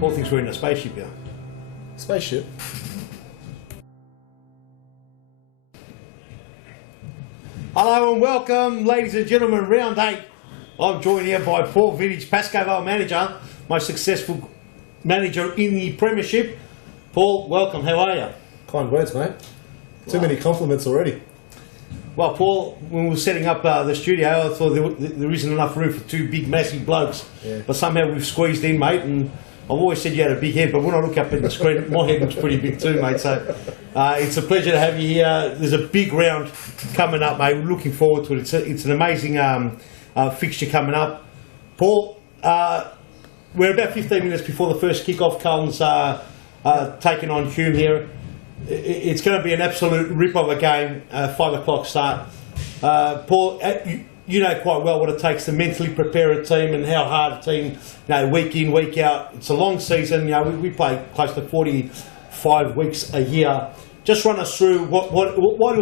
Paul thinks we're in a spaceship here. Spaceship? Hello and welcome, ladies and gentlemen, round 8. I'm joined here by Paul Vintage, Pascoe Vale manager, most successful manager in the Premiership. Paul, welcome, how are you? Kind words, mate. Too many compliments already. Well, Paul, when we were setting up the studio, I thought there isn't enough room for two big, massive blokes. Yeah. But somehow we've squeezed in, mate, and I've always said you had a big head, but when I look up at the screen, my head looks pretty big too, mate. So it's a pleasure to have you here. There's a big round coming up, mate. We're looking forward to it. It's an amazing fixture coming up. Paul, we're about 15 minutes before the first kick-off. Cullen's taking on Hume here. It's going to be an absolute rip of a game, 5 o'clock start. Paul, you know quite well what it takes to mentally prepare a team and how hard a team, week in, week out. It's a long season. We play close to 45 weeks a year. Just run us through what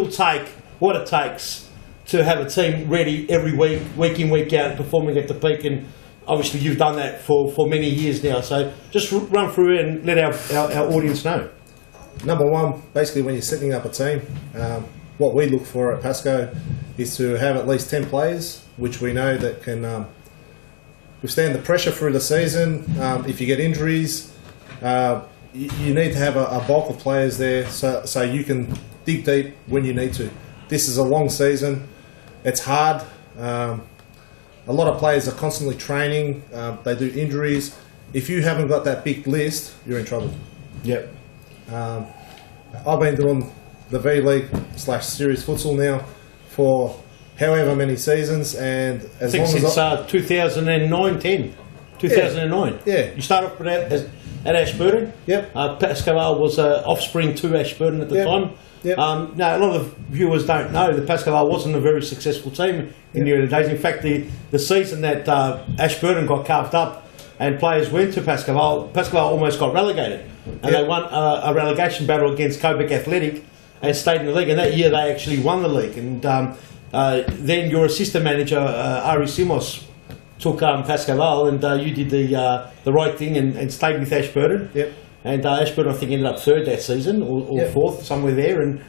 it takes to have a team ready every week, week in, week out, performing at the peak. And obviously you've done that for many years now. So just run through it and let our audience know. Number one, basically when you're setting up a team, what we look for at Pascoe is to have at least 10 players, which we know that can withstand the pressure through the season. If you get injuries, you need to have a bulk of players there so you can dig deep when you need to. This is a long season. It's hard. A lot of players are constantly training. They do injuries. If you haven't got that big list, you're in trouble. Yep. I've been doing the V-League / Series Futsal now for however many seasons, and as long since as 2009. Yeah. You started off at Ashburton. Yep. Pascoe Vale was offspring to Ashburton at the time. Yep. Now, a lot of viewers don't know that Pascoe Vale wasn't a very successful team in the early days. In fact, the season that Ashburton got carved up and players went to Pascoe Vale almost got relegated. And they won a relegation battle against Coburg Athletic and stayed in the league. And that year they actually won the league. And then your assistant manager, Ari Simos, took Pascoe Vale, and you did the right thing and stayed with Ashburton. Yep. And Ashburton, I think, ended up third that season, or fourth, somewhere there. And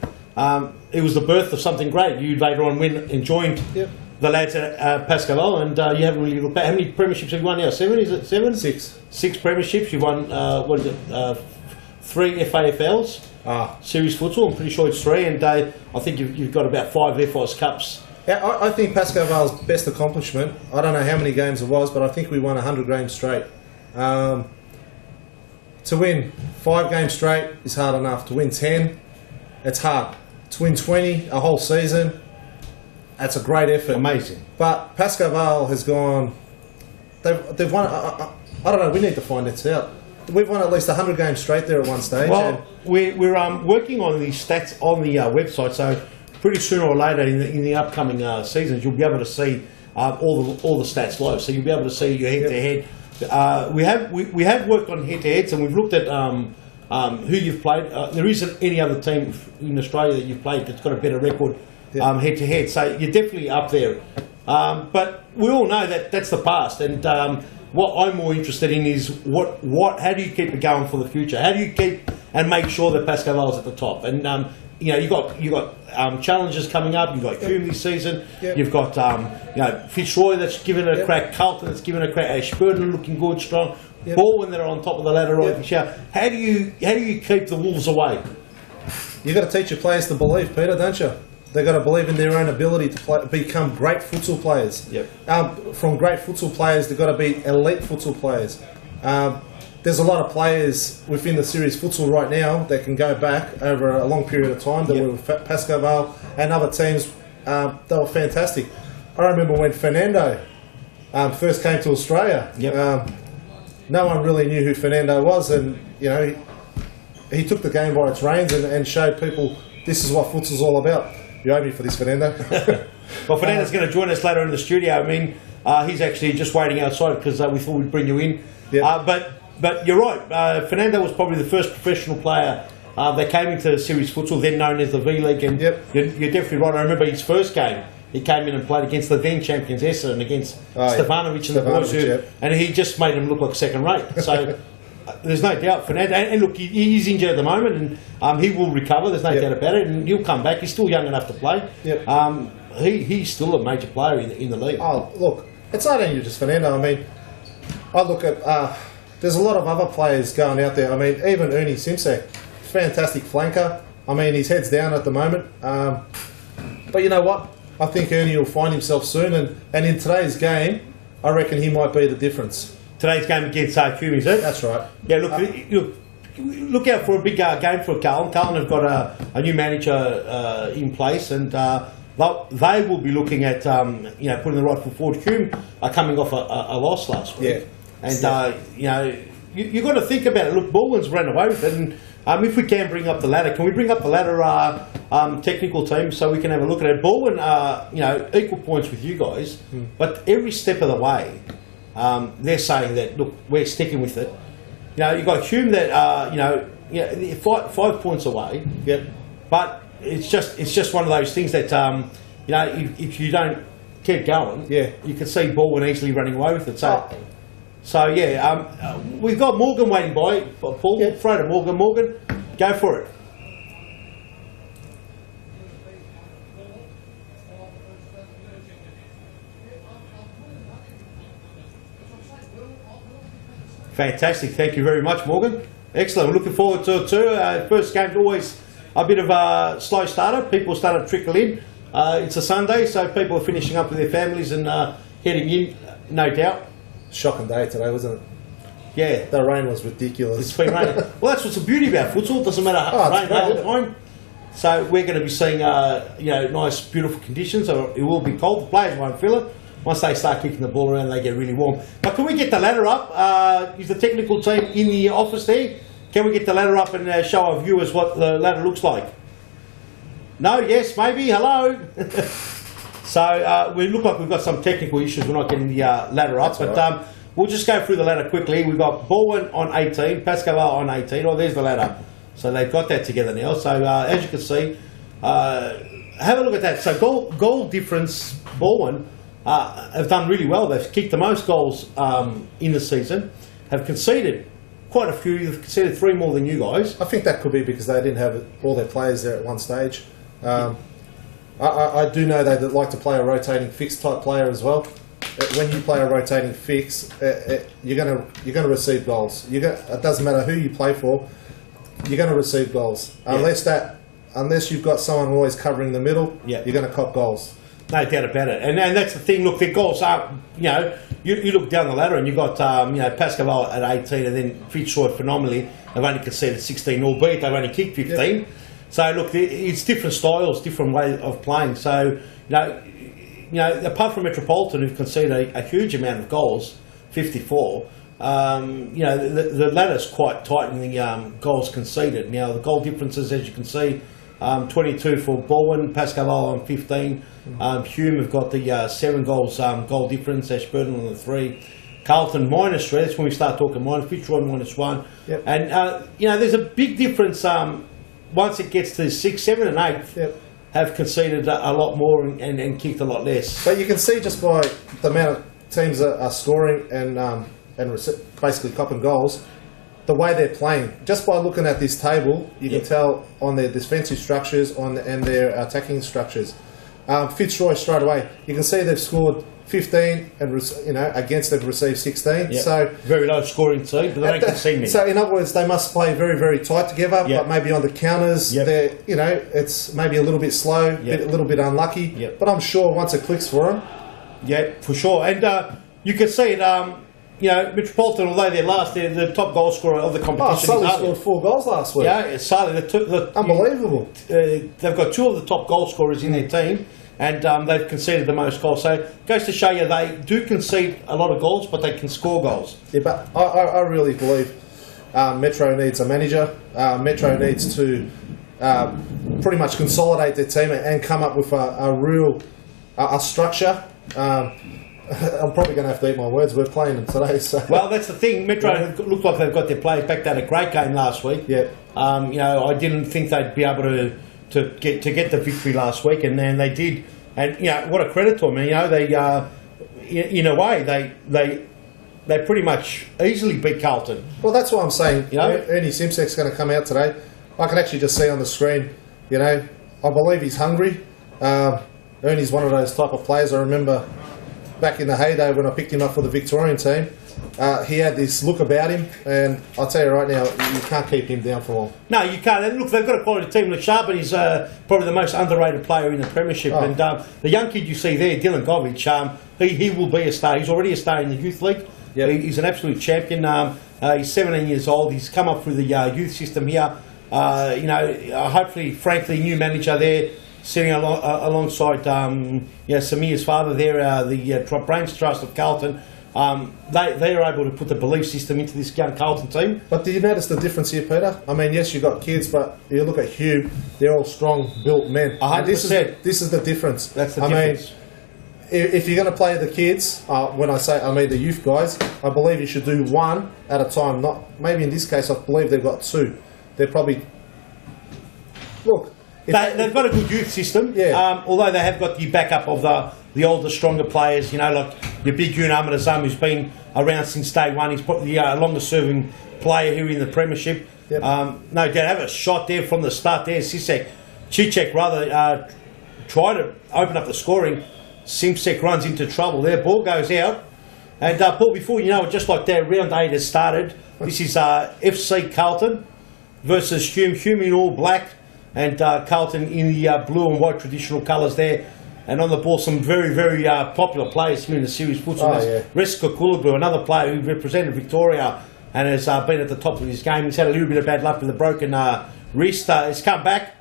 it was the birth of something great. You later on went and joined the lads at Pascoe Vale, and you haven't really looked back. How many premierships have you won now? 7? Is it 7? 6. 6 premierships. You've won, 3 FAFLs, Series Futsal. I'm pretty sure it's 3, and I think you've got about 5 FOS Cups. Yeah, I think Pascoe Vale's best accomplishment, I don't know how many games it was, but I think we won 100 games straight. To win 5 games straight is hard enough. To win 10, it's hard. To win 20 a whole season, that's a great effort. Amazing. But Pascoe Vale has gone, they've won, I don't know, we need to find it out. We've won at least 100 games straight there at one stage. Well, we're working on these stats on the website, so pretty sooner or later in the upcoming seasons, you'll be able to see all the stats live. So you'll be able to see your head-to-head. We have worked on head-to-heads, and we've looked at who you've played. There isn't any other team in Australia that you've played that's got a better record head-to-head. So you're definitely up there. But we all know that that's the past, and what I'm more interested in is how do you keep it going for the future? How do you keep and make sure that Pascoe Vale's at the top? And you've got challenges coming up. You've got Hume this season. Yep. You've got Fitzroy that's given it a crack. Carlton that's given it a crack. Ashburton looking good, strong. Yep. Baldwin that are on top of the ladder right now. How do you keep the Wolves away? You've got to teach your players to believe, Peter, don't you? They've got to believe in their own ability to become great futsal players. Yep. From great futsal players, they've got to be elite futsal players. There's a lot of players within the series futsal right now that can go back over a long period of time that were with Pascoe Vale and other teams. They were fantastic. I remember when Fernando first came to Australia. Yep. No one really knew who Fernando was, and he took the game by its reins and showed people this is what futsal's all about. You owe me for this, Fernando. Well, Fernando's going to join us later in the studio. I mean, he's actually just waiting outside because we thought we'd bring you in. Yep. But you're right. Fernando was probably the first professional player that came into Series Futsal, then known as the V-League. And you're definitely right. I remember his first game. He came in and played against the then champions Essendon, against Stefanovic and the boys, and he just made them look like second rate. So there's no doubt Fernando. And look, he's injured at the moment, and he will recover. There's no doubt about it, and he'll come back. He's still young enough to play. Yep. He's still a major player in the league. Oh, look, it's not only just Fernando. I mean, I look at there's a lot of other players going out there. I mean, even Ernie Simsek, fantastic flanker. I mean, his head's down at the moment. But you know what? I think Ernie will find himself soon, and in today's game, I reckon he might be the difference. Today's game against Hume, is it? That's right. Yeah, look out for a big game for Carlton. Carlton have got a new manager in place, and they will be looking at putting the right foot forward. Hume are coming off a loss last week, and you've got to think about it. Look, Baldwin's ran away with it, and if we can bring up the ladder, can we bring up the ladder technical team so we can have a look at it? Baldwin, equal points with you guys, but every step of the way, they're saying that look, we're sticking with it. You've got Hume that 5 points away. Yep. But it's just one of those things that if you don't keep going, you can see Baldwin easily running away with it. We've got Morgan waiting by. Paul, throw to Morgan. Morgan, go for it. Fantastic, thank you very much, Morgan. Excellent, we're looking forward to it too. First game's always a bit of a slow starter. People start to trickle in. It's a Sunday, so people are finishing up with their families and heading in, no doubt. Shocking day today, wasn't it? Yeah. The rain was ridiculous. It's been raining. Well, that's what's the beauty about futsal. It doesn't matter rain all the time. So we're going to be seeing nice, beautiful conditions. So it will be cold. The players won't feel it. Once they start kicking the ball around, they get really warm. But can we get the ladder up? Is the technical team in the office there? Can we get the ladder up and show our viewers what the ladder looks like? No? Yes? Maybe? Hello? So we look like we've got some technical issues. We're not getting the ladder up. That's but right. We'll just go through the ladder quickly. We've got Baldwin on 18, Pascal on 18. Oh, there's the ladder. So they've got that together now. So as you can see, have a look at that. So goal difference, Baldwin have done really well. They've kicked the most goals in the season, have conceded quite a few. They've conceded 3 more than you guys. I think that could be because they didn't have all their players there at one stage. I do know they like to play a rotating fixed type player as well. When you play a rotating fix, you're gonna receive goals. It doesn't matter who you play for, you're gonna receive goals. Unless you've got someone always covering the middle, you're gonna cop goals. No doubt about it. And that's the thing. Look, their goals are, you look down the ladder and you've got Pascal at 18, and then Fitzroy phenomenally have only conceded 16, albeit they've only kicked 15. Yep. So look, it's different styles, different way of playing. So apart from Metropolitan, who've conceded a huge amount of goals, 54. The ladder's quite tight in the goals conceded. Now the goal differences, as you can see, 22 for Baldwin, Pascal on 15. Hume have got the 7 goals goal difference. Ashburton on the 3. Carlton -3. That's when we start talking minus. Fitzroy -1. Yep. And there's a big difference once it gets to 6, 7, and 8. Yep. Have conceded a lot more and kicked a lot less. But you can see just by the amount of teams that are scoring and basically copping goals, the way they're playing. Just by looking at this table, you can tell on their defensive structures and their attacking structures. Fitzroy straight away, you can see they've scored 15 and against they've received 16. Yep. So very low scoring team, but they don't concede many. So in other words, they must play very, very tight together. But maybe on the counters, they're it's maybe a little bit slow, a little bit unlucky. Yep. But I'm sure once it clicks for them, yeah, for sure. And you can see it. Metropolitan, although they're the top goal scorer of the competition. Sully scored 4 goals last week. Yeah, Sully. Unbelievable. They've got 2 of the top goal scorers in their team, and they've conceded the most goals. So it goes to show you they do concede a lot of goals, but they can score goals. Yeah, but I really believe Metro needs a manager. Metro needs to pretty much consolidate their team and come up with a real structure. I'm probably going to have to eat my words. We're playing them today. So. Well, that's the thing. Metro looked like they've got their players back. They had a great game last week. Yeah. I didn't think they'd be able to get the victory last week, and then they did. And what a credit to them. They in a way they they pretty much easily beat Carlton. Well, that's what I'm saying. You know? Ernie Simsek's going to come out today. I can actually just see on the screen, you know, I believe he's hungry. Ernie's one of those type of players. I remember back in the heyday when I picked him up for the Victorian team, he had this look about him, and I'll tell you right now, you can't keep him down for long. No, you can't. And look, they've got a quality team. Look, Sharpen is probably the most underrated player in the Premiership. Oh. And the young kid you see there, Dylan Govich, he will be a star. He's already a star in the youth league. Yep. He's an absolute champion. He's 17 years old. He's come up through the youth system here. Hopefully, frankly, new manager there, sitting alongside Samir's father there, the Brains Trust of Carlton. They are able to put the belief system into this young Carlton team. But do you notice the difference here, Peter? I mean, yes, you've got kids, but you look at Hume, they're all strong, built men. 100%. This is the difference. That's the difference. Mean, if you're going to play the kids, when I mean the youth guys, I believe you should do one at a time. Not maybe in this case, I believe they've got two. They're probably look. They've got a good youth system. Yeah. Although they have got the backup of the older, stronger players. You know, like your big Yun Amadazam, who's been around since day one. He's probably the longest-serving player here in the Premiership. Yep. No, they have a shot there from the start there. Cicek rather try to open up the scoring. Simsek runs into trouble there. Ball goes out. And Paul, before you know it, just like that, round 8 has started. This is FC Carlton versus Hume. Hume in all black and Carlton in the blue and white traditional colours there. And on the ball, some very, very popular players here in the series futsal. Reska Kulubu, another player who represented Victoria and has been at the top of his game. He's had a little bit of bad luck with a broken wrist. He's come back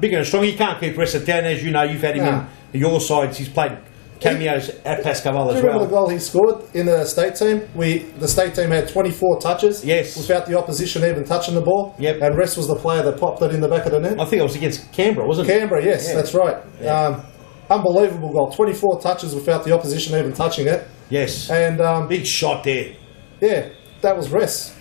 big and strong. You can't keep Resta down, as you know. You've had him in your sides. He's played cameos at Pascaval as well. Do you remember the goal he scored in the state team? The state team had 24 touches without the opposition even touching the ball. Yep. And Rest was the player that popped it in the back of the net. I think it was against Canberra, wasn't it? Canberra, yes, that's right. Yeah. Unbelievable goal. 24 touches without the opposition even touching it. Yes. And big shot there. Yeah, that was Rest.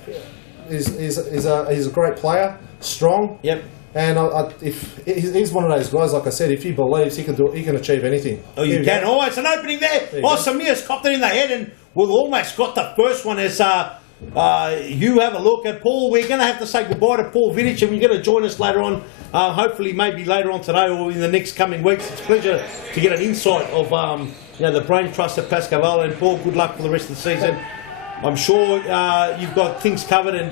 He's a great player, strong. Yep. And if he's one of those guys, like I said, if he believes, he can achieve anything. Oh, you can. Oh, it's an opening there. Samir's copped it in the head, and we've almost got the first one as you have a look at Paul. We're going to have to say goodbye to Paul Vidic, and we're going to join us later on, hopefully maybe later on today or in the next coming weeks. It's a pleasure to get an insight of the Brain Trust at Pascaval. And Paul, good luck for the rest of the season. I'm sure you've got things covered, and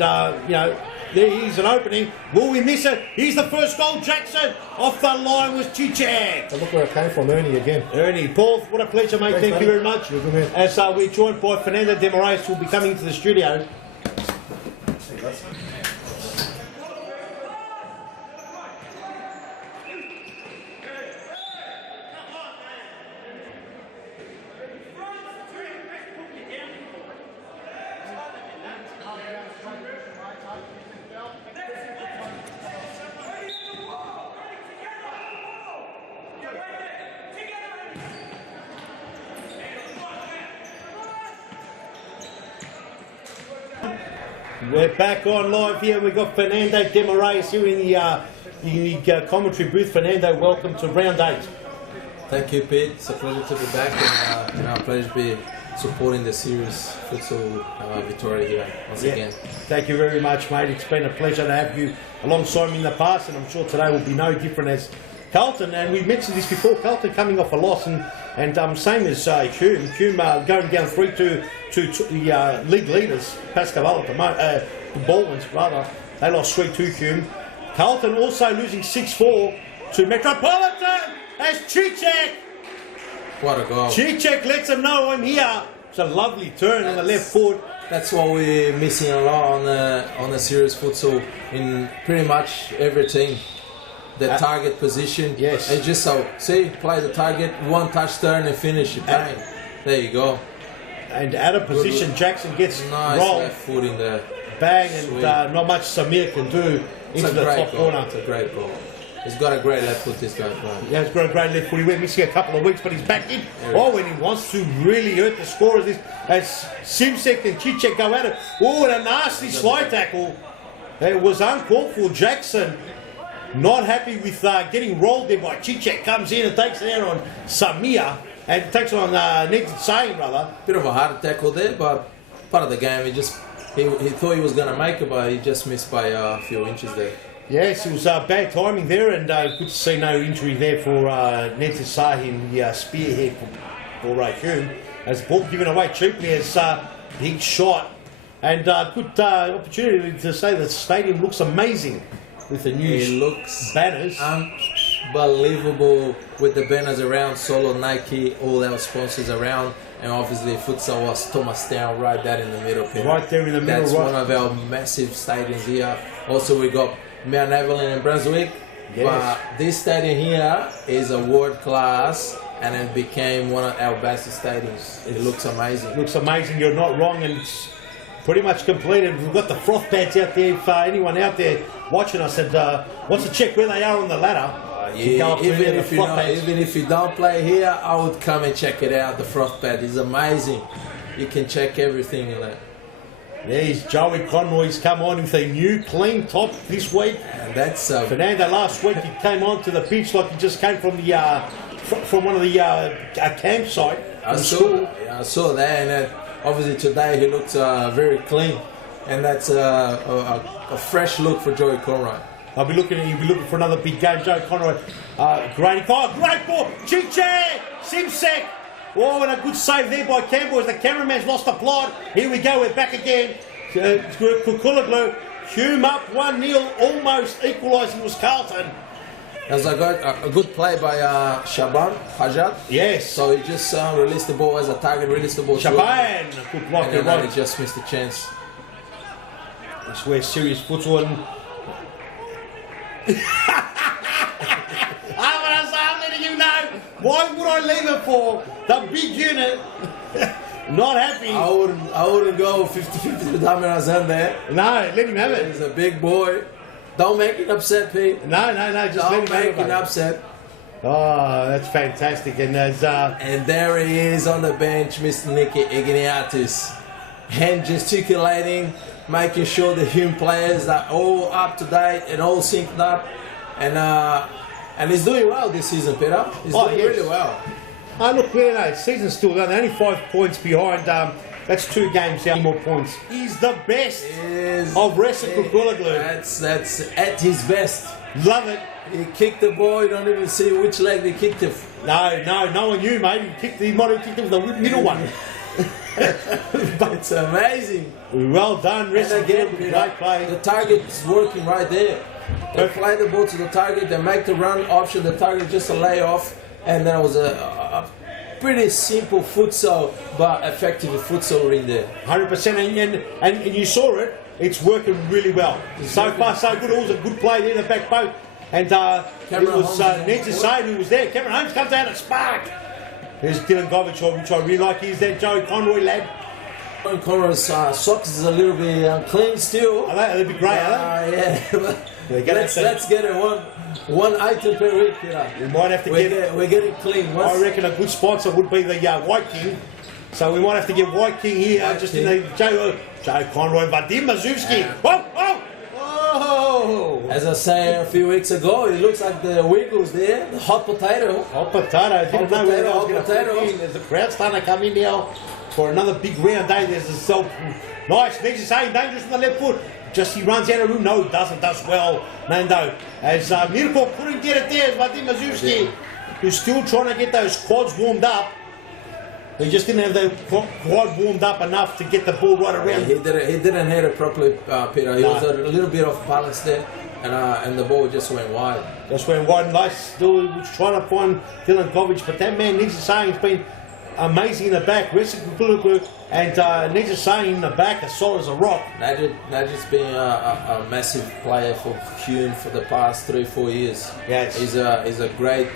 there is an opening. Will we miss it? Here's the first goal, Jackson. Off the line was Cicek. Look where it came from, Ernie again. Ernie, Paul, what a pleasure, mate. Thank you very much. You're good, man. As we're joined by Fernando de Moraes, who will be coming into the studio. We're back on live here. We've got Fernando de Moraes here in the commentary booth. Fernando, welcome to round 8. Thank you, Pete. It's a pleasure to be back, and a pleasure to be supporting the series Futsal Victoria here once again. Thank you very much, mate. It's been a pleasure to have you alongside me in the past, and I'm sure today will be no different as Carlton. And we mentioned this before, Carlton coming off a loss, and same as Hume going down 3-2 to the league leaders, Pascaval at the moment, the Baldwins rather. They lost 3-2 Hume. Carlton also losing 6-4 to Metropolitan as Cicek. What a goal. Cicek lets them know I'm here. It's a lovely turn on the left foot. That's what we're missing a lot on the series futsal in pretty much every team. The target position. Yes. And just play the target, one touch turn and finish it. Bang. There you go. And out of position, good. Jackson gets nice rolled. Left foot in there. Bang, and not much Samir can do into the top corner. It's a great goal. He's got a great left foot, this guy. Yeah, he's got a great left foot. He went missing a couple of weeks, but he's back in. When he wants to really hurt the scorers, as Simsek and Cicek go at it. Oh, and a nasty slide tackle. It was uncalled for. Jackson not happy with getting rolled there by Cicek. Comes in and takes it out on Samir. And takes it on Ned Sain, rather. Bit of a hard tackle there, but part of the game. He thought he was gonna make it, but he just missed by a few inches there. Yes, it was bad timing there, and good to see no injury there for Ned Sahin, the spearhead for Hume. As the ball given away cheaply as big shot, and good opportunity to say the stadium looks amazing with the new It looks banners. unbelievable with the banners around, Solo, Nike, all our sponsors around, and obviously Futsal was Thomastown right there in the middle. Right there in the middle. That's right. one of our massive stadiums here. Also, we got Mount Evelyn and Brunswick. Yes. But this stadium here is a world class, and it became one of our best stadiums. It looks amazing. Looks amazing, you're not wrong, and it's pretty much completed. We've got the froth pads out there if anyone out there watching us and wants to check where they are on the ladder. Yeah, even if you don't play here, I would come and check it out. The froth pad is amazing. You can check everything in there. There's Joey Conroy's come on with a new clean top this week. And that's Fernando last week he came onto the pitch like he just came from the from one of the campsite. I saw that, and obviously today he looks very clean, and that's a fresh look for Joey Conroy. He'll be looking for another big game. Joe Conroy, great ball, Chiche, Simsek. Oh, and a good save there by Campbell as the cameraman's lost the plot. Here we go, we're back again. Kukulaglu, Hume up 1-0, almost equalising was Carlton. As I got a good play by Shaban Hajat. Yes. So he just released the ball as a target, released the ball. Shaban, good block and there, then he just missed the chance. That's where serious Futsal and I'm letting you know. Why would I leave it for? The big unit. Not happy. I wouldn't go 50-50 with Hamid Hassan there. No, let him have it. He's a big boy. Don't make it upset, Pete. No, just Don't let him make have it upset. Oh, that's fantastic. And there's And there he is on the bench, Mr. Nicky Igniatis. Hand gesticulating, making sure the Hume players are all up to date and all synced up. And he's doing well this season, Peter. He's doing really well. Oh, look, no, season's still done. They're only 5 points behind. That's 2 games out. More points. He's the best of Ressa Kukulaglu. That's at his best. Love it. He kicked the ball. You don't even see which leg he kicked it. No one knew, mate. He might have kicked it with the middle one. But it's amazing. Well done, Ressa. And again, great play. The target's working right there. They fly the ball to the target. They make the run option. The target just a layoff. And that was a pretty simple futsal, but effective futsal in there. 100%, and you saw it. It's working really well. So far, so good. It was a good play there in the back post, and it was Ned Sahin who was there. Cameron Holmes comes out and spark. There's Dylan Govich, which I really like. He's that Joey Conroy lad. Conroy's socks is a little bit unclean still. Are they? They'd be great, are they? Yeah. Let's get it one item per week. We might have to we're getting clean. I reckon a good sponsor would be the White King. So we might have to get White King here, in the Joe Conroy, Vadim Mazewski. Oh! As I said a few weeks ago, it looks like the Wiggles there, the hot potato. Hot potato. Didn't know where that was going to fit in. There's the crowd starting to come in now for another big round day. There's the self. Nice. Next to say dangerous with the left foot. Just he runs out of room. No, doesn't. Does well. Nando. As Mirko couldn't get it there. Vadim Mazewski, who's still trying to get those quads warmed up. He just didn't have the quad warmed up enough to get the ball right around. He didn't hit it properly, Peter. He was a little bit off balance there, and the ball just went wide. Just went wide. Nice. Still trying to find Dylan Govich, but that man needs to say he's been amazing in the back. And needs to say in the back as solid as a rock. Najid's been a massive player for Hume for the past 3-4 years. Yes, he's a great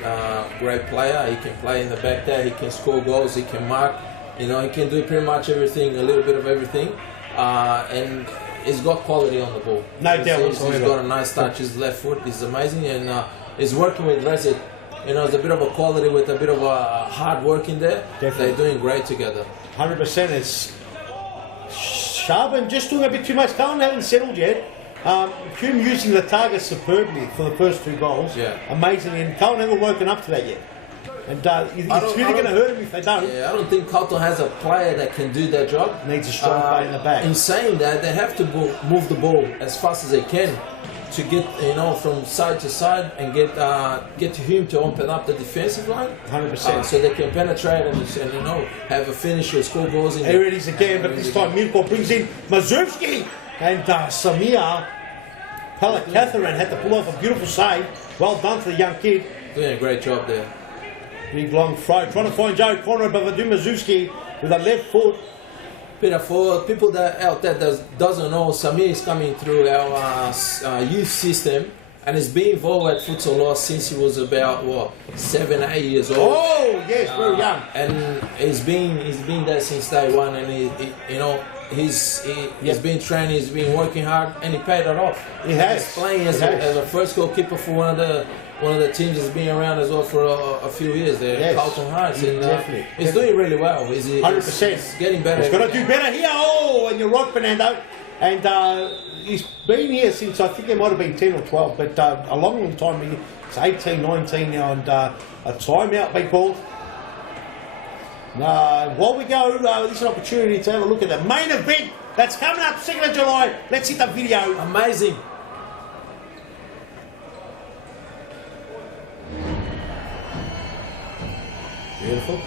player. He can play in the back there. He can score goals. He can mark. He can do pretty much everything, a little bit of everything, and he's got quality on the ball. No doubt. He's got a nice touch. His left foot is amazing, and he's working with Reset. There's a bit of a quality with a bit of a hard work in there. Definitely. They're doing great together. 100%. It's Shaban just doing a bit too much. Cullen hasn't settled yet. Hume using the target superbly for the first 2 goals. Yeah. Amazing. And Cullen hasn't woken up to that yet. And it's really going to hurt them if they don't. Yeah, I don't think Carlton has a player that can do that job. Needs a strong player in the back. In saying that, they have to move the ball as fast as they can to get from side to side and get to him to open up the defensive line. 100%. So they can penetrate and have a finish or score goals. Here it is again, but this time Mirko brings in Mazurski and Samir Palakatharan had to pull off a beautiful save. Well done to the young kid. Doing a great job there. Big long throw, trying to find Joe Conrad, but Vadu Mazurski with a left foot. Peter, for people that out there that doesn't know, Samir is coming through our youth system and has been involved at Futsal Law since he was about 7, 8 years old. Oh yes, very young. And he's been there since day one, and he's been training, he's been working hard, and he paid it off. He has. He's playing as a first goalkeeper for one of the teams that's been around as well for a few years there, yes. Carlton Heights. And Definitely. He's doing really well. 100%. He's getting better. He's got to do better here. Oh, and you're right, Fernando. And he's been here since, I think it might have been 10 or 12, but a long time. It's 18, 19 now, and a timeout being called. While we go, this is an opportunity to have a look at the main event that's coming up 2nd of July. Let's hit the video. Amazing. Beautiful.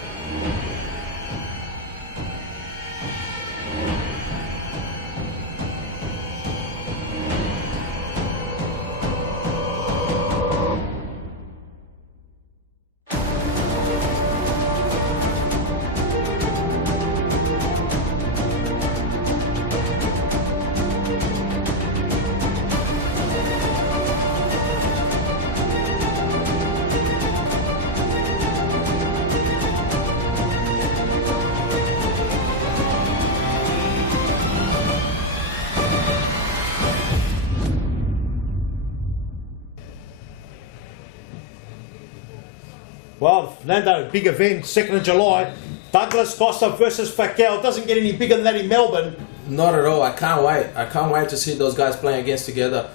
Well, Fernando, big event, 2nd of July. Douglas Costa versus Fakel. Doesn't get any bigger than that in Melbourne. Not at all. I can't wait. I can't wait to see those guys playing against each other.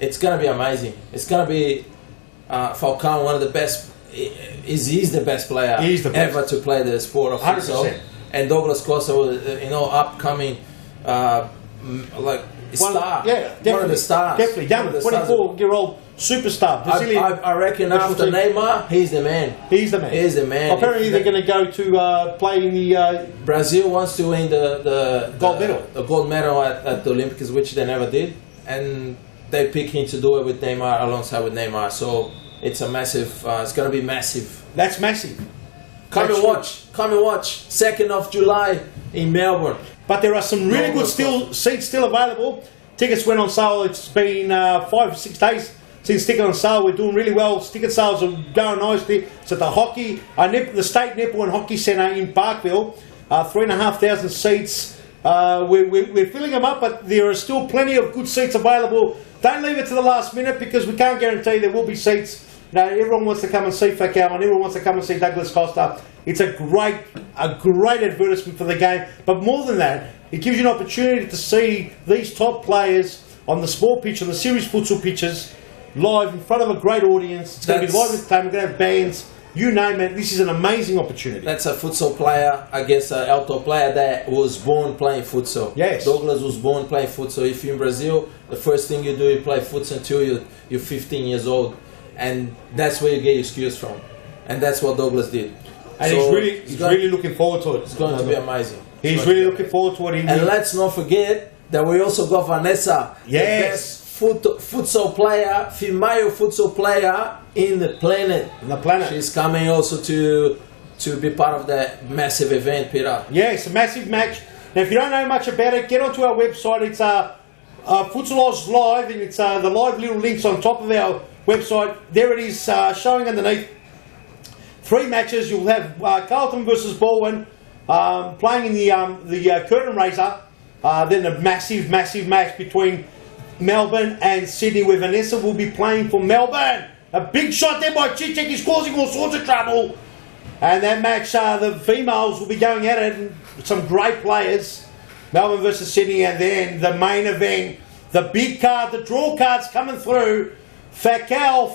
It's going to be amazing. It's going to be Falcao, one of the best. He's the best player ever to play the sport of futsal. 100%. And Douglas Costa, upcoming star. Yeah, definitely. One of the stars. Definitely. Young, 24-year-old superstar. Brazilian. I reckon after Neymar, he's the man. He's the man. He's the man. Apparently, they're going to go to play in the Brazil wants to win the gold medal. The gold medal at the Olympics, which they never did, and they pick him to do it with Neymar alongside with Neymar. So it's a massive. It's going to be massive. That's massive. Come and watch. 2nd of July in Melbourne. But there are some really good seats still available. Tickets went on sale. It's been 5 or 6 days since ticket on sale. We're doing really well. Ticket sales are going nicely. It's at the State Netball and Hockey Centre in Parkville. 3,500 seats. We're filling them up, but there are still plenty of good seats available. Don't leave it to the last minute because we can't guarantee there will be seats. Everyone wants to come and see Facao and everyone wants to come and see Douglas Costa. It's a great advertisement for the game. But more than that, it gives you an opportunity to see these top players on the small pitch, on the series futsal pitches, live in front of a great audience. It's going to be live entertainment. We're going to have bands. You name it. This is an amazing opportunity. That's a futsal player against an outdoor player that was born playing futsal. Yes. Douglas was born playing futsal. If you're in Brazil, the first thing you do is play futsal until you're 15 years old. And that's where you get your skills from. And that's what Douglas did. And so he's really looking forward to it. It's going to be amazing. He's really looking forward to it. And let's not forget that we also got Vanessa. Yes. The best futsal player, female futsal player in the planet. She's coming also to be part of that massive event, Peter. Yeah, it's a massive match. Now, if you don't know much about it, get onto our website. It's Futsal Oz Live, and it's the live little links on top of our website. There it is, showing underneath. 3 matches. You'll have Carlton versus Baldwin playing in the curtain raiser. Then a massive match between Melbourne and Sydney, where Vanessa will be playing for Melbourne. A big shot there by Chichek. He's causing all sorts of trouble. And that match, the females will be going at it. Some great players. Melbourne versus Sydney, and then the main event, the big card, the draw cards coming through. Facao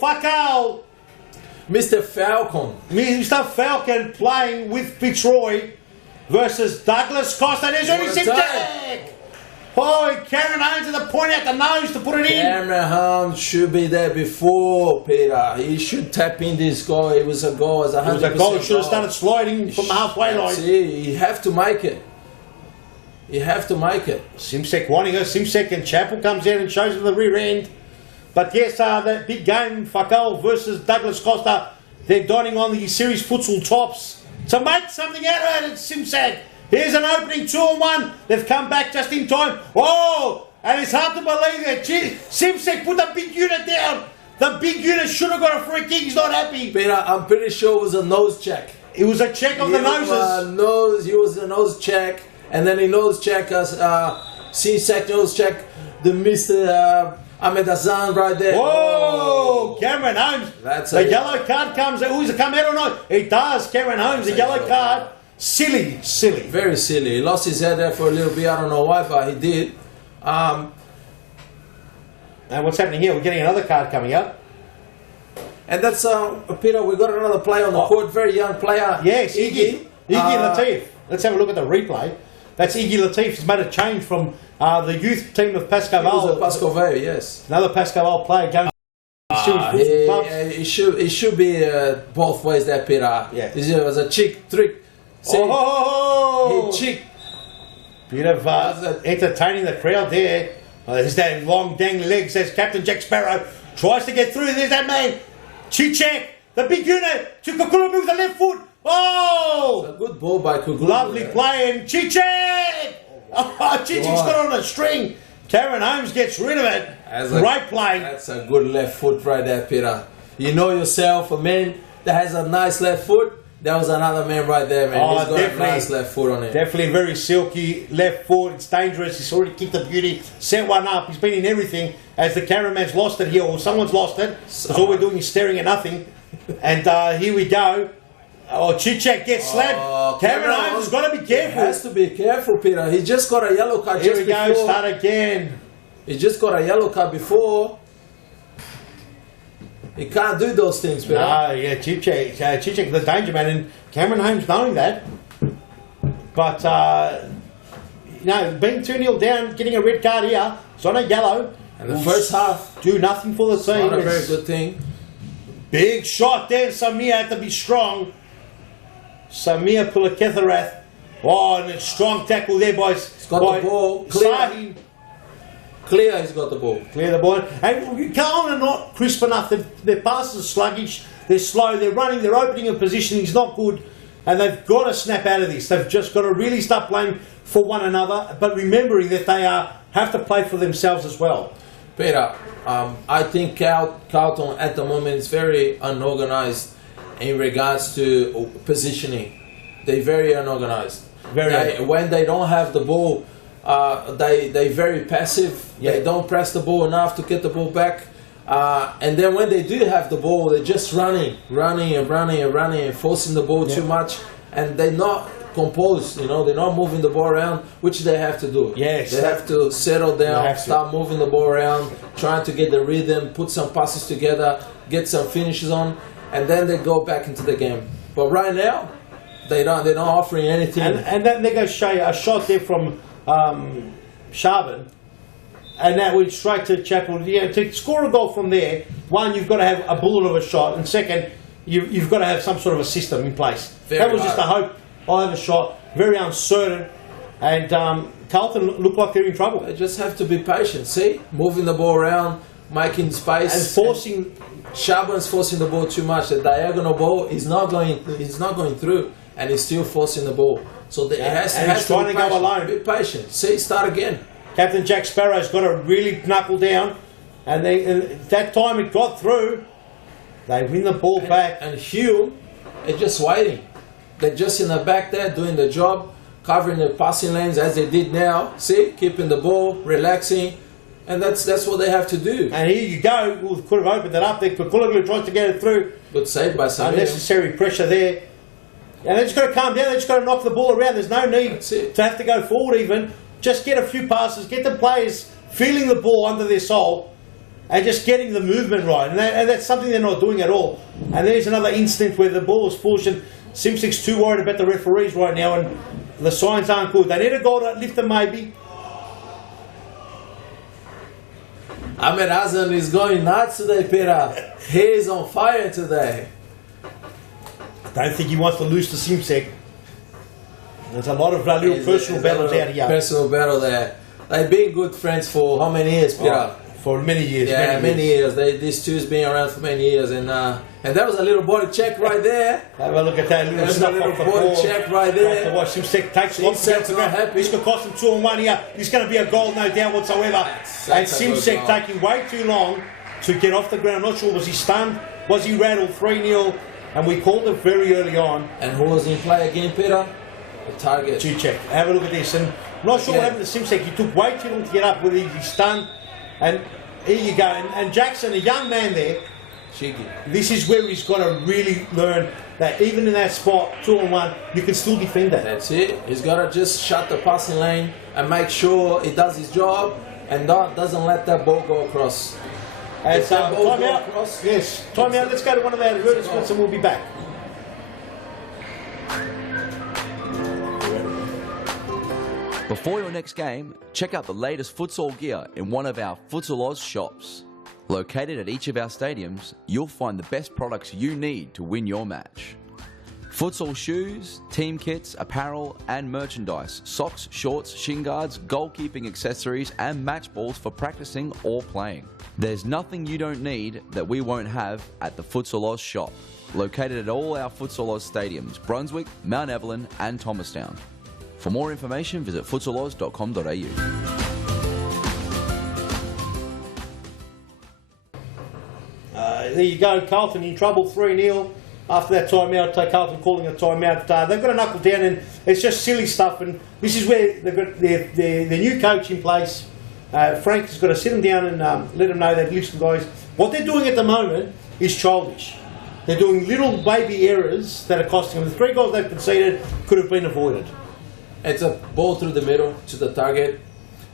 Mr. Falcon. Mr. Falcon playing with Fitzroy versus Douglas Costa. There's only What a Simtek. Oh, Cameron Holmes at the point out the nose to put it in. Cameron Holmes should be there before, Peter. He should tap in this goal. It was a goal. It was 100% It was a goal. Should have started sliding from the halfway line. See, you have to make it. You have to make it. Simsek wanting her. Simsek and Chappell comes in and shows her the rear end. But yes, that big game, Futsal versus Douglas Costa. They're dining on the series futsal tops to make something out of it at Simsek. Here's an opening 2-on-1. They've come back just in time. Oh, and it's hard to believe that Simsek put the big unit down. The big unit should have got a free kick. He's not happy. Peter, I'm pretty sure it was a nose check. It was a check of the noses. He was a nose check, and then he nose check us. Simsek nose check the Mr. Ahmed Hassan right there. Whoa! Cameron Holmes. That's the a yellow card comes. Who's it come out or not? It does. Cameron Holmes. The yellow card. Silly. Very silly. He lost his head there for a little bit. I don't know why, but he did. And what's happening here? We're getting another card coming up. And that's Peter. We got another player on the court. Very young player. Yes, Iggy Latif. Let's have a look at the replay. That's Iggy Latif. He's made a change from the youth team of Pascal. Pascal Vale, yes. Another Pascal player going. It should be both ways there, Peter. Yeah. This was a cheek trick. See? Oh! He cheek. Bit of entertaining the crowd there. There's that long dangling legs. There's Captain Jack Sparrow. Tries to get through. There's that man. Chichek, the big unit. To Kukulubu with the left foot. Oh! A good ball by Kukulubu. Lovely play. And Chichek! Oh, Chichek's got on a string. Cameron Holmes gets rid of it. Great play. That's a good left foot right there, Peter. You know yourself, a man that has a nice left foot. That was another man right there, man. He's got a nice left foot on it. Definitely very silky left foot. It's dangerous. He's already kicked the beauty, set one up. He's been in everything. As the cameraman's lost it here, or someone's lost it. Because all we're doing is staring at nothing. And here we go. Oh, Chichek gets slapped. Cameron Holmes has got to be careful. He has to be careful, Peter. He just got a yellow card just before. Here we go. Start again. He just got a yellow card before. He can't do those things, Peter. No, yeah, Chichek, the danger man, and Cameron Holmes knowing that. But, being 2-0 down, getting a red card here, it's on a yellow. And the first half, do nothing for the team. Not a very good thing. Big shot there. Samir had to be strong. Samir Pulaketharath. Oh, and a strong tackle there, boys. He's got the ball. Clear, he's got the ball. Clear the ball. And Carlton are not crisp enough. Their passes are sluggish. They're slow. They're running. Their opening and positioning is not good. And they've got to snap out of this. They've just got to really start playing for one another, but remembering that they have to play for themselves as well. Peter, I think Carlton at the moment is very unorganized in regards to positioning. They're very unorganized. When they don't have the ball, they're very passive. Yeah. They don't press the ball enough to get the ball back. And then when they do have the ball, they're just running, and forcing the ball too much. And they're not composed, they're not moving the ball around, which they have to do. Yes. They have to settle down, start moving the ball around, trying to get the rhythm, put some passes together, get some finishes on, and then they go back into the game. But right now, they're not offering anything. And then they go a shot there from Sharvin, and that went straight to Chappell. To score a goal from there, one, you've got to have a bullet of a shot, and second, you've got to have some sort of a system in place. That was just a hope. I have a shot, very uncertain, and Carlton look like they're in trouble. They just have to be patient. See, moving the ball around, making space, and forcing. Sharvin's forcing the ball too much. The diagonal ball is not going through, and he's still forcing the ball. So it has to be patient. Go alone. Be patient. See, start again. Captain Jack Sparrow's got to really knuckle down, and that time it got through. They win the ball back. And Hume is just waiting. They're just in the back there doing the job, covering the passing lanes as they did now. See, keeping the ball, relaxing, and that's what they have to do. And here you go. We could have opened it up there. Kukulaglu tries to get it through. Good save by Samir. Unnecessary pressure there. And they just got to calm down. They just got to knock the ball around. There's no need to have to go forward even. Just get a few passes. Get the players feeling the ball under their soul. and just getting the movement right. And that's something they're not doing at all. And there's another instant where the ball is pushed and Simsek's too worried about the referees right now, and the signs aren't good. They need a goal to lift them maybe. Ahmed Hassan is going nuts today, Peter. He is on fire today. I don't think he wants to lose to Simsek. There's a lot of little personal battles out here. Personal battle there. They've been good friends for how many years, Peter? For many years. Yeah, many years. These two's been around for many years, and that was a little body check right there. Have a look at that little There's a stuff little off the body ball. check right there. Watch Simsek takes it off. Simsek's not happy. This could cost him 2-1 here. It's going to be a goal, no doubt whatsoever. That's And a good Simsek goal. taking way too long to get off the ground. Not sure, was he stunned? Was he rattled? 3-0. And we called it very early on. And who was in play again, Peter? The target. Check. Have a look at this. And I'm not sure what happened to Simsek. He took way too long to get up. Whether he's stunned. And here you go. And Jackson, a young man there, Cheeky. this is where he's got to really learn that even in that spot, 2-on-1, you can still defend that. That's it. He's got to just shut the passing lane and make sure he does his job and doesn't let that ball go across. And If that ball time go out. across, Yes, time out. Let's go to one of our advertisements and we'll be back. Before your next game, check out the latest futsal gear in one of our Futsal Oz shops. Located at each of our stadiums, you'll find the best products you need to win your match. Futsal shoes, team kits, apparel and merchandise, socks, shorts, shin guards, goalkeeping accessories and match balls for practicing or playing. There's nothing you don't need that we won't have at the Futsal Oz shop. Located at all our Futsal Oz stadiums, Brunswick, Mount Evelyn and Thomastown. For more information, visit futsaloz.com.au. There you go, Carlton in trouble, 3-0. After that timeout, Carlton calling a timeout. They've got to knuckle down, and it's just silly stuff. And this is where they've got their new coach in place. Frank has got to sit them down and let them know that, listen, guys, what they're doing at the moment is childish. They're doing little baby errors that are costing them. The 3 goals they've conceded could have been avoided. it's a ball through the middle to the target.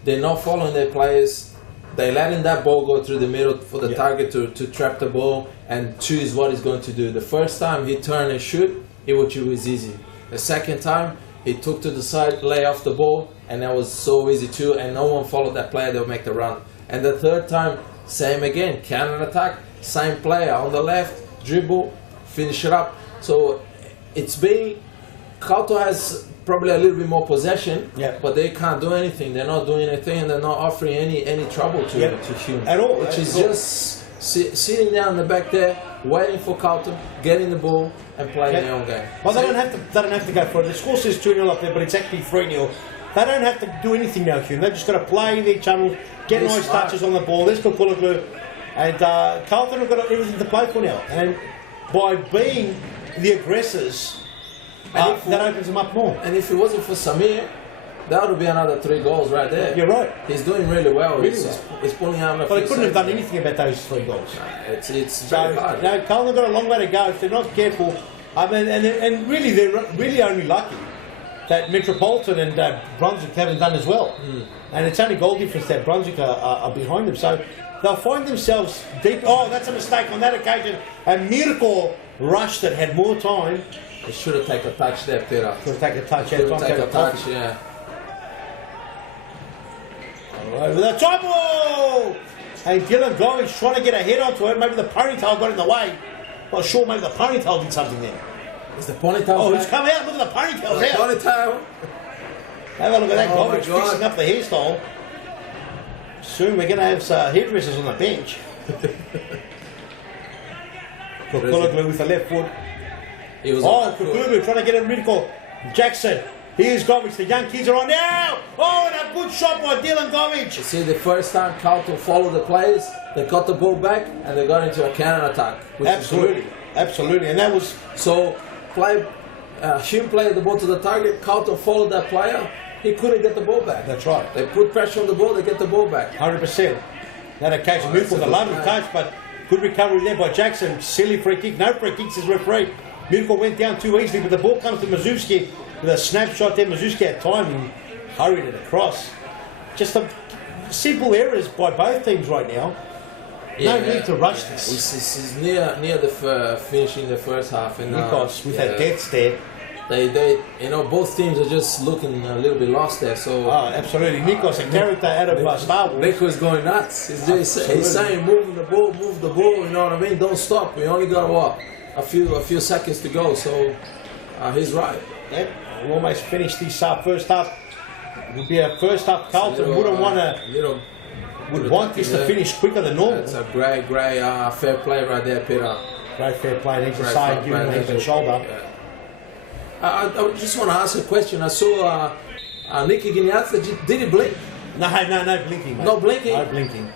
They're not following their players. They're letting that ball go through the middle for the target to trap the ball and choose what he's going to do. The first time he turned and shoot, it was easy. The second time, he took to the side, lay off the ball, and that was so easy too, and no one followed that player, they'll make the run. And the third time, same again, counter attack, same player on the left, dribble, finish it up. So it's been, Kauto has probably a little bit more possession, but they can't do anything. They're not doing anything, and they're not offering any trouble to Hume at all. Which is just sitting down in the back there, waiting for Kauto, getting the ball, and playing their own game. Well, they don't have to go for it. The score says 2-0 up there, but it's actually 3-0. They don't have to do anything now, Hume. They've just got to play their channel, get nice touches on the ball. Let's go Kulaglu. And Carlton have got everything to play for now. And by being the aggressors, that opens them up more. And if it wasn't for Samir, that would be another 3 goals right there. You're right. He's doing really well. He's pulling out. But he couldn't have done anything about those 3 goals. It's very hard. No, Carlton have got a long way to go if they're not careful. I mean, and really, they're really only lucky that Metropolitan and Brunswick haven't done as well. And it's only goal difference that Brunswick are behind them. So they'll find themselves deep. Oh, that's a mistake on that occasion. And Mirko rushed it, had more time. They should have taken a touch there, Peter. Could have taken a touch. Should have taken a touch, yeah. Over the top. Oh! And Dylan Govic trying to get a head onto it. Maybe the ponytail got in the way. Not sure, maybe the ponytail did something there. Is the ponytail? Oh, he's come out. Look at the ponytail's out. Ponytail. Have a look at that. Oh, Govic fixing up the hairstyle. Soon we're going to have hairdressers on the bench. Kukulaglu with the left foot. Kukulaglu trying to get a miracle. Jackson. Here's Govic. The young kids are on now. Oh, and a good shot by Dylan Govic. You see, the first time Carlton followed the players, they got the ball back and they got into a counter attack. Absolutely. Absolutely. And that was... So, Hume played the ball to the target. Carlton followed that player. He couldn't get the ball back. That's right. They put pressure on the ball, they get the ball back. 100%. That occasion, Mirko was a lovely touch, but good recovery there by Jackson. Silly free kick. No free kicks as referee. Mirko went down too easily, but the ball comes to Mazewski with a snapshot there. Mazewski had time and hurried it across. Just simple errors by both teams right now. No need to rush this. It's near the finishing the first half, and Nikos with that death stare. They both teams are just looking a little bit lost there. So Absolutely. Nikos, a character out of Star Wars. Nico's going nuts. He's saying, move the ball, you know what I mean? Don't stop. We only got, a few seconds to go. So he's right. Yep, we almost finished this first half. It would be a first half. Carlton wouldn't want to. Would want this to finish quicker than normal. It's a great fair play right there, Peter. Great fair play. Needs a side, giving him the shoulder. Yeah. I just want to ask a question. I saw Nicky Gignazzi. Did he blink? No blinking. Mate. No blinking? No blinking.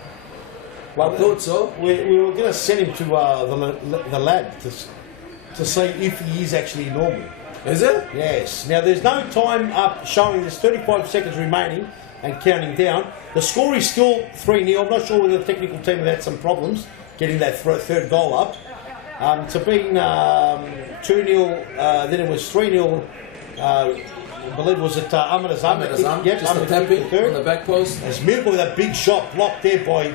Well, I thought so. We were going to send him to the lab to see if he is actually normal. Is it? Yes. Now there's no time up showing. There's 35 seconds remaining and counting down. The score is still 3-0. I'm not sure whether the technical team have had some problems getting that third goal up. To being 2-0, then it was 3-0. I believe it was at Ahmed Azam. Yep, just a tapping on the back post. As Miracle with that big shot blocked there by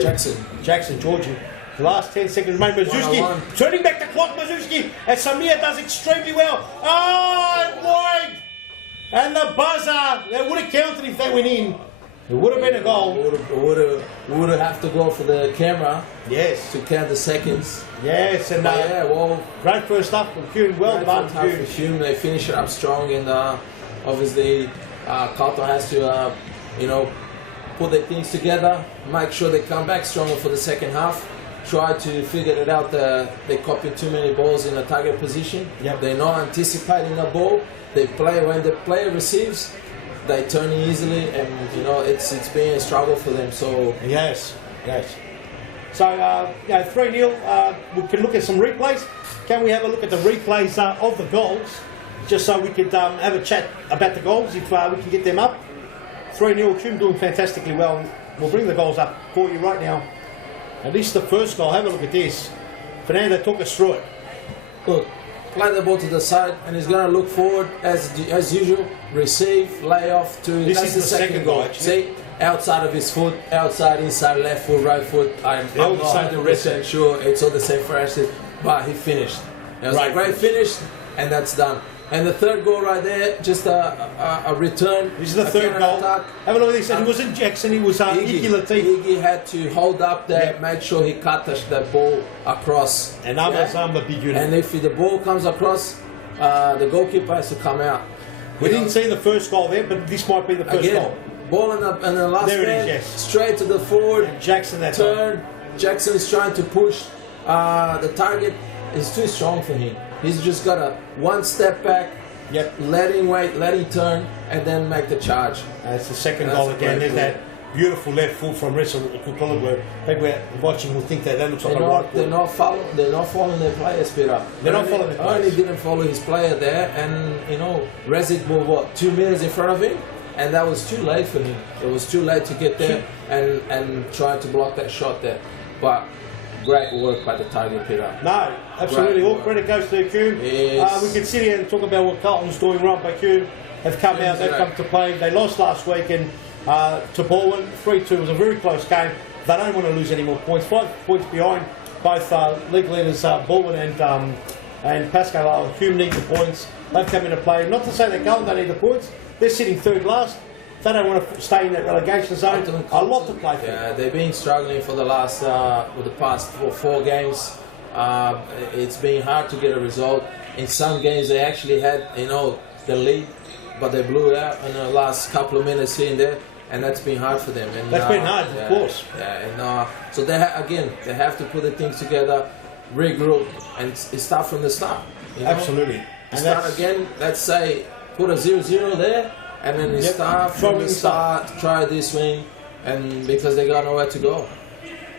Jackson, Georgie. The last 10 seconds remain. Mazuski turning back the clock. Mazuski and Samir does extremely well. Oh, wide! And the buzzer. They would have counted if they went in. It would have been a goal. Would have to go for the camera. Yes. To count the seconds. Yes, and great first half from Hume. Well done, Hume. They finish it up strong, and obviously Carlton has to, put their things together, make sure they come back stronger for the second half. Try to figure it out. They copy too many balls in a target position. Yep. They're not anticipating the ball. They play when the player receives. They turn in easily, and it's been a struggle for them. So yes. So 3-0. We can look at some replays. Can we have a look at the replays of the goals, just so we could have a chat about the goals if we can get them up? 3-0. Hume doing fantastically well. We'll bring the goals up for you right now. And this is the first goal. Have a look at this. Fernando took us through it. Look. Play the ball to the side, and he's going to look forward as usual. Receive, lay off to. This is the second goal. See, outside of his foot, outside, inside, left foot, right foot. I'm not 100% sure it's all the same for Ashley, but he finished. It was a great finish, and that's done. And the third goal right there, just a return. This is the third goal. Have a look at this. And it wasn't Jackson, it was Iggy Latif. Iggy had to hold up there, make sure he cut the ball across. And Amazon, a big unit. And if the ball comes across, the goalkeeper has to come out. We didn't see the first goal there, but this might be the first goal. Ball in the last there man, it is, yes. Straight to the forward. And Jackson, that turn. Jackson is trying to push the target. It's too strong for him. He's just got a one step back, let him wait, let him turn, and then make the charge. That's the second goal again. There's that beautiful left foot from Ressa Kukula. People watching will think that looks like a right foot. They're not following their players, Peter. They're not following the players. Only didn't follow his player there, and Rezic was 2 meters in front of him, and that was too late for him. It was too late to get there and try to block that shot there. But great work by the target, Peter. No, absolutely. All credit goes to Hume. Yes. We can sit here and talk about what Carlton's doing right, but Hume have come out, they've come to play. They lost last week and to Baldwin, 3-2 was a very close game. They don't want to lose any more points. 5 points behind both league leaders Baldwin and Pascal. Hume need the points. They've come into play. Not to say that Carlton don't need the points. They're sitting third last. They don't want to stay in that relegation zone. A lot to play for. Yeah, they've been struggling for the past four games. It's been hard to get a result. In some games, they actually had the lead, but they blew it out in the last couple of minutes here and there, and that's been hard for them. And that's been hard, of course. Yeah, and so they have to put the things together, regroup, and start from the start. Absolutely. And start again. Let's say put a 0-0 there. And then start from the start, try this wing, and because they got nowhere to go.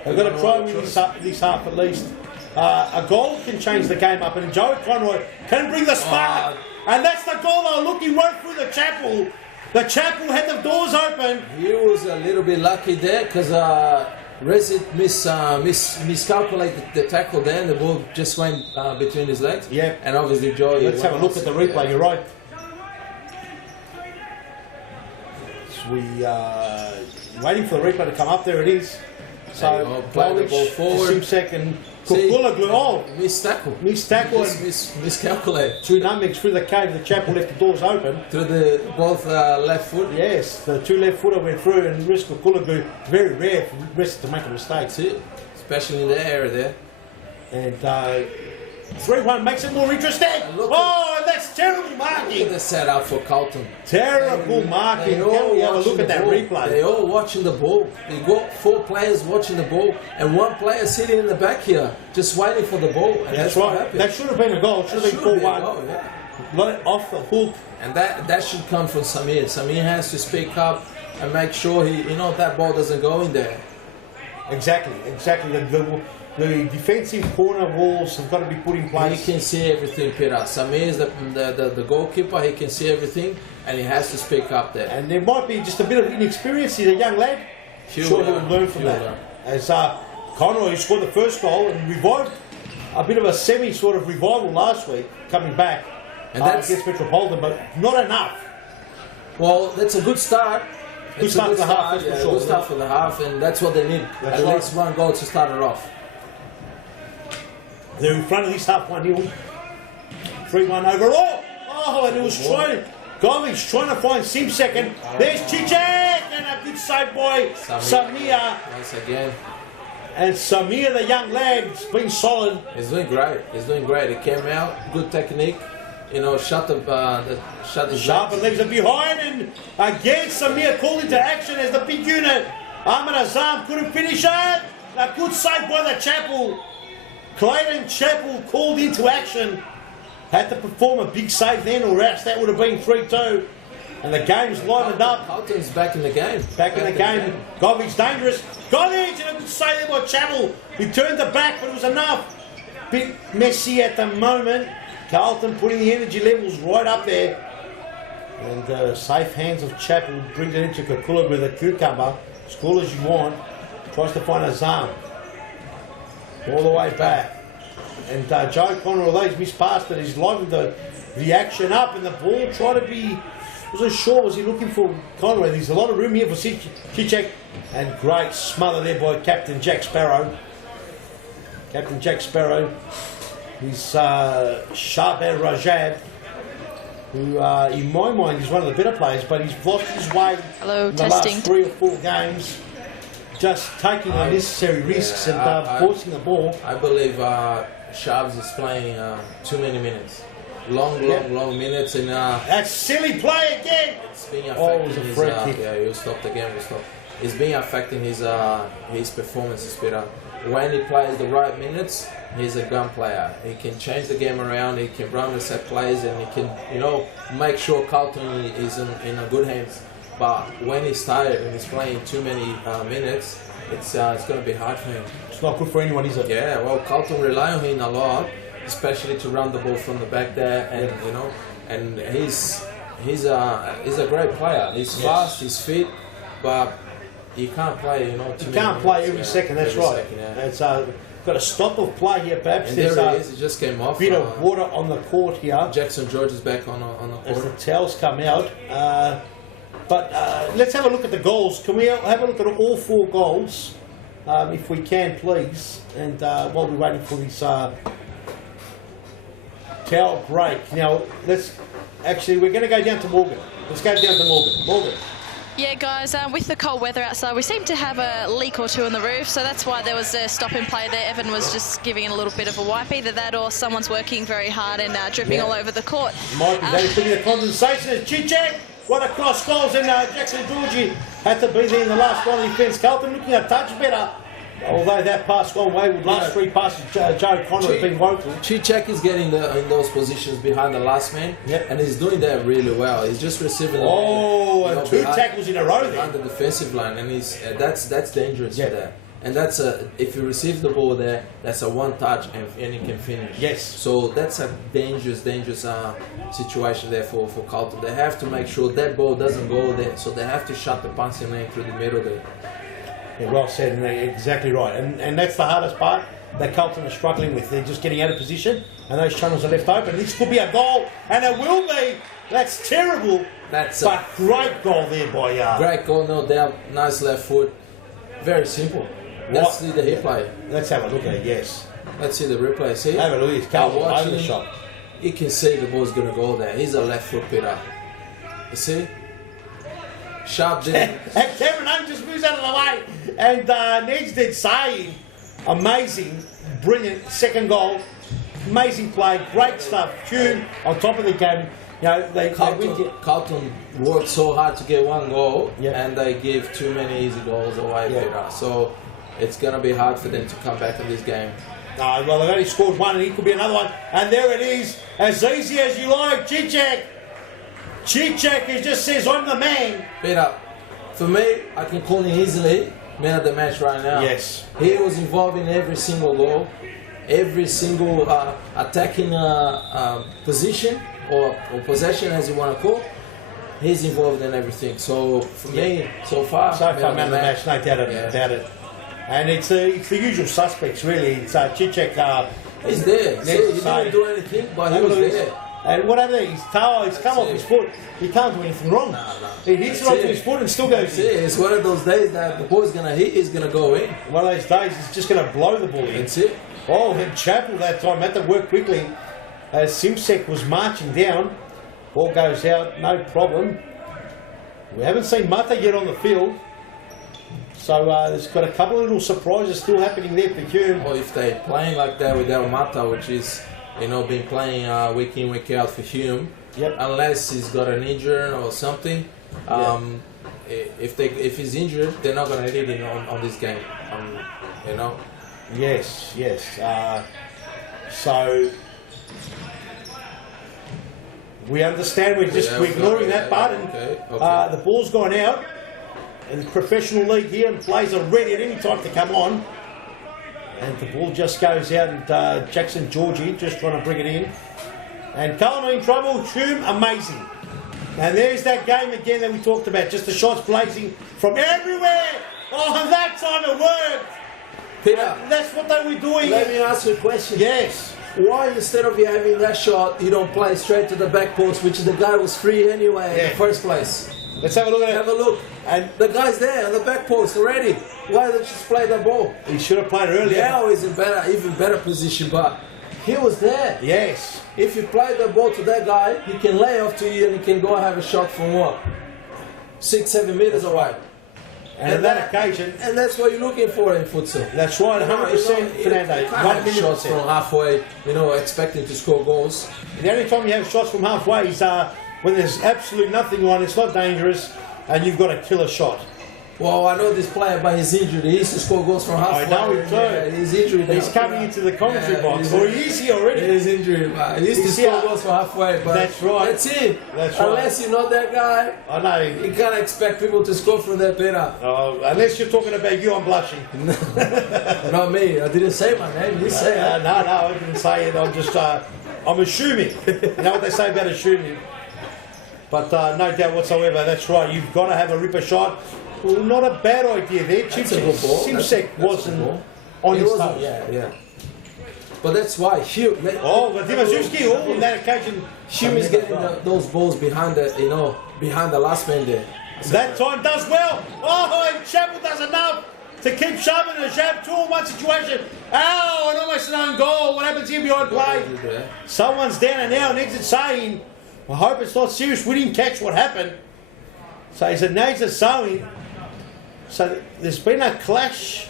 They've got to try and win this half at least. A goal can change the game up, and Joe Conroy can bring the spark. And that's the goal they were looking right through the chapel. The chapel had the doors open. He was a little bit lucky there because Rezic miscalculated the tackle there, and the ball just went between his legs. Yeah. And obviously Joe. Let's have a look at the replay. You're right. We waiting for the replay to come up. There it is. There you go. Play the ball forward. Simsek and See, Kukula missed tackle. Missed tackle Just miscalculate. two numbers through the cave. The chapel left the doors open. Through the both left foot. Yes, the two left footer went through, and risk of Kukula, very rare for risk to make a mistake. That's it. Especially in the area there. And 3-1 makes it more interesting. Oh, that's terrible Look marking. at the setup for Carlton. Terrible marking. They Can we have a watching look at the that ball. replay? They're all watching the ball. They got 4 players watching the ball and 1 player sitting in the back here just waiting for the ball. And That's what right. happened. That should have been a goal. It should have been Should be a 4-1. goal, yeah. Let it off the hook. And that should come from Samir. Samir has to speak up and make sure that ball doesn't go in there. Exactly. The defensive corner walls have got to be put in He place. can see everything, Peter. Samir is the goalkeeper. He can see everything, and he has to speak up there. And there might be just a bit of inexperience. He's a young lad. Sure, he'll learn from that. As Conroy scored the first goal and revived a bit of a sort of revival last week, coming back And that's against Metropolitan, but not enough. Well, that's a good start. Good start for the half, that's for yeah, sure. Good start for the half, and that's what they need. That's At right. least 1 goal to start it off. They're in front of this half 1-0. 3-1 overall. Oh, and it was trying to find Simsek, and there's Chichek, and a good save by Samir. Once again, And Samir, the young lad, has been solid. he's doing great. He came out, good technique. Shut his Sharp legs. legs are behind, and again Samir called into action as the big unit. Ahmed Azam couldn't finish it. A good save by the Chapel. Clayton Chapel called into action. Had to perform a big save then, or else that would have been 3-2. And the game's lightened up. Carlton's back in the game. Back in the game. Govic's dangerous. Govic, and a good save there by Chapel. He turned the back, but it was enough. Bit messy at the moment. Carlton putting the energy levels right up there. And safe hands of Chapel brings it into Kukula with a cucumber. Score as you want. Tries to find Azam. All the way back. And Joe Connor, although he's missed past it, he's livened the action up, and the ball tried to be... Wasn't sure, was he looking for Conway? There's a lot of room here for Chichek. And great smother there by Captain Jack Sparrow. Captain Jack Sparrow. He's Shahbaz Rajab, who in my mind is one of the better players, but he's lost his way in the last 3 or 4 games, just taking unnecessary risks and forcing the ball. I believe Shabs is playing too many minutes. Long minutes, and That's silly play again. it's being Oh, it was affecting a his. free kick. Yeah, he was stopped again. It's being affecting his performances, Peter. When he plays the right minutes, he's a gun player. He can change the game around. He can run the set plays, and he can, make sure Carlton is in a good hands. But when he's tired and he's playing too many minutes, it's going to be hard for him. It's not good for anyone, is it? Yeah, well, Carlton rely on him a lot, especially to run the ball from the back there, and and he's a great player. He's fast, he's fit, but you can't play, You can't play every second, that's right. Second, yeah. It's got a stop of play here, perhaps. And There's there he a is. He just came off. bit of water on the court here. Jackson George is back on the As the court. towels come out. But let's have a look at the goals. Can we have a look at all 4 goals, if we can, please? And while we're waiting for this towel break. Now, we're going to go down to Morgan. Let's go down to Morgan. Morgan. Yeah, guys, with the cold weather outside, we seem to have a leak or 2 on the roof, so that's why there was a stop and play there. Evan was just giving it a little bit of a wipe. Either that or someone's working very hard and dripping all over the court. Might be that putting the condensation as Chichek. What a cross goals, and Jackson Georgie had to be there in the last line of defence. Carlton looking a touch better. Although that pass gone away with last 3 passes, Joe Connor has been vocal. Chichek is getting in those positions behind the last man, and he's doing that really well. He's just receiving the ball, and 2 tackles in a row there. behind the defensive line, and that's dangerous for that. And that's if you receive the ball there, that's a one touch and you can finish. Yes. So that's a dangerous situation there for Carlton. They have to make sure that ball doesn't go there. So they have to shut the passing lane through the middle there. Yeah, well said, and exactly right. And that's the hardest part that Carlton are struggling with. They're just getting out of position, and those channels are left open. This could be a goal, and it will be. That's terrible. That's but great goal there by great goal, no doubt. Nice left foot. Very simple. Let's see the replay. Let's have a look at it, yes. Let's see the replay. See? Have a look at his Carlton over watching the shot. You can see the ball's going to go there. He's a left foot Peter. You see? Sharp there. And Cameron Hunt just moves out of the way. And Nedsted saying, amazing, brilliant second goal. Amazing play, great stuff. Hume on top of the game. You know, Carlton worked so hard to get one goal, Yeah. and they give too many easy goals away. Yeah. Peter. So it's going to be hard for them to come back in this game. Well, they've only scored one, and he could be another one. And there it is, as easy as you like. Chichak. He just says, I'm the man. Peter, for me, I can call him easily man of the match right now. Yes. He was involved in every single goal, every single attacking position or possession, as you want to call. He's involved in everything. So for me, so far, Man of the match, no doubt about it. And it's the usual suspects, really. It's Chichak. He's there. See, he didn't do anything, but he was there. And whatever, he's come off his foot. He can't do anything wrong. No. He hits it off his foot and still goes in. It's one of those days that the ball's going to hit, he's going to go in. One of those days, he's just going to blow the ball in. That's it. Oh, and Chappell that time had to work quickly as Simsek was marching down. Ball goes out, no problem. We haven't seen Mata yet on the field. So there's got a couple of little surprises still happening there for Hume. Well, if they're playing like that without Mata, which is, been playing week in, week out for Hume, Yep. unless he's got an injury or something, if he's injured, they're not going to need him on this game, Yes. So we understand. We're ignoring that part. And Okay. the ball's gone out. And the professional league here, and players are ready at any time to come on. And the ball just goes out, and Jackson Georgie just trying to bring it in. And Cullen in trouble. Hume, amazing. And there's that game again that we talked about. Just the shots blazing from everywhere. Oh, and that time it worked. Peter, That's what they were doing. let me ask you a question. Yes. Why instead of you having that shot, you don't play straight to the back post, which the guy was free anyway in the first place? Let's have a look at Have it. a look. And The guy's there on the back post already. Why don't you just play the ball? he should have played earlier. Now he's in even better position, but he was there. Yes. If you play the ball to that guy, he can lay off to you and he can go and have a shot from what? 6-7 meters away. And on that occasion, And that's what you're looking for in futsal. that's right, 100%, Fernando. You can't have shots 1,000,000%. from halfway, expecting to score goals. The only time you have shots from halfway is when there's absolutely nothing on, it's not dangerous, and you've got a killer shot. Well, I know this player, but he's injured. He used to score goals from halfway. I know him too. Yeah, he's injured. He's coming into the commentary box, he's or he is here already. He's injured, but he used to You see score how- goals from halfway. But That's right. That's it. That's right. Unless you're not that guy, I know. you can't expect people to score from that better. Unless you're talking about you, I'm blushing. Not me. I didn't say my name. You say it. No, I didn't say it. I'm just, I'm assuming. You know what they say about assuming? But no doubt whatsoever, that's right. You've got to have a ripper shot. Well, not a bad idea there. That's a good ball. Simsek That's a wasn't good ball. on He his wasn't, toes. yeah. But that's why Hugh. Oh, but Dimaszewski, on that occasion, Hugh is getting those balls behind the last man there. that time does well. Oh, and Chappell does enough to keep shoving and shove 2-on-1 situation. Ow, and almost an own goal. What happens here behind play? Someone's down and now, and exit saying, I hope it's not serious. We didn't catch what happened. So he said, Nags are sewing. So there's been a clash.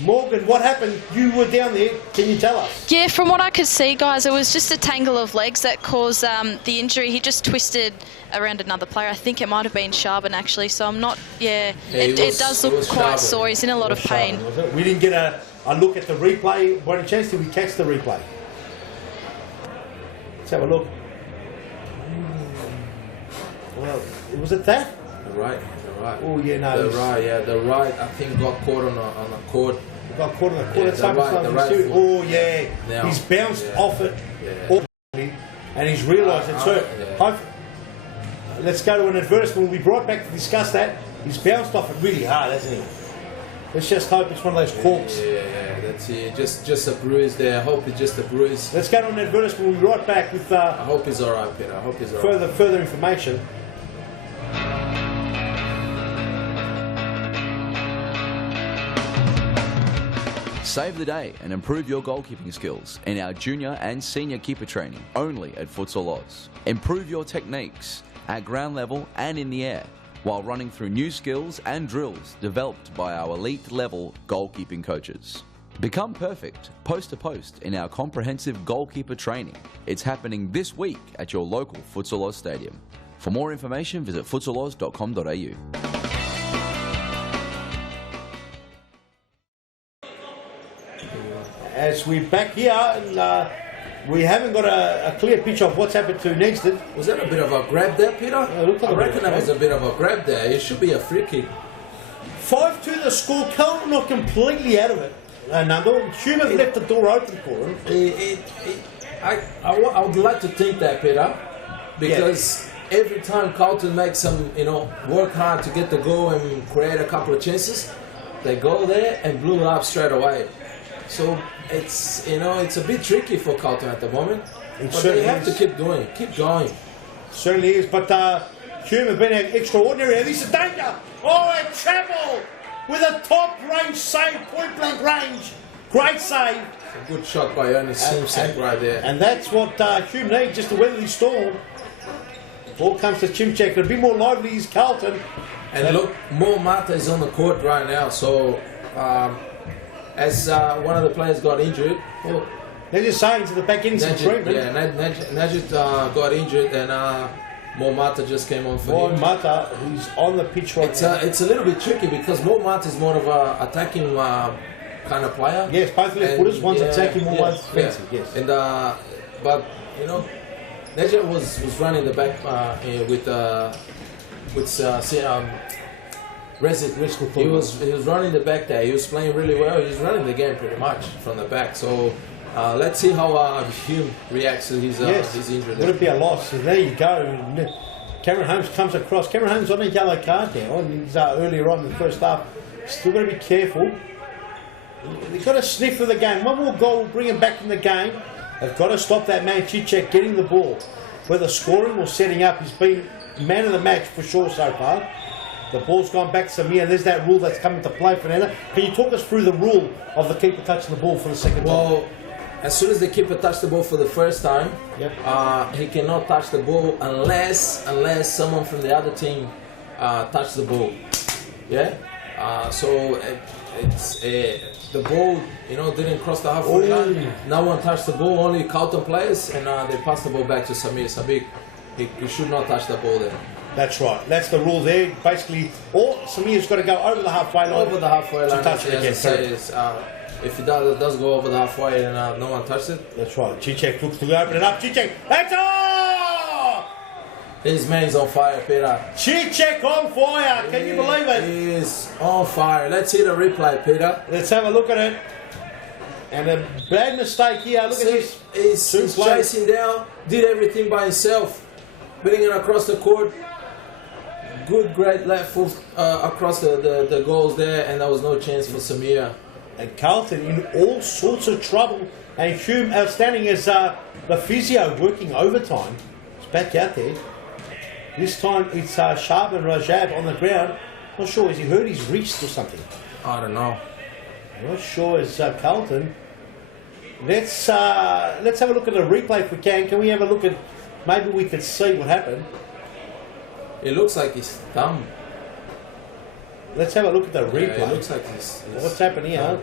Morgan, what happened? You were down there. Can you tell us? Yeah, from what I could see, guys, it was just a tangle of legs that caused the injury. He just twisted around another player. I think it might have been Sharben, actually. So I'm not, it does look quite sore. He's in a lot of pain. Was it? We didn't get a look at the replay. By any chance, did we catch the replay? Let's have a look. Well, was it that? The right. Oh, yeah, no. The right, I think got caught on a cord. Got caught on the court. Yeah, That's the right foot. Oh, yeah. Now, He's bounced off it awfully, and he's realised it's hurt. Yeah. Let's go to an advertisement. We'll be right back to discuss that. He's bounced off it really hard, hasn't he? Let's just hope it's one of those corks. Yeah, that's it. Just a bruise there. I hope it's just a bruise. Let's go to an advertisement. We'll be right back with I hope he's alright, Peter. I hope he's alright. further information. Save the day and improve your goalkeeping skills in our junior and senior keeper training only at Futsal Oz. Improve your techniques at ground level and in the air while running through new skills and drills developed by our elite level goalkeeping coaches. Become perfect post to post in our comprehensive goalkeeper training. It's happening this week at your local Futsal Oz stadium. For more information, visit futsaloz.com.au. As we're back here, and we haven't got a clear picture of what's happened to Negsted. Was that a bit of a grab there, Peter? Looked like I reckon that was a bit of a grab there. It should be a free kick. 5-2 the score. Carlton not completely out of it. Nando, Hume have left the door open for him. I would like to think that, Peter, because every time Carlton makes some, work hard to get the goal and create a couple of chances, they go there and blew it up straight away. So it's it's a bit tricky for Carlton at the moment. But they have to keep going. Certainly is, but Hume have been extraordinary. This is danger. Oh, a travel with a top range save, point blank range. Great save. A good shot by Ernest Simpson right there. And that's what Hume needs just to weather the storm. Ball comes to Chimchek. A bit more lively is Carlton. And look, Mo Mata is on the court right now. So as one of the players got injured, they're just saying to the back end some treatment. Yeah, Najit got injured and Mo Mata just came on for him. Mo Mata, who's on the pitch right now. It's a little bit tricky because Mo Mata is more of a attacking kind of player. Yes, both left footers, one's attacking, one's defensive. Yes. And but Najit was running the back with Rezic. He was running the back there. He was playing really well. He was running the game pretty much from the back. So let's see how Hume reacts to his injury. Would it be a loss? So there you go. Cameron Holmes comes across. Cameron Holmes on a yellow card now. He's earlier on in the first half. Still got to be careful. They've got to sniff for the game. One more goal will bring him back in the game. They've got to stop that man Chichek getting the ball. Whether scoring or setting up, he's been man of the match for sure so far. The ball's gone back to Samir, and there's that rule that's come into play, Fernanda. Can you talk us through the rule of the keeper touching the ball for the second time? Well, as soon as the keeper touched the ball for the first time, he cannot touch the ball unless someone from the other team touched the ball. So it's the ball, didn't cross the halfway line. No one touched the ball, only Carlton players, and they passed the ball back to Samir. Sabik, he should not touch the ball there. That's right. That's the rule there. Basically, or Samir's got to go over the halfway line. Over the halfway line. To touch it again. If it does go over the halfway and no one touched it. That's right. Chichek looks to open it up. Chichek. That's all! This man's on fire, Peter. Chichek on fire. Can you believe it? He is on fire. Let's see the replay, Peter. Let's have a look at it. And a bad mistake here. Look at this. He's chasing down. Did everything by himself. Bringing it across the court. Good, great left foot across the goals there, and there was no chance for Samir. And Carlton in all sorts of trouble. And Hume outstanding as the physio working overtime. It's back out there. This time it's Shahban Rajab on the ground. Not sure, has he hurt his wrist or something? I don't know. Not sure as Carlton. Let's have a look at the replay if we can. Can we have a look at, maybe we could see what happened. It looks like his thumb. Let's have a look at the replay. It looks like his what's happened here?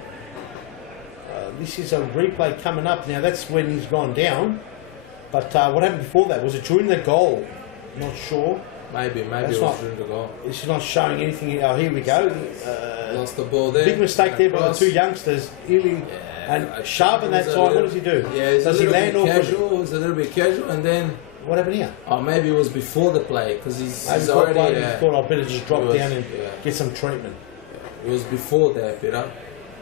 This is a replay coming up now. That's when he's gone down. But what happened before that? Was it during the goal? Not sure. Maybe it was during the goal. This is not showing anything. Oh, here we go. Lost the ball there. Big mistake there by the two youngsters. And Sharpen that time. What does he do? Yeah, he's a little bit casual, and then. What happened here? Oh, maybe it was before the play because he's already. He thought I'd better just drop down and get some treatment. It was before that, Peter,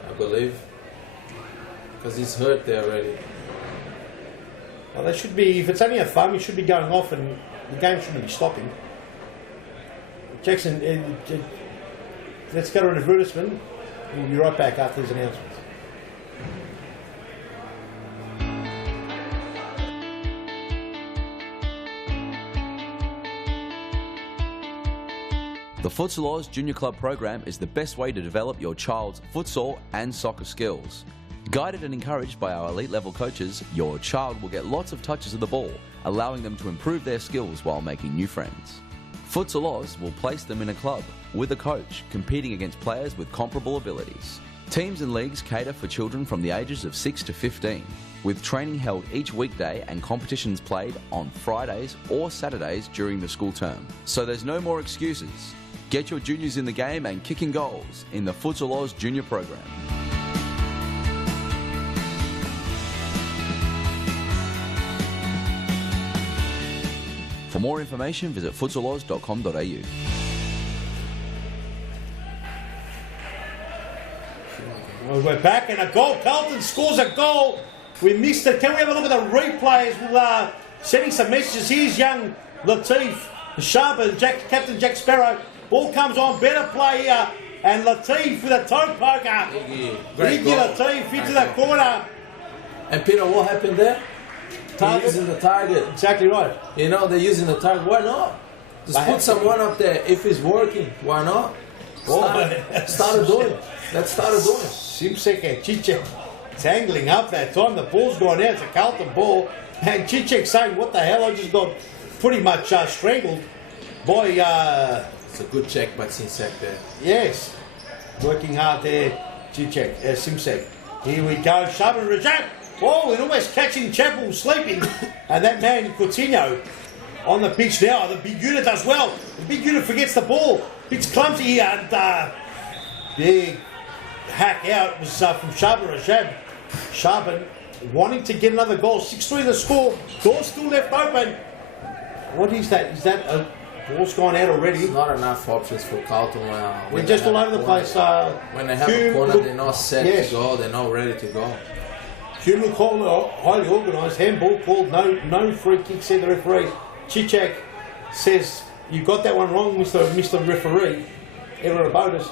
I believe, because he's hurt there already. Well, they should be. If it's only a thumb, he should be going off, and the game shouldn't be stopping. Jackson, let's go to an advertisement. We'll be right back after these announcements. The Futsal Oz Junior Club program is the best way to develop your child's futsal and soccer skills. Guided and encouraged by our elite level coaches, your child will get lots of touches of the ball, allowing them to improve their skills while making new friends. Futsal Oz will place them in a club with a coach, competing against players with comparable abilities. Teams and leagues cater for children from the ages of 6 to 15, with training held each weekday and competitions played on Fridays or Saturdays during the school term. So there's no more excuses. Get your juniors in the game and kicking goals in the Futsal Oz Junior program. For more information, visit futsaloz.com.au. Well, we're back and a goal. Carlton scores a goal. We missed it. Can we have a look at the replays? We'll sending some messages. Here's young Latif, Sharper, Captain Jack Sparrow. Ball comes on, better play here. And Latif with a toe poker. Iggy Latif into the corner. And Peter, what happened there? They're using the target. Exactly right. You know, they're using the target. Why not? Just put someone up there. If it's working, why not? Started doing. Let's start doing. Simsek and Chichek tangling up that time. The ball's gone out. It's a Carlton ball. And Chichek saying, what the hell? I just got pretty much strangled by... It's a good check by Simsek there. Yes. Working hard there, Chichek, Simsek. Here we go. Shabba Rajab. Whoa, and almost catching Chapel sleeping. And that man, Coutinho, on the pitch now. The big unit does well. The big unit forgets the ball. It's clumsy here. And big hack out was from Shabba Rajab. Shabba wanting to get another goal. 6-3 the score. Door still left open. What is that? Is that a ball's gone out already? There's not enough options for Carlton. We're just all over the place. When they have a corner, they're not set to go. They're not ready to go. Hume look highly organised. Handball called. No free kick, said the referee. Chichak says, you got that one wrong, Mr. Referee. Error about us.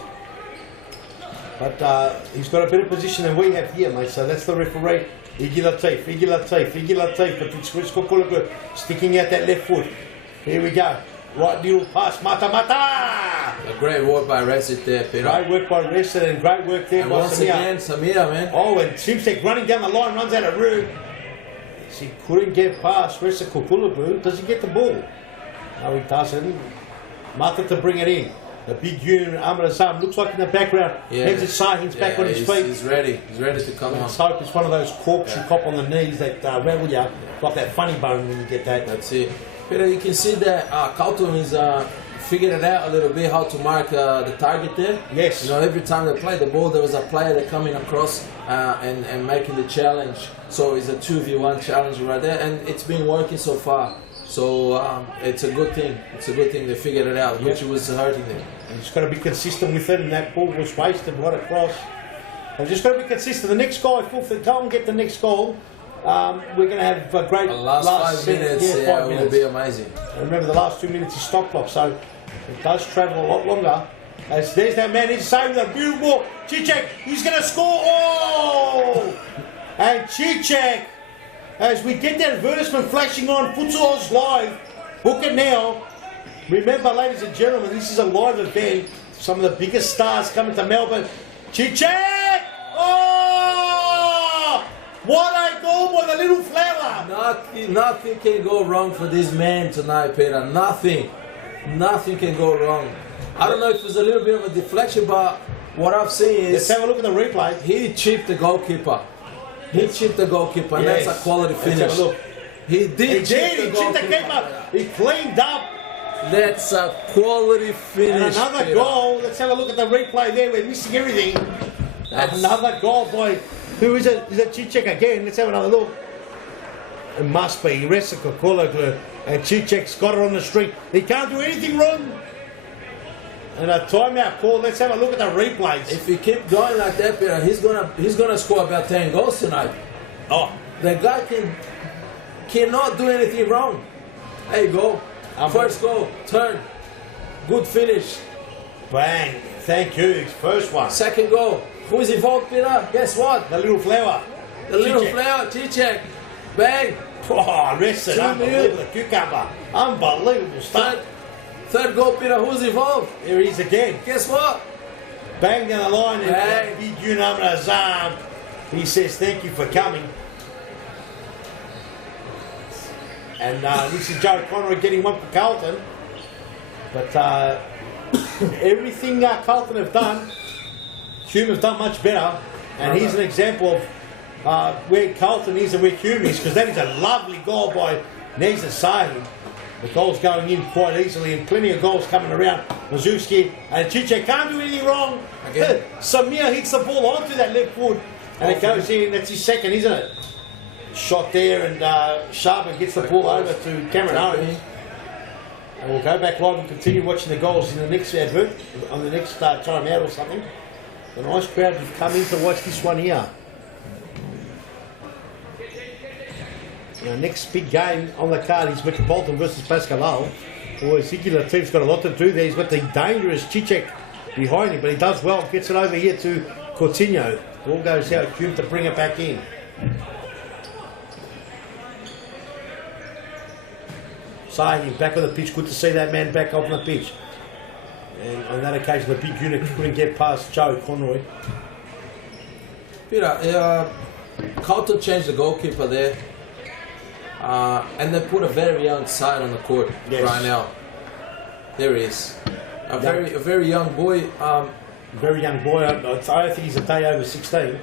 But he's got a better position than we have here, mate. So that's the referee. Iggy Latif. But it's sticking out that left foot. Here we go. Right little pass. Mata. A great work by Resit there, Peter. Great work by Resit and great work there and by once again, Samir, man. Oh, and Simsek running down the line, runs out of room. He couldn't get past Resit Kukulabu. Does he get the ball? No, he doesn't. Mata to bring it in. The big unit, Ahmed Azam, looks like in the background. Heads aside, he's back on his feet. He's ready. He's ready to come on. Let's hope it's one of those corks you cop on the knees that rattle you, like that funny bone when you get that. That's it. Peter, you can see that Carlton is figured it out a little bit how to mark the target there. Yes. You know, every time they play the ball, there was a player that coming across and making the challenge. So it's a 2v1 challenge right there, and it's been working so far. So it's a good thing. It's a good thing they figured it out, which was hurting them. And just got to be consistent with it, and that ball was wasted right across. And just got to be consistent. The next guy, if they can't get the next goal, we're going to have a great last 5 minutes. 5 minutes will be amazing. And remember, the last 2 minutes is stop clock, so it does travel a lot longer. As there's that man inside with a beautiful ball. Chichek, he's going to score. Oh! And Chichek, as we get that advertisement flashing on Futsal Oz Live, book it now. Remember, ladies and gentlemen, this is a live event. Some of the biggest stars coming to Melbourne. Chichek! Oh! What a goal by the little flower! Nothing can go wrong for this man tonight, Peter. Nothing can go wrong. I don't know if it was a little bit of a deflection, but what I've seen is... Let's have a look at the replay. He chipped the goalkeeper. And that's a quality finish. Let's have a look. He He chipped the keeper. He cleaned up. That's a quality finish. And another goal. Let's have a look at the replay there. We're missing everything. Another goal by... Who is it? Is it Chichek again? Let's have another look. It must be Resika Kulaglu. And Chichek's got it on the street. He can't do anything wrong. And a timeout call. Let's have a look at the replays. If he keep going like that, Peter, he's gonna score about 10 goals tonight. Oh, the guy cannot do anything wrong. There you go. First goal, turn, good finish. Bang! Thank you. First one. Second goal. Who is involved, Peter? Guess what? The little flower. The little flower, Chichek. Bang! Oh, Rested. Unbelievable. Cucumber. Unbelievable stuff. Third goal, Peter. Who's involved? Here he is again. Guess what? Bang down the line and big Unam Azam. He says, thank you for coming. And this is Joe Conroy getting one for Carlton. But everything Carlton have done, Hume have done much better. And here's an example of where Carlton is and where Hume is, because that is a lovely goal by Neza Sahin. The goal's going in quite easily, and plenty of goals coming around. Mazuski and Chiche can't do anything wrong. Again. Samir hits the ball onto that left foot, and it goes in. That's his second, isn't it? Shot there, and Sharpen gets the ball over to Cameron Owens. And we'll go back live and continue watching the goals in the next advert, on the next time out or something. A nice crowd have come in to watch this one here. Now, next big game on the card is Metropolitan versus Pascal. Boy, Ziggy Latif's got a lot to do there. He's got the dangerous Chichek behind him, but he does well. Gets it over here to Coutinho. Ball goes out, Hume to bring it back in. Sahi back on the pitch. Good to see that man back on the pitch. And on that occasion, the big unit couldn't get past Joe Conroy. Peter, Carlton changed the goalkeeper there. And they put a very young side on the court right now. There he is. A very young boy. Very young boy. I think he's a day over 16.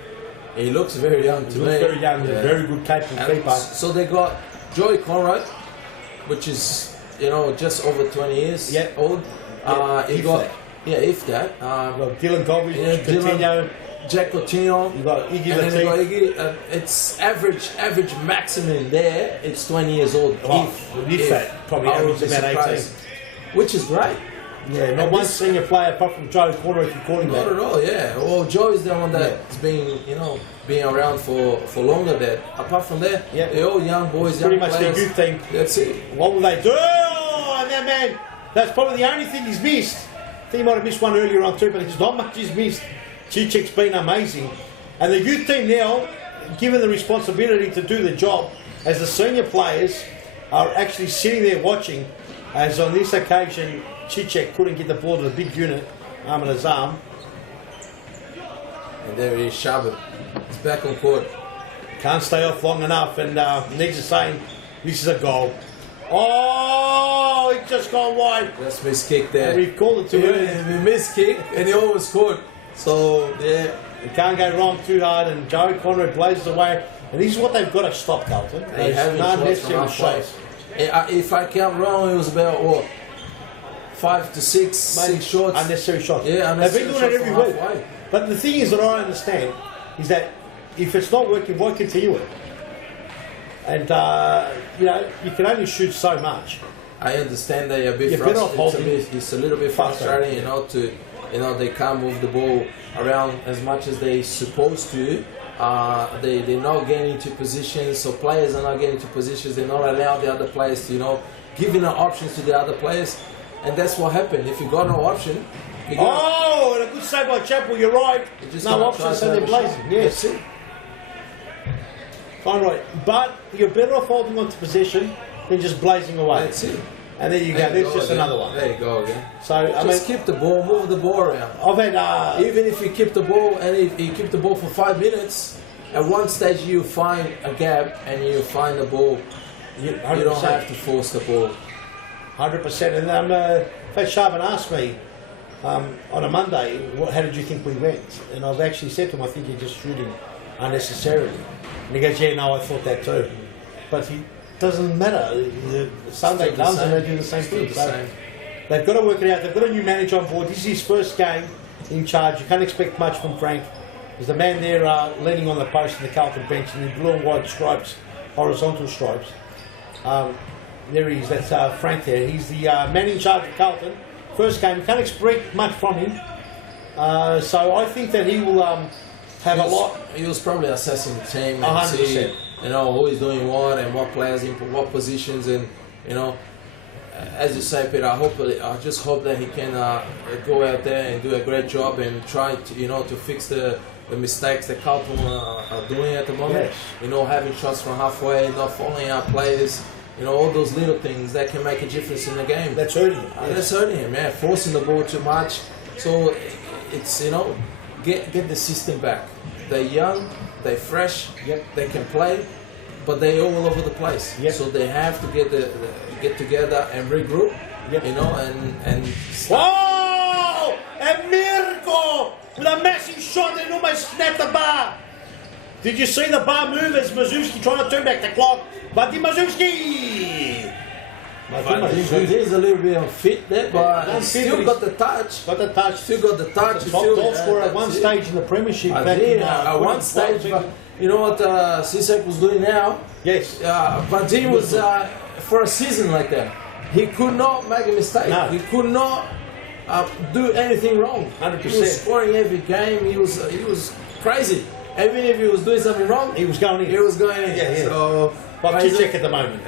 He looks very young to me. Very young. Yeah. Very good capable keeper. So they got Joey Conrad, which is just over 20 years old. If that. Dylan Govic, Coutinho. Jack Coutinho, you got Iggy, and then you got Iggy. It's average maximum there. It's 20 years old. If that probably average about 18, which is great. Yeah, not one senior player apart from Joe Corner if you're calling that. Not at all. Yeah. Well, Joe is the one that's been around for longer. There. Apart from that, they're all young boys, young pretty players. Much their youth team. That's it. What will they do? Oh, and that man, that's probably the only thing he's missed. I think he might have missed one earlier on too, but there's not much he's missed. Chichek's been amazing. And the youth team now, given the responsibility to do the job, as the senior players are actually sitting there watching, as on this occasion, Chichek couldn't get the ball to the big unit, arm in his arm. And there he is, Shabbat. He's back on court. Can't stay off long enough, and Negs is saying, this is a goal. Oh, it just gone wide. That's miss kick there. And we've called it too early. We missed kick, and he almost scored. So, yeah. You can't go wrong too hard, and Joe Conroy blazes away. And this is what they've got to stop, Carlton. They have unnecessary shots. If I count wrong, it was about, 5 to 6 shots. Unnecessary shots. Yeah, unnecessary. They've been doing it every week. But the thing is that I understand is that if it's not working, why continue it? And, you can only shoot so much. I understand they are a bit frustrating. It's a little bit frustrating, they can't move the ball around as much as they're supposed to. They're not getting into positions, so players are not getting into positions. They're not allowing the other players to, giving options to the other players. And that's what happened. If you got no option... and a good save by Chappell, you're right. No options, so they're blazing. Yes. That's it. Fine, right. But you're better off holding on to possession than just blazing away. That's it. And there you go. There's just another one. There you go again. So just keep the ball, move the ball around. I've had even if you keep the ball, and if you keep the ball for 5 minutes, at one stage you find a gap and you find the ball. You don't have to force the ball. 100%. And Fat Sharman asked me on a Monday, how did you think we went? And I've actually said to him, I think you're just shooting unnecessarily. And he goes, yeah, no, I thought that too. But he doesn't matter. The Sunday comes and they do the same thing. So they've got to work it out. They've got a new manager on board. This is his first game in charge. You can't expect much from Frank. There's a man there leaning on the post in the Carlton bench in the blue and white stripes, horizontal stripes. There he is. That's Frank there. He's the man in charge of Carlton. First game. You can't expect much from him. So I think that he will have a lot. He was probably assessing the team and 100%. see, who is doing what and what players in what positions, and as you say, Peter, I just hope that he can go out there and do a great job and try to to fix the mistakes that Carlton are doing at the moment. Yes. Having shots from halfway, not following our players. All those little things that can make a difference in the game. That's hurting him. That's hurting him, yeah. Forcing the ball too much. So it's, get the system back. They're young, they're fresh, Yep. they can play, but they're all over the place. Yep. So they have to get together and regroup, Yep. you know, and start. Oh! And Mirko with a massive shot and almost snapped the bar. Did you see the bar move as Mazewski trying to turn back the clock? Vadim Mazewski! He's a little bit unfit there, but Unfit, still but got the touch. Got the touch. Still got the touch. Top still, goal scorer at that's one it. stage in the Premiership. I back did, in, at one stage, but you know what Sisek was doing now? Yes. Vadim was for a season like that. He could not make a mistake. No. He could not do anything wrong. 100%. He was scoring every game. He was crazy. Even if he was doing something wrong, He was going in. he was going in. Yeah. So, Like he's a- Cicek at the moment.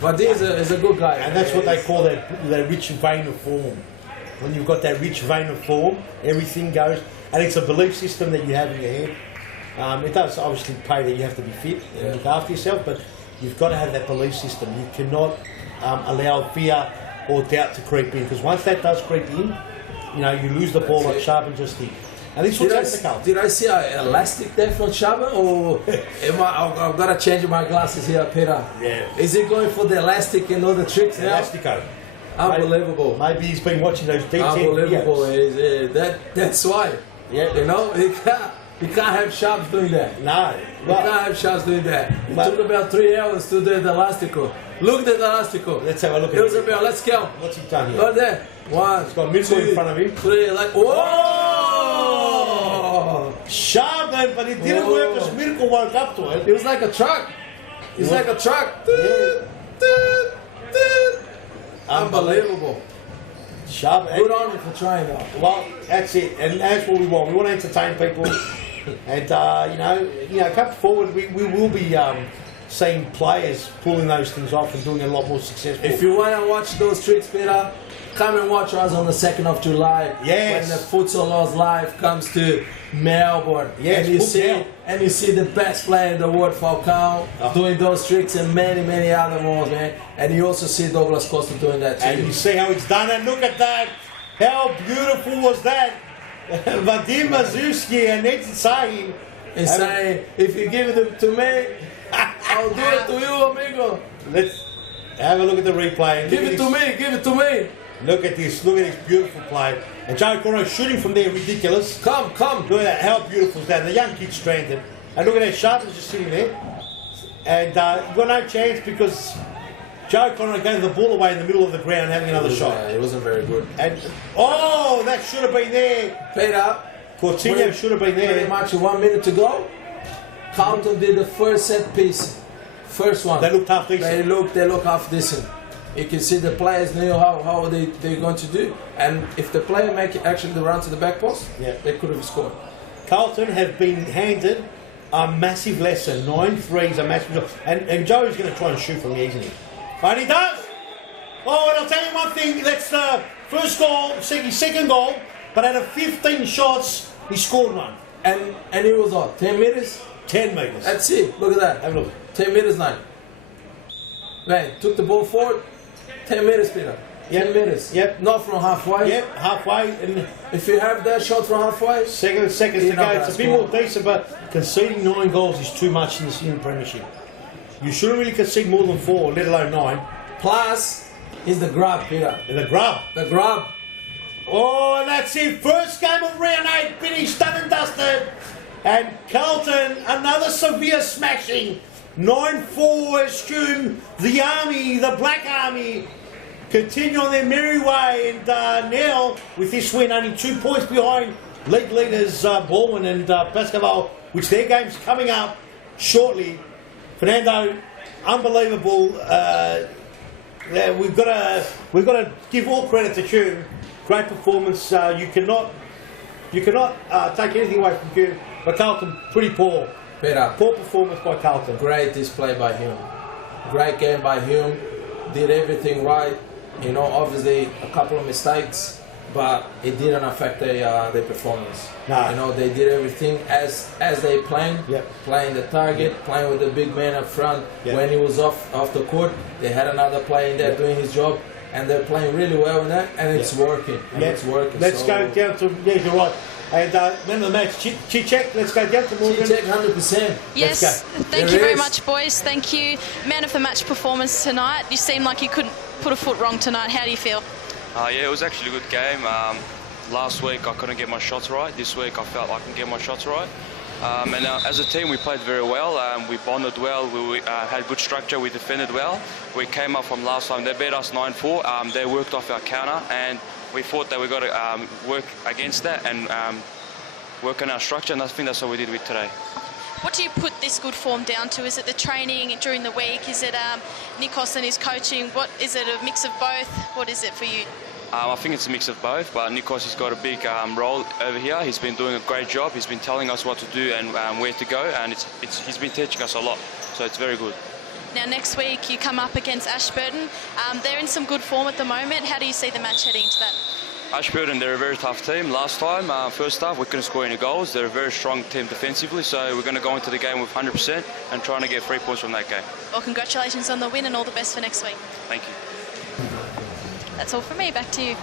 Vadim is a good guy. And that's what they call that rich vein of form. When you've got that rich vein of form, everything goes. And it's a belief system that you have in your head. It does obviously pay that you have to be fit and look after yourself, but you've got to have that belief system. You cannot allow fear or doubt to creep in, because once that does creep in, you know, you lose the ball That's like it. Sharpen just did. And this was at the Carlton. Did I see an elastic there from Shaba, or I've got to change my glasses here, Peter? Yeah. Is he going for the elastic and all the tricks now? Elastico. Unbelievable. Maybe he's been watching those DT Unbelievable. videos. That's why. Yeah. You know, you can't have Sharps doing that. No. You can't have Sharps doing that. It But- took about 3 hours to do the elastico. Look at the elastico. Let's have a look at It was it. about, let's count. What's he done here? Right there. One, got Mitchell in front of him. 3, like, whoa! Sharpen, but it didn't work because Mirko woke up to it. It was like a truck. It's like a truck. Unbelievable. Sharp. Good on him for trying that. Well, that's it, and that's what we want. We want to entertain people, and you know, come forward. We will be seeing players pulling those things off and doing it a lot more successful. If you want to watch those tricks, Peter, come and watch us on the 2nd of July. Yes. When the Futsal Laws Live comes to Melbourne. Yes, and you see the best player in the world, Falcao, doing those tricks and many, many other more, man. And you also see Douglas Costa doing that too. And you see how it's done, and look at that. How beautiful was that? Vadim Mazewski and Nate saying, He's saying, if you give it to me, I'll do it to you, amigo. let's have a look at the replay. Give it to me, give it to me. Look at this beautiful play. And Joe Corno shooting from there, ridiculous. Come. Look at that, how beautiful is that? The young kid stranded. And look at that, Sharpen's just sitting there. And you've got no chance because Joe Conner gave the ball away in the middle of the ground having another shot. It wasn't very good. And that should have been there. Peter, Coutinho should have been pretty there. much 1 minute to go. Carlton did the first set piece. First one. They looked half decent. They look half decent. You can see the players knew how they're going to do. And if the player make actually the run to the back post, they could have scored. Carlton have been handed a massive lesson. 9 threes, a massive. And Joey's going to try and shoot from here, isn't he? And he does. Oh, and I'll tell you one thing. That's the first goal, his second goal. But out of 15 shots, he scored one. And he was on 10 meters. 10 metres. That's it. Look at that. Have a look. 10 meters now. Man, took the ball forward. 10 meters, Peter. 10 meters. Yep. Not from halfway. Yep, halfway. And If you have that shot from halfway, seconds to You're go. not It's a bit gonna more decent, but conceding 9 goals is too much in the Premiership. You shouldn't really concede more than 4, let alone 9. plus is the grab, Peter. And the grub. The grab. Oh, and that's it. First game of round 8 finished, done and dusted. And Carlton, another severe smashing. 9-4, Stu, the Army, the Black Army, continue on their merry way. And now, with this win, only 2 points behind league leaders Baldwin and Baskerville, which their game's coming up shortly. Fernando, unbelievable. We've got to give all credit to Q. Great performance. You cannot take anything away from Q. But Carlton, pretty poor. Peter. Poor performance by Carlton. Great display by him. Great game by him. Did everything right. You know, obviously a couple of mistakes, but it didn't affect their performance. No. You know, they did everything as they planned. Yep. Playing the target, playing with the big man up front. Yep. When he was off the court, they had another player in there doing his job, and they're playing really well in that, and it's working. And it's working. Let's So- go down to, yeah, you're right. And man of the match, Chichek. Let's go down to Morgan. Chichek, 100%. Yes, Let's thank you very much, boys. Thank you. Man of the match performance tonight. You seem like you couldn't put a foot wrong tonight. How do you feel? Yeah, it was actually a good game. Last week I couldn't get my shots right. This week I felt I can get my shots right. And as a team we played very well. We bonded well. We had good structure. We defended well. We came up from last time. They beat us 9-4. They worked off our counter, and we thought that we got to work against that and work on our structure. And I think that's what we did with today. What do you put this good form down to? Is it the training during the week? Is it Nikos and his coaching? What is it? A mix of both? What is it for you? I think it's a mix of both, but Nikos has got a big role over here. He's been doing a great job. He's been telling us what to do and where to go, and he's been teaching us a lot, so it's very good. Now, next week you come up against Ashburton. They're in some good form at the moment. How do you see the match heading into that? Ashburton, they're a very tough team. Last time, first half, we couldn't score any goals. They're a very strong team defensively, so we're going to go into the game with 100% and trying to get 3 points from that game. Well, congratulations on the win and all the best for next week. Thank you. That's all from me. Back to you.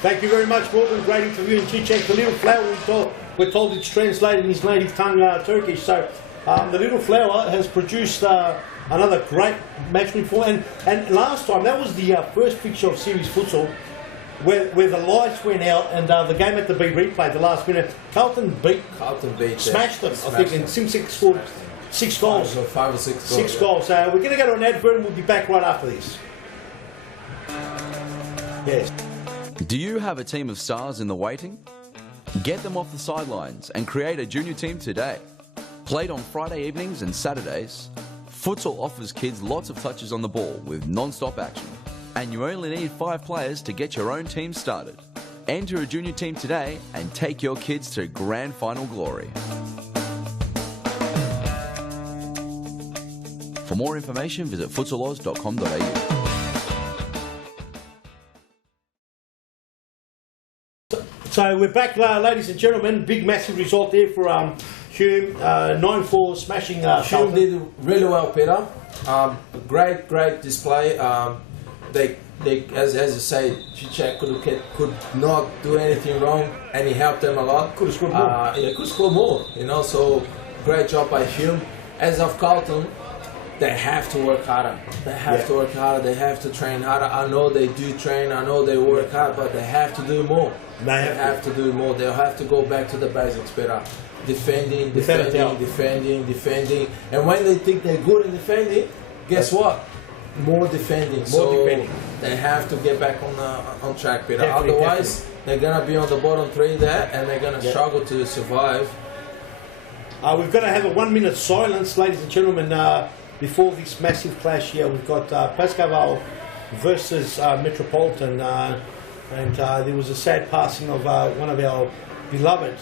Thank you very much, Morgan. Great interview. And Chichek, the little flower, we're told it's translated in his native tongue, Turkish. So the little flower has produced another great match win for. And last time, that was the first fixture of series futsal where the lights went out and the game had to be replayed the last minute. Carlton smashed them. I think, and Simsek scored 6 goals. 5 or 6 goals. 6 goals. So we're going to go to an advert and we'll be back right after this. Yes. Do you have a team of stars in the waiting? Get them off the sidelines and create a junior team today. Played on Friday evenings and Saturdays, futsal offers kids lots of touches on the ball with non-stop action. And you only need 5 players to get your own team started. Enter a junior team today and take your kids to grand final glory. For more information, visit futsaloz.com.au. So we're back, ladies and gentlemen. Big, massive result there for Hume. 9-4, smashing Hume Carlton. did really well, Peter. Great display. They as you say, Chichek could not do anything wrong, and he helped them a lot. Could have scored more. Yeah, could score more. You know, so great job by Hume. As of Carlton, they have to work harder. They have to work harder. They have to train harder. I know they do train. I know they work hard, but they have to do more. They have to do more. They'll have to go back to the basics, better. Defending. And when they think they're good in defending, guess what? More defending. They have to get back on track, Peter. Otherwise, they're gonna be on the bottom 3 there, and they're gonna struggle to survive. We've got to have a 1-minute silence, ladies and gentlemen, before this massive clash here. We've got Pascal versus Metropolitan, and there was a sad passing of one of our beloved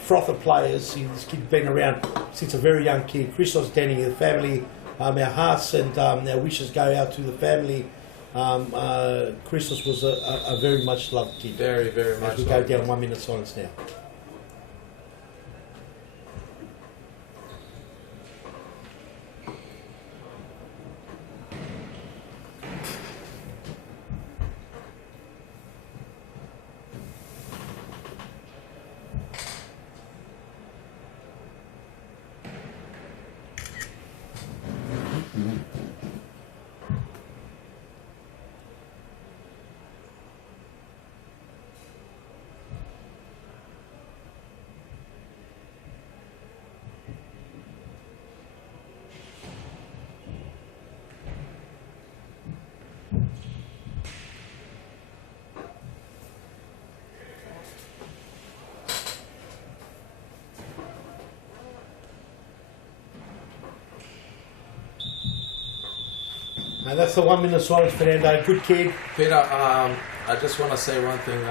frother players. This kid's been around since a very young kid. Christos Denny, the family, our hearts and our wishes go out to the family. Christos was a very much loved kid. Very, very much. As we go down 1-minute silence now. And that's the 1-minute silence, Fernando. Good kid. Peter, I just want to say one thing.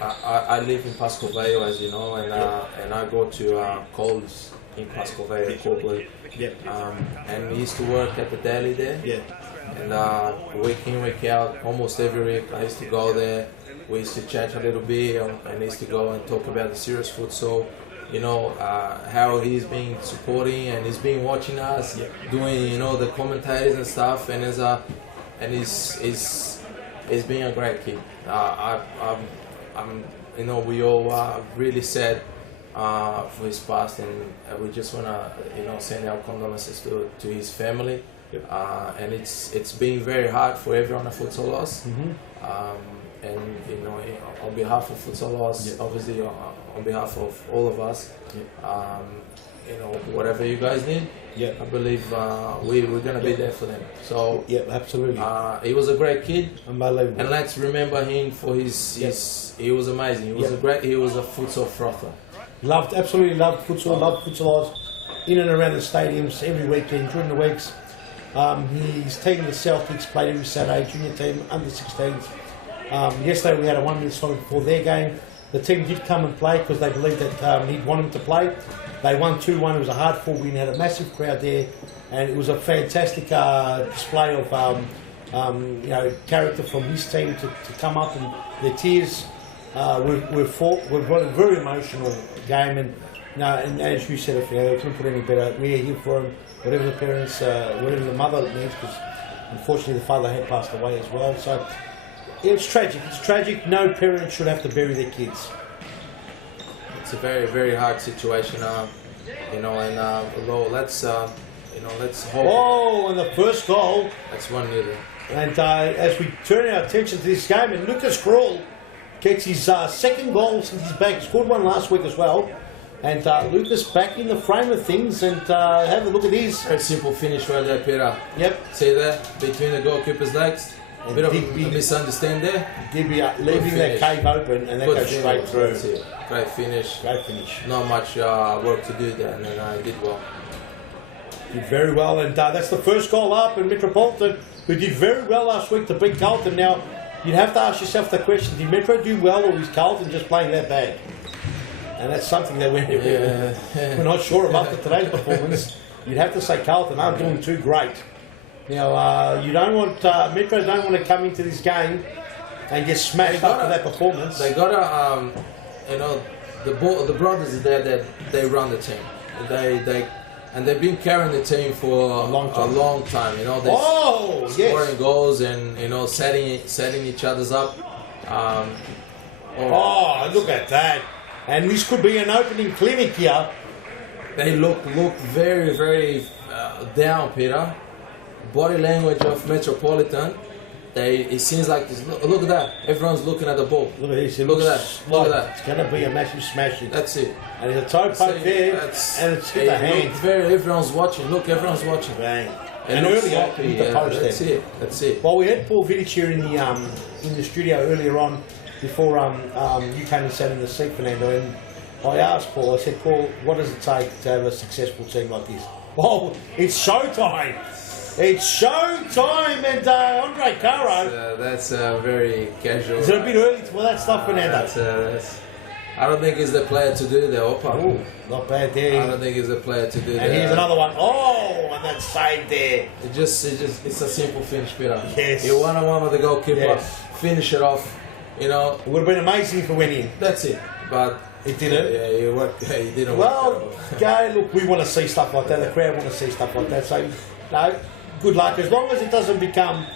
I live in Pascoe Vale, as you know, and I go to Coles in Pascoe Vale, Copeland. And we used to work at the deli there. And week in, week out, almost every week, I used to go there. We used to chat a little bit, and I used to go and talk about the serious futsal. You know, how he's been supporting and he's been watching us, doing, you know, the commentators and stuff, and he's he's been a great kid. I'm, you know, we all really sad for his past, and we just wanna, you know, send our condolences to his family. Yep. And it's been very hard for everyone at Futsal Loss. And you know, on behalf of Futsal Loss, Yep. obviously on behalf of all of us, Yep. you know, whatever you guys need, Yep. I believe we're gonna be there for them. So Yeah, absolutely. he was a great kid, Unbelievable. and let's remember him for his he was amazing. He was he was a futsal frother. Absolutely loved futsal, loved Futsalers in and around the stadiums every weekend during the weeks. His team, the Celtics, played every Saturday, junior team, under 16s. Yesterday we had a 1 minute song before their game. The team did come and play because they believed that he'd want them to play. They won 2-1. It was a hard-fought win. Had a massive crowd there, and it was a fantastic display of you know, character from his team to come up, and their tears we've got a very emotional game, and and as you said, if you couldn't put any better, we're here for him. Whatever the parents, whatever the mother needs, because unfortunately the father had passed away as well. So it's tragic. It's tragic. No parent should have to bury their kids. It's a very, very hard situation, you know, and although let's you know, let's hope. Oh, and the first goal. That's 1-0. And as we turn our attention to this game, and Lucas Krall gets his second goal since he's back. Scored one last week as well. And Lucas back in the frame of things, and have a look at his. Very simple finish right there, Peter. Yep. See there, between the goalkeeper's legs. A bit of a Digby. misunderstand there. Gibby leaving that cave open, and that Good goes finish. straight through. That's it. Great finish. Great finish. Not much work to do there, and then I did well. Did very well, and that's the first goal up in Metropolitan, who did very well last week to beat Carlton. Now, you'd have to ask yourself the question, did Metro do well, or is Carlton just playing that bad? And that's something that we're not sure about after today's performance. You'd have to say Carlton aren't doing too great. Now, you don't want, Metro don't want to come into this game and get smashed after that performance. They got a, you know, the brothers there that they run the team. And they've been carrying the team for a long time. You know, they're scoring goals and, you know, setting each other's up. Oh, look at that! And this could be an opening clinic here. They look very, very down, Peter. Body language of Metropolitan. It seems like this. Look at that. Everyone's looking at the ball. Look at this. Look at that. Look at that. It's going to be a massive smashing. That's it. And there's a toe poke there, and it's hit the hand. Everyone's watching. Look, everyone's watching. Bang. And earlier, hit the post that's there. it. That's it. Well, we had Paul Vidic here in the studio earlier on, before you came and sat in the seat, Fernando, and I asked Paul, I said, Paul, what does it take to have a successful team like this? Well, it's showtime. It's showtime, and Andre Caro. That's very casual. Is it a bit early for that stuff, Fernando? I don't think he's the player to do that, Opa. Ooh, not bad there. I don't think he's the player to do that. And here's another one. Oh, and that save there. It's a simple finish, Peter. Yes. You're one-on-one with the goalkeeper. Yes. Finish it off. You know. It would have been amazing if it went in. That's it. But it didn't. Yeah, you didn't. Well, look, we want to see stuff like that. The crowd want to see stuff like that. So, no, good luck. As long as it doesn't become,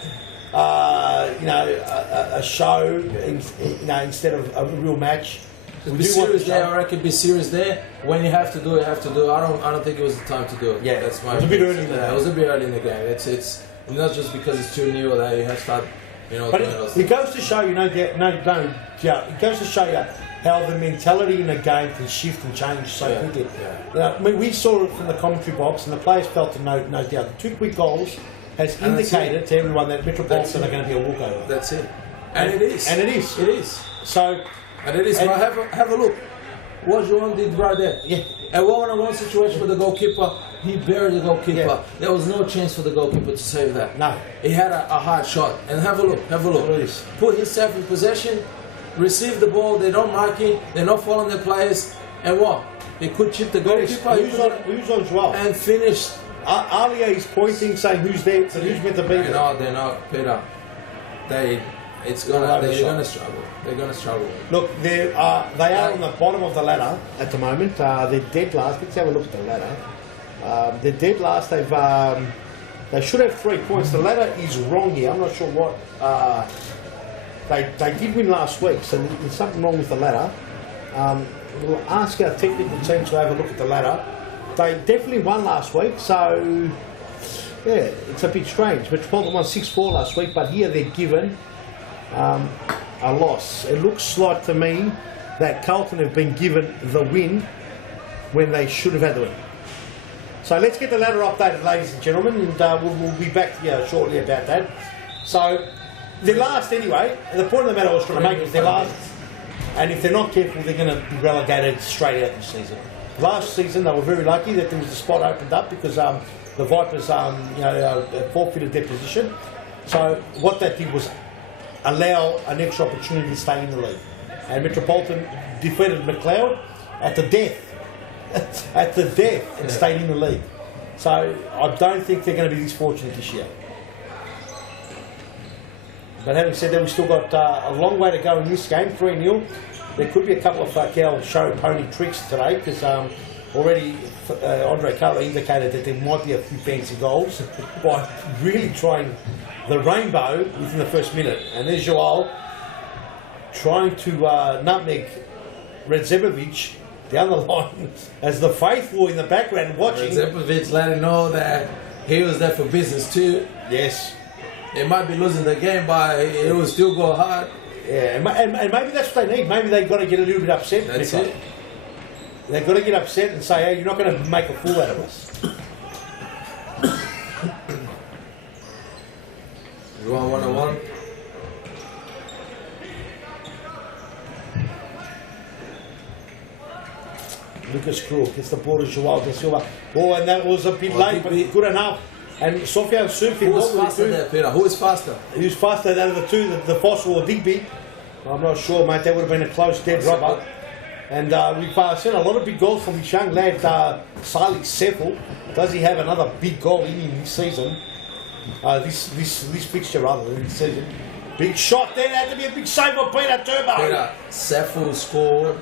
a show, instead of a real match. Be serious there. I reckon be serious there. When you have to do it, have to do it. I don't think it was the time to do it. Yeah, that's my. It was a bit early. It was a bit early in the game. It's not just because it's too new that you have to start. But it goes to show, it goes to show you how the mentality in a game can shift and change so quickly. Yeah. I mean, we saw it from the commentary box, and the players felt to no doubt. The 2 quick goals has indicated to everyone that Metropolitan are going to be a walkover. That's it. And it is. And it is. It is. So. And it is. But have a look. What João did right there. Yeah. A one-on-one situation with the goalkeeper. He buried the goalkeeper. Yeah. There was no chance for the goalkeeper to save that. No. He had a hard shot. And have a look. Please. Put himself in possession. Receive the ball. They don't mark him. They're not following their players. And what? They could chip the goalkeeper. Who's on João? And finish. Alia is pointing, saying who's there, who's meant to be there. No, they're not, Peter. They're gonna struggle. They're gonna struggle. Look, they are on the bottom of the ladder at the moment. They're dead last. Let's have a look at the ladder. They're dead last. They should have 3 points. The ladder is wrong here. I'm not sure what they did win last week, so there's something wrong with the ladder. We'll ask our technical team to have a look at the ladder. They definitely won last week, so yeah, it's a bit strange. Metropolitan won 6-4 last week, but here they're given a loss. It looks like to me that Carlton have been given the win when they should have had the win. So let's get the ladder updated, ladies and gentlemen, and we'll be back to you shortly about that. So they're last anyway, and the point of the matter I was trying to make is they're last, and if they're not careful, they're going to be relegated straight out this season. Last season, they were very lucky that there was a spot opened up because the Vipers forfeited their position. So what that did was allow an extra opportunity to stay in the league. And Metropolitan defeated McLeod at the death. And stayed in the league. So I don't think they're going to be this fortunate this year. But having said that, we've still got a long way to go in this game, 3-0. There could be a couple of Cal show pony tricks today because already Andre Carla indicated that there might be a few fancy goals by really trying the rainbow within the first minute. And there's Joel trying to nutmeg Redzepovic down the line as the faithful in the background watching. Redzepovic let him know that he was there for business too. Yes. They might be losing the game, but it will still go hard. Yeah, and maybe that's what they need. Maybe they've got to get a little bit upset. That's it. They've got to get upset and say, hey, you're not going to make a fool out of us. You want 1-on-1? Lucas Krul gets the ball to Joao da Silva. Oh, and that was a bit late, but good enough. And Sofia and Sufi. Who was faster there, Peter? Who is faster? Who's faster out of the two, the Fossil or Digby? I'm not sure, mate. That would have been a close, dead rubber. And we've seen a lot of big goals from this young lad, Salih Sefel. Does he have another big goal in him this season? This fixture rather than this season. Big shot there. Had to be a big save for Peter Turbo. Peter, Sefel scored.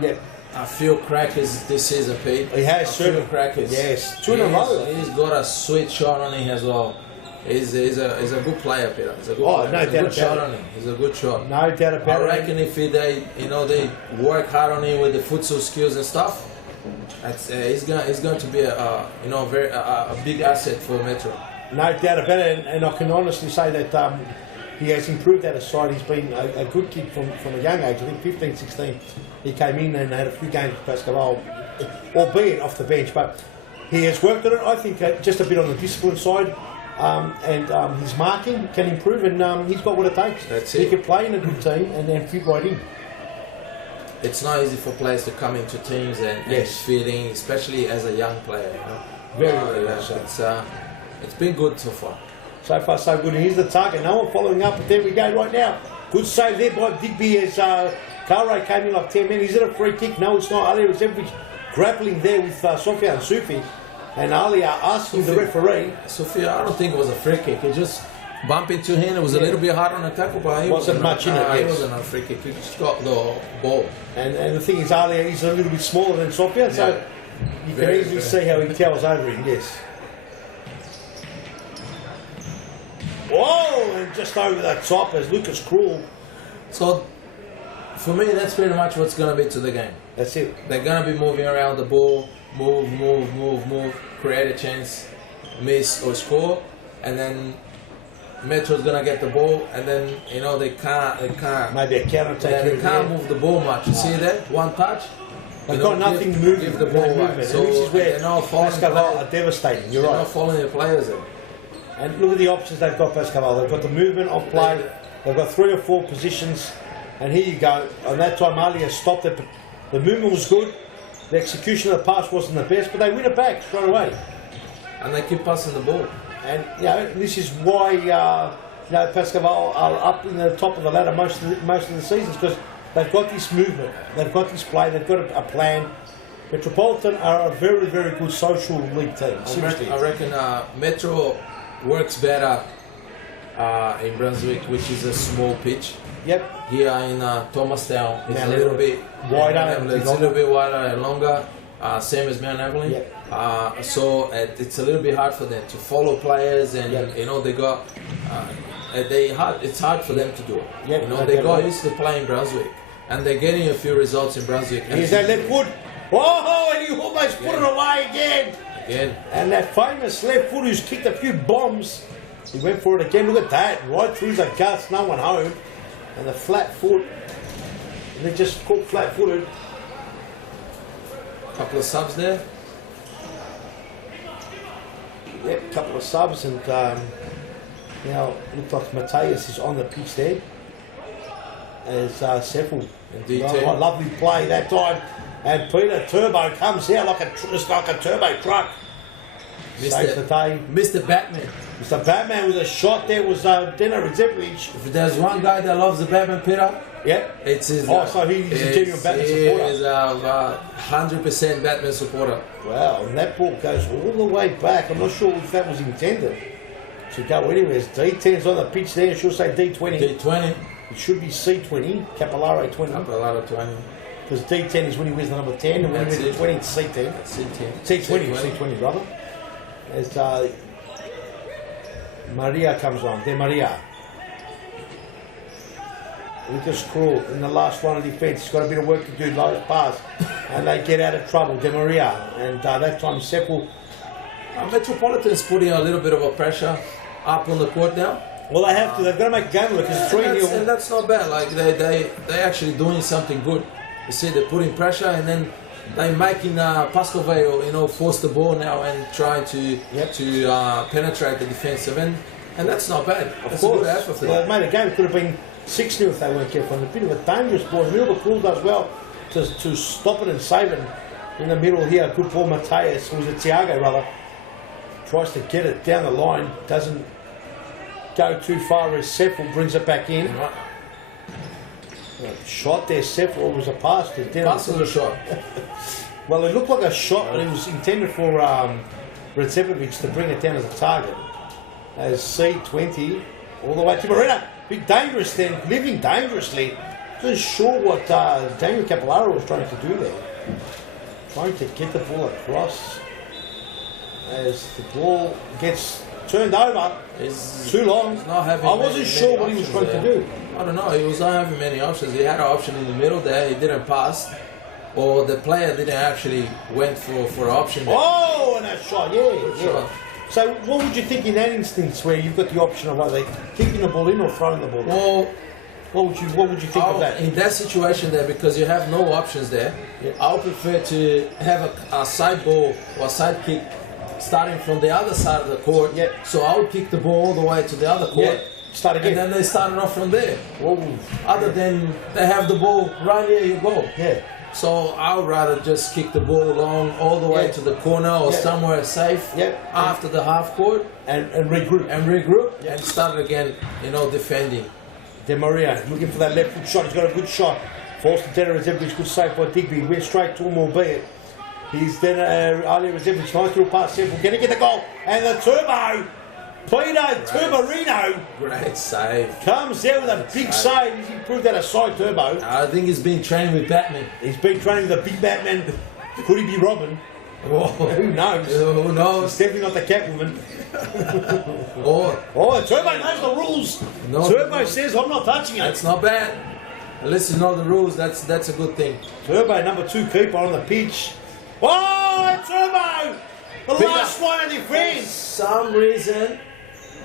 Yep. A few crackers this season, Pete. He has certain crackers. Yes, 2 in a row. He's got a sweet shot on him as well. He's a good player, Peter. He's a good player. No He's a doubt good shot about on him. He's a good shot. No doubt about it. I reckon if they work hard on him with the futsal skills and stuff, he's going to be a big asset for Metro. No doubt about it, and I can honestly say that he has improved that aside. He's been a good kid from a young age. I think 15, 16. He came in and had a few games with Pascal, albeit off the bench, but he has worked on it. I think just a bit on the discipline side, and his marking can improve, and he's got what it takes. That's he it. can play in a good team and then fit right in. It's not easy for players to come into teams and fit in, especially as a young player. Very much so. It's been good so far. So far, so good. And here's the target. No one following up, but there we go right now. Good save there by Digby as Carray came in like 10 men. Is it a free kick? No, it's not. Ali Redzepovic grappling there with Sofia and Sufi. And Ali are asking the referee. Sofia, I don't think it was a free kick. He just bumped into him. It was a little bit hard on the tackle, but he wasn't much in it. It wasn't a free kick. He just got the ball. And the thing is, Ali is a little bit smaller than Sofia, so you can easily see how he towers over him, yes. Whoa, and just over the top as Lucas Krul. So, for me, that's pretty much what's going to be to the game. That's it. They're going to be moving around the ball, move, create a chance, miss or score, and then Metro's going to get the ball, and then, they can't. Maybe a counter attack. They can't move the ball much. You see that? One touch. They've got nothing moving. Give the ball away. So this is where Pascal are devastating. You're right. They're not following the players in. And look at the options they've got, Pascal. They've got the movement of play. They've got 3 or 4 positions. And here you go. And that time Ali has stopped it. The movement was good. The execution of the pass wasn't the best, but they win it back straight away. And they keep passing the ball. And this is why Pascal are up in the top of the ladder most of the seasons, because they've got this movement, they've got this play, they've got a plan. Metropolitan are a very, very good social league team. I reckon Metro works better in Brunswick, which is a small pitch. Yep. Here in Thomastown, it's a little bit wider. It's a little bit wider and longer, same as Mount Evelyn. Yep. So it's a little bit hard for them to follow players, and they got it's hard for them to do it. Yeah, you know, I they get got it. used to playing Brunswick, and they're getting a few results in Brunswick. Here's that left foot. Oh, and he almost put it away again. Again. And that famous left foot who's kicked a few bombs, he went for it again. Look at that, right through the guts, no one home. And the flat foot, and they just caught flat-footed. Couple of subs there. Yep, couple of subs, and now it looks like Mateus is on the pitch there. As Seffel. Indeed, Oh, lovely play that time. And Peter Turbo comes out just like a turbo truck. Saves the day. Mr. Batman. Mr. Batman with a shot there was Dino Redzepovic. If there's one guy that loves the Batman, Peter, Yeah. it's his. Oh, so he's a genuine Batman supporter. He is a 100% Batman supporter. Wow, and that ball goes all the way back. I'm not sure if that was intended to go anywhere. D10's on the pitch there. It should say D20. D20. It should be C20, Capillaro 20. Capillaro 20. Because D10 is when he wears the number 10, and when he wears the 20, it's C10. That's C10. C20 rather. As Maria comes on. De Maria. Lucas Krul in the last line of defence. He's got a bit of work to do, low pass. And they get out of trouble. De Maria. And that time Seppel. Metropolitan's putting a little bit of a pressure up on the court now. Well, they have to. They've got to make a game of it because it's 3-0. And that's not bad. Like they actually doing something good. You see, they're putting pressure, and then they're making Pascoe, force the ball now and try to penetrate the defensive end, and that's not bad. That's a good effort for them. Well, mate, the game could have been 6-0 if they weren't careful. And a bit of a dangerous ball. Milba Cool does well to stop it and save it. In the middle here, good ball. Mateus, or was it Thiago rather, tries to get it down the line, doesn't go too far as Seffel brings it back in. Right. Shot there, Seffel was a pass to Dennis. Pass was a shot. Well, it looked like a shot, but it was intended for Redzepovic to bring it down as a target. As C20 all the way to Marina. Big dangerous then, living dangerously. Wasn't sure what Daniel Capillaro was trying to do there. Trying to get the ball across. As the ball gets turned over, too long. I wasn't sure what he was trying to do. I don't know, he was not having many options. He had an option in the middle there, he didn't pass. Or the player didn't actually went for an option there. Oh, and that shot, yeah. So what would you think in that instance where you've got the option of either kicking the ball in or throwing the ball? Well, what would you think of that? In that situation there, because you have no options there, I would prefer to have a side ball or a side kick starting from the other side of the court. Yeah. So I would kick the ball all the way to the other court. Yeah. Start again. And then they started off from there. Whoa. Other than they have the ball right near your goal. Yeah. So I would rather just kick the ball along all the way to the corner or somewhere safe after the half court and regroup. And start again, defending. De Maria looking for that left foot shot. He's got a good shot. Forced to Deno Redzepovic, good save by Digby. Went straight to him, albeit. He's then Ali Redzepovic, nice little pass. We're going to get the goal. And the turbo. Turborino Great save. comes out with a big save. He's improved that aside turbo. I think he's been training with Batman. He's been training with a big Batman. Could he be Robin? Who knows? Who knows? It's definitely not the Catwoman. Turbo knows the rules. Turbo says I'm not touching it. That's not bad. At least you know the rules. That's a good thing. Turbo, number 2 keeper on the pitch. Turbo! The last one of defence. For some reason,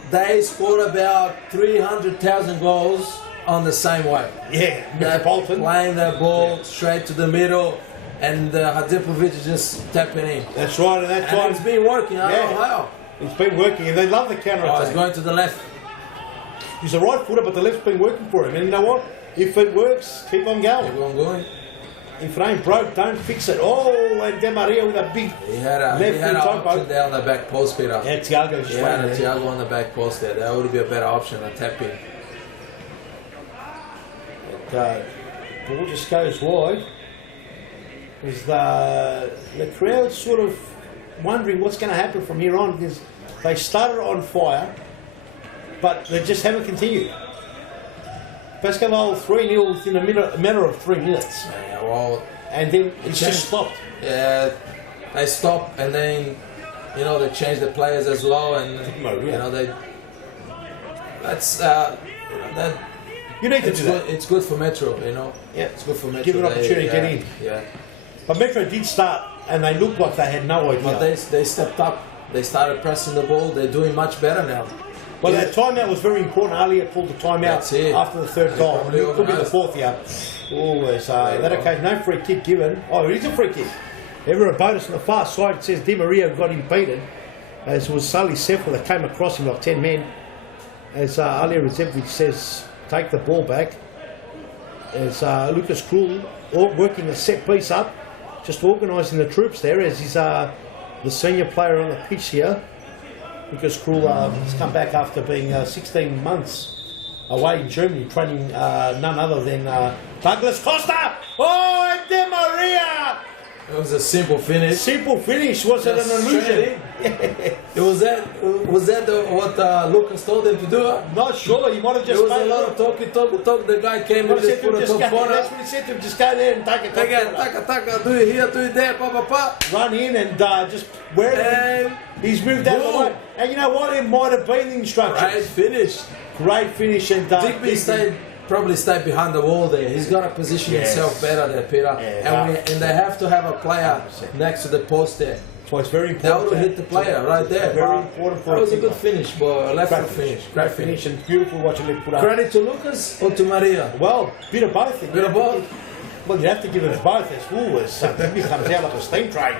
they scored about 300,000 goals on the same way. Yeah, Metropolitan. Playing that ball straight to the middle, and Hadžipović is just tapping in. That's right, and that time it's been working. I don't know how. It's been working, and they love the counter attack. He's going to the left. He's a right footer, but the left's been working for him. And you know what? If it works, keep on going. Keep on going. If it ain't broke, don't fix it. And De Maria with a big he had an option there on the back post, Peter. Yeah, Thiago's Thiago on the back post there. That would be a better option than tapping. Ball just goes wide. Because the crowd's sort of wondering what's going to happen from here on, because they started on fire, but they just haven't continued. Pascal 3-0 within a matter of 3 minutes. Yeah, well, and then it's just stopped. Yeah, they stopped, and then they changed the players as well, and That's that. You need to It's do good. that. It's good for Metro, you know. Yeah. It's good for Metro. Give an opportunity to get in. Yeah. But Metro did start, and they looked like they had no idea. But they stepped up. They started pressing the ball. They're doing much better now. Well, that timeout was very important. Alia pulled the timeout That's it. after the third goal. probably It could be the organised. fourth here. Always. That you go. occasion, no free kick given. Oh, it is a free kick. Ever a bonus on the far side. It says Di Maria got impeded. As it was Sully Sefel that came across him like 10 men. As Alia Rizevich says, take the ball back. As Lucas Krul working the set piece up, just organising the troops there as he's the senior player on the pitch here. Lucas Krul has come back after being 16 months away in Germany, training none other than Douglas Costa. Oh, and Di Maria! It was a simple finish. Simple finish. Was it Just an illusion? It was that. What Lucas told him to do? Not sure. He might have There just was a made lot of talk. The guy came What and he just said to put him, a just top go, corner. that's what he said to him, just go there and take it. Take it, taka, do it here, do it there, pa. Run in and just where And he's moved out of the boom. way. And you know what? It might have been the instructions. Great finish. Great finish and Digby probably stayed behind the wall there. He's got to position Yes. himself better there, Peter. Yeah. And they have to have a player next to the post there. So it's very That important. would have hit the player right there. Very important for That a was a keeper. good finish, boy. A left Great foot finish. Great finish and beautiful watching it put up. Credit to Lucas or to Maria? Well, bit of both. Bit of both. Well, you have to give it to both. As Woolworths comes out like a steam train.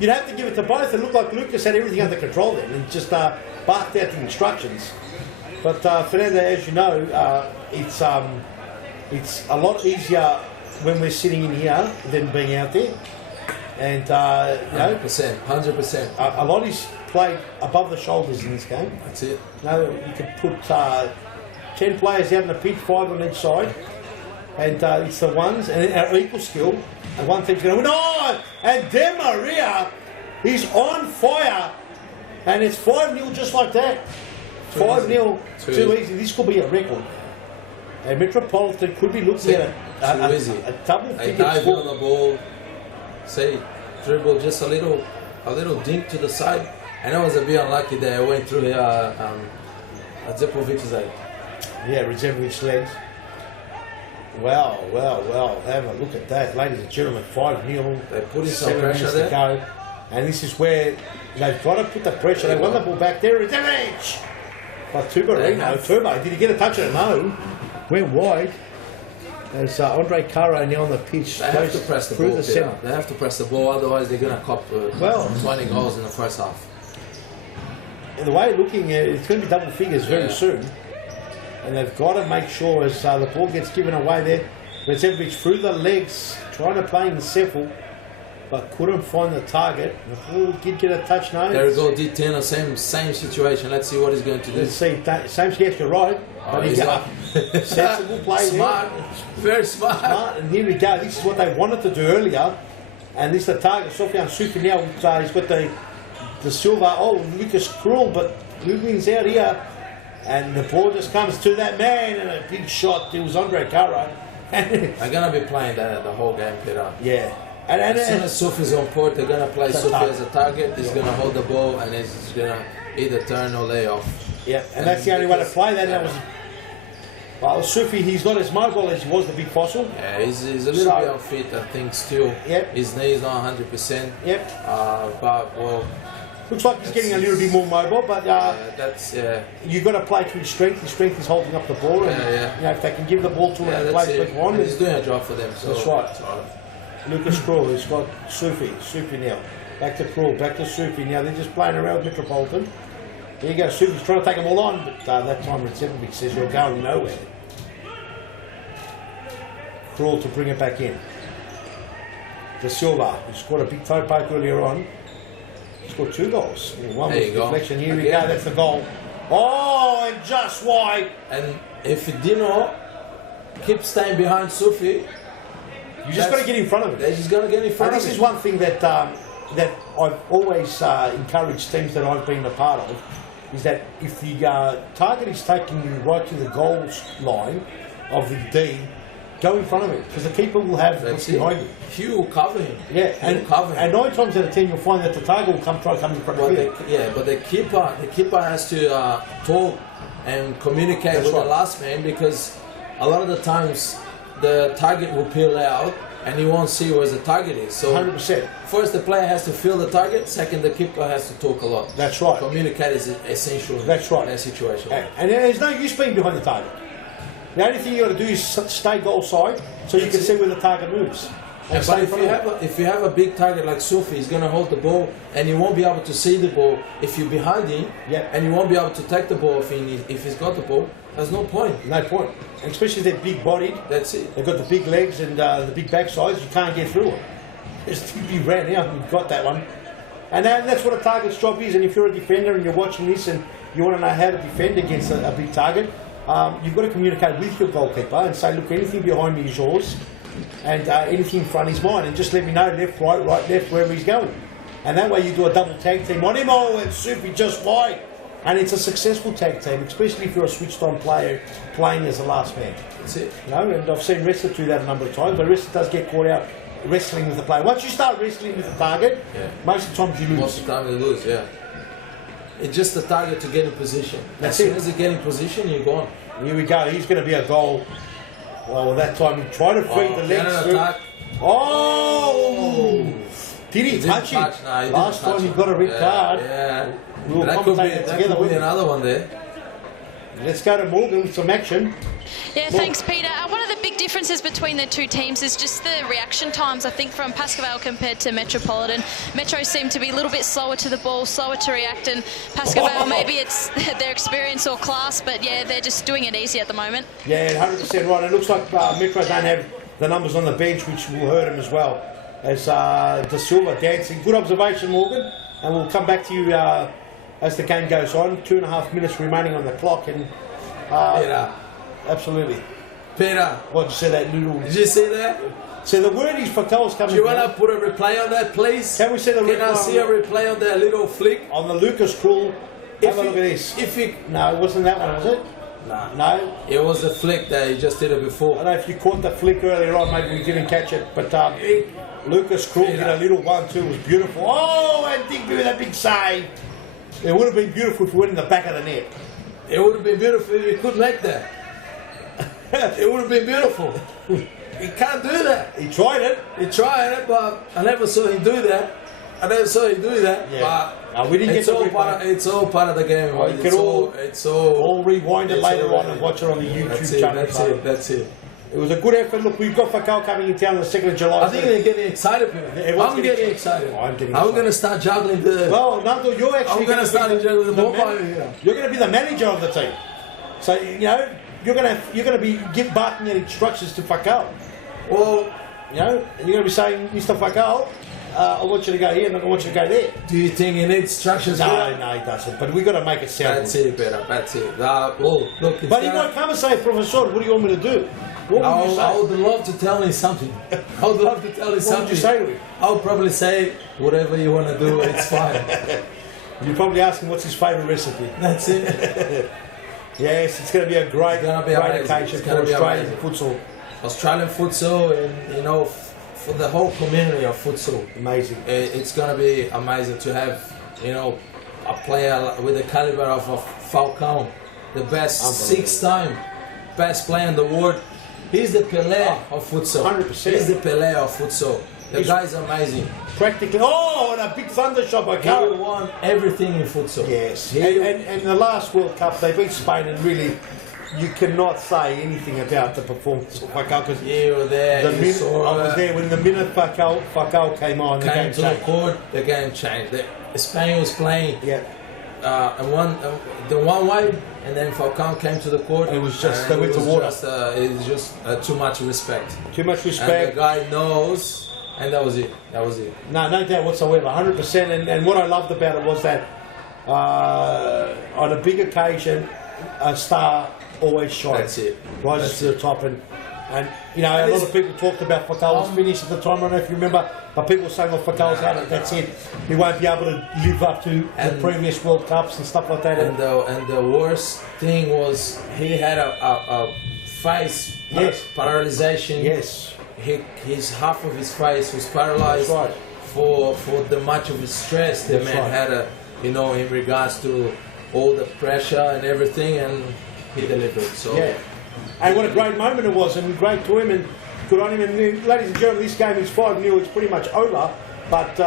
You'd have to give it to both. It looked like Lucas had everything under control then and just barked out the instructions. But Fernando, as you know, it's a lot easier when we're sitting in here than being out there. And, you know, 100%. a lot is played above the shoulders in this game. That's it. You know, you could put 10 players out on the pitch, 5 on each side, and it's the ones, and at equal skill, and one team's going to win. Oh, and Di Maria, he's on fire, and it's 5-0 just like that. 5-0, too easy. This could be a record. And Metropolitan could be looking at Too easy. a double They figure dive on score. the ball, say dribble just a little dink to the side, and I was a bit unlucky that I went through Zepovic's leg. Yeah, Rizevich legs. Well, have a look at that, ladies and gentlemen. 5-0. They put in some 7 pressure minutes there. to go. And this is where they've got to put the pressure. They won the ball back there. Rizevich! But Turbo, did he get a touch on it? No. Went wide. There's Andre Caro now on the pitch. They have goes to press the through ball. the Peter. centre. They have to press the ball, otherwise they're going to cop 20 goals in the first half. And the way looking at it, it's going to be double figures very soon. And they've got to make sure as the ball gets given away there. Rizevich through the legs, trying to play in Seffel, but couldn't find the target. The ball did get a touch, no? There we go, D10, same situation. Let's see what he's going to do. Let's see, same yes, you're right. But he's got sensible play smart, very smart. Smart. And here we go. This is what they wanted to do earlier. And this is the target. Sofian Sufi now, he's got the silver. Oh, Lucas Krul, but Lubin's out here. And the ball just comes to that man, and a big shot. It was Andre Caro. They're going to be playing that the whole game, Peter. Yeah. And As soon as Sufi's on court, they're going to play Sufi target. as a target. He's going to hold the ball, and he's going to either turn or lay off. yeah, and that's the only way to play that. That was, well, Sufi, he's not as mobile as he was the big fossil. Yeah, he's a little bit unfit, I think, still. Yep. His knee's not 100%. Yep. But, well, Looks like he's getting a little bit more mobile, but that's, you've got to play to his strength. His strength is holding up the ball, and you know, if they can give the ball to him and that's play it. people on, He's doing a job for them. So That's right. it's all right. Lucas Krul has got Sufi now. Back to Krul, back to Sufi now. They're just playing around with Metropolitan. There you go, Sufi's trying to take them all on, but that time Rizevich says you're going nowhere. Krul to bring it back in. De Silva, who scored a big toe poke earlier on. Scored 2 goals. One There was you go. deflection. Here we Again. go, that's the goal. Oh, and just wide. And if Dino keeps staying behind Sufi, You just got to get in front of it. they're just going to get in front This of is him. one thing that that I've always encouraged teams that I've been a part of, is that if the target is taking you right to the goals line of the D, go in front of him because the keeper will have what's behind you. He will cover him. Yeah, He will cover him. and 9 times out of 10 you'll find that the target will come in front of you. But the keeper has to talk and communicate That's with right. the last man, because a lot of the times the target will peel out and you won't see where the target is. So 100%. first the player has to feel the target. Second, the keeper has to talk a lot. That's right. Communicate is essential. That's right. In that situation. And there's no use being behind the target. The only thing you got to do is stay goal side so you can see where the target moves. And stay But in front of it. if you have a big target like Sufi, he's going to hold the ball and you won't be able to see the ball if you're behind him. Yeah. And you won't be able to take the ball if he's got the ball. There's no point. No point. And especially if they're big-bodied. That's it. They've got the big legs and the big backsides. You can't get through it. It's you ran out and you've got that one. And that's what a target's job is. And if you're a defender and you're watching this and you want to know how to defend against a big target, you've got to communicate with your goalkeeper and say, look, anything behind me is yours and anything in front is mine. And just let me know left, right, left, wherever he's going. And that way you do a double tag team on him. Oh, and Soupy just wide. And it's a successful tag team, especially if you're a switched-on player playing as a last man. That's it. You know, and I've seen wrestlers do that a number of times, but wrestler does get caught out wrestling with the player. Once you start wrestling with the target, most of the times you lose. Most of the time you lose, yeah. It's just the target to get in position. That's as soon it. as you get in position, you're gone. Here we go. He's going to be a goal. Well, that time he tried to feed the legs Canada through. attack. Oh! Did he He touch didn't it? touch. No, he Last didn't time he touch got a red it. card. Yeah. We will That could be, commentate it that together. could be another one there. Let's go to Morgan with some action. Yeah, thanks, Peter. One of the big differences between the two teams is just the reaction times, I think, from Pascoe compared to Metropolitan. Metro seem to be a little bit slower to the ball, slower to react, and Pascoe, maybe it's their experience or class, but yeah, they're just doing it easy at the moment. Yeah, 100% right. It looks like Metro don't have the numbers on the bench, which will hurt him as well. As De Silva dancing. Good observation, Morgan. And we'll come back to you as the game goes on. 2.5 minutes remaining on the clock. And Peter. absolutely. Peter. What you say that little? Did you see that? So the word is Fatel's coming. Do you want down. to put a replay on that, please? Can we see the Can I replay see a on replay on that little flick? on the Lucas Krull? Have a look at this. If you, No, it wasn't that one, was it? nah, No. it was the flick that he just did it I before. don't know if you caught the flick earlier on, maybe we didn't catch it, but Lucas Krull did a little 1-2, it was beautiful. Oh, and Digby with a big save. It would have been beautiful if we went in the back of the net. It would have been beautiful if he could make that. It would have been beautiful. He can't do that. He tried it. He tried it, but I never saw him do that. Yeah. But We didn't it's get the all replay. it's all part of the game. Oh, you It's can all- it's all. We'll rewind it it's later all on and watch it on the YouTube That's it. channel. That's so it. That's it. It was a good effort. Look, we've got Fakal coming in town on the 2nd of July. I think they're getting excited. People. Everyone's I'm getting excited. I'm getting I'm excited. going to start juggling the. Well, Nando, you're actually I'm going to start be juggling the mobile man- here. You're going to be the manager of the team. So, you know, you're going to be barking at instructions to Fakal. Well, You know, and you're going to be saying, Mr. Fakal, I want you to go here and I want you to go there. do you think he needs structures? No, he doesn't. But we've got to make it sound That's good. it, better. That's it. Well, look. But he might come and say, Professor, what do you want me to do? What would you say? I would love to tell him something. I would love to tell him something. What would you say to him? I would probably say, whatever you want to do, it's fine. You're probably asking what's his favourite recipe. That's it. Yes, it's going to be a great, gonna be great amazing. occasion It's for gonna be Australian amazing. futsal. Australian futsal, and you know, for the whole community of futsal, Amazing. it's gonna be amazing to have, you know, a player with the caliber of Falcão, the best Unbelievable. 6-time best player in the world. He's the Pelé of futsal. 100%. He's the Pelé of futsal. The guy's amazing. Practically. Oh, and a big thunder shot by He Carl. won everything in futsal. Yes. He- And the last World Cup, they beat Spain, and really, you cannot say anything about the performance of Fakal because You were there. the you minute saw I was there when the minute Fakal came on, the Came game to the changed. court. The game changed. Spain was playing. Yeah. The one way, and then Falcão came to the court. It was just- and they went to water. It was just too much respect. Too much And the respect. guy knows, and that was it. That was it. No doubt whatsoever, 100%. And what I loved about it was that on a big occasion, a star always shines. That's it. Rises That's to the top. And you know, a lot of people talked about Fakal's finish at the time. I don't know if you remember, but people were saying, well, Fakal's out, that's it. He won't be able to live up to the And- previous World Cups and stuff like that. And the worst thing was he had a face Yes. paralyzation. Yes. His half of his face was paralyzed. That's right. For the much of the stress the That's man right. had, in regards to all the pressure and everything, and he delivered. So Yeah. And what a great moment it was, and great to him, and good on him. And ladies and gentlemen, this game is 5-0. It's pretty much over. But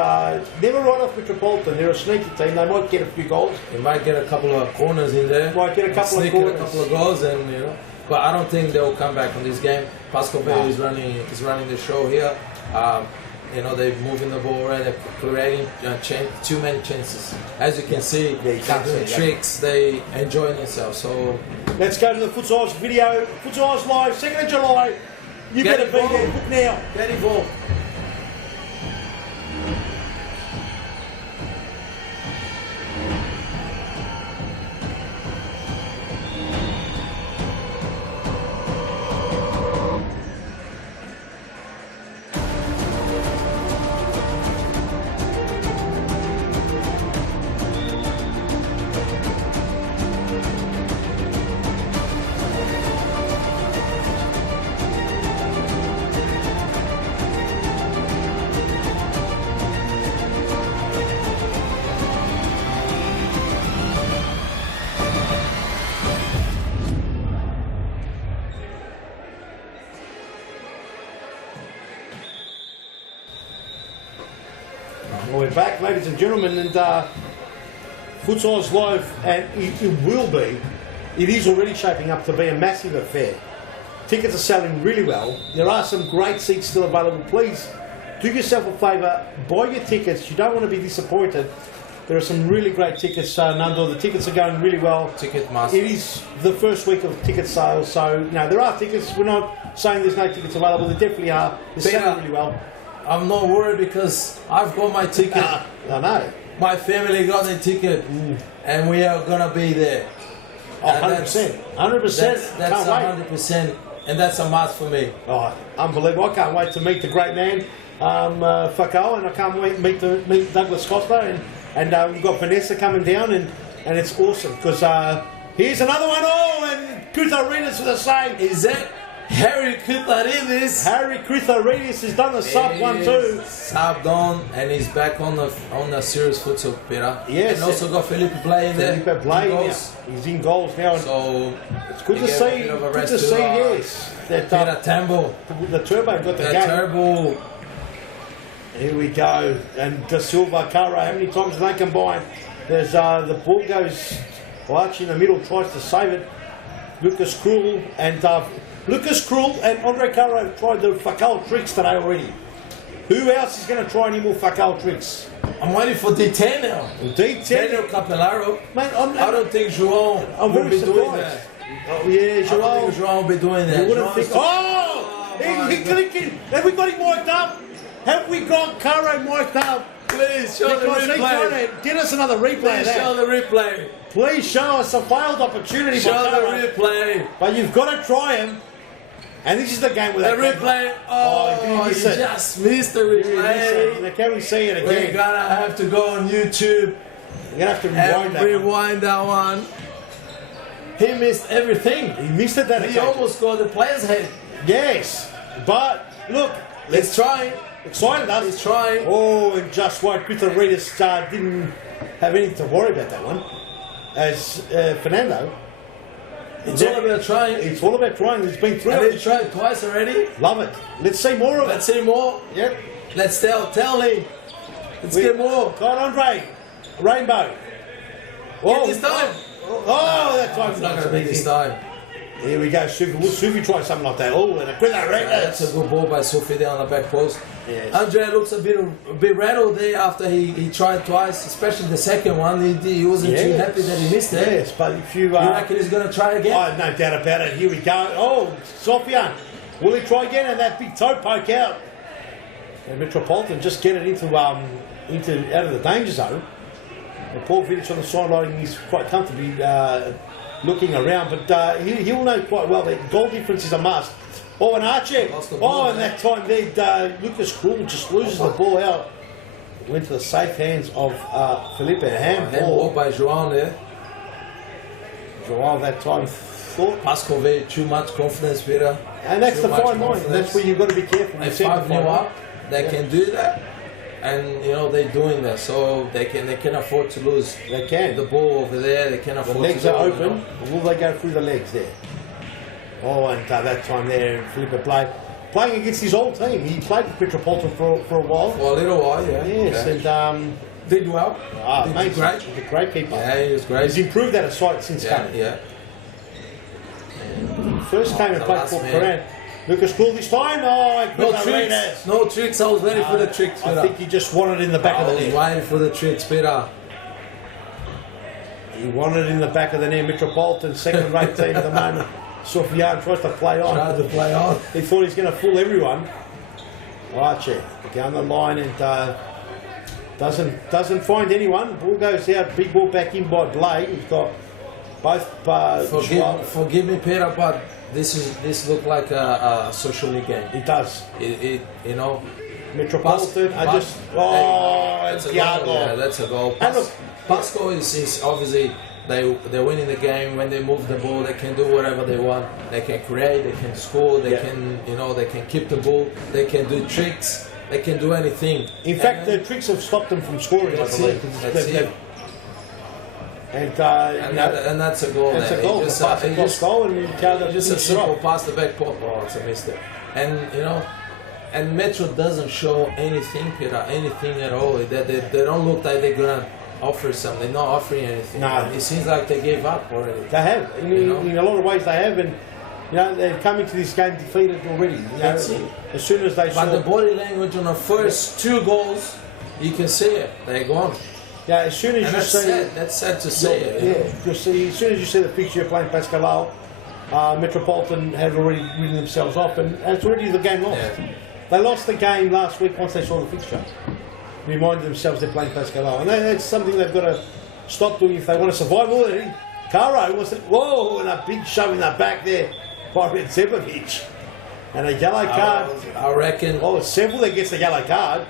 never write off Metropolitan. They're a sneaky team. They might get a few goals. he might get a couple of corners in there. Might get a couple of sneak corners. in a couple of goals, and But I don't think they'll come back on this game. Pascal Bay is running the show here. They're moving the ball around, they're creating too many chances. As you can see, Yeah, you can't they're doing see that. tricks, they enjoying themselves. So Let's go to the Futsal's video. Futsal's live, 2nd of July. You Get better be involved. there. Book now. get involved. Well, we're back, ladies and gentlemen, and Futsal's live, and it is already shaping up to be a massive affair. Tickets are selling really well. There are some great seats still available. Please do yourself a favour, buy your tickets. You don't want to be disappointed. There are some really great tickets, Nando. The tickets are going really well. Ticketmaster. It is the first week of ticket sales, so there are tickets. We're not saying there's no tickets available. There definitely are. They're selling really well. I'm not worried because I've got my ticket. I know. My family got their ticket, and we are gonna be there. Oh, 100%. 100%. That's Can't wait. 100%, and that's a must for me. Oh, unbelievable. I can't wait to meet the great man, Futsal, and I can't wait to meet Douglas Costa, and we've got Vanessa coming down, and it's awesome, because here's another one. Oh, and Kutharidis with the same. Is that Harry Kutharidis? Harry Kutharidis has done the sub 1-2. Subbed on, and he's back on the serious futsal, Peter. Yes. And also got Felipe playing there. Felipe playing now. Goals. He's in goals now. And So it's good he to gave a see. bit of a Good rest to see. to, Yes, that Peter Tambo. the turbo got the That game. turbo. Here we go, and Da Silva, Caro, how many times do they combine? There's the ball goes, Archie in the middle tries to save it. Lucas Krul and Andre Caro tried the Futsal tricks today already. Who else is going to try any more Futsal tricks? I'm waiting for D10 now. D10. Daniel Capellaro. Mate, I don't think João I'm will very be doing surprised. that. Oh yeah, I don't Joel. think João will be doing that. You wouldn't João's think. too- Oh! my He God. clicking. Have we got him mic'd up? Have we got Caro mic'd up? Please show the Because he's replay. trying to get us another replay of Please show that. the replay. Please show us a failed opportunity by Show Caro. the replay. But you've got to try him. And this is the game with The that replay. Oh, Oh, you you missed it. just missed the Now, replay. can we see it We're again? gonna have to go on YouTube We're going to have to rewind and that one. rewind that one. He missed everything. He missed it that He occasion. almost got the player's head. Yes. But, look, He's trying. excited us. He's trying. Oh, and just wait. Kutharidis didn't have anything to worry about that one. As Fernando. It's all about trying. It's all about trying. There's been three. And he tried twice already. Love it. Let's see more of Let's it. see more. Yep. Let's tell him. Let's get more. Got Andre. Rainbow. Get this time. Oh, that time's It's not not going to be this time. Here we go, Sufi. Will Sufi try something like that? Oh, and a quick That's a good ball by Sophie there on the back post. Yes. Andre looks a bit rattled there after he tried twice, especially the second one. He wasn't too happy that he missed it. Yes, but if you... You reckon he's going to try again? I have no doubt about it. Here we go. Oh, Sofian. Will he try again? And that big toe poke out. And Metropolitan just get it into out of the danger zone. And Paul Vidic on the sideline, he's quite comfortably looking around, but he'll know quite well that goal difference is a must. Oh, and Archie. Lost the ball, And that time there, Lucas Krul just loses the ball out. It went to the safe hands of Felipe. Handball Handball. by João there. Joao that time. thought. Pascal very too much confidence, Peter. And that's Too the much fine line. confidence. That's where you've got to be careful. They You said the 5-0 fine line. up, they can do that, and you know they're doing that, so they can afford to lose. They can. The ball over there, they can The afford legs to are lose, you open. know. Will they go through the legs there? Oh, and that time there, Felipe playing against his old team. He played with Metropolitan for a while. For a little while, yeah. Yes, yeah. and Did well. Did mate, great. he's a great keeper. Yeah, he was great. He's improved that a sight since Yeah, coming. yeah. First came and the played last for man. Koran. Lucas Cool this time. Oh, No good tricks. arenas. No tricks. I was waiting for the tricks, Peter. I think he just wanted it in the back I of the was net. waiting for the tricks, Peter. He wanted it in the back of the net. Metropolitan, second-rate team at the moment. Sofiane tries to play on. Tried to play on. He thought he's going to fool everyone. Archie down the line and doesn't find anyone. Ball goes out. Big ball back in by Blade. He's got both. Forgive me, Peter, but this looked like a social league game. It does. It you know. Metropolitan. I Pas- just. hey, Oh, that's a Thiago. goal. Yeah, that's a goal. And look- Pasco is obviously they're winning the game. When they move the ball, they can do whatever they want. They can create, they can score, they can they can keep the ball, they can do tricks, they can do anything. In fact, the tricks have stopped them from scoring. That's I believe. it. That's They've- it. And, And that's a goal. that's there. a goal. He It's just, a he cross just, goal, and Thiago just a finished it simple off. pass the back post. Oh, it's a mistake. And and Metro doesn't show anything, Peter, anything at all. They don't look like they're gonna offer something. They're not offering anything. No. It seems like they gave up already. They have. In a lot of ways, they have, and they've come into this game defeated already. That's it. As soon as they But saw, the body language on the first 2 goals, you can see it. They're gone. as soon as And you that's see, sad. That's sad to see it. you know. you see, as soon as you see the picture playing Pascal, Metropolitan had already written themselves off, and it's already the game lost. Yeah. They lost the game last week once they saw the fixture. Reminded themselves they're playing Pascal, and that's something they've got to stop doing if they want to survive. Caro was whoa, and a big shove in the back there by Redzepovic, and a yellow card. I reckon. Oh, several that gets a yellow card.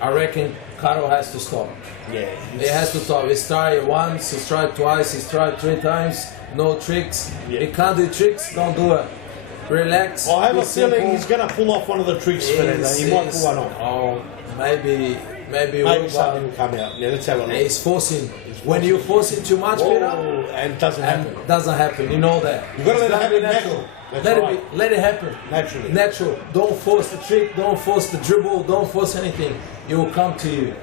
I reckon Caro has to stop. Yeah, He has to stop. He's tried once, he's tried twice, he's tried 3 times. No tricks. Yeah. He can't do tricks. Don't do it. Relax. I have be a feeling simple. he's going to pull off one of the tricks for that. He might pull one off. Oh, maybe Maybe will, something but will come out. Yeah, let's have a look. he's forcing. When you force it too much, Peter, Whoa, and it doesn't happen. and doesn't happen. You know that. You've got to let It's it gotta be happen natural. That's Let right. it be. Let it happen. Naturally. Natural. Don't force the trick. Don't force the dribble. Don't force anything. It will come to you.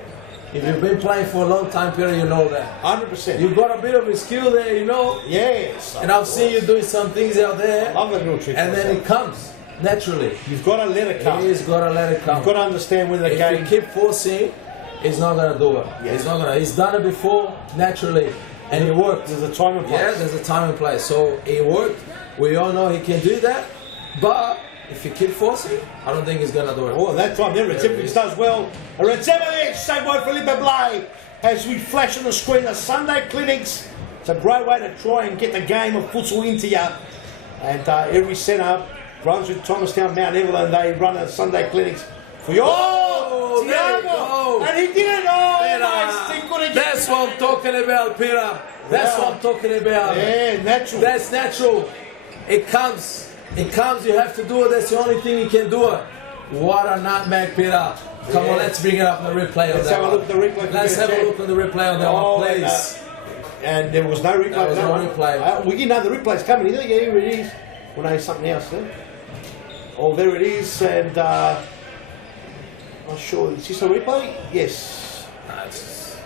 If you've been playing for a long time, Peter, you know that. 100%. You've got a bit of a skill there, you know. Yes. And I've seen you doing some things out there, love the little tricks. and then myself. it comes naturally. You've got to let it come. He's got to let it come. You've got to understand when the If game. you keep forcing, he's not gonna do it. Yeah. He's not gonna. He's done it before naturally, and it worked. There's a time and place. Yeah, there's a time and place. So it worked. We all know he can do that, but if you keep forcing, I don't think he's gonna do it. Oh, that time there, Redzepovic does well. Redzepovic, saved by Felipe Blay. As we flash on the screen, the Sunday clinics. It's a great way to try and get the game of futsal into you. And every centre, Brunswick, Thomastown, Mount Evelyn, they run a Sunday clinics for you. Oh, there we go. Thiago! And he did it! Oh, Peter, nice. He couldn't get that's it. what I'm talking about, Peter. That's what I'm talking about. Yeah, natural. That's natural. It comes. It comes. You have to do it. That's the only thing you can do it. What a nutmeg, Peter. Come on, let's bring it up on the replay. Let's on that have a one. look at the replay. Let's have a look at the replay on that Oh, one, please. And there was no replay. There was no replay. We didn't know the replay's coming either. Yeah, here it is. Well, no, something else there. Oh, there it is. And not sure. Is this a replay? Yes.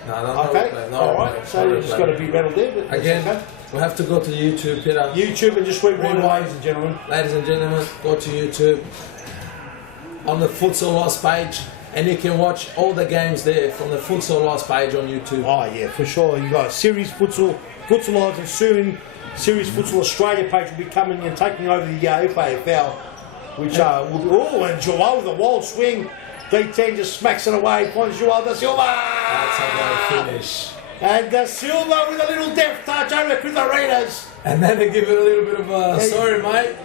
No, Okay. replay. No All replay. right. So No it's replay. got to be rattled there. But that's Again, okay. we'll have to go to YouTube, Peter. YouTube and just rewind, Rewind. ladies and gentlemen. Ladies and gentlemen, go to YouTube on the Futsal Lost page, and you can watch all the games there from the Futsal Lost page on YouTube. Oh yeah, for sure. You got Series Futsal, Futsal Odds, and soon Series Futsal Australia page will be coming and taking over the FAFL, which and Joel with a wild swing. D10 just smacks it away. Finds Joel da Silva. That's how they finish. And da Silva with a little deft touch over Chris Arenas. And then they give it a little bit of a sorry, mate.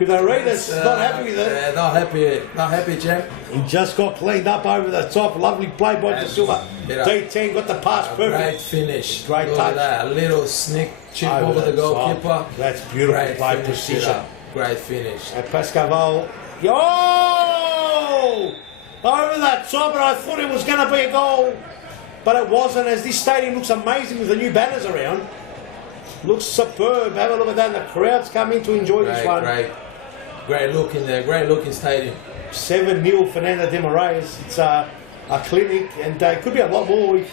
Kudareda's not happy with it. Not happy, champ. He just got cleaned up over the top. Lovely play by De Silva. D10 got the pass perfect. Great finish. Great Look touch. at that. A little sneak chip over the goalkeeper. That's beautiful Great play, finish, precision. Great finish. And Pascal, yo! Over the top, and I thought it was going to be a goal, but it wasn't. As this stadium looks amazing with the new banners around, looks superb. Have a look at that. The crowds come in to enjoy this one. Great look in there. Great looking stadium. 7-0 Fernando de Moraes. It's a clinic, and it could be a lot more if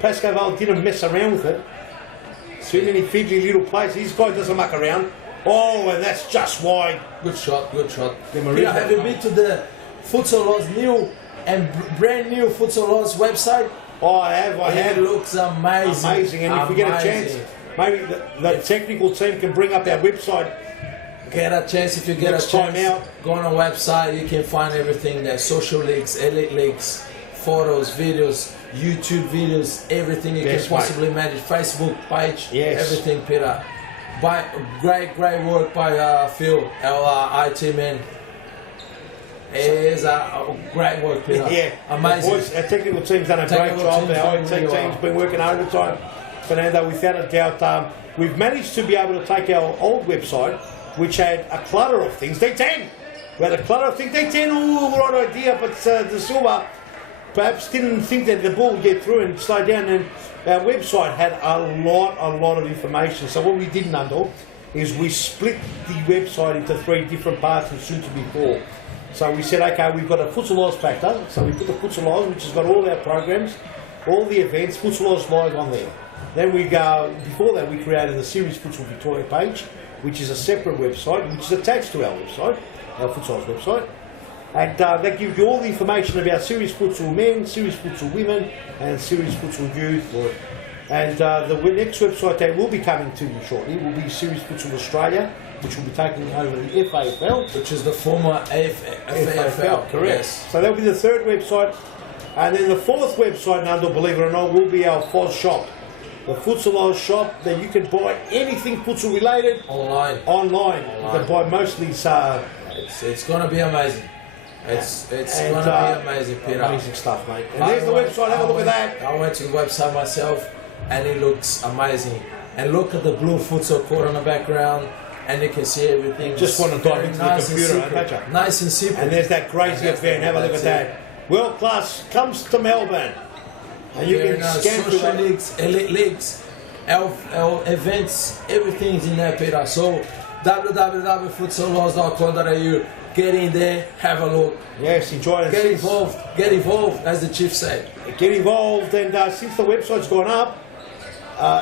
Pascal didn't mess around with it. Too many fiddly little plays. This guy doesn't muck around. Oh, and that's just wide. Good shot. Maria. Have you been to the Futsal Laws new and brand new Futsal Laws website? Oh, I have. It looks amazing. Amazing. And if we get a chance, maybe the technical team can bring up our website. Get a chance if you get Next a chance. time out. Go on our website. You can find everything there: social leagues, elite leagues, photos, videos, YouTube videos, everything you Yes, can possibly imagine. Facebook page, Yes. everything, Peter. Great work by Phil, our IT man. It is a great work, Peter. Yeah, amazing. Boys, our technical team's done a great Technical job. team's Our doing IT really well. team's been working overtime. Fernando, without a doubt, we've managed to be able to take our old website, which had a clutter of things. D10! We had a clutter of things. D10, ooh, right idea, but De Silva perhaps didn't think that the ball would get through and slow down. And our website had a lot of information. So what we did, Nando, is we split the website into 3 different parts and soon to be 4. So we said, okay, we've got a Futsal Laws factor. So we put the Futsal Laws, which has got all our programs, all the events, Futsal Laws live on there. Then we go, before that we created the Series Futsal Victoria page, which is a separate website, which is attached to our website, our Futsal's website. And that gives you all the information about Series Futsal Men, Series Futsal Women, and Series Futsal Youth. And the next website that will be coming to you shortly will be Series Futsal Australia, which will be taking over the FAFL. Which is the former FAFL. Correct. Yes. So that'll be the 3rd website. And then the 4th website, Nando, believe it or not, will be our FOS shop. The Futsal Laws shop that you can buy anything futsal related Online. You can buy mostly It's going to be amazing. It's going to be amazing, Peter. Amazing stuff, mate. And there's the website. Have a look at that. I went to the website myself, and it looks amazing. And look at the blue futsal court on the background, and you can see everything. Just want to dive into the computer, don't you? Nice and simple. And there's that crazy event. Have a look at that. World class comes to Melbourne, and you can scan through social that. leagues, elite leagues, our events, everything's in there, Peter. So www.futsallaws.com.au. Get in there, have a look. Yes, enjoy it. Get involved, as the chief said. Get involved, and since the website's gone up,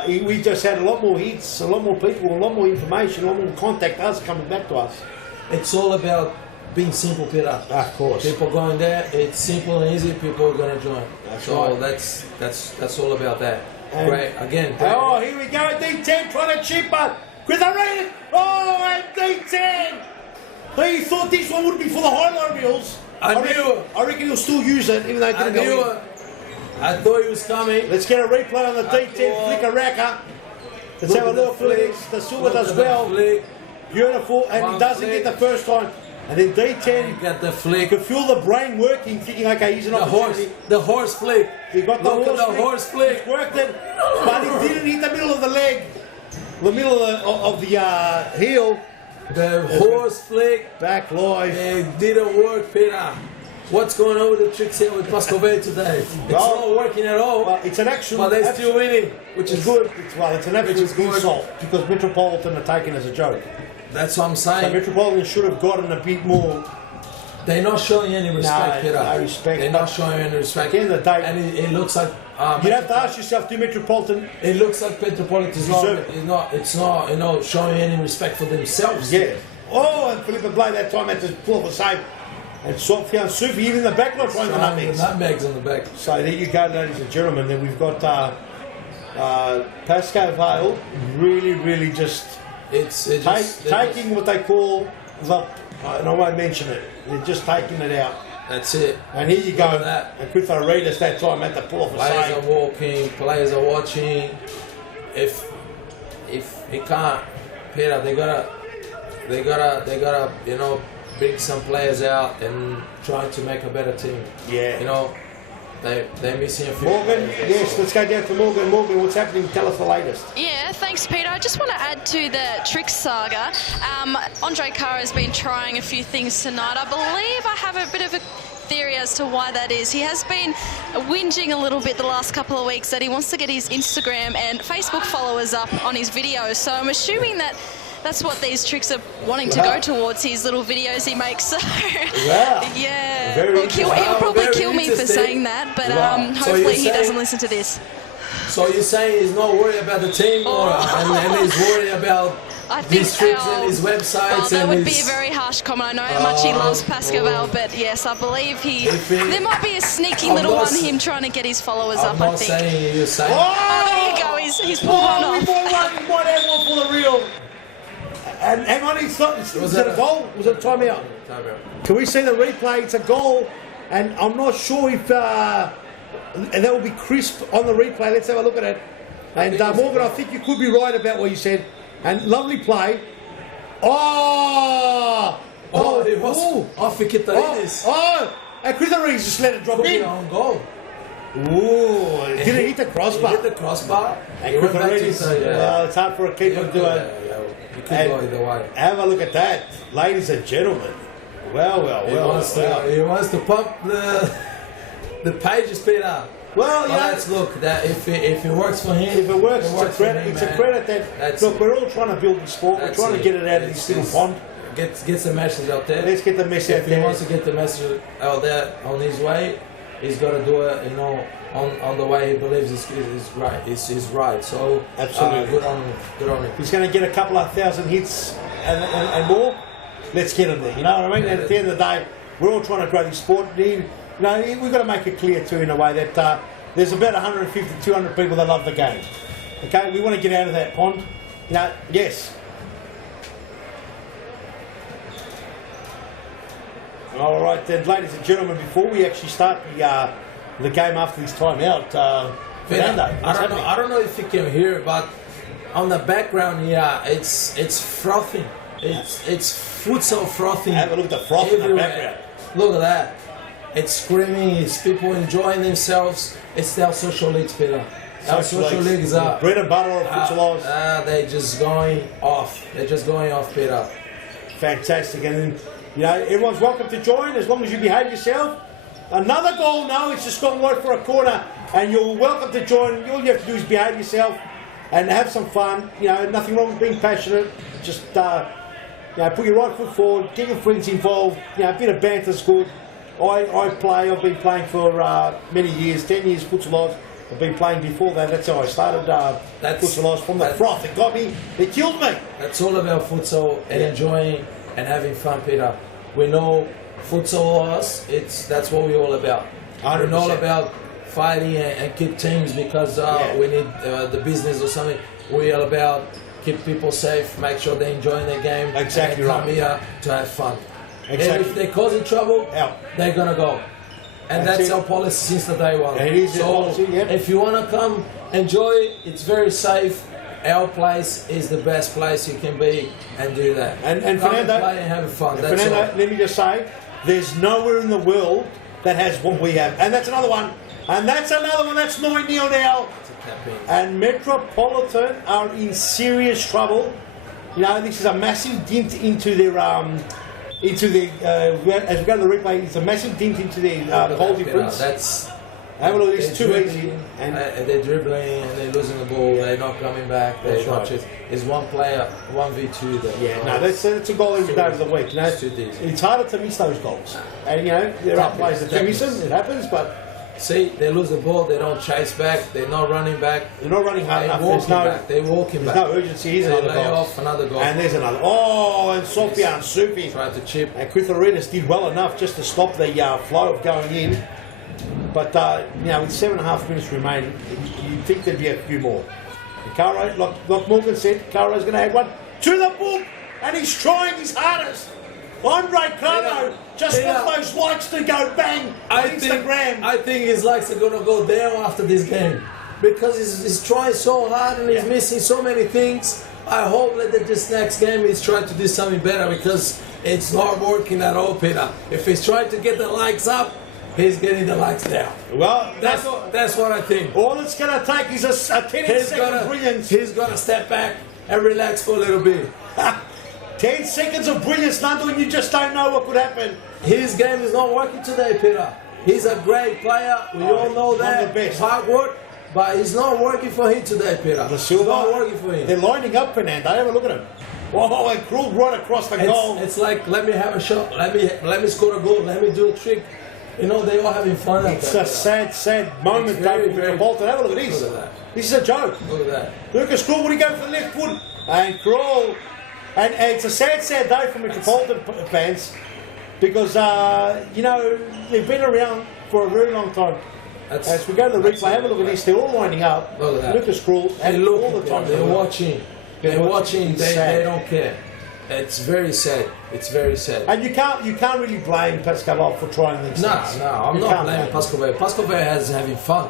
we just had a lot more hits, a lot more people, a lot more information, a lot more contact us coming back to us. It's all about being simple, Peter. Of course. People going there, it's simple and easy, people are going to join. That's so right. that's all about that. And great, again. Great. Oh, here we go, D10 trying to chip it. Chris, I read it. Oh, and D10. He thought this one would be for the highlight reels. I reckon he'll still use it, even though it didn't go in. I thought he was coming. Let's get a replay on the D10 flicker racker. Let's have a look, please. The Silva does well. Beautiful, and he doesn't get the first time. And then D10 got the you flick. can feel the brain working, thinking, okay, he's an opportunity. The horse flick. He got the Look at the horse flick. He's worked it, but he didn't hit the middle of the leg, the middle of the heel. The horse flick. Back live. It didn't work, Peter. What's going on with the tricks here with Pascovay today? It's not working at all. Well, it's an actual. But they're still winning, which is good. It's an absolute insult because Metropolitan are taken as a joke. That's what I'm So saying. Metropolitan should have gotten a bit more. They're not showing any respect, Peter. No respect. They're not showing any respect. At the end of the day, and it looks like you have to ask yourself: do Metropolitan? It looks like Metropolitan is not. It's not showing any respect for themselves. Yeah. Oh, and Philippa Blay that time had to pull off a save. And Sofia and Sufi, even the back line throwing the nutmegs. The nutmegs on the back. So there you go, ladies and gentlemen. Then we've got Pascal Vale really just taking what they call the, and I won't mention it, they're just taking it out. That's it. And here you go. Look at that. And Kutho Reedus that time had to pull off a Players save. are walking, players are watching. If he can't, Peter, they gotta they gotta bring some players out and try to make a better team. Yeah. They're missing a few. Morgan, players there, yes, so- let's go down to Morgan. Morgan, what's happening? Tell us the latest. Yeah, thanks, Peter. I just want to add to the tricks saga. Andre Carr has been trying a few things tonight. I believe I have a bit of a theory as to why that is. He has been whinging a little bit the last couple of weeks that he wants to get his Instagram and Facebook followers up on his videos. So I'm assuming that that's what these tricks are wanting to go towards, his little videos he makes. So, Wow. yeah. Very Well, he'll probably very kill me for interesting. saying that, but Wow. So hopefully you're he saying- doesn't listen to this. So you're saying he's not worried about the team, and he's worried about I think his trips and his websites that and would his... be a very harsh comment. I know how much he loves Pascaval, but yes, I believe there might be a sneaky I'm little not one s- him trying to get his followers I'm up, I not think. saying you're saying... Oh, there you go. He's pulled one Oh, we off. might have one for the real. And hang on, was it a goal? Was it a timeout? Can we see the replay? It's a goal, and I'm not sure if and that will be crisp on the replay. Let's have a look at it. And Morgan, I think you could be right about what you said. And lovely play. Oh, it was off wicket and Chris Reeves just let it drop in. on goal. Ooh, did it hit the He crossbar? hit the crossbar. And He went Chris back to Reeves, say, well, it's hard for a keeper to do it. You could go either way. Have a look at that, ladies and gentlemen. Well. He wants to pump the pages, Peter. Well, But let's look that if it works for him. if it works, it's a for credit. him, It's a man. credit that That's look. it. We're all trying to build the sport. We're That's trying to get it out of this little pond. Gets the message out there. Let's get the message If out he there. wants to get the message out there on his way, he's got to do it, on the way he believes is right. Is right. So Absolutely. good on him. Good on him. He's going to get a couple of thousand hits and more. Let's get him there. You know what I mean? And at the end of the day, we're all trying to grow this sport. We've got to make it clear too, in a way that there's about 150, 200 people that love the game. Okay, we want to get out of that pond. Yes. All right, then, ladies and gentlemen, before we actually start the game after this timeout, Fernando, I don't know if you can hear it, but on the background here, it's frothing. It's futsal frothing. Have a look at the froth in the everywhere. background. Look at that. It's screaming. It's people enjoying themselves. It's our social leagues, Peter. Our social leagues are bread and butter of Futsal. they're just going off. They're just going off, Peter. Fantastic, and everyone's welcome to join as long as you behave yourself. Another goal, no, it's just gone wide for a corner, and you're welcome to join. All you have to do is behave yourself and have some fun. Nothing wrong with being passionate. Just put your right foot forward, get your friends involved. A bit of banter's good. I've been playing for many years, 10 years Futsal. I've been playing before that. That's how I started Futsal from the froth. It got me. It killed me. That's all about futsal and enjoying and having fun, Peter. We know futsal that's what we're all about. 100%. We're all about fighting and keep teams because we need the business or something. We're all about keep people safe, make sure they're enjoying their game. Exactly and right. Come here to have fun. Exactly. And if they're causing trouble, Out. they're gonna go. And That's that's it. our policy since the day one. It is the policy, yep. If you want to come enjoy, it's very safe. Our place is the best place you can be and do that. And come Fernando, and play and have fun. That's Fernando, all. let me just say, there's nowhere in the world that has what we have. And that's another one. And that's another one. That's 9-0 now. And Metropolitan are in serious trouble. This is a massive dent into their as we go to the replay, it's a massive dent into their goal difference. Have a look, it's too easy. And they're dribbling and they're losing the ball. They're not coming back. That's They're not right. just. It's one player, 1v2. That's a goal every day of the week. It's too deep. It's harder to miss those goals. And there are players that do miss them. It happens, but See, they lose the ball. They don't chase back. They're not running back. they're not running hard They're enough. walking back. They're walking There's back. no urgency. Here's They another lay goal. off another goal. And there's another. Oh, and Sofia and Sufi. Try to chip. And Kritharides did well enough just to stop the flow of going in. But, with 7.5 minutes remaining, you'd think there'd be a few more. And Caro, like Morgan said, Caro's going to add one to the book. And he's trying his hardest. Andre Caro just wants those likes to go bang on Instagram. I think his likes are going to go down after this game. because he's trying so hard and he's missing so many things. I hope that this next game he's trying to do something better, because it's not working at all, Peter. If he's trying to get the likes up, he's getting the likes down. Well, That's what I think. all it's going to take is a 10-second brilliance. He's gonna step back and relax for a little bit. 10 seconds of brilliance, Nando, and you just don't know what could happen. His game is not working today, Peter. He's a great player. We all know that. the best. Hard work, but it's not working for him today, Peter. It's not working for him. They're lining up, Fernando. Have a look at him. Whoa, and crawled right across the goal. It's like, let me have a shot. Let me score a goal. Let me do a trick. You know, they're all having fun. It's a sad moment, Dave, for Bolton. Have a look at this. Look at that. This is a joke. Look at that. Lucas Crawl, would he go for the left foot? And Crawl. And it's a sad day for Metropolitan fans, because, you know, they've been around for a very long time. As we go to the replay, have a look at this. They're all lining up. Look at that. Lucas Crawl, and look all the time. They're watching. They're watching. They don't care. It's very sad. It's very sad. And you can't really blame Pascal for trying these things. No, I'm not blaming Pascal. Pascal is having fun.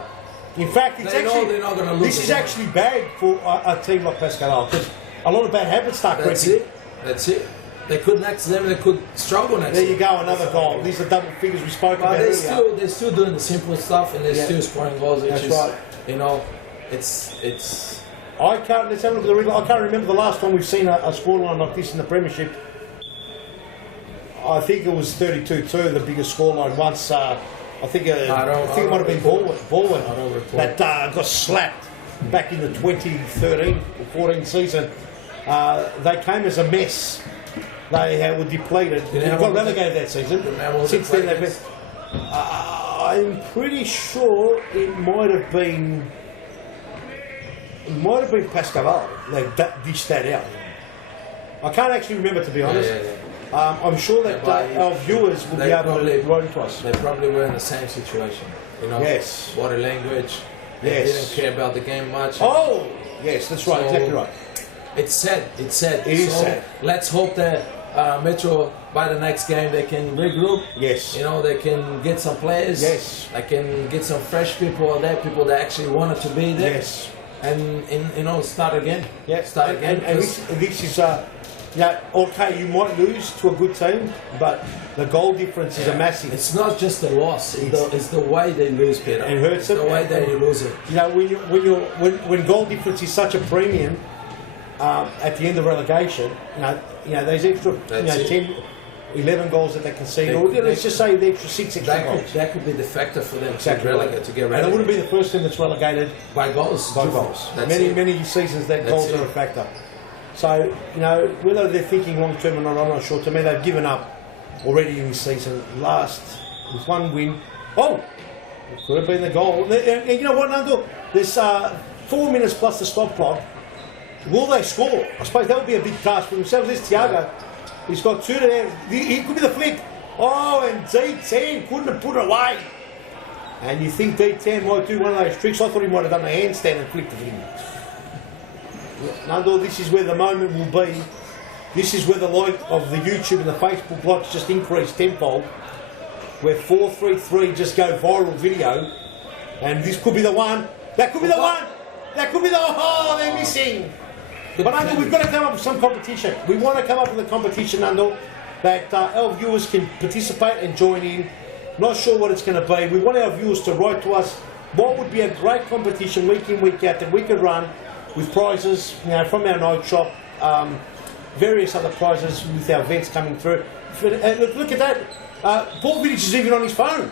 In fact, it's They know they're not gonna lose this is again. actually bad for a team like Pascal, because a lot of bad habits start creeping. That's it. They could next them. They could struggle next. There you go, another goal. These are double figures we spoke But about earlier. they're still doing the simple stuff, and they're still scoring goals. Which That's is, right. You know, it's. Let's have a look at the replay. I can't remember the last time we've seen a scoreline like this in the Premiership. I think it was 32-2, the biggest scoreline once. I think it might have been Baldwin that got slapped back in the 2013 or 14 season. They came as a mess. They were depleted. They got relegated that season. Since then, they've been. I'm pretty sure it might have been Pascal that dished that out. I can't actually remember, to be honest. I'm sure that our viewers will be able to write to us. They probably were in the same situation. You know, Yes. body language. They didn't care about the game much. Oh, yes, that's right, exactly right. It's sad. It's sad. It is sad. Let's hope that Metro, by the next game, they can regroup. Yes. You know, they can get some players. Yes. They can get some fresh people there, people that actually wanted to be there. Yes. And you know, start again. Yeah. Start again. And this is, okay, you might lose to a good team, but the goal difference is a massive. It's not just the loss; it's the way they lose, Peter. It hurts them. The way that you lose it. You know, when goal difference is such a premium at the end of relegation, you know those extra 10, 11 goals that they concede, or let's just say the extra 6 extra goals. That could be the factor for them to get relegated. And it wouldn't be the first team that's relegated by goals. Many seasons that goals are a factor. So, you know, whether they're thinking long term or not, I'm not sure. To me, they've given up already in this season. Last with one win. Oh, it could have been the goal. And you know what, Nando? There's 4 minutes plus the stop clock. Will they score? I suppose that would be a big task for themselves. There's Thiago. He's got two there. He could be the flick. Oh, and D10 couldn't have put it away. And you think D10 might do one of those tricks? I thought he might have done a handstand and flicked it in. Nando, this is where the moment will be. This is where the like of the YouTube and the Facebook likes just increase tenfold. Where 433 just go viral video. And this could be the one. That could be the one. That could be the... Oh, they're missing. But Nando, we've got to come up with some competition. We want to come up with a competition, Nando, that our viewers can participate and join in. Not sure what it's going to be. We want our viewers to write to us what would be a great competition week in, week out that we could run with prizes, you know, from our night shop, various other prizes with our events coming through. Look at that. Paul Vidic is even on his phone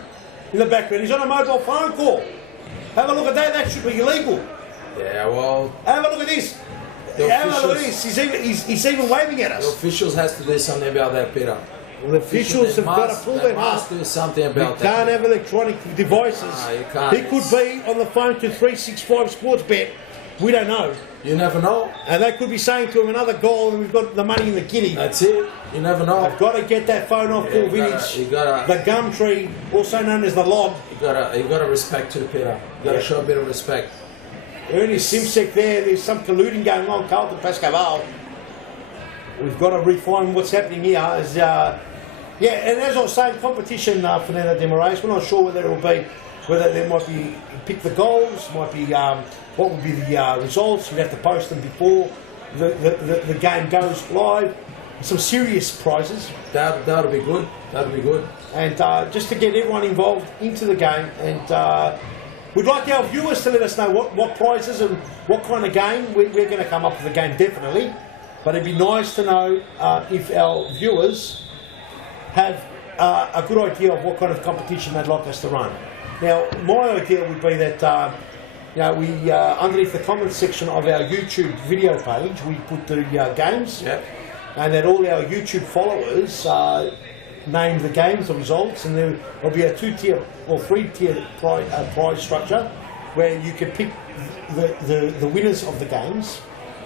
in the background. He's on a mobile phone call. Have a look at that. That should be illegal. Yeah, well... Have a look at this. Have a look at this. He's even waving at us. The officials has to do something about that, Peter. Well, the officials have got to pull them up. Must do something about that. that. You can't have electronic devices. No, you can't. He could be on the phone to 365 Sports Bet. We don't know. You never know. And they could be saying to him another goal and we've got the money in the kitty. That's it. You never know. I've got to get that phone off Paul Vidic. The gum tree, also known as the log. You gotta respect too, Peter. You gotta show a bit of respect. Ernie Simsek there's some colluding going on, Carlton Pascal. We've got to refine what's happening here. And as I was saying, competition, Fernando de Moraes, we're not sure whether it will be whether there might be pick the goals, might be what would be the results. We'd have to post them before the game goes live. Some serious prizes. That'll be good. That'll be good. And just to get everyone involved into the game, and we'd like our viewers to let us know what prizes and what kind of game we're going to come up with a game, definitely. But it'd be nice to know if our viewers have a good idea of what kind of competition they'd like us to run. Now, my idea would be that we underneath the comments section of our YouTube video page, we put the games. Yep. And that all our YouTube followers name the games, the results, and there'll be a 2-tier or 3-tier prize structure where you can pick the winners of the games.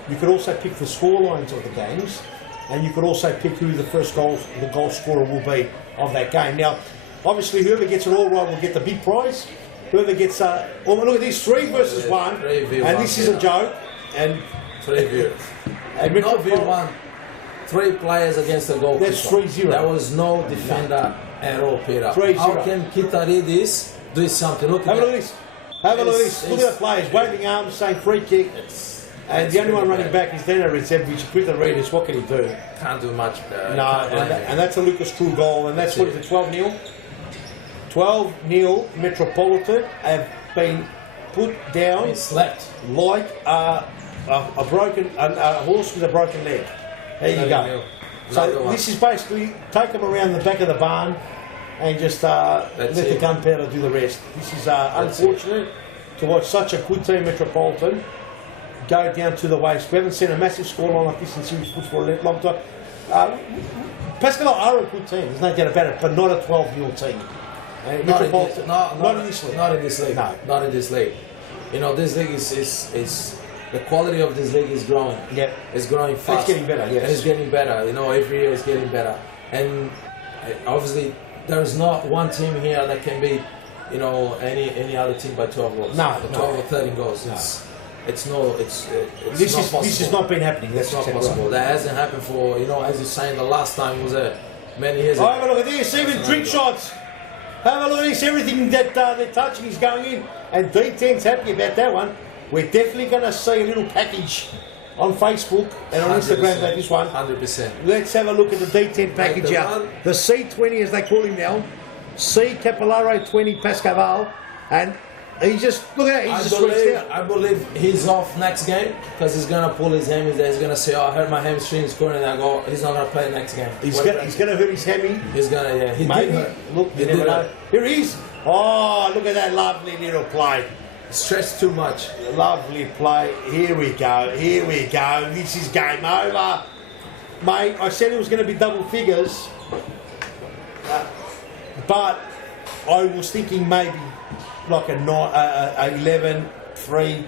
You could also pick the score lines of the games, and you could also pick who the goal scorer will be of that game. Now, obviously, whoever gets it all right will get the big prize. Whoever gets look at this, 3 versus 1, and this is a joke. And 3 viewers. And Not V1. 3 players against the goalkeeper. That's 3-0. There was no defender at all, Peter. 3-0. How can Kitaridis do something? Look Have at a look at this. Have a look at this. Look at the players waving arms, saying free kick. And the only one running back is Dino Rizevich. Kitaridis, what can he do? Can't do much. No, and that's a Lucas Krul goal, and that's what is it, 12-0? 12-0 Metropolitan have been put down. He slept. Like a horse with a broken leg. There you go. So this is basically take them around the back of the barn and just let the gunpowder do the rest. This is unfortunate to watch such a good team, Metropolitan, go down to the waste. We haven't seen a massive scoreline like this in series football for a long time. Pascal are a good team, there's no doubt about it, but not a 12-0 team. Not in this league. Not in this league. No. Not in this league. You know, this league is the quality of this league is growing. Yeah. It's growing fast. It's getting better, yes. And it's getting better. You know, every year it's getting better. And obviously, there's not one team here that can beat, you know, any other team by 12 goals. No, 12 or 13 goals. No. It's not possible. This has not been happening. That's not possible. That hasn't happened for, you know, as you're saying, the last time was many years ago. ago. Have a look at this, even drink shots. Have a look at this, everything that they're touching is going in. And D10's happy about that one. We're definitely going to see a little package on Facebook and on Instagram about this one. 100%. Let's have a look at the D10 package here. The C20, as they call him now. C Capillaro 20 Pascaval. And he just, look at that, he's just reached out. I believe he's off next game because he's going to pull his hammy. He's going to say, oh, I hurt my hamstring scoring, and I go, he's not going to play next game. He's going to hurt his hammy. He's going to, yeah. He maybe. Did look, you never know. Here he is. Oh, look at that lovely little play. Stretched too much. Lovely play. Here we go. Here we go. This is game over. Mate, I said it was going to be double figures. But I was thinking maybe like a 11-3.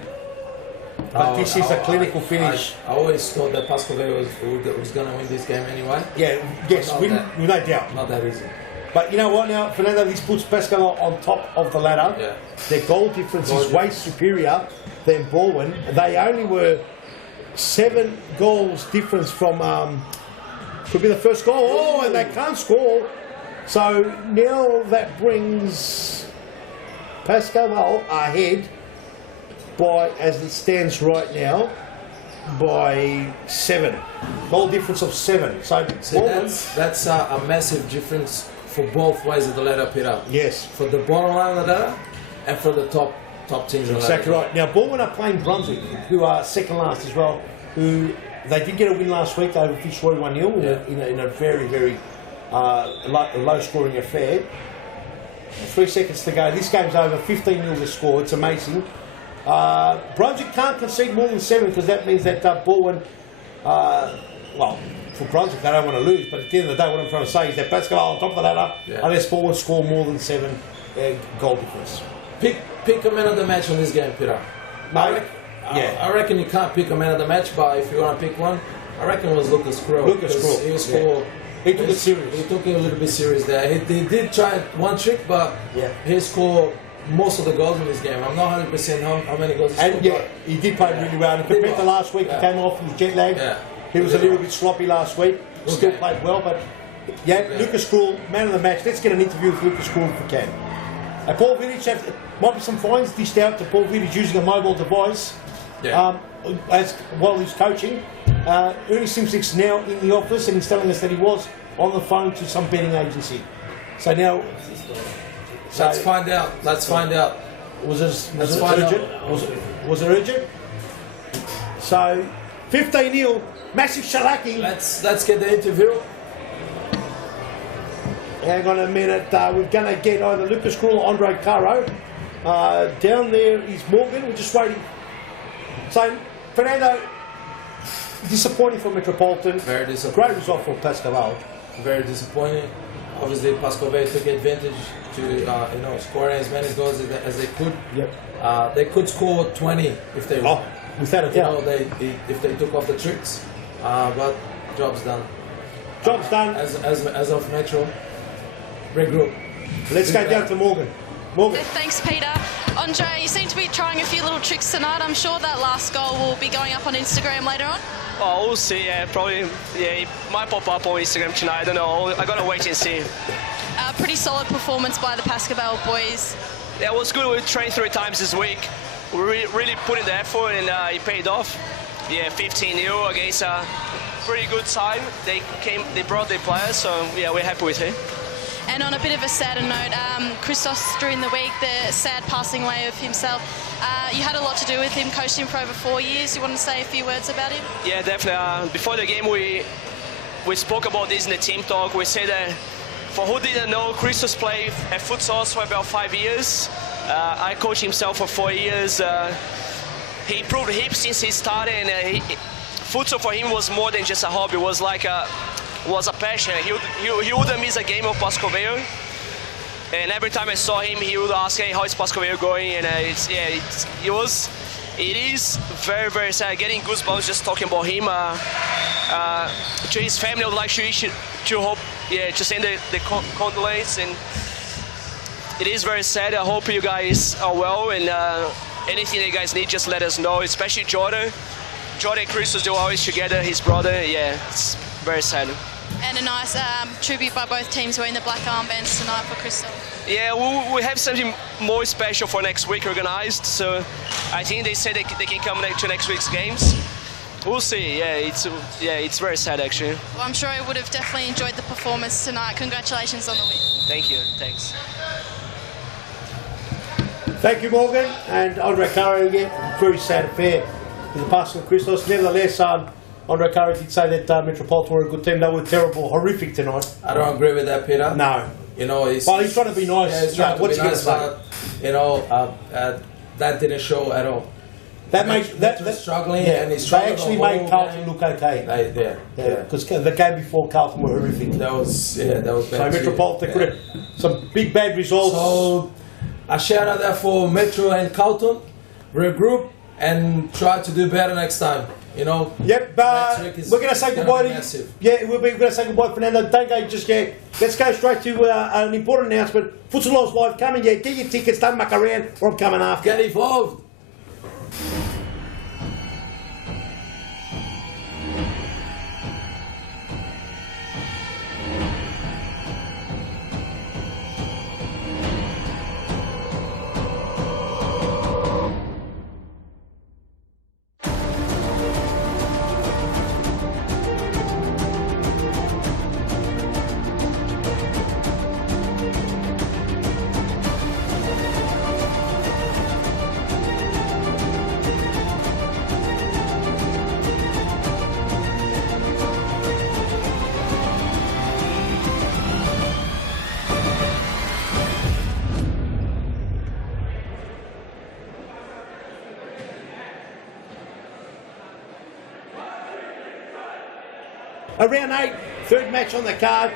But this is a clinical finish. I always thought that Pascoe was going to win this game anyway. Yeah, yes, no doubt. Not that easy. But you know what now, Fernando, this puts Pascal on top of the ladder. Yeah. Their goal difference is way superior than Baldwin. They only were 7 goals difference from, could be the first goal. Oh, and they can't score. So now that brings Pascal ahead by, as it stands right now, by 7. Goal difference of 7. So that's a massive difference for both ways of the ladder, Peter. Yes. For the bottom line of the ladder and for the top teams. Exactly right. Now, Baldwin are playing Brunswick, who are second last as well. Who they did get a win last week over Fitzroy 1-0 in a very, very low scoring affair. 3 seconds to go. This game's over. 15-0 the score. It's amazing. Brunswick can't concede more than 7 because that means that Baldwin, for Brunswick they don't want to lose, but at the end of the day what I'm trying to say is that Pascal on top of the ladder unless Baldwin score more than 7 goal difference. Pick a man of the match on this game, Peter. Mate, I reckon you can't pick a man of the match, but if you want to pick one, I reckon it was Lucas Krul. He took it serious. He took it a little bit serious there. He did try one trick, but he scored most of the goals in this game. I'm not 100% how many goals he scored. And he did play really well. And compared to last week, he came off with jet lag. Yeah. He was a little bit sloppy last week. Still played well, but Lucas Krul, man of the match. Let's get an interview with Lucas Krul if we can. Paul Vidic might be some fines dished out to Paul Vidic using a mobile device as while he's coaching. Ernie Simsic's now in the office and he's telling us that he was on the phone to some betting agency. So now... Let's find out. Let's find out. Was it urgent? Was it urgent? So 15-0, massive shellacking. Let's get the interview. Hang on a minute. We're going to get either Lucas Krull or Andre Caro. Down there is Morgan. We're just waiting. So Fernando, disappointing for Metropolitan. Very disappointing. Great result for Pascal. Very disappointing. Obviously, Pascal took advantage to scoring as many goals as they could. Yep. They could score 20 if they without a doubt. If they took off the tricks. But job's done. Job's done. As of Metro, regroup. Let's go down to Morgan. Morgan. Thanks, Peter. Andre, you seem to be trying a few little tricks tonight. I'm sure that last goal will be going up on Instagram later on. Oh, we'll see. Yeah, probably. Yeah, it might pop up on Instagram tonight. I don't know. I gotta wait and see. Pretty solid performance by the Pascal boys. Yeah, it was good. We trained 3 times this week. We really put in the effort, and it paid off. Yeah, 15-0 against a pretty good side. They brought their players, so yeah, we're happy with it. And on a bit of a sadder note, Christos during the week, the sad passing away of himself. You had a lot to do with him, coached him for over 4 years. You want to say a few words about him? Yeah, definitely. Before the game, we spoke about this in the team talk. We said that for who didn't know, Christos played at Futsal for about 5 years. I coached himself for 4 years. He improved hips since he started, and futsal for him was more than just a hobby. It was like a passion. He wouldn't miss a game of Pascal. And every time I saw him, he would ask, "Hey, how is Pascal going?" And it is very, very sad. Getting goosebumps just talking about him. To his family, I would like to hope, to send the condolence. And it is very sad. I hope you guys are well, and anything that you guys need, just let us know. Especially Jordan and Christos, they were always together. His brother, it's very sad. And a nice tribute by both teams wearing the black armbands tonight for Christos. Yeah, we have something more special for next week organized. So I think they said they can come to next week's games. We'll see. It's very sad actually. Well, I'm sure I would have definitely enjoyed the performance tonight. Congratulations on the win. Thank you. Thanks. Thank you, Morgan. And Andre Caro again. Very sad affair with the passing of Christos. Nevertheless, Andre Caro did say that Metropolitan were a good team. They were terrible, horrific tonight. I don't agree with that, Peter. No. He's trying to be nice. Yeah, he's trying to be nice, but that didn't show at all. That makes that struggling, yeah, and he's they actually made Carlton look okay. Because the game before Carlton were horrific. That was bad. So Metropolitan could have some big bad results. So a shout out there for Metro and Carlton. Regroup and try to do better next time. Yep, we're going to say goodbye to you. Yeah, we're going to say goodbye, Fernando. Don't go just yet. Let's go straight to an important announcement. Futsal Live coming. Yeah, get your tickets. Don't muck around, or I'm coming after. Get involved. Round 8, third match on the card.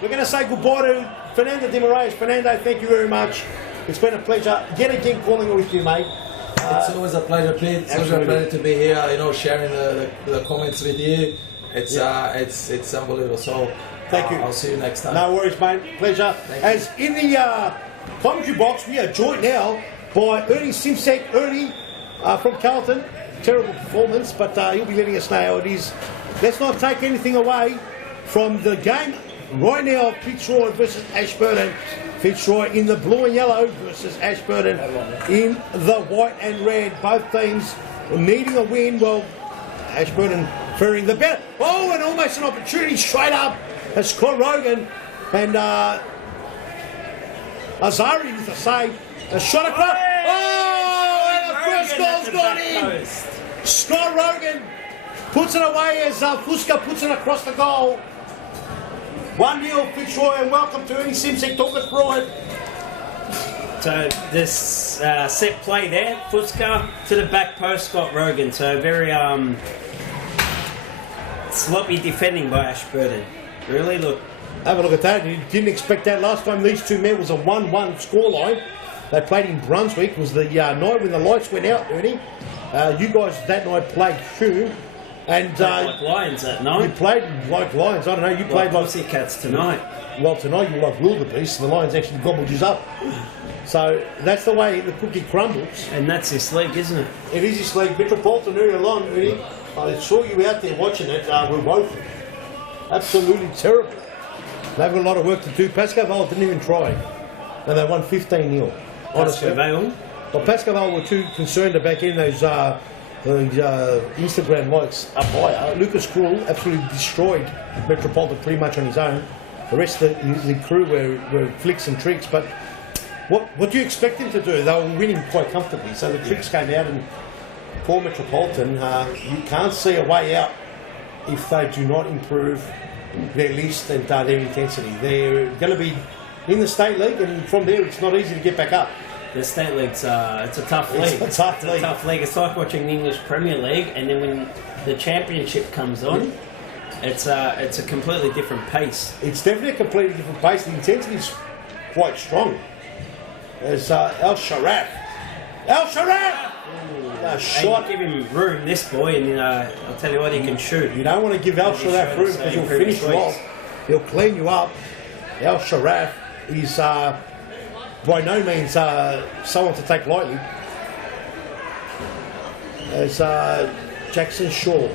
We're going to say goodbye to Fernando de Moraes. Fernando, thank you very much. It's been a pleasure yet again calling with you, mate. It's always a pleasure, Pete. It's always a pleasure to be here. Sharing the comments with you. It's unbelievable. So thank you. I'll see you next time. No worries, mate. Pleasure. As in the commentary box, we are joined now by Ernie Simsek. Ernie from Carlton. Terrible performance, but he'll be letting us know how it is. Let's not take anything away from the game right now. Fitzroy versus Ashburton. Fitzroy in the blue and yellow versus Ashburton in the white and red. Both teams needing a win. Well, Ashburton fearing the better. Oh, and almost an opportunity straight up as Scott Rogan and Azari with a save. A shot across. Oh, and the first goal's gone in. Scott Rogan puts it away as Fuska puts it across the goal. 1-0 Fitzroy, and welcome to Ernie Simsek. Talk us through it. So this set play there, Fuska to the back post, Scott Rogan. So very sloppy defending by Ashburton. Really, look. Have a look at that. You didn't expect that last time. These two men was a 1-1 scoreline. They played in Brunswick. It was the night when the lights went out, Ernie. You guys that night played Coon. And like Lions that night. You played like Lions. I don't know. You played like Pussycats tonight. Well, tonight you were like wildebeest. The Lions actually gobbled you up. So that's the way the cookie crumbles. And that's this league, isn't it? It is this league. Metropolitan earlier on, Ernie. I saw you out there watching it. We're woeful. Absolutely terrible. They've got a lot of work to do. Pascoe Vale didn't even try. And they won 15-0. Honestly. Vale? Well, Pascoe Vale were too concerned about getting those Instagram likes up higher. Lucas Krul absolutely destroyed Metropolitan pretty much on his own. The rest of the crew were flicks and tricks. But what do you expect him to do? They were winning quite comfortably. So the tricks came out, and poor Metropolitan, you can't see a way out if they do not improve their list and their intensity. They're going to be in the state league, and from there it's not easy to get back up. The state league's it's a tough league. It's a tough league. It's like watching the English Premier League, and then when the championship comes on, it's a completely different pace. It's definitely a completely different pace. The intensity is quite strong. There's El Sharaf. Shot. Give him room, this boy, and I'll tell you what, he can shoot. You don't want to give El Sharaf room because he'll finish you off. He'll clean you up. El Sharaf is by no means someone to take lightly. As Jackson Shaw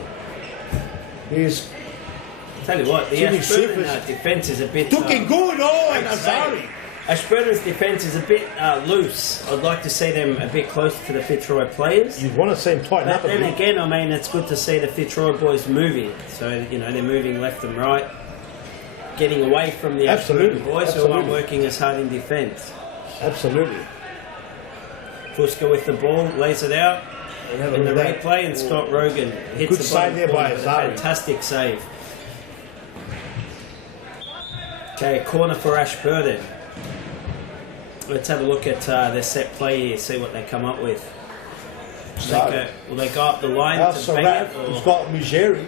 is. Tell you what, the Ashburton defence is a bit. Looking good, and Azari. Ashburton's defence is a bit loose. I'd like to see them a bit closer to the Fitzroy players. You'd want to see them tighten up a bit. But then again, I mean, it's good to see the Fitzroy boys moving. So, they're moving left and right, getting away from the Ashburton boys who aren't working as hard in defence. Absolutely. Fuska with the ball, lays it out in the replay, and Scott Rogan hits good the save there by Azari. Fantastic save. Okay, corner for Ashburton. Let's have a look at their set play here, see what they come up with. Will they go up the line to bang it? He's got Mugeri.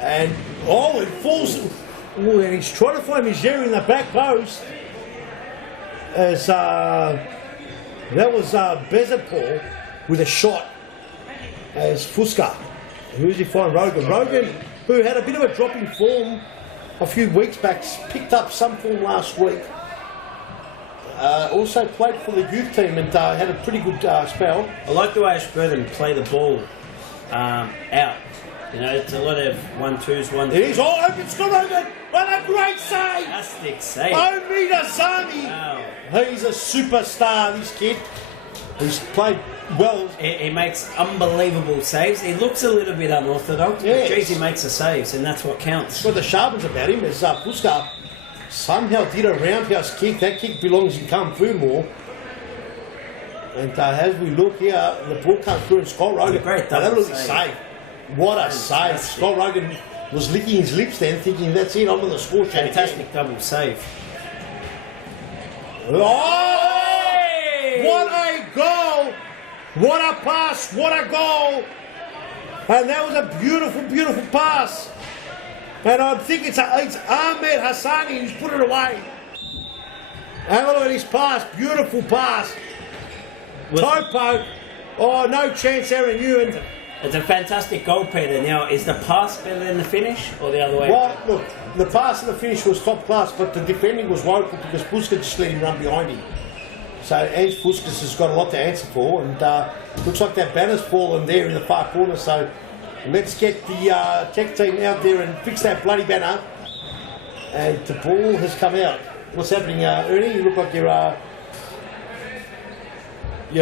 And, it falls. And he's trying to find Mugeri in the back post. As that was Bezapol with a shot as Fuska. Who does he find? Rogan. Rogan, who had a bit of a drop in form a few weeks back, picked up some form last week. Also played for the youth team and had a pretty good spell. I like the way Ashburton play the ball out. It's a lot of 1-2s, 1-2s. It is. Open Scott Rogan. What a great save! Fantastic save. Omi Dasani. Wow. He's a superstar, this kid. He's played well. He makes unbelievable saves. He looks a little bit unorthodox, but geez, he makes the saves, and that's what counts. That's what the sharpens about him is Fuska somehow did a roundhouse kick. That kick belongs in Kung Fu more. And as we look here, the ball comes through and Scott Rogan. Great double save. What a save. Scott Rogan was licking his lips then, thinking that's it, I'm on the score sheet. Fantastic double save. Oh! Hey! What a goal! What a pass! What a goal! And that was a beautiful, beautiful pass. And I think it's Ahmed Hassani who's put it away. Have a look at his pass. Beautiful pass. Topo. Oh, no chance, Aaron Ewan. It's a fantastic goal, Peter. Now, is the pass better than the finish or the other way? Well, look, the pass and the finish was top class, but the defending was woeful because Puskas just let him run behind him. So Ange Puskas has got a lot to answer for, and looks like that banner's fallen there in the far corner, so let's get the tech team out there and fix that bloody banner. And the ball has come out. What's happening, Ernie? You look like you're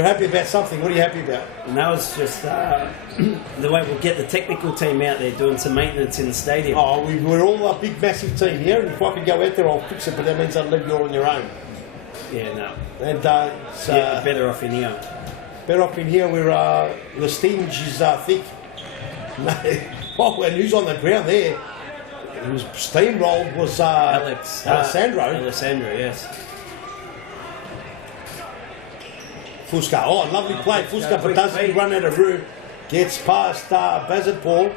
happy about something. What are you happy about? And that was just the way we'll get the technical team out there doing some maintenance in the stadium. Oh, we're all a big, massive team here, and if I can go out there, I'll fix it, but that means I'll leave you all on your own. Yeah, no. And Yeah, better off in here. better off in here where the stinge is thick. Oh, and who's on the ground there? Who was steamrolled was Alessandro. Alessandro, yes. Fusca. Oh, lovely play. Fusca, but doesn't run out of room. Gets past Bazapor.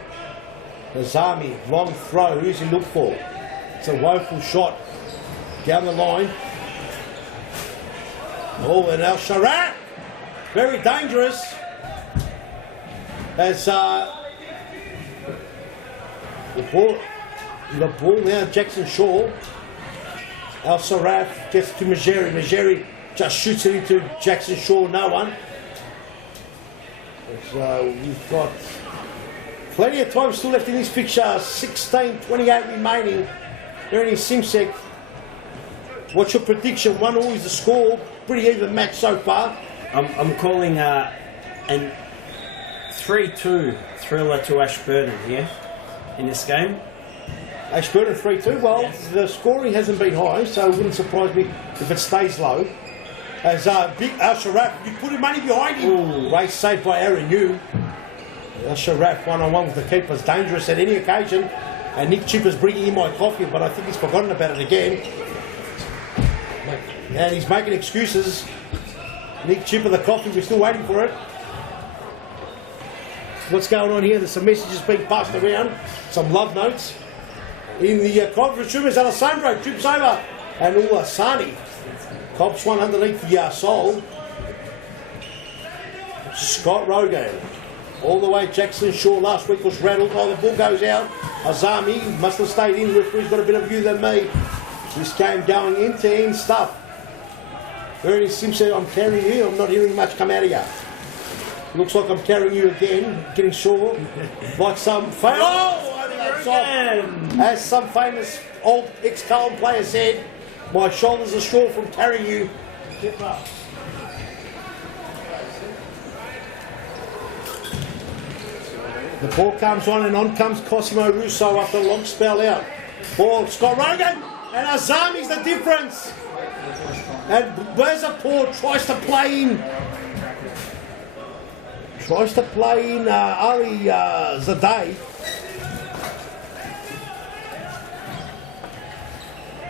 Azami, long throw. Who's he look for? It's a woeful shot down the line. Oh, and Al Sharat. Very dangerous. As the ball now, Jackson Shaw. Al Saraf gets to Majeri. Majeri just shoots it into Jackson Shaw, no one. So we've got plenty of time still left in this picture. 16:28 remaining. Ernie Simsek, what's your prediction? 1-1 is the score. Pretty even match so far. I'm calling an 3-2 thriller to Ashburton here in this game. Ashburton 3-2. Well, yes. The scoring hasn't been high, so it wouldn't surprise me if it stays low. As big Al Sharaf, you put your money behind him. Ooh. Race saved by Aaron Yu. Al Sharaf 1-on-1 with the keeper's dangerous at any occasion. And Nick Chipper's bringing in my coffee, but I think he's forgotten about it again. And he's making excuses. Nick Chipper, the coffee, we're still waiting for it. What's going on here? There's some messages being passed around, some love notes. In the conference room is Alessandro, trips over, and Ulasani cops one underneath the sole. Scott Rogan, all the way Jackson Shaw last week was rattled. Oh, the ball goes out. Azami must have stayed in. Referee's got a better view than me. This game going end-to-end stuff. Ernie Simpson, I'm carrying you. I'm not hearing much come out of you. Looks like I'm carrying you again. Getting sore. Like some as some famous old ex-Carlton player said, my shoulders are sore from carrying you. The ball comes on comes Cosimo Russo after a long spell out. Ball, Scott Rogan, and Azami's the difference. And Bazapor tries to play in. Ali Zadeh.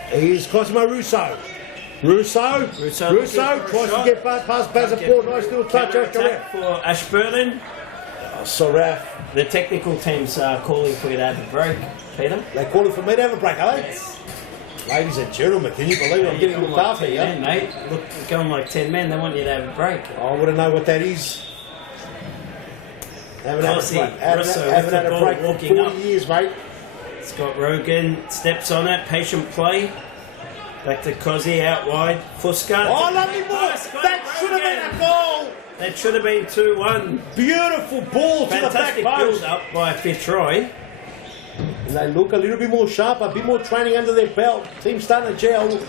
Here's Cosimo Russo. Russo tries to get back past Bazapor. Nice little touch off for Ashburton. Saraf. The technical team's calling for you to have a break, Peter. They're calling for me to have a break, are they? Yes. Ladies and gentlemen, can you believe I'm getting looked after here? Men, mate. Look, going like 10 men, they want you to have a break. I want to know what that is. Haven't had a break for 40 years, mate. Scott Rogan steps on it, patient play. Back to Cozzy, out wide. Fusca. Oh, lovely ball! That should have been a goal! That should have been 2-1. Beautiful ball to the back post. Fantastic build-up by Fitzroy. And they look a little bit more sharp, a bit more training under their belt. Team starting to gel.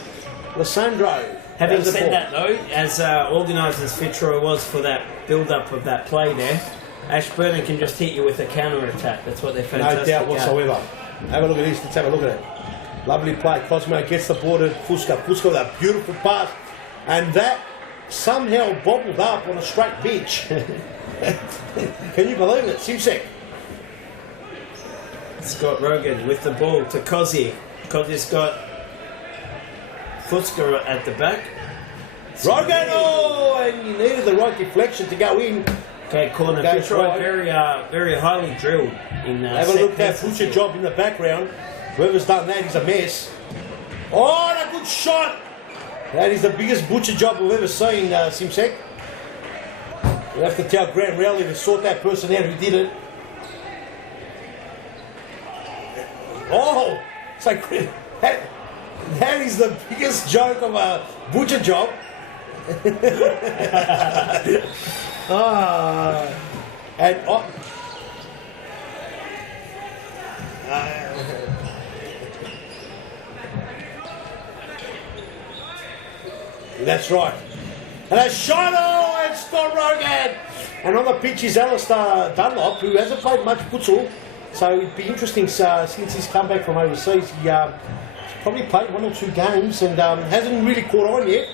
Lissandro. Having said that, though, as organised as Fitzroy was for that build-up of that play there, Ashburton can just hit you with a counter-attack. That's what they're fantastic at. No doubt whatsoever. Have a look at this. Let's have a look at it. Lovely play. Cosmo gets the ball to Fusca. Fusca with a beautiful pass. And that somehow bobbled up on a straight pitch. Can you believe it? Simsek. Scott Rogan with the ball to Cozzy. Cozzy's got Fusca at the back. Rogan, and you needed the right deflection to go in. Okay, corner. Fitzroy very highly drilled. Have a look at that butcher job in the background. Whoever's done that is a mess. Oh, and a good shot. That is the biggest butcher job we've ever seen, Simsek. We'll have to tell Grant Rowley to sort that person out who did it. Oh, it's like that is the biggest joke of a butcher job. And That's right. And a shot, oh, it's Scott Rogan. And on the pitch is Alistair Dunlop, who hasn't played much futsal. So it'd be interesting since he's come back from overseas. He's probably played 1 or 2 games and hasn't really caught on yet.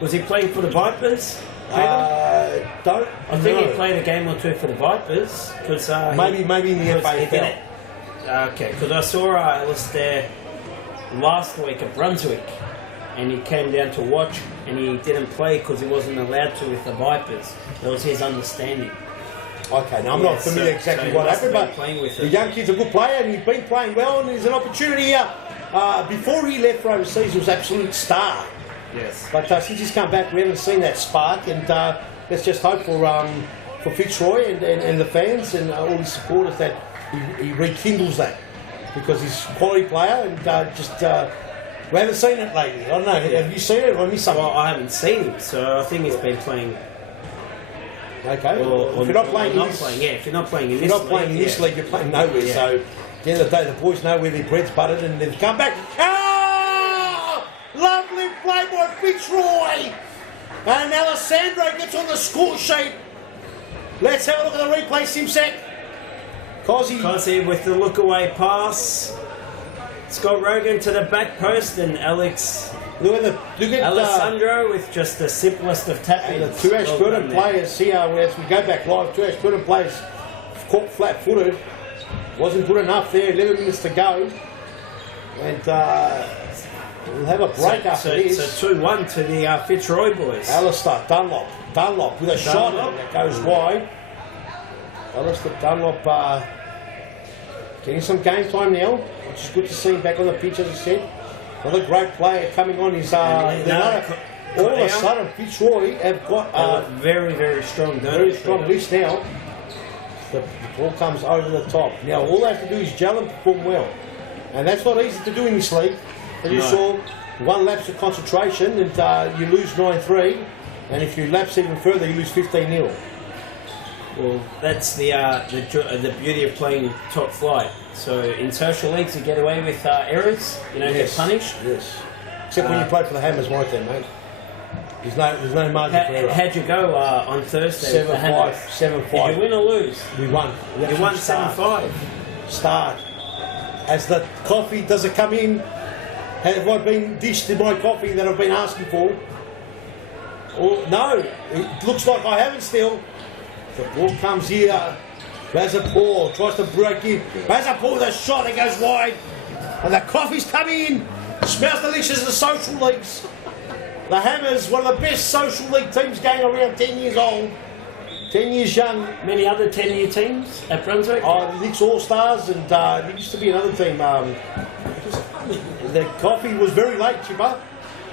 Was he playing for the Vipers? I think he played a game or 2 for the Vipers. Cause, maybe in the FAFL. Okay, because I saw Alistair last week at Brunswick, and he came down to watch, and he didn't play because he wasn't allowed to with the Vipers. That was his understanding. Okay, now I'm not familiar exactly what happened, but the young kid's a good player, and he's been playing well, and there's an opportunity here. Before he left for overseas, he was an absolute star. Yes. But since he's come back, we haven't seen that spark, and let's just hope for Fitzroy and the fans and all his supporters that he rekindles that, because he's a quality player and we haven't seen it lately. I don't know. Have you seen it or missed something? Well, I haven't seen him, so I think he's been playing. Okay. Or if you're not playing in this league, you're playing nowhere. Yeah. So at the end of the day, the boys know where their bread's buttered, and they've come back. Oh! Lovely play by Fitzroy, and Alessandro gets on the score sheet. Let's have a look at the replay, Simsek. Cozzy with the look away pass. Scott Rogan to the back post, and Alessandro with just the simplest of tappings. And the 2 Ashburton players here, as we go back live, 2 Ashburton players caught flat-footed. Wasn't good enough there. 11 minutes to go, and we'll have a break after this. So 2-1 to the Fitzroy boys. Alistair Dunlop with a shot that goes wide. Alistair Dunlop getting some game time now, which is good to see him back on the pitch, as I said. Another great player coming on his. All of a sudden, Fitzroy have got a very, very strong list now. The ball comes over the top. Now, all they have to do is gel and perform well. And that's not easy to do in this league. As you saw, 1 lapse of concentration and you lose 9-3. And if you lapse even further, you lose 15-0. Well, that's the beauty of playing top flight. So in social leagues, you get away with errors. You don't get punished. Yes. Except when you play for the Hammers, my team, mate. There's no margin for error. How'd you go on Thursday? 7-5. 7-5. Did you win or lose? We won. You won 7-5. Start. As the coffee does it come in? Have I been dished in my coffee that I've been asking for? Or, no, it looks like I haven't still. The ball comes here. Razapur tries to break in. Razapur with a shot that goes wide. And the coffee's coming in. Smells delicious in the social leagues. The Hammers, one of the best social league teams going around 10 years old. 10 years young. Many other 10-year teams at Brunswick? The Knicks All-Stars, and there used to be another team. The coffee was very late, Chipper.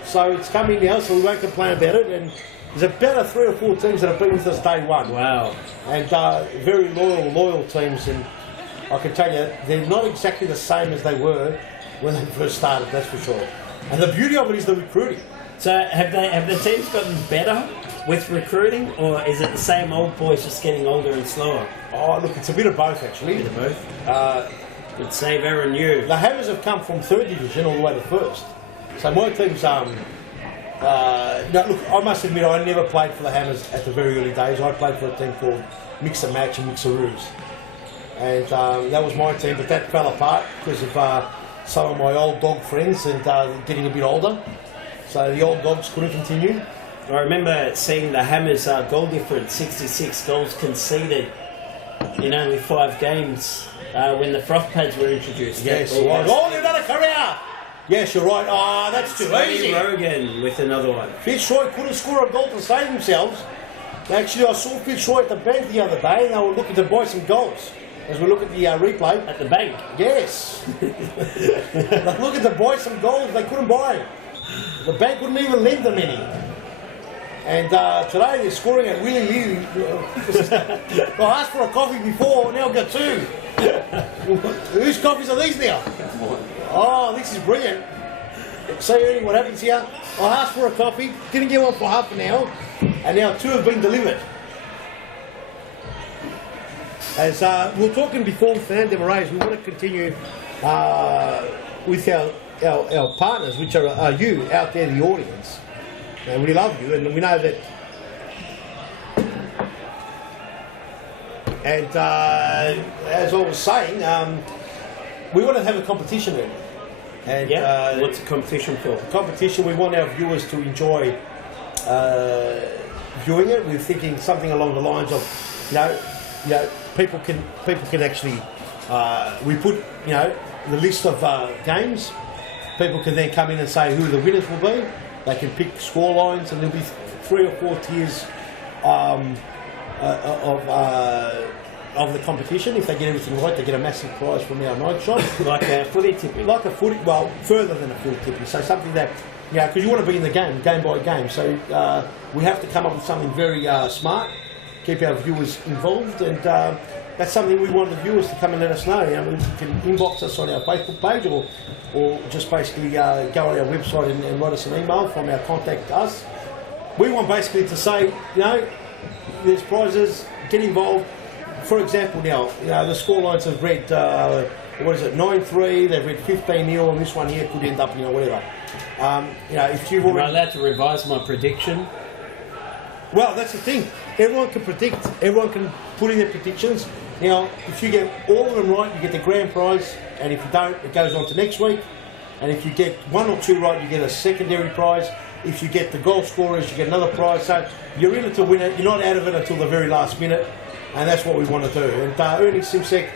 So it's coming now, so we won't complain about it. And there's about 3 or 4 teams that have been with us day one. Wow. And very loyal teams. And I can tell you, they're not exactly the same as they were when they first started, that's for sure. And the beauty of it is the recruiting. So have the teams gotten better with recruiting, or is it the same old boys just getting older and slower? Oh, look, it's a bit of both, actually. A bit of both? Would save Aaron you. The Hammers have come from 3rd division all the way to 1st. So my team's... now, look, I must admit, I never played for the Hammers at the very early days. I played for a team called Mix and Match and Mixaroos. And that was my team, but that fell apart because of some of my old dog friends and getting a bit older. So the old dogs couldn't continue. I remember seeing the Hammers goal difference, 66 goals conceded in only 5 games when the froth pads were introduced. Yes, oh, they've done a career! Yes, you're right. Oh, that's too easy. Rogan with another one. Fitzroy couldn't score a goal to save themselves. Actually, I saw Fitzroy at the bank the other day and they were looking to buy some goals. As we look at the replay. At the bank? Yes. They were looking to buy some goals, they couldn't buy them. The bank wouldn't even lend them any. And today they're scoring at willy-nilly. I asked for a coffee before, now I've got 2. Whose coffees are these now? Oh, this is brilliant. See Ernie, what happens here? I asked for a coffee, didn't get one for half an hour, and now 2 have been delivered. As we were talking before with Fernando Moraes, we want to continue with our partners, which are you out there, the audience. and we love you, and we know that. And as I was saying, we want to have a competition really. And what's the competition for? Competition. We want our viewers to enjoy viewing it. We're thinking something along the lines of, people can actually. We put the list of games. People can then come in and say who the winners will be. They can pick score lines, and there'll be 3 or 4 tiers of the competition. If they get everything right, they get a massive prize from our night shop. Like a footy tipping? Like a footy, well, further than a footy tipping. So something that, because you want to be in the game by game. So we have to come up with something very smart, keep our viewers involved, and that's something we want the viewers to come and let us know. You can inbox us on our Facebook page, or just basically go on our website and write us an email from our contact us. We want basically to say, there's prizes, get involved. For example, now, the scorelines have read, 9-3, they've read 15-0, and this one here could end up, whatever. If you've already... Am I allowed to revise my prediction? Well, that's the thing. Everyone can predict. Everyone can put in their predictions. If you get all of them right, you get the grand prize, and if you don't, it goes on to next week. And if you get 1 or 2 right, you get a secondary prize. If you get the goal scorers, you get another prize. So you're in it to win it. You're not out of it until the very last minute. And that's what we want to do. And Ernie Simsek,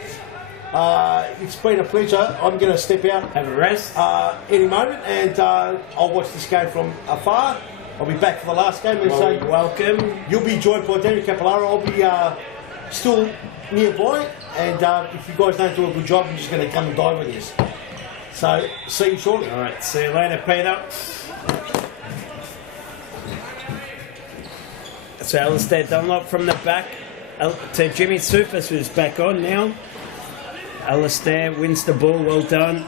it's been a pleasure. I'm going to step out. Have a rest. Any moment. And I'll watch this game from afar. I'll be back for the last game. And say welcome. You'll be joined by Daniel Capellaro. I'll be still nearby. And if you guys don't do a good job, I'm just going to come and die with this. So, see you shortly. All right. See you later, Peter. So Alistair Dunlop from the back to Jimmy Soufis, who's back on now. Alistair wins the ball, well done.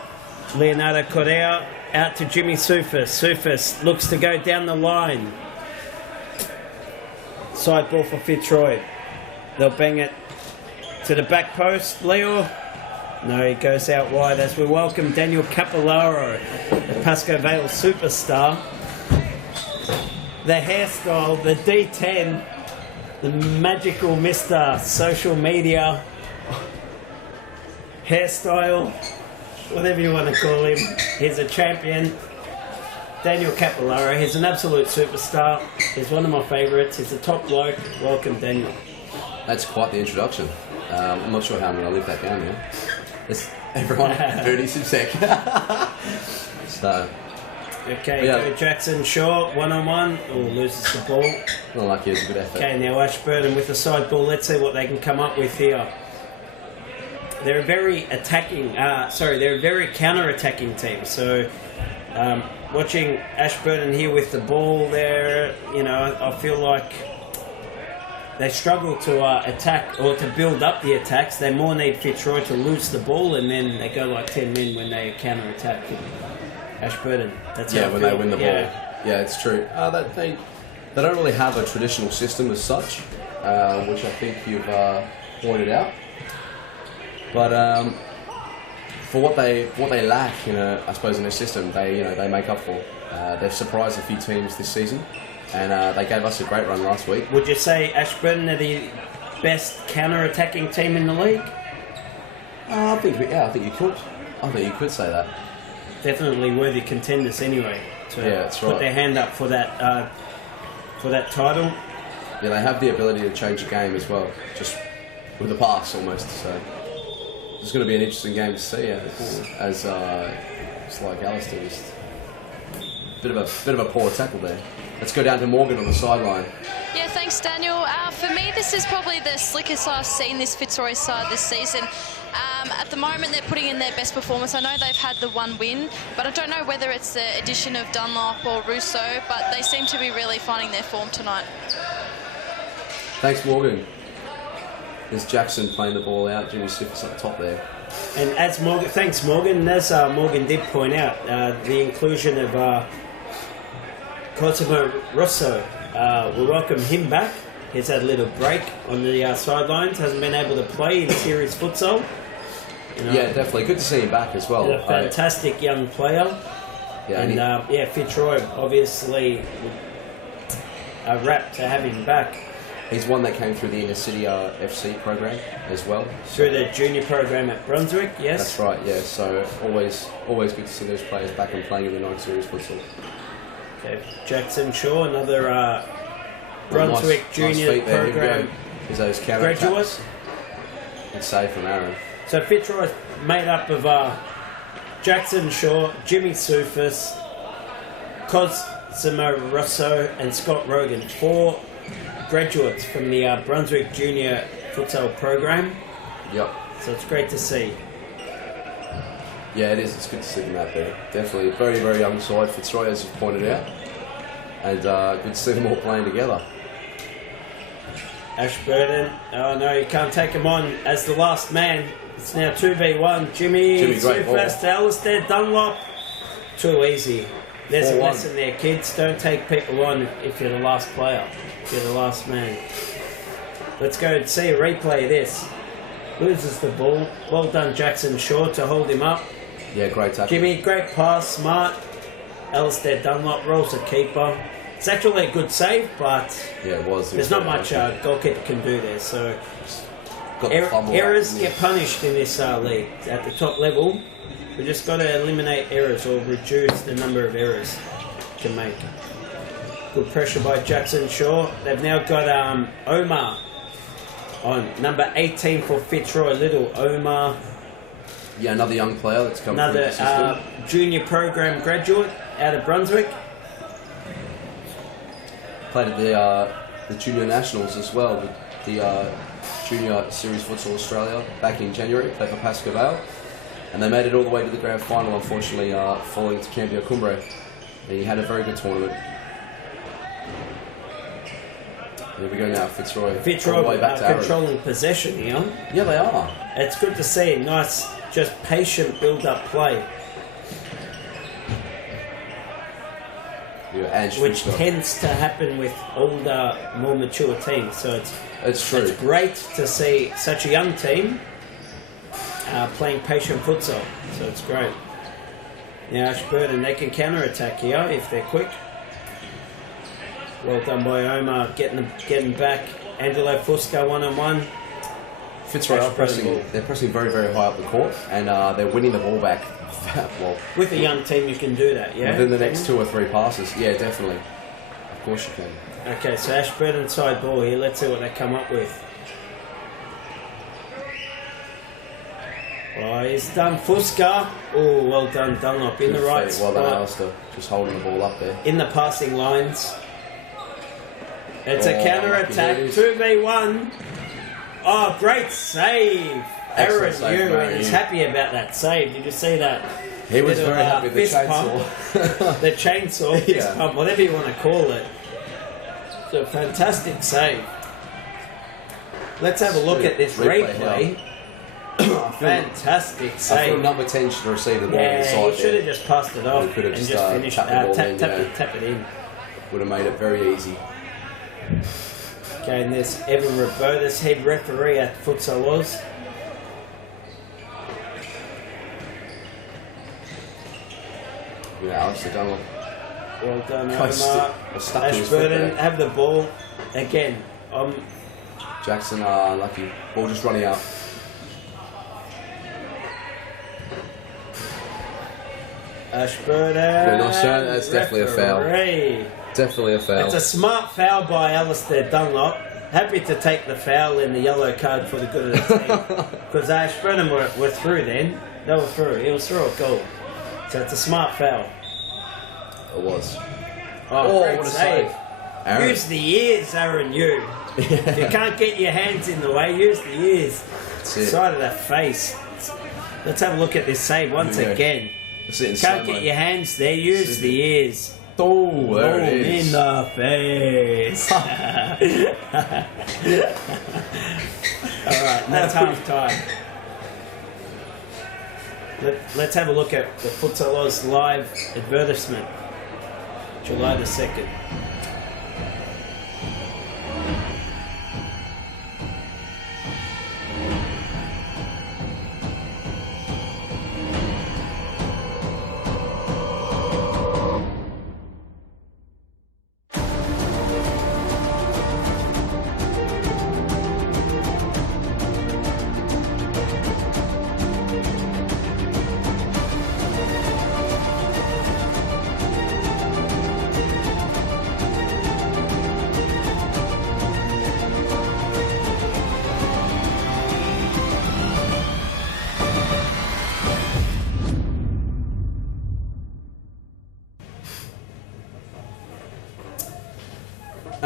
Leonardo Correa out to Jimmy Soufis. Soufis looks to go down the line. Side ball for Fitzroy. They'll bang it to the back post. Leo. No, he goes out wide as we welcome Daniel Capellaro, the Pascoe Vale superstar. The hairstyle, the D10, the magical Mr. Social Media hairstyle, whatever you want to call him. He's a champion. Daniel Capellaro, he's an absolute superstar. He's one of my favourites. He's a top bloke. Welcome, Daniel. That's quite the introduction. I'm not sure how I'm going to live that down now. It's everyone Ernie Simsek. So... Okay, Joe Jackson short, 1-on-1. Oh, loses the ball. Not like he has a good effort. Okay, now Ashburton with the side ball. Let's see what they can come up with here. They're a very attacking, they're a very counter-attacking team. So, watching Ashburton here with the ball there, I feel like they struggle to attack or to build up the attacks. They more need Fitzroy to lose the ball, and then they go like 10 men when they counter-attack Ashburton. That's when they win the ball. Yeah, it's true. They don't really have a traditional system as such, which I think you've pointed out. But for what they lack, I suppose in their system, they make up for. They've surprised a few teams this season, and they gave us a great run last week. Would you say Ashburton are the best counter-attacking team in the league? I think you could. I think you could say that. Definitely worthy contenders anyway to that's put right. their hand up for that title. Yeah, they have the ability to change the game as well, just with a pass almost. So it's going to be an interesting game to see. As it's like Alistair, just bit of a poor tackle there. Let's go down to Morgan on the sideline. Yeah, thanks, Daniel. For me, this is probably the slickest I've seen this Fitzroy side this season. At the moment, they're putting in their best performance. I know they've had the 1 win, but I don't know whether it's the addition of Dunlop or Russo, but they seem to be really finding their form tonight. Thanks, Morgan. There's Jackson playing the ball out. Jimmy Soufis up top there. And as Morgan, thanks, Morgan. As Morgan did point out, the inclusion of Cosimo Russo, we welcome him back. He's had a little break on the sidelines. Hasn't been able to play in series futsal. Yeah, definitely. Good to see him back as well. A fantastic young player. Yeah, and Fitzroy obviously rap to have him back. He's one that came through the Inner City FC program as well. Through the junior program at Brunswick, yes? That's right, yeah. So always good to see those players back and playing in the 9 Series futsal. Okay, Jackson Shaw, another Brunswick junior feet there. program Is those graduates. Good save from Aaron. So Fitzroy is made up of Jackson Shaw, Jimmy Sufis, Cosimo Rosso and Scott Rogan. 4 graduates from the Brunswick Junior Futsal program. Yep. So it's great to see. Yeah, it is. It's good to see them out there. Definitely a very, very young side, Fitzroy, as you've pointed out. And good to see them all playing together. Ashburton, oh no, you can't take him on as the last man. It's now 2v1. Jimmy Sufis to Alistair Dunlop. Too easy. There's a 4-1. lesson there, kids. Don't take people on if you're the last player. If you're the last man. Let's go and see a replay of this. Loses the ball. Well done, Jackson Shaw, to hold him up. Yeah, great tackle. Jimmy, great pass, smart. Alistair Dunlop rolls the keeper. It's actually a good save, but yeah, it was. There's not much goalkeeper can do there. So got errors get punished in this league at the top level. We just got to eliminate errors or reduce the number of errors to make. Good pressure by Jackson Shaw. They've now got Omar on number 18 for Fitzroy Little. Omar. Yeah, another young player that's come through the system. Another junior program graduate out of Brunswick. Played at the Junior Nationals as well with the Junior Series Futsal Australia back in January. Played for Pascoe Vale. And they made it all the way to the grand final, unfortunately, falling to Cambio Cumbre. And he had a very good tournament. There we go now, Fitzroy. Fitzroy way back to controlling possession here. Yeah, they are. It's good to see. Nice, just patient build-up play. Yeah, and which tends to happen with older, more mature teams. So it's true. It's great to see such a young team playing patient futsal. So it's great. Now Ashburton, they can counter-attack here if they're quick. Well done by Omar, getting back. Angelo Fusca 1-on-1. Fitzroy are pressing. They're pressing very, very high up the court, and they're winning the ball back. Well, with a young team, you can do that. Yeah. Within the next 2 or 3 passes, yeah, definitely. Of course you can. Okay, so Ashburton side ball here. Let's see what they come up with. Oh, he's done Fusca. Oh, well done Dunlop in the right spot. Well done, Alistair. Just holding the ball up there. In the passing lines. It's a counter-attack. 2v1. Oh, great save. Aaron Yu, and he's happy about that save. Did you see that? He was very happy with the chainsaw. The chainsaw, fist pump, whatever you want to call it. It's a fantastic save. Let's have a look at this replay. Fantastic save. I feel number 10 should have received the ball inside there. He should have just passed it off could have and just finished tap it in. Would have made it very easy. Okay, and there's Evan Robertus, head referee at Futsal Oz. Yeah, Alistair Dunlop. Well done, Omar. Ashburton have the ball again. Jackson, unlucky. Ball just running out. Ashburton. That's definitely a foul. Definitely a foul. It's a smart foul by Alistair Dunlop. Happy to take the foul and the yellow card for the good of the team. Because Ashburton were through then. They were through. It was through a goal. So it's a smart foul. It was. Oh, great what a save. Aaron. Use the ears, Aaron Yu. If you can't get your hands in the way, use the ears. Side of that face. Let's have a look at this save once again. Can't get your hands there, use the ears. Oh, there it is. In the face. Alright, that's half time. Let's have a look at the Futsal Oz live advertisement. July the 2nd.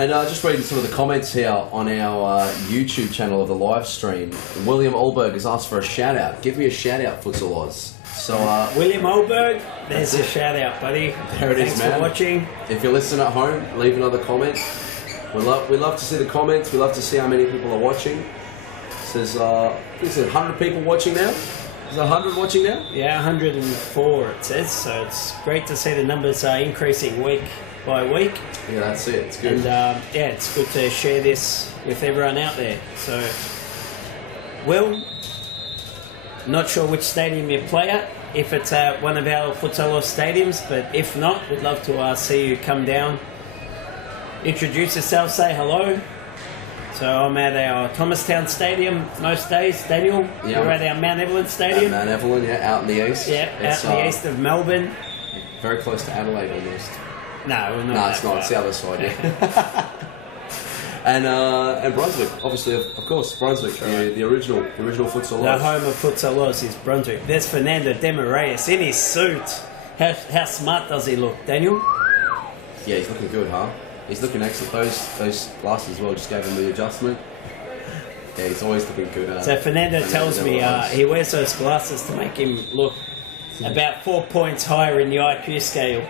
And just reading some of the comments here on our YouTube channel of the live stream. William Olberg has asked for a shout out. Give me a shout out, Futsal Oz. So William Olberg, there's a shout out, buddy. There it is, Thanks man. for watching. If you're listening at home, leave another comment. We love to see the comments. We love to see how many people are watching. It says, I think it's 100 people watching now. Is there 100 watching now? Yeah, 104 it says. So it's great to see the numbers are increasing week by week. Yeah, that's it. It's good. And yeah, it's good to share this with everyone out there. So, Will, not sure which stadium you play at, if it's at one of our Futsal stadiums, but if not, we'd love to see you come down, introduce yourself, say hello. So I'm at our Thomastown Stadium most days. Daniel, Yeah. you're at our Mount Evelyn Stadium. Mount Evelyn, yeah, out in the east. Yeah, It's, out in the east of Melbourne. very close to Adelaide almost. No, we're not. No, it's not. It's the other side, yeah. and Brunswick, obviously, of course, Brunswick, the original Futsal The Oz. home of Futsal Oz is Brunswick. There's Fernando Demorais in his suit. How smart does he look, Daniel? Yeah, he's looking good, huh? He's looking excellent. Those glasses as well just gave him the adjustment. Yeah, he's always looking good. So Fernando tells me he wears those glasses to make him look about 4 points higher in the IQ scale.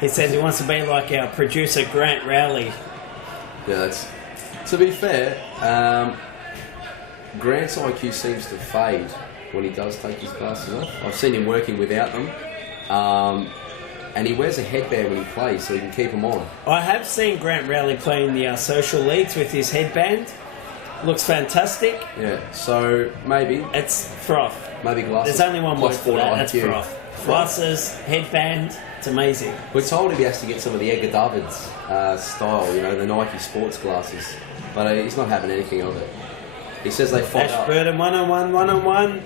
He says he wants to be like our producer Grant Rowley. Yeah, that's... To be fair, Grant's IQ seems to fade when he does take his glasses off. I've seen him working without them. And he wears a headband when he plays so he can keep them on. I have seen Grant Rowley play in the social leagues with his headband. Looks fantastic. Yeah, so maybe... It's froth. Maybe glasses. There's only one word plus for that. That's IQ. froth. Glasses, headband. It's amazing. We're told he has to get some of the Edgar Davids style, you know, the Nike sports glasses. But he's not having anything of it. He says they fight up. Ashburton one-on-one.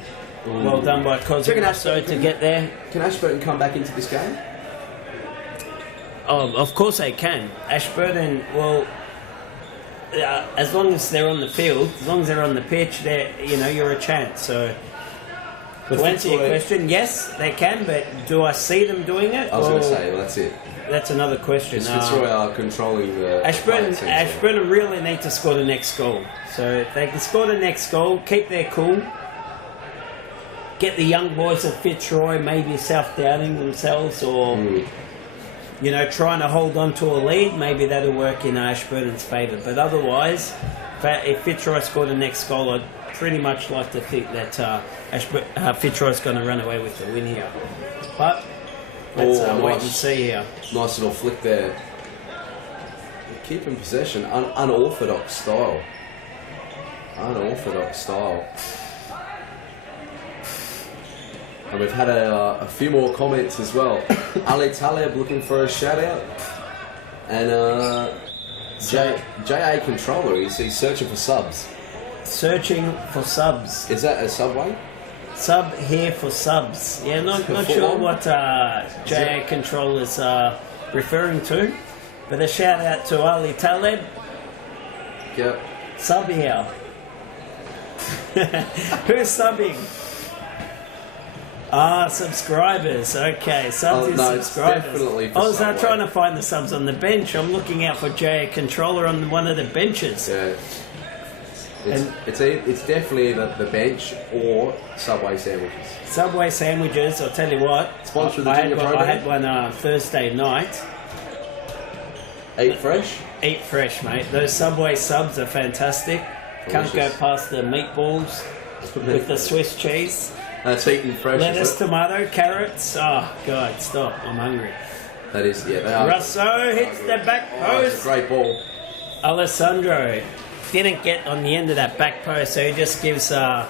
Well done by Cosmic to get there. Can Ashburton come back into this game? Oh, of course they can. Ashburton, well, as long as they're on the field, as long as they're on the pitch, you're a chance. So, to answer your question, yes, they can, but do I see them doing it? I was going to say, well, that's it. That's another question. Fitzroy are controlling the... Ashburton really need to score the next goal. So if they can score the next goal, keep their cool, get the young boys of Fitzroy maybe self-doubting themselves or... trying to hold on to a lead, maybe that'll work in Ashburton's favour. But otherwise, if Fitzroy score the next goal, I'd pretty much like to think that Fitzroy's going to run away with the win here. But let's wait and see here. Nice little flick there. Keeping possession, unorthodox style. Unorthodox style. And we've had a few more comments as well. Ali Taleb looking for a shout out. And J.A. Controller, he's searching for subs. Searching for subs. Is that a Subway? Sub here for subs. Yeah, not sure what J.A. Controller's referring to. But a shout out to Ali Taleb. Yep. Sub here. Who's subbing? Subscribers. Okay, subs is subscribers. Definitely for I was Subway. trying to find the subs on the bench. I'm looking out for J.A. Controller on one of the benches. Yeah. It's definitely the bench or Subway sandwiches. Subway sandwiches, I'll tell you what. Sponsored the I Junior program. had one Thursday night. Eat fresh? Eat fresh, mate. Those Subway subs are fantastic. Can't go past the meatballs with the Swiss cheese. That's eating fresh. Lettuce, tomato, carrots. Oh, God, stop. I'm hungry. That is, yeah, they are. Russo hits the back It's post. a great ball. Alessandro didn't get on the end of that back post, so he just gives the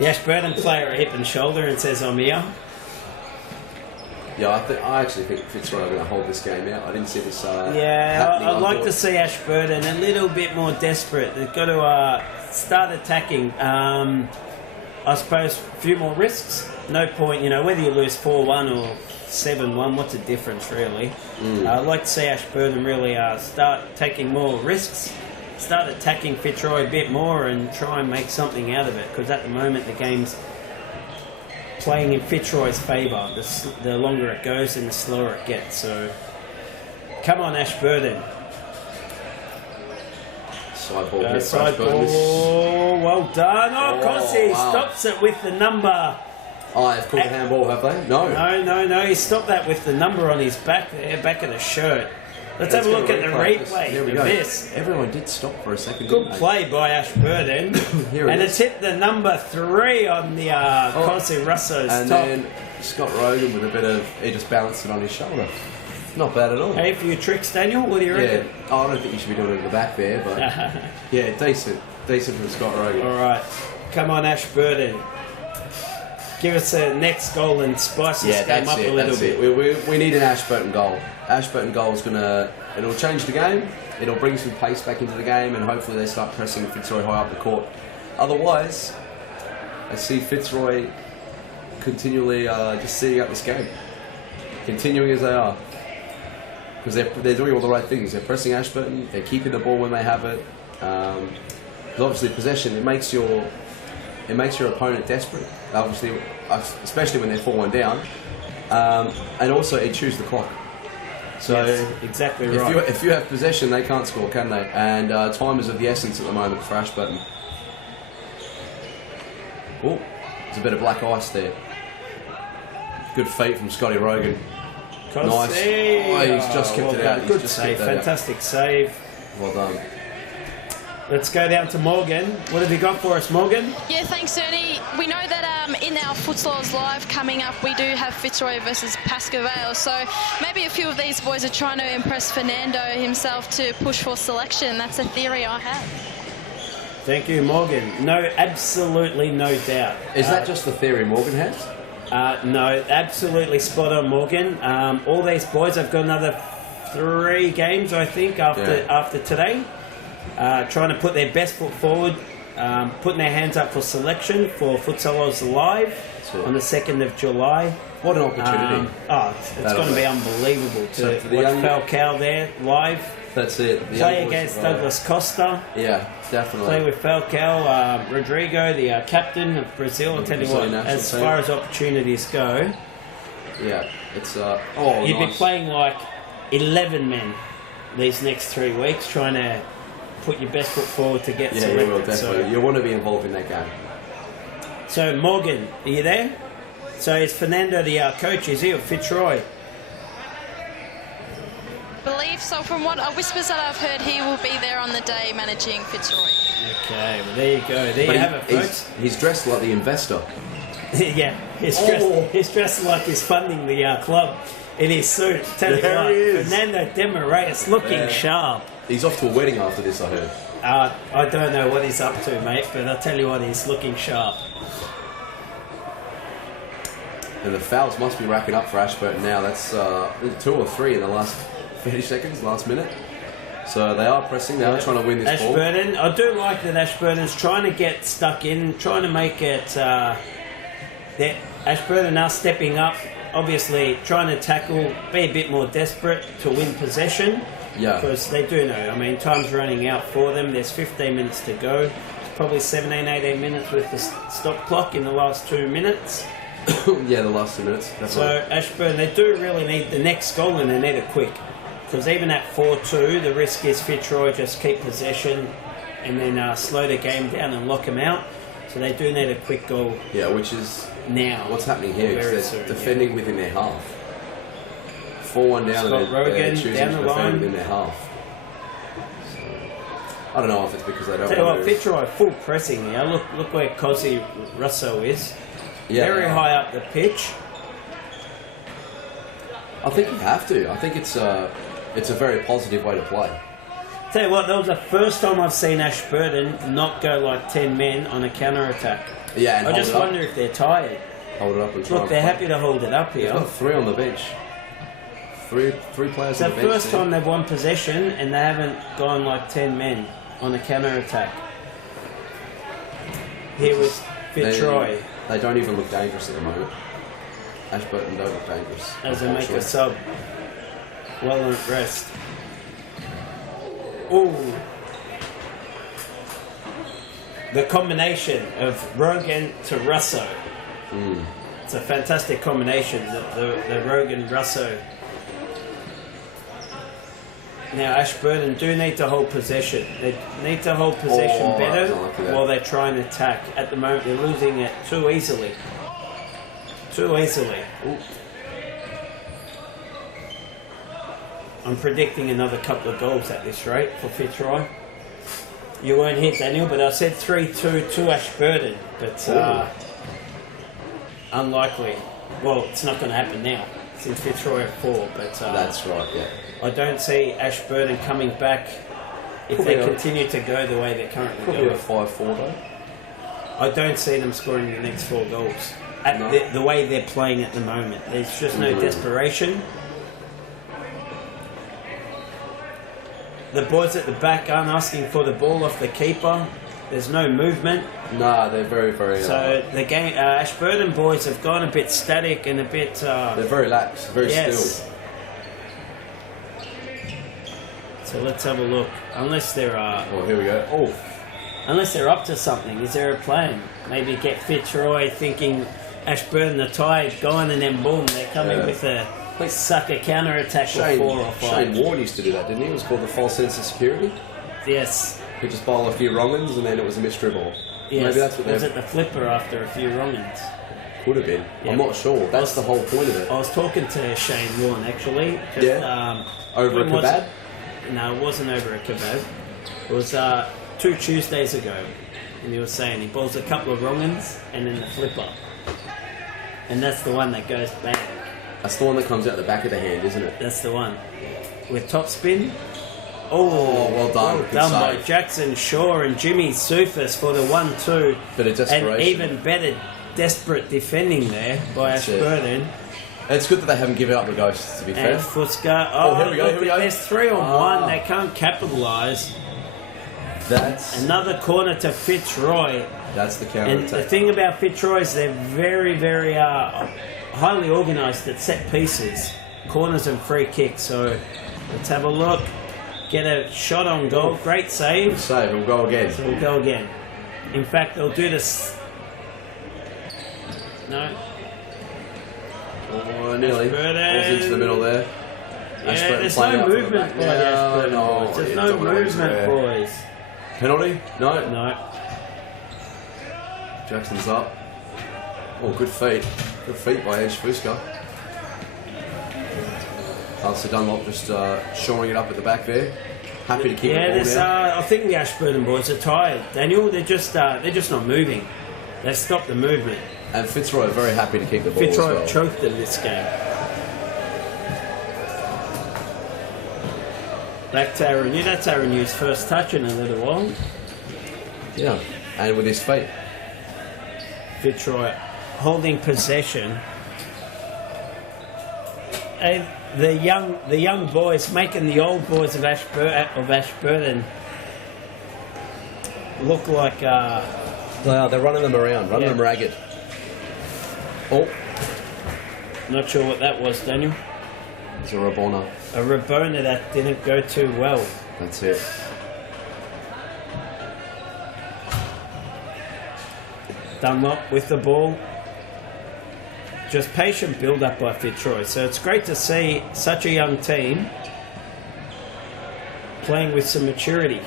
Ashburton player a hip and shoulder and says, I'm here. Yeah, I actually think Fitzroy are going to hold this game out. I didn't see this happening. I'd like to see Ashburton a little bit more desperate. They've got to start attacking. I suppose a few more risks. No point, whether you lose 4-1 or 7-1, what's the difference, really? I'd like to see Ashburton really start taking more risks, start attacking Fitzroy a bit more and try and make something out of it, because at the moment the game's playing in Fitzroy's favour. The longer it goes and the slower it gets. So Come on, Ashburton. Side ball here for Side Ashburton. ball. Well done. Oh, Oh, Cossi wow. stops it with the number. Oh, they've called a handball, have they? No. No. He stopped that with the number on his back there, back of the shirt. Let's have a look at the replay Here we of go. this. Everyone did stop for a second. Good didn't they? play by Ashburton. Here it And is. it's hit the number 3 on the Cossi Russo's And top. then Scott Rogan with a bit of, he just balanced it on his shoulder. Not bad at all. Hey, for your tricks, Daniel, what do you Yeah, reckon? I don't think you should be doing it at the back there, but yeah, decent from Scott Rogan. All right, come on, Ashburton. Give us a next goal and spice this Yeah, game that's up it. a little That's bit. it. We need an Ashburton goal. Ashburton goal is it'll change the game. It'll bring some pace back into the game, and hopefully they start pressing Fitzroy high up the court. Otherwise, I see Fitzroy continually just setting up this game, continuing as they are. Because they're doing all the right things. They're pressing Ashburton. They're keeping the ball when they have it. Because obviously possession it makes your opponent desperate. Obviously, especially when they're 4-1 down. And also it chews the clock. So Yes, exactly right. If you have possession, they can't score, can they? And time is of the essence at the moment for Ashburton. Oh, there's a bit of black ice there. Good feet from Scotty Rogan. Cossi. Nice. Oh, he's just kept it out. He's Good just save, kept that out. fantastic save. Well done. Let's go down to Morgan. What have you got for us, Morgan? Yeah, thanks, Ernie. We know that in our Futsal Live coming up, we do have Fitzroy versus Pascoe Vale. So maybe a few of these boys are trying to impress Fernando himself to push for selection. That's a theory I have. Thank you, Morgan. No, absolutely no doubt. Is that just the theory Morgan has? No, absolutely spot on, Morgan. All these boys have got another 3 games, I think, after today. Trying to put their best foot forward, putting their hands up for selection for Futsalos Live on the 2nd of July. What an opportunity. It's going to be unbelievable So to for the watch young- Falcao there live. That's it. The Play young boys against are right. Douglas Costa. Yeah, definitely. Play with Falcao, Rodrigo, the captain of Brazil. I'll tell you what, Brazilian national as team. far as opportunities go, Yeah, it's you'd nice. be playing like 11 men these next 3 weeks, trying to put your best foot forward to get Yeah, selected. you will definitely. You want to be involved in that game. So Morgan, are you there? So is Fernando the coach? Is he, or Fitzroy? Believe so. From what whispers that I've heard, he will be there on the day managing Fitzroy. Okay, well there you go. There But you have it, folks. he's dressed like the investor. Yeah, he's dressed like he's funding the club in his suit. Tell you There what, he is. Fernando Demoratis looking sharp. He's off to a wedding after this, I heard. I don't know what he's up to, mate, but I'll tell you what, he's looking sharp. And the fouls must be racking up for Ashburton now. That's 2 or 3 in the last 30 seconds, last minute. So they are pressing. They are trying to win this ball. Ashburton, I do like that Ashburton's trying to get stuck in, trying to make it. That Ashburton are stepping up, obviously trying to tackle, be a bit more desperate to win possession. Yeah. Because they do know, I mean, time's running out for them. There's 15 minutes to go. It's probably 17, 18 minutes with the stop clock in the last 2 minutes. Yeah, the last 2 minutes. Definitely. So Ashburton, they do really need the next goal, and they need it quick. Because even at 4-2, the risk is Fitzroy just keep possession and then slow the game down and lock them out. So they do need a quick goal Yeah, which is now. what's happening here. Very Because they're soon, defending within their half. 4-1 down, Scott and Rogan they're choosing down to the defend line. within their half. I don't know if it's because they don't Tell you what, want to... Fitzroy full pressing now. Look where Cossi Russo is. Yeah, Very high up the pitch. I think you have to. I think it's a very positive way to play. Tell you what, that was the first time I've seen Ashburton not go like 10 men on a counter attack. Yeah, and I hold just it up. wonder if they're tired. Hold it up and try. Look, and they're play. happy to hold it up They've here. got 3 on the bench. Three players It's the on the bench. first time they've won possession and they haven't gone like 10 men on a counter attack. Here with Fitzroy They don't even look dangerous at the moment. Ashburton don't look dangerous. as they make a unfortunately. sub. Well earned rest. Ooh. The combination of Rogan to Russo. It's a fantastic combination, the Rogan Russo. Now Ashburton do need to hold possession. They need to hold possession better while they're trying to attack. At the moment, they're losing it too easily. Too easily. Ooh. I'm predicting another couple of goals at this rate for Fitzroy. You weren't here, Daniel, but I said 3-2 to Ashburton. But unlikely. Well, it's not going to happen now since Fitzroy are 4. But that's right, yeah. I don't see Ashburton coming back if they continue to go the way they're currently going. Probably a 5-4 though. I don't see them scoring the next 4 goals. At the way they're playing at the moment. There's just no desperation. The boys at the back aren't asking for the ball off the keeper. There's no movement. Nah, they're very, very... So the game, Ashburton boys have gone a bit static and a bit... they're very lax, very still. So let's have a look. Unless they're... oh, here we go. Oh. Unless they're up to something. Is there a plan? Maybe get Fitzroy thinking Ashburton are tired, going and then boom, they're coming with a sucker counter-attack or 4 or 5. Shane Ward used to do that, didn't he? It was called the false sense of security. Yes. He'd just bowl a few wrong-uns and then it was a mystery ball. Yes. Maybe that's what was it the flipper after a few wrong-uns? Could have been. Yep. I'm not sure. That's the whole point of it. I was talking to Shane Warren actually. Just, over a kebab? No, it wasn't over a kebab. It was 2 Tuesdays ago. And he was saying he bowls a couple of wrong-uns and then the flipper. And that's the one that goes bang. That's the one that comes out the back of the hand, isn't it? That's the one. With top spin. Oh, well done. Well done by Jackson Shaw and Jimmy Sufis for the 1-2. Bit of desperation. And even better, desperate defending there by Ashburton. It's good that they haven't given up the ghosts, to be fair. And Futsal. Here we go. There's 3 on 1. They can't capitalise. That's another corner to Fitzroy. That's the counter And attack. the thing about Fitzroy is they're very, very highly organised at set pieces, corners and free kicks. So let's have a look. Get a shot on goal. Great save. Good save. We'll go again. So we'll go again. In fact, they'll do this. No. Oh, nearly. Falls into the middle there. Yeah, there's no movement by the Ashburton boys. There's no movement, boys. Penalty? No. No. Jackson's up. Oh, good feet. Good feet by Edge Fuska. Alistair Dunlop just shoring it up at the back there. Happy to keep the ball down. I think the Ashburton boys are tired. Daniel, they're just not moving. They've stopped the movement. And Fitzroy are very happy to keep the ball Fitzroy as well. choked in this game. Back to Aaron New. That's Aaron New's first touch in a little while. Yeah, and with his feet. Fitzroy holding possession. And the young boys making the old boys of Ashburton look like... They're running them around, running them ragged. Oh. Not sure what that was, Daniel. It's a Rabona. A Rabona that didn't go too well. That's it. Dunlop with the ball. Just patient build-up by Fitzroy. So it's great to see such a young team playing with some maturity.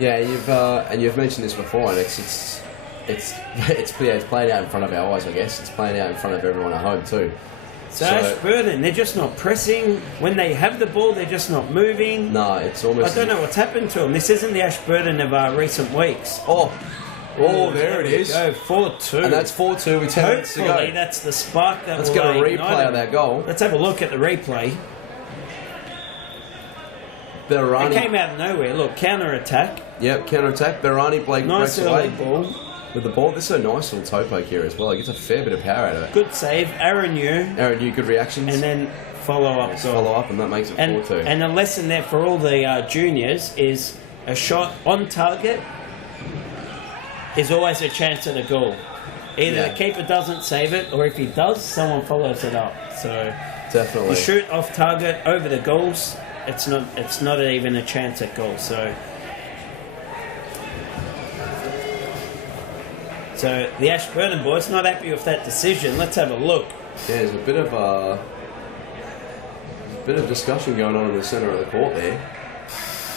Yeah, you've mentioned this before, and it's playing out in front of our eyes, I guess. It's playing out in front of everyone at home too. So Ashburton, they're just not pressing. When they have the ball, they're just not moving. No, it's almost... I don't know what's happened to them. This isn't the Ashburton of recent weeks. Oh, there it is. Go 4-2. And that's 4-2 with 10 minutes to go. Hopefully that's the spark that Let's will get a replay ignite of that goal. Let's have a look at the replay. Berani. It came out of nowhere. Look, counter-attack. Yep, counter-attack. Berani Blake nice breaks early away. Ball. With the ball, this is a nice little toe poke here as well. He gets a fair bit of power out of it. Good save. Aaron New, good reactions. And then follow-up goal. Follow-up, and that makes it 4-2. And a lesson there for all the juniors is a shot on target is always a chance at a goal. Either the keeper doesn't save it, or if he does, someone follows it up. So definitely, you shoot off target over the goals. It's not even a chance at goal. So the Ashburton boys not happy with that decision. Let's have a look. Yeah, there's a bit of bit of discussion going on in the centre of the court there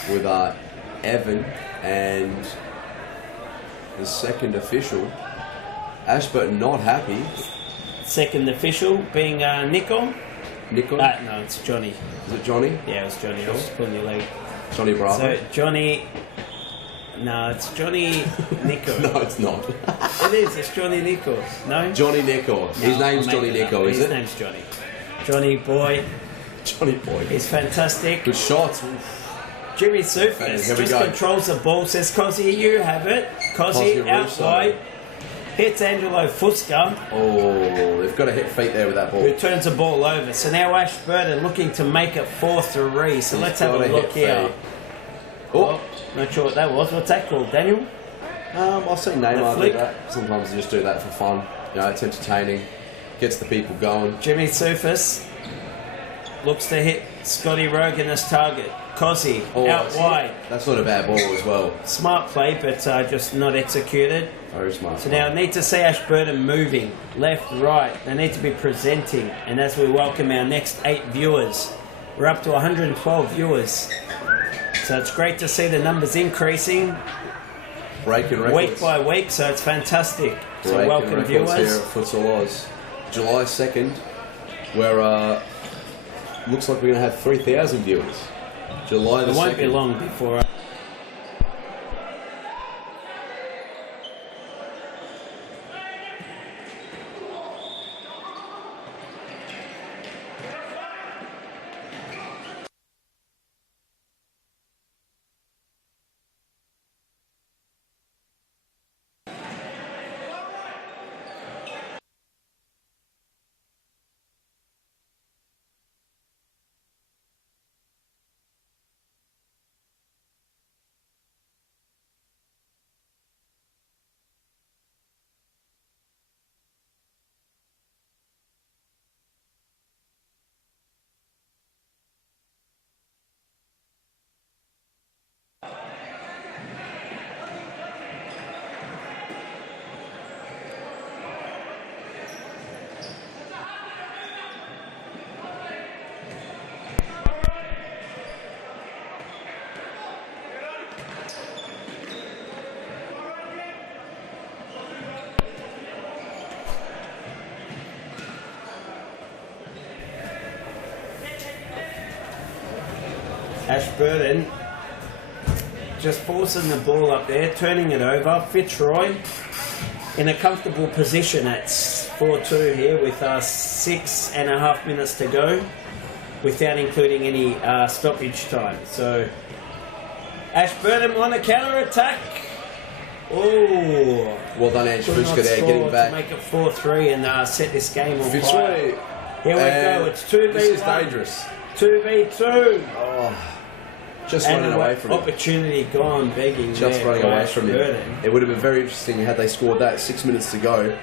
with Evan and the second official. Ashburton not happy. Second official being Nico. Nico? No, it's Johnny. Is it Johnny? Yeah, it was Johnny. I was pulling your leg. Johnny Bravo? So, Johnny... No, it's Johnny Nico. No, it's not. It is. It's Johnny Nico. No? Johnny Nico. His name's Johnny Nico, is it? His name's Johnny. Johnny boy. Johnny boy. He's fantastic. Good shots. Jimmy Sufis just controls the ball. Says, Cozzy, you have it. Cozzy out wide. Hits Angelo Fusca. Oh, they've got to hit feet there with that ball. Who turns the ball over. So now Ashburton looking to make it 4-3. So let's have a look here. Oh, not sure what that was. What's that called, Daniel? I've seen Neymar do that. Sometimes you just do that for fun. You know, it's entertaining. Gets the people going. Jimmy Sufis looks to hit Scotty Rogan as target. Cozzy out wide. That's not a bad ball as well. Smart play, but just not executed. Very smart. So now I need to see Ashburton moving left, right. They need to be presenting. And as we welcome our next 8 viewers, we're up to 112 viewers. So it's great to see the numbers increasing Breaking records. week by week. So it's fantastic. So Breaking welcome viewers here at Futsal Oz. July 2nd, where looks like we're going to have 3,000 viewers. July the 2nd. It won't be long before. Ashburton just forcing the ball up there, turning it over. Fitzroy in a comfortable position at 4-2 here with 6.5 minutes to go without including any stoppage time. So Ashburton on a counter-attack. Oh, well done, Ange could not Fuska there, score getting back. to make it 4-3 and set this game on Fitzroy. fire. Here we go, it's 2v1. This is dangerous. 2v2. Oh, just And running away from it. opportunity gone begging. Just there running by away from it. Ashburton. It would have been very interesting had they scored that 6 minutes to go.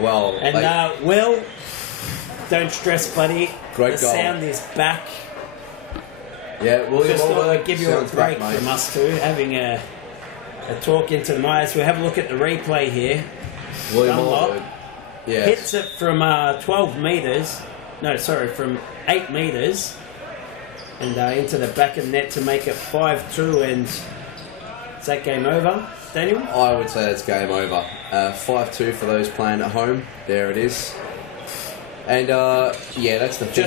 Well, And Will, don't stress, buddy. Great the goal. sound is back. yeah, William Just thought Oliver we'd give you a sounds back, break mate. from us two, having a talk into the mic. So we have a look at the replay here. William Dunlop Oliver. Yeah. hits it from 12 metres. No, sorry, from 8 metres. And into the back of net to make it 5-2. And is that game over, Daniel? I would say it's game over. 5-2 for those playing at home. There it is. And yeah, that's the thing.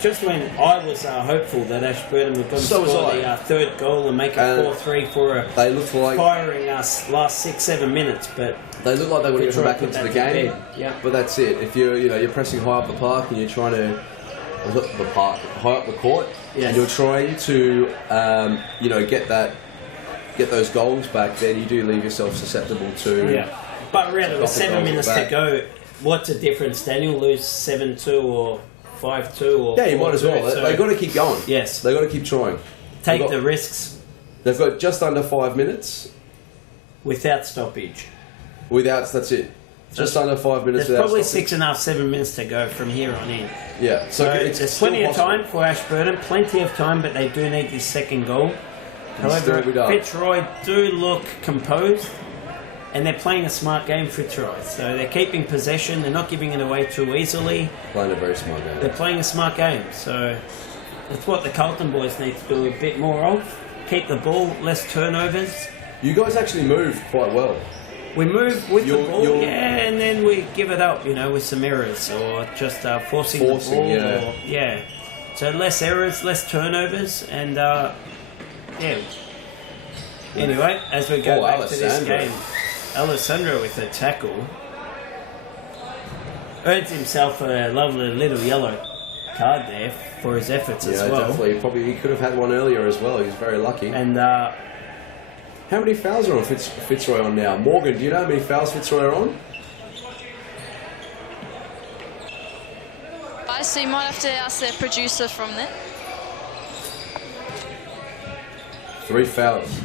Just when I was hopeful that Ashburton would So was score I. the third goal and make it 4-3 for They looked like firing us last 6-7 minutes, but they looked like they would have come Fitzroy back put into that the to game. bed. Yeah. But that's it. If you're pressing high up the park and you're trying to high up the court, Yes. and you're trying to get those goals back, then you do leave yourself susceptible to. yeah. But really, with Couple 7 goals minutes back. to go, what's the difference? Daniel lose 7-2 or 5-2 or Yeah, you might as 4-2, well. so They've got to keep going. Yes. They've got to keep trying. take the risks They've got just under 5 minutes. without stoppage. That's it. Just under 5 minutes. There's without probably stoppage. 6.5, 7 minutes to go from here on in. Yeah, so it's there's still plenty of possible. time for Ashburton, plenty of time, but they do need this second goal. still However, be done. Fitzroy do look composed. and they're playing a smart game, Fitzroy. So they're keeping possession. They're not giving it away too easily. Playing a very smart game. They're playing a smart game. So it's what the Carlton boys need to do a bit more of. Keep the ball, less turnovers. You guys actually move quite well. We move with the ball, and then we give it up, with some errors or just forcing the ball. Yeah. So less errors, less turnovers, and Anyway, as we go back to this game, Alessandro with a tackle earns himself a lovely little yellow card there for his efforts as well. Definitely. He could have had one earlier as well. He was very lucky. And how many fouls are on Fitzroy on now? Morgan, do you know how many fouls Fitzroy are on? So you might have to ask their producer from there. 3 fouls.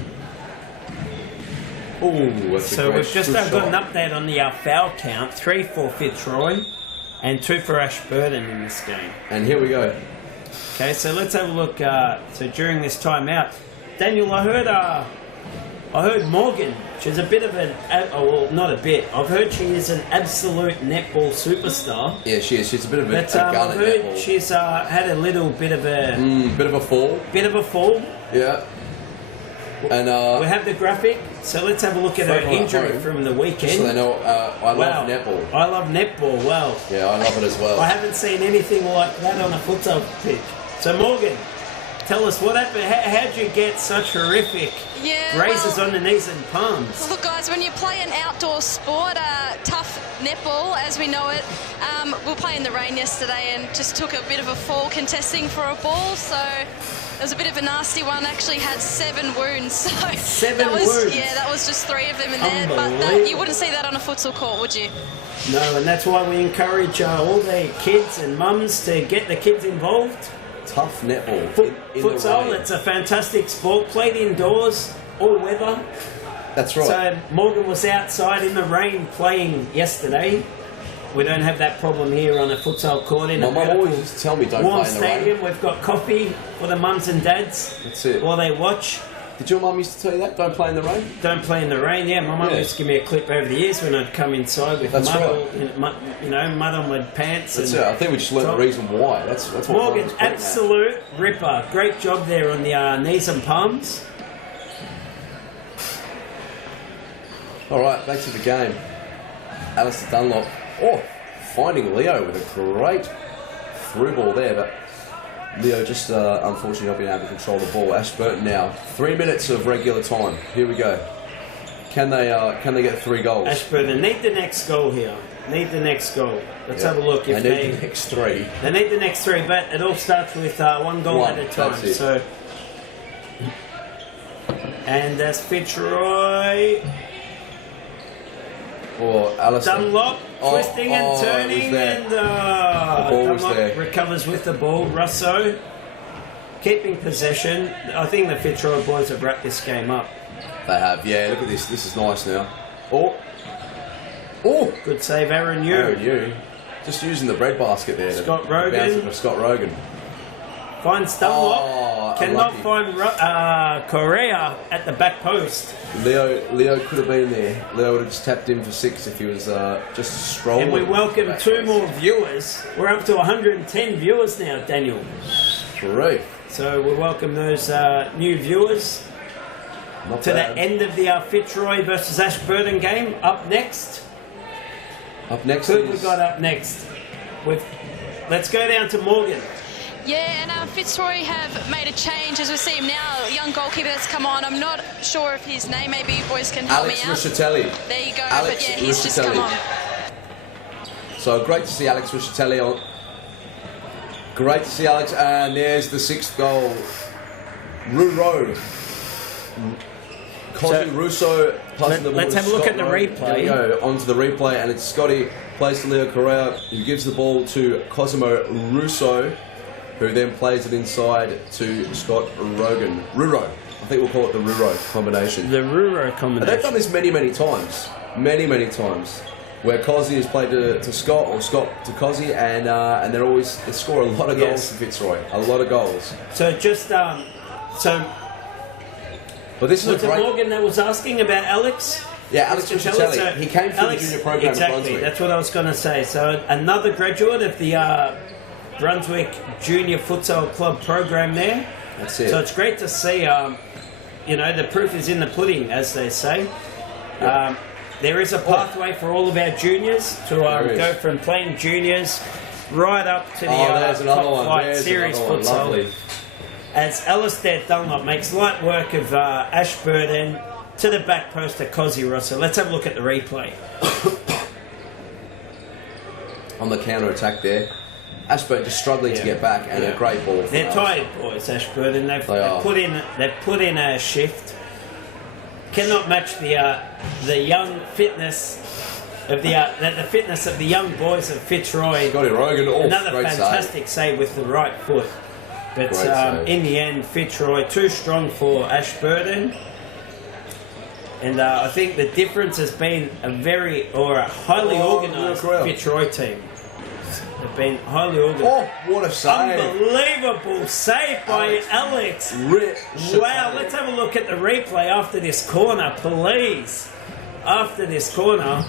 Ooh, so we've just got an update on the foul count. 3 for Fitzroy and 2 for Ashburton in this game. And here we go. Okay, so let's have a look. So during this timeout, Daniel, I heard Morgan. She's a bit of not a bit. I've heard she is an absolute netball superstar. Yeah, she is. She's a bit of a But I've heard she's had a little bit of a... bit of a fall. Bit of a fall. Yeah. And we have the graphic, so let's have a look at her injury from the weekend. So they know I love netball. I love netball, wow. Yeah, I love it as well. I haven't seen anything like that on a futsal pitch. So Morgan, tell us what happened. How'd you get such horrific grazes on the knees and palms? Look, guys, when you play an outdoor sport, tough netball as we know it, we were playing in the rain yesterday and just took a bit of a fall contesting for a ball. So it was a bit of a nasty one. Actually had 7 wounds. So 7 wounds? Yeah, that was just 3 of them in there. But you wouldn't see that on a futsal court, would you? No, and that's why we encourage all the kids and mums to get the kids involved. Tough netball. Futsal, it's a fantastic sport. Played indoors, all weather. That's right. So Morgan was outside in the rain playing yesterday. We don't have that problem here on a futsal court. In my mum always used to tell me don't warm play in the stadium. rain. We've got coffee for the mums and dads. That's it. While they watch. Did your mum used to tell you that? Don't play in the rain? Don't play in the rain, yeah. My mum used to give me a clip over the years when I'd come inside with mud on my pants. That's it. I think we just learned the reason why. That's what Morgan, absolute ripper. Great job there on the knees and palms. All right, back to the game. Alistair Dunlop. Finding Leo with a great through ball there, but Leo just unfortunately not being able to control the ball. Ashburton now. 3 minutes of regular time. Here we go. Can they get 3 goals? Ashburton need the next goal here. Need the next goal. Let's have a look. If they need the next 3. They need the next 3, but it all starts with 1 goal at a time. So, and that's Fitzroy. Or Alistair Dunlop twisting and turning, and the ball was there. Dunlop recovers with the ball. Russo keeping possession. I think the Fitzroy boys have wrapped this game up. They have, yeah. Look at this. This is nice now. Good save, Aaron Yu. Just using the breadbasket there. Scott Rogan. Scott Rogan. Finds Dunlop. Cannot find Correa at the back post. Leo could have been there. Leo would have just tapped in for 6 if he was just strolling. And we welcome 2 more viewers. We're up to 110 viewers now, Daniel. Great. So we welcome those new viewers to the end of the Fitzroy versus Ashburton game. Up next. Who we got up next? Let's go down to Morgan. Yeah, and Fitzroy have made a change as we see him now. A young goalkeeper that's come on. I'm not sure of his name. Maybe you boys can help me out. Alex Ruscitelli. There you go. But yeah, he's just come on. So great to see Alex Ruscitelli on. Great to see Alex. And there's the 6th goal. Ruro. Cosby Russo passing the ball. Let's have a look at the replay. Here we go. Onto the replay, and it's Scotty plays to Leo Correa, who gives the ball to Cosimo Russo, who then plays it inside to Scott Rogan. Ruro. I think we'll call it the Ruro combination. The Ruro combination. And they've done this many, many times. Many, many times. Where Cosy has played to Scott or Scott to Cosy, and they score a lot of goals for Fitzroy. A lot of goals. So just But this is was it Morgan that was asking about Alex? Yeah, Alex Riscatelli. Riscatelli. He came from the junior program exactly, at Brunswick. that's what I was going to say. So another graduate of the Brunswick Junior Futsal Club program there. That's it. So it's great to see, the proof is in the pudding, as they say. There is a pathway for all of our juniors to go from playing juniors right up to the there's another top one. flight There's series another one. futsal. Lovely. As Alistair Dunlop makes light work of Ashburton to the back post of Cozzy Rosso. Let's have a look at the replay. On the counter attack there. Ashburton just struggling to get back, and a great ball. They're tired boys, Ashburton. They've put in a shift. Cannot match the young fitness of the fitness of the young boys of Fitzroy. Got it, Rogan. Another fantastic save with the right foot. But in the end, Fitzroy too strong for Ashburton. And I think the difference has been a highly organised Fitzroy team. They've been highly organised. Oh, what a save. Unbelievable save by Alex. Wow, let's have a look at the replay after this corner, please. After this corner.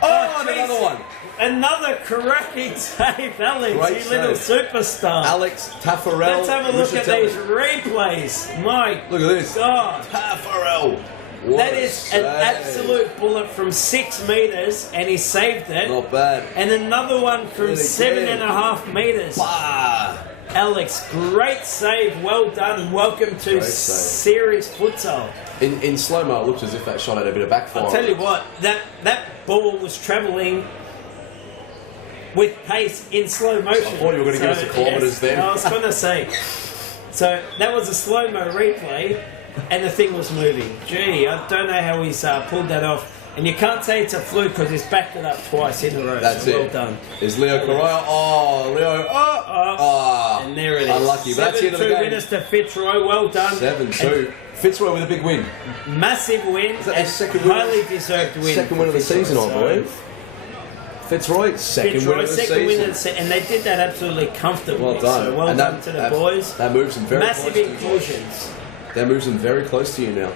Oh, another one. Another cracking save, Alex, Great you little superstar. Alex Taffarel. Let's have a look at these replays. My Look at this. God. Taffarel. That is an absolute bullet from 6 metres, and he saved it. Not bad. And another one from 7.5 metres. Bah. Alex, great save, well done. Welcome to Series Futsal. In slow-mo, it looked as if that shot had a bit of backfire. I'll tell you what, that ball was travelling with pace in slow motion. I thought you were going to give us the kilometres then. I was going to say. So that was a slow-mo replay, and the thing was moving. Gee, I don't know how he's pulled that off. And you can't say it's a fluke because he's backed it up twice in a row. That's so it. Well done. Is Leo Correa? Oh, Leo. Oh. And there it is. Unlucky, but that's the end of the 7-2 game. winners to Fitzroy. Well done. 7-2. Fitzroy with a big win. Massive win. Is that and their second win? highly deserved win. Second win of the season, I believe. Fitzroy, second win of the season. And they did that absolutely comfortably. Well done. So well done to the boys. That moves them very Massive close to you. inclusions. That moves them very close to you now.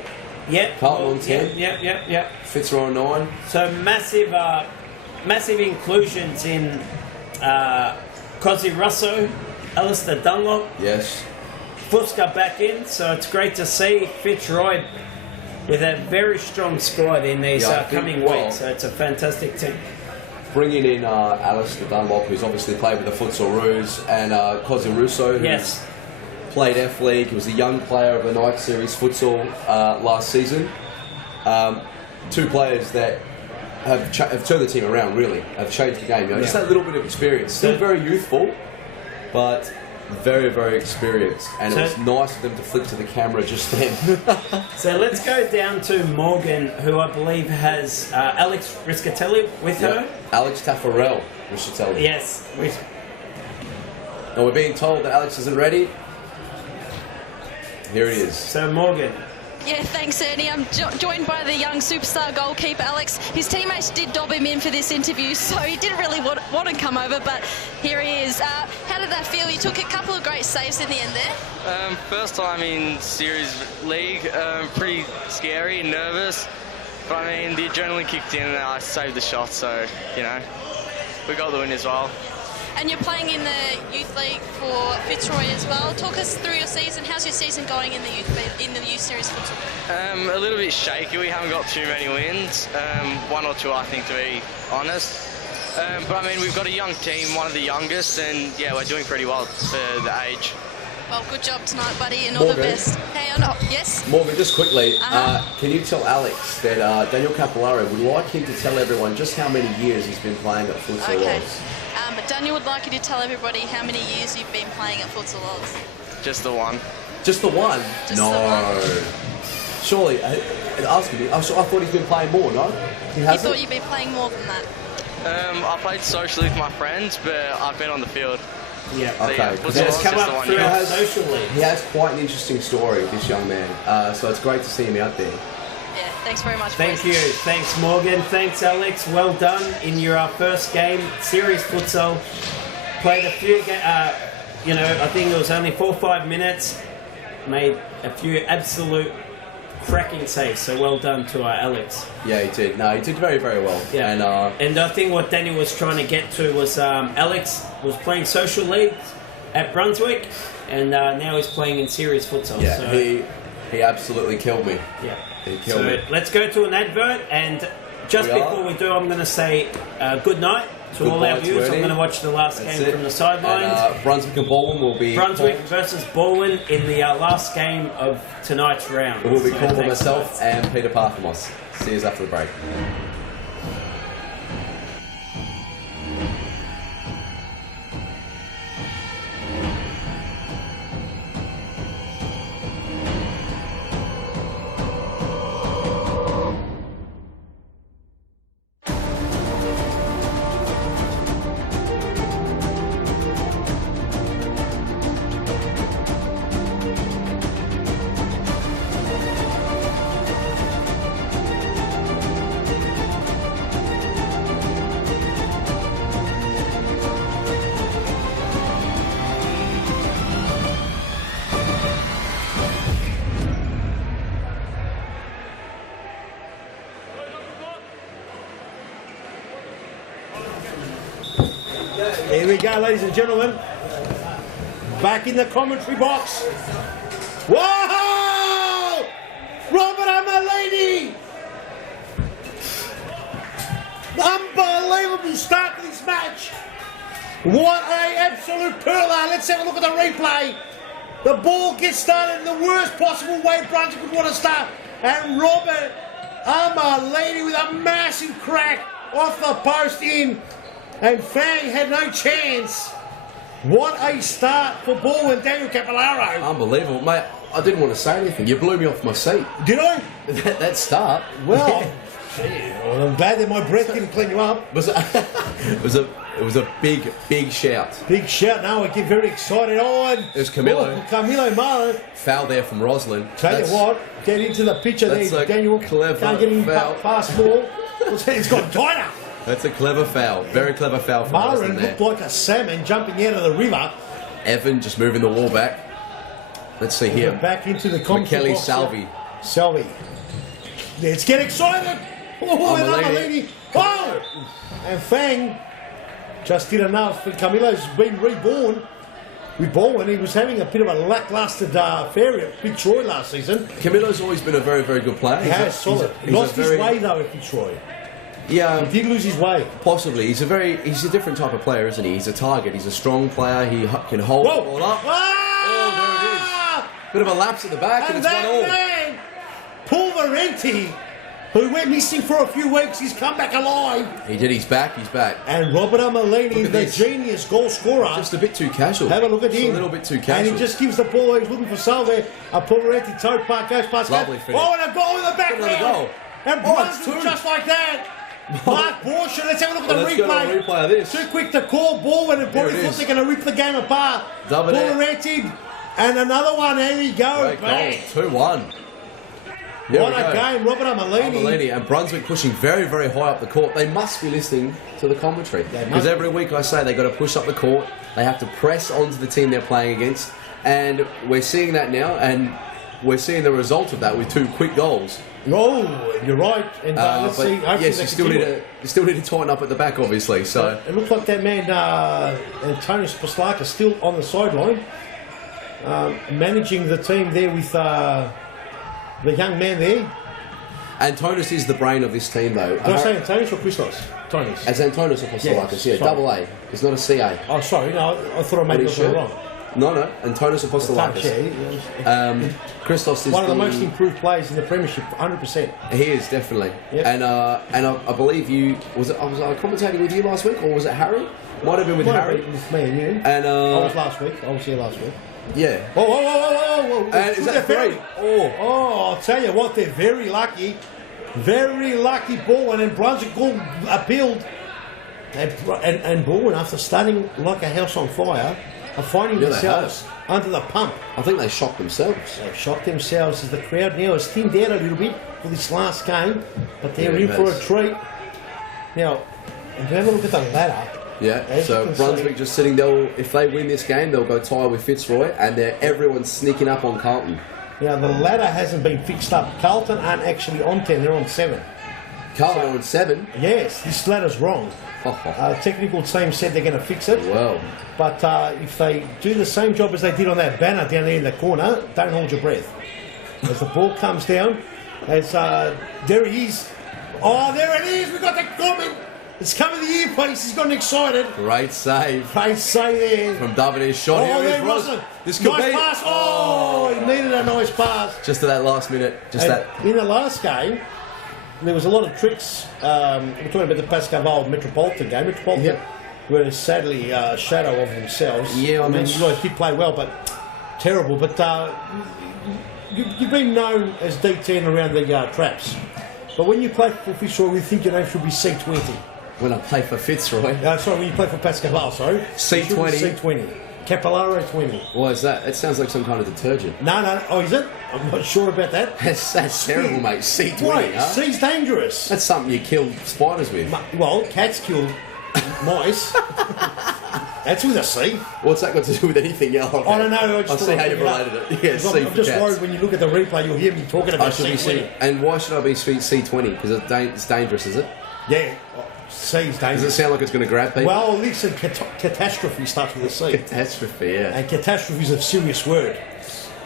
Yep. Carlton on 10. Yep. Fitzroy on 9. So massive inclusions in Cozzy Russo, Alistair Dunlop. Yes. Fuska back in, so it's great to see Fitzroy with a very strong squad in these coming weeks. So it's a fantastic team. Bringing in Alistair Dunlop, who's obviously played with the Futsal Roos, and Cozzy Russo, who's played F-League. He was the young player of the Night Series Futsal last season. 2 players that have turned the team around, really. Have changed the game. Just that little bit of experience. Still very youthful, but very, very experienced. And it was nice of them to flick to the camera just then. So let's go down to Morgan, who I believe has Alex Riscatelli with her. Alex Taffarel, Riscatelli. Yes. And we're being told that Alex isn't ready. Here he is. So Morgan. Yeah, thanks, Ernie. I'm joined by the young superstar goalkeeper, Alex. His teammates did dob him in for this interview, so he didn't really want to come over, but here he is. How did that feel? You took a couple of great saves in the end there. First time in Series League, pretty scary and nervous, but I mean, the adrenaline kicked in and I saved the shot, so, we got the win as well. And you're playing in the youth league for Fitzroy as well. Talk us through your season. How's your season going in the youth series futsal? A little bit shaky. We haven't got too many wins. 1 or 2, I think, to be honest. But I mean, we've got a young team, one of the youngest, and yeah, we're doing pretty well for the age. Well, good job tonight, buddy, and all the best. Hey, yes? Morgan, just quickly, can you tell Alex that Daniel Capillari would like him to tell everyone just how many years he's been playing at Futsal Oz? Daniel would like you to tell everybody how many years you've been playing at Futsal Oz. Just the one. Just the one? Just the one. Surely, ask me. I thought he's been playing more, no? You thought you'd been playing more than that? I played socially with my friends, but I've been on the field. Yeah. Okay. He has quite an interesting story, this young man. So it's great to see him out there. Yeah, thanks very much. Thank you. Thanks, Morgan. Thanks, Alex. Well done in your first game, Series Futsal. Played a few, I think it was only 4 or 5 minutes. Made a few absolute cracking save. So well done to Alex. Yeah, he did. No, he did very, very well. Yeah. And I think what Daniel was trying to get to was Alex was playing social leagues at Brunswick, and now he's playing in serious futsal. Yeah, so, he absolutely killed me. Yeah. He killed me. Let's go to an advert, and just before we do, I'm going to say good night to all our viewers. I'm going to watch the last game from the sidelines. And, Brunswick and Baldwin will be... Brunswick versus Baldwin in the last game of tonight's round. It will be called for myself and Peter Parthamos. See you after the break. Here we go, ladies and gentlemen. Back in the commentary box. Whoa! Robert Amalini! Unbelievable start to this match. What an absolute perler. Let's have a look at the replay. The ball gets started in the worst possible way Brunswick would want to start. And Robert Amalini with a massive crack off the post in. And Fang had no chance. What a start for Baldwin, Daniel Capillaro. Unbelievable, mate. I didn't want to say anything. You blew me off my seat. Did I? that start. Well, well, I'm glad that my breath didn't clean you up. It was a big shout. Big shout. Now I get very excited. Oh, and it was Camilo. Camilo Marlon. Foul there from Roslyn. Tell you what, get into the picture there, Daniel. Clever can't get him foul. past ball. It's got tighter. That's a clever foul. Very clever foul from Roslyn there. Looked like a salmon jumping out of the river. Evan just moving the wall back. Let's see here. Back into the commentary box. Salvi. Let's get excited. Oh, and Amalini. Oh! And Fang just did enough. And Camilo's been reborn with Baldwin. He was having a bit of a lacklustre affair at Big Troy last season. Camilo's always been a very, very good player. He has, solid. He lost his way, though, at Big Troy. Yeah, he did lose his way. Possibly. He's a different type of player, isn't he? He's a target. He's a strong player. He can hold the ball up. Oh, there it is. Bit of a lapse at the back, and it's 1-all. Man, Pulverenti, who went missing for a few weeks, he's come back alive. He did. He's back. And Robert Amalini, the genius goal scorer. Just a bit too casual. Have a look at him. A little bit too casual. And he just gives the ball. He's looking for Salve. A Pulverenti toe park goes past. Lovely finish. Oh, and a goal in the background. And Brunswick just like that. Mark Borscher, let's have a look at the replay. Let's go to replay of this. Too quick to call Baldwin and probably thought they're going to rip the game apart. Pulverenti and another one. There we go. 2-1. What a game, Robert Amalini. And Brunswick pushing very, very high up the court. They must be listening to the commentary. Because every week I say they've got to push up the court. They have to press onto the team they're playing against. And we're seeing that now. And we're seeing the result of that with 2 quick goals. Oh, you're right. And let's see. Yes, you still need to tighten up at the back, obviously. So it looks like that man, Antonis Paslaka, still on the sideline, managing the team there with the young man there. Antonis is the brain of this team, though. Did I say Antonis or Christos? Antonis. As Antonis or Paslakis, yeah, double A. It's not a CA. Oh, sorry. No, I thought I made it wrong. No, Antonis Apostolakis. Christos is one of the most improved players in the Premiership, 100%. He is, definitely. Yep. And I believe you... Was I commentating with you last week, or was it Harry? Might have been with Harry. With me and you. And, I was last week. I was here last week. Yeah. Whoa. And is that 3? Oh, I'll tell you what, they're very lucky. Very lucky Baldwin, and Brunswick appealed. And Baldwin, after starting like a house on fire, are finding themselves under the pump. I think they shocked themselves. They shocked themselves as the crowd now has thinned out a little bit for this last game, but they're in for a treat. Now, if you have a look at the ladder. Yeah, so Brunswick just sitting there. If they win this game, they'll go tie with Fitzroy, and everyone's sneaking up on Carlton. Now, the ladder hasn't been fixed up. Carlton aren't actually on 10, they're on 7. Carlton on 7. Yes, this ladder's wrong. Technical team said they're going to fix it. Well. But if they do the same job as they did on that banner down there in the corner, don't hold your breath. As the ball comes down, there he is. Oh, there it is. We got the comment. It's coming the earpiece. He's gotten excited. Great save. Great save there. From Davide's shot. Oh, Here there is Ross. wasn't. This could nice be. pass. Oh, he needed a nice pass. Just at that last minute. In the last game, there was a lot of tricks. We're talking about the Pascal Valle Metropolitan game. Metropolitan were sadly a shadow of themselves. Yeah, I mean, you guys did play well, but terrible. But you've been known as D10 around the traps. But when you play for Fitzroy, we think your name should be C20. When I play for Fitzroy. Sorry, when you play for Pascal Valle, sorry. C20. C20. Capillaro 20. Why is that? It sounds like some kind of detergent. No. Oh, is it? I'm not sure about that. That's terrible, mate. C20, Wait, huh? C's dangerous. That's something you kill spiders with. Well, cats killed mice. That's with a C. What's that got to do with anything else? I don't know. I see how you've related it. Yeah, C I'm for just cats. worried when you look at the replay, you'll hear me talking I about should be C. C20. And why should I be C20? Because it's dangerous, is it? Yeah, C's Does it dangerous. sound like it's going to grab people? Well, listen, catastrophe starts with a C. Catastrophe, yeah. And catastrophe is a serious word.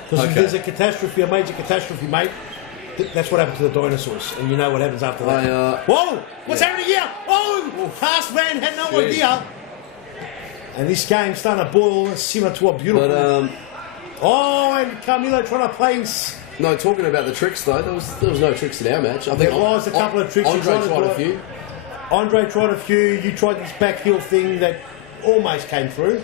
Because if there's a catastrophe, a major catastrophe, mate, that's what happened to the dinosaurs. And you know what happens after that. Whoa! What's happening here? Oh! Fast man had no idea. And this game's starting to boil and simmer to a beautiful... and Carmelo trying to play... No, talking about the tricks, though, there was no tricks in our match. I think There was a couple of tricks. Andre tried a few. Andre tried a few. You tried this back heel thing that almost came through.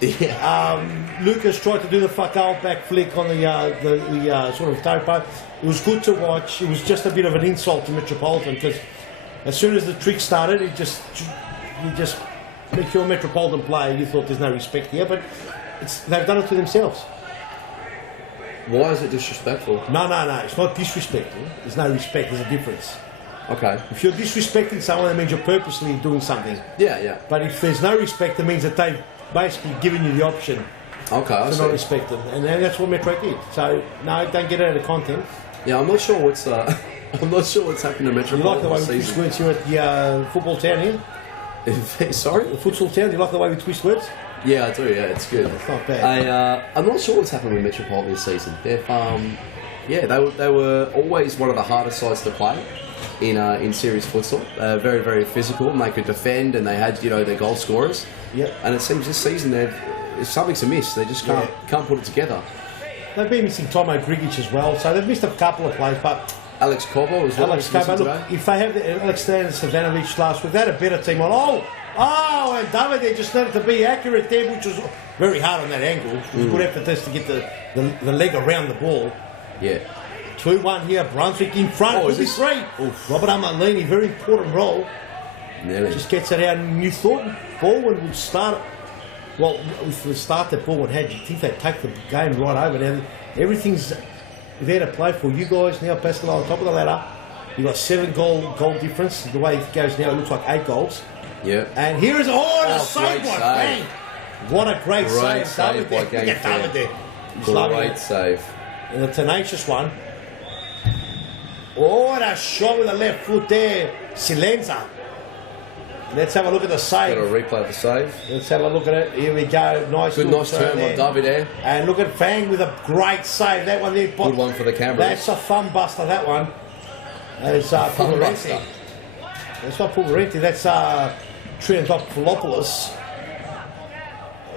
Yeah. Lucas tried to do the fuck out back flick on the sort of topo. It was good to watch. It was just a bit of an insult to Metropolitan because as soon as the trick started, you just if you're a Metropolitan player, you thought there's no respect here, but they've done it to themselves. Why is it disrespectful? No. It's not disrespectful. There's no respect. There's a difference. Okay. If you're disrespecting someone, that means you're purposely doing something. Yeah. But if there's no respect, it means that they've basically given you the option to not respect them. And that's what Metro did. So, no, don't get out of the content. Yeah, I'm not sure what's happened to Metro. You like the way we twist words here at the football town here? Sorry? The futsal town, you like the way we twist words? Yeah, I do, yeah, it's good. It's not bad. I'm not sure what's happened with Metropolitan this season. They've, they were always one of the hardest sides to play in series futsal. Very, very physical, and they could defend, and they had, their goal scorers. Yep. And it seems this season something's amiss. They just can't put it together. They've been missing Tomo Grigic as well, so they've missed a couple of plays, but... Alex Cobo as well. Alex Cobo, look, if they have Alexander Savanovic last week, they had a better team on. And David there just needed to be accurate there, which was very hard on that angle. It was a good effort just to get the leg around the ball. Yeah. 2-1 here, Brunswick in front. Oh, is this 3? Robert Amalini, very important role. Nearly. Just gets it out, and you thought Baldwin would start. Well, if the start that Baldwin had, you'd think they'd take the game right over. Now, everything's there to play for. You guys now, Pascal, on top of the ladder. You've got 7 goal difference. The way it goes now, it looks like 8 goals. Yeah. And here is the save by Bang. What a great save. David by David there. Great save. And a tenacious one. What a shot with the left foot there. Silenza. Let's have a look at the save. Got a replay of the save. Let's have a look at it. Here we go. Nice turn by David there. And look at Fang with a great save. That one there. Good one for the camera. That's a thumb buster, that one. That's Pulverenti. That's not Pulverenti. That's Triantopoulos.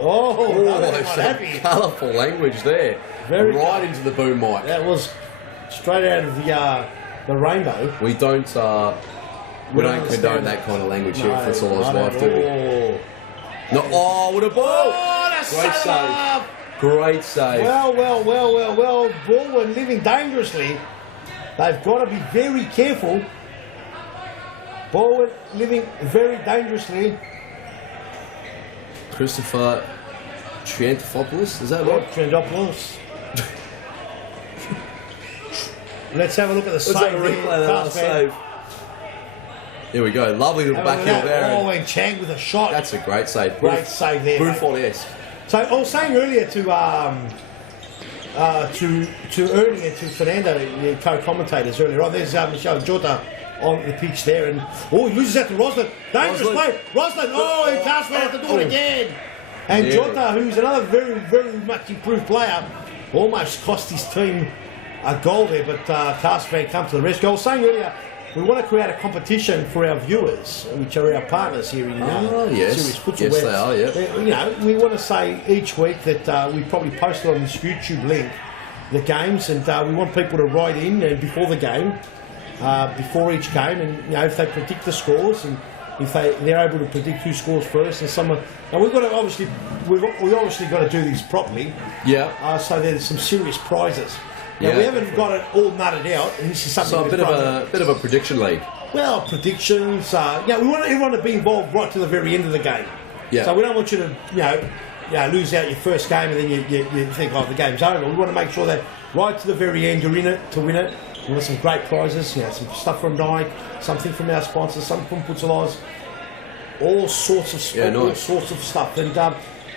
That's some colourful language there. Right into the boom mic. That was straight out of the rainbow. We don't condone that kind of language here at Futsal Oz Live, do we? No, what a ball! Great save. Great save. Well. Baldwin living dangerously. They've got to be very careful. Baldwin living very dangerously. Christopher Triantafopoulos, is that right? Triantopoulos. Let's have a look at the save. Here we go. Lovely little back heel there. And Chang with a shot. That's a great save. Great save there. Buffon-esque. So I was saying earlier to to Ernie and to Fernando, the co-commentators earlier on. There's Michelle Jota on the pitch there, and he loses out to Roslin. Dangerous play. Roslin, and Carswell had to do it again. And Jota, who's another very, very much improved player, almost cost his team a goal there, but Carswell come to the rescue. I was saying earlier, we want to create a competition for our viewers, which are our partners here in Series Futsal. Yes, they are, yeah. You know, we want to say each week that we probably post it on this YouTube link, the games, and we want people to write in before the game, before each game, and you know, if they predict the scores, and if they're able to predict who scores first, and someone. Now we've got to obviously got to do these properly. Yeah. So there's some serious prizes. Now, we haven't got it all nutted out, and this is something. So a bit of a prediction league. Well, predictions. We want everyone to be involved right to the very end of the game. Yeah. So we don't want you to, lose out your first game and then you think, the game's over. We want to make sure that right to the very end you're in it to win it. We want some great prizes. Some stuff from Nike, something from our sponsors, something from Futsal Oz, all sorts of all sorts of stuff. And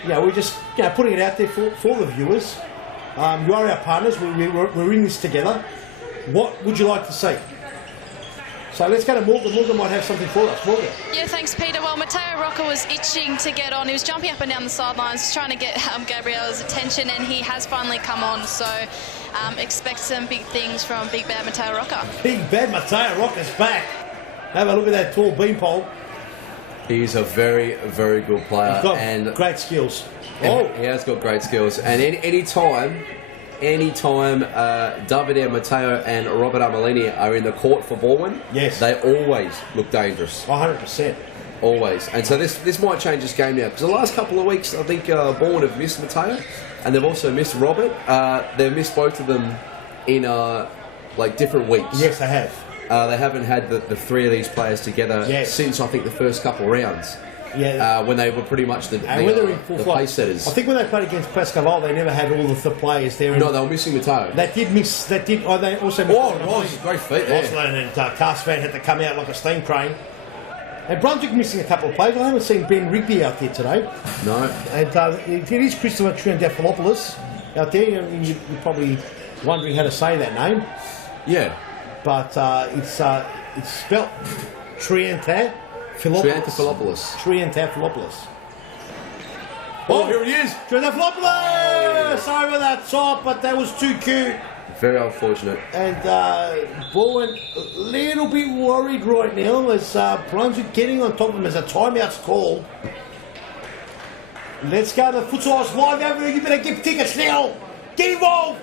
we're just putting it out there for the viewers. You are our partners. We're in this together. What would you like to see? So let's go to Morgan. Morgan might have something for us. Morgan. Yeah, thanks, Peter. Well, Mateo Rocca was itching to get on. He was jumping up and down the sidelines, trying to get Gabriel's attention, and he has finally come on. So expect some big things from Big Bad Mateo Rocca. Big Bad Mateo Rocca's back. Have a look at that tall beanpole. He's a very, very good player. He's got great skills. He has got great skills. And any time Davide Matteo and Robert Armelini are in the court for Bourne, they always look dangerous. 100%. Always. And so this might change this game now. Because the last couple of weeks, I think Bourne have missed Matteo, and they've also missed Robert. They've missed both of them in different weeks. Yes, they have. They haven't had the three of these players together since, I think, the first couple of rounds. Yeah. When they were pretty much the pace setters. I think when they played against Pascal, they never had all of the players there. No, they were missing Matteo. They did miss. They also missed. Ross, great feat there. Roslin and Carsvan had to come out like a steam crane. And Brunswick missing a couple of players. I haven't seen Ben Rigby out there today. No. And it is Christopher Triandafilopoulos out there. You're probably wondering how to say that name. Yeah. But it's spelt Triantafilopoulos. Oh, here it is. Triantafilopoulos over that top, but that was too cute. Very unfortunate. And Bowen a little bit worried right now as Brunswick getting on top of him as a timeout's called. Let's go to the Futsal Live over there. You better give tickets now. Get involved.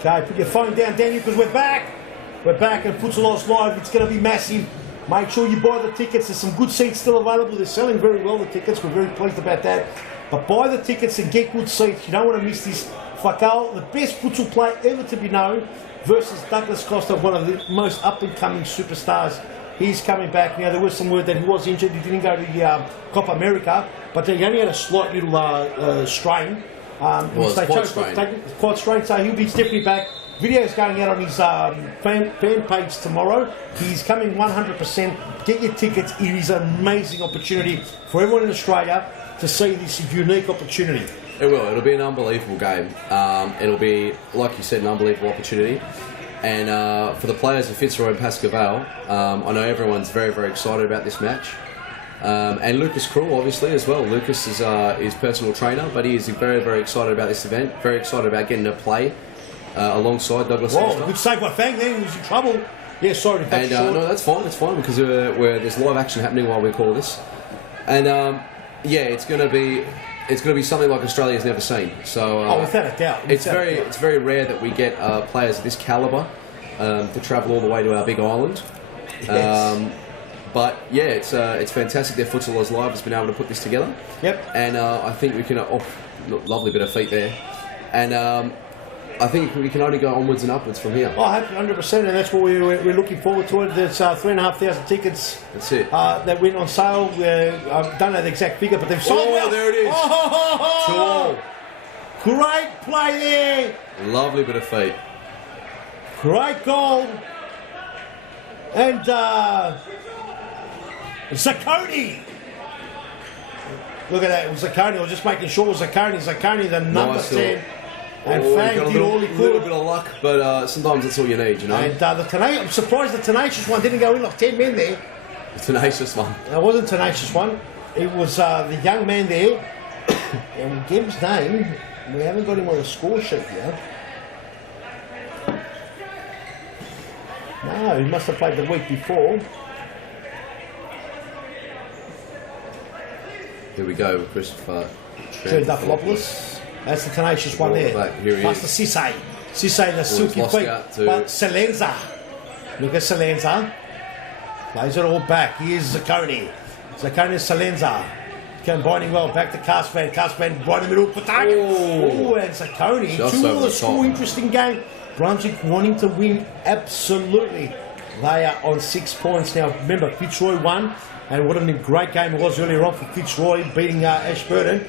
Okay, put your phone down, Daniel, because we're back. We're back and Futsal Oz Live. It's going to be massive. Make sure you buy the tickets. There's some good seats still available. They're selling very well, the tickets. We're very pleased about that. But buy the tickets and get good seats. You don't want to miss this. Fakal, the best futsal player ever to be known, versus Douglas Costa, one of the most up-and-coming superstars. He's coming back. Now, there was some word that he was injured. He didn't go to the Copa America, but he only had a slight little strain. Quite strange. So he'll be definitely back. Video's going out on his fan page tomorrow. He's coming 100%. Get your tickets. It is an amazing opportunity for everyone in Australia to see this unique opportunity. It will. It'll be an unbelievable game. It'll be, like you said, an unbelievable opportunity. And for the players of Fitzroy and Pascoval, I know everyone's very, very excited about this match. And Lucas Krull, obviously, as well. Lucas is his personal trainer, but he is very, very excited about this event. Very excited about getting to play alongside Douglas Costa. Good save by Fang there. He was in trouble. Yeah, sorry. And no, that's fine. It's fine because there's live action happening while we call this. And yeah, it's going to be it's going to be something like Australia's never seen. So without a doubt. it's very rare that we get players of this calibre to travel all the way to our big island. Yes. But yeah, it's fantastic that Futsal Oz Live has been able to put this together. Yep. And I think we can. Lovely bit of feet there. And I think we can only go onwards and upwards from here. 100%, and that's what we're looking forward to. There's 3,500 tickets. That's it. That went on sale. I don't know the exact figure, but they've sold well. There it is. 2-all. Great play there. Lovely bit of feet. Great goal. And Zacconi. Look at that. It was Zacconi. I was just making sure it was Zacconi. Zacconi, the number 10. And Fang did all he could. A little bit of luck, but sometimes that's all you need, you know. And I'm surprised the Tenacious one didn't go in like 10 men there. The Tenacious one. It wasn't Tenacious one. It was the young man there. And we'll get his name. We haven't got him on the score sheet yet. No, he must have played the week before. Here we go, Christopher Trendaflopoulos. That's the Tenacious one there. Plus the Sisay. Sisay, the silky feet. But Salenza. Look at Salenza. Plays it all back. Here's Zacconi. Zacconi, Salenza. Combining well back to Carsvan. Carsvan right in the middle. Oh, and Zacconi. Two interesting game. Brunswick wanting to win absolutely. They are on 6 points now. Remember, Fitzroy won. And what a great game it was earlier on for Fitzroy beating Ashburton.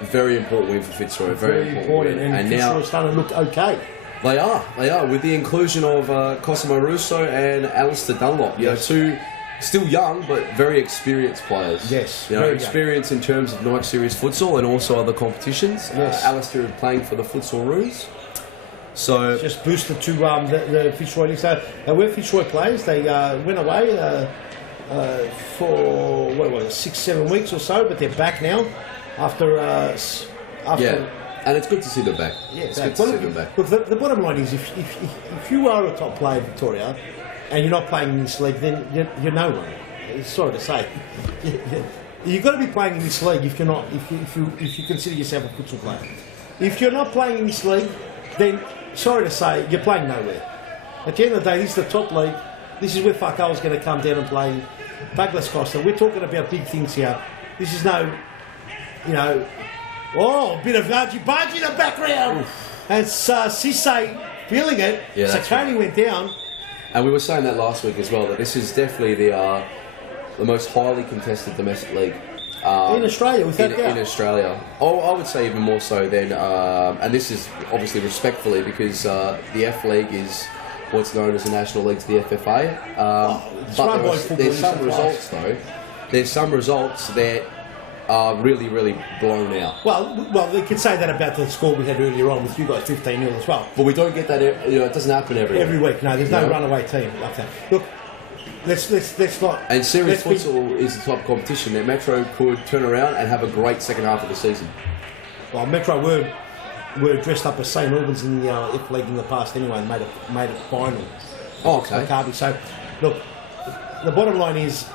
Very important win for Fitzroy. Very important. And now starting to look okay. They are. With the inclusion of Cosimo Russo and Alistair Dunlop. You know, two still young but very experienced players. Yes. You know, experience in terms of Nike Series futsal and also other competitions. Yes. Alistair is playing for the Futsal Roos. So just boosted to the Fitzroy League. So where Fitzroy plays, they went away for 6-7 weeks or so, but they're back now after. And it's good to see them back. Yeah, it's good to see them back. Look, the bottom line is, if you are a top player in Victoria, and you're not playing in this league, then you're no one. Sorry to say, you've got to be playing in this league if you're not. If you consider yourself a futsal player, if you're not playing in this league, then sorry to say, you're playing nowhere. At the end of the day, this is the top league. This is where Futsal going to come down and play Douglas Costa. We're talking about big things here. This is no, a bit of argy-bargy in the background. And Sisay feeling it. Yeah, Zacconi went down. And we were saying that last week as well, that this is definitely the most highly contested domestic league. In Australia, without doubt. In Australia. Oh, I would say even more so than, and this is obviously respectfully because the F League is what's known as the national league to the FFA. But there's some results though. There's some results that are really, really blown out. Well, we could say that about the score we had earlier on with you guys 15-0 as well. But we don't get that. It doesn't happen every week. No, there's no runaway team like that. Look. Let's not. And Series Futsal is the type of competition that Metro could turn around and have a great second half of the season. Well, Metro were dressed up as St Albans in the F League in the past anyway, and made a final. Oh, okay. So, look, the bottom line is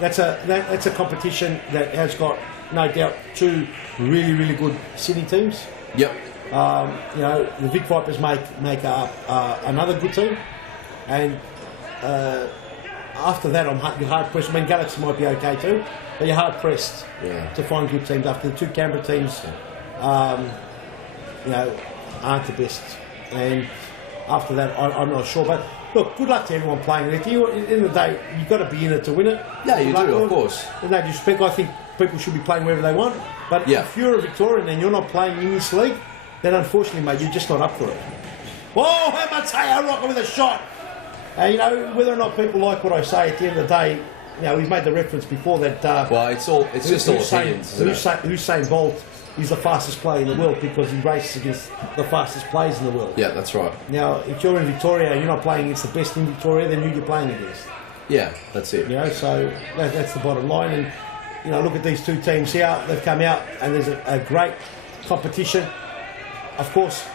that's a competition that has got no doubt two really, really good Sydney teams. Yep. The Vic Vipers make up another good team, and. After that, you're hard pressed. I mean, Galaxy might be okay too, but you're hard pressed to find good teams. After the two Canberra teams, aren't the best, and after that, I'm not sure. But look, good luck to everyone playing. At the end of the day, you've got to be in it to win it. Yeah, you do, of course. With no disrespect, I think people should be playing wherever they want. But if you're a Victorian and you're not playing in this league, then unfortunately, mate, you're just not up for it. Whoa, Mateo rocking with a shot. Whether or not people like what I say, at the end of the day, we've made the reference before that. It's just all opinions. Usain Bolt is the fastest player in the world because he races against the fastest players in the world. Yeah, that's right. Now, if you're in Victoria and you're not playing against the best in Victoria, then who you're playing against? Yeah, that's it. So that's the bottom line. And look at these two teams here. They've come out, and there's a great competition. Of course,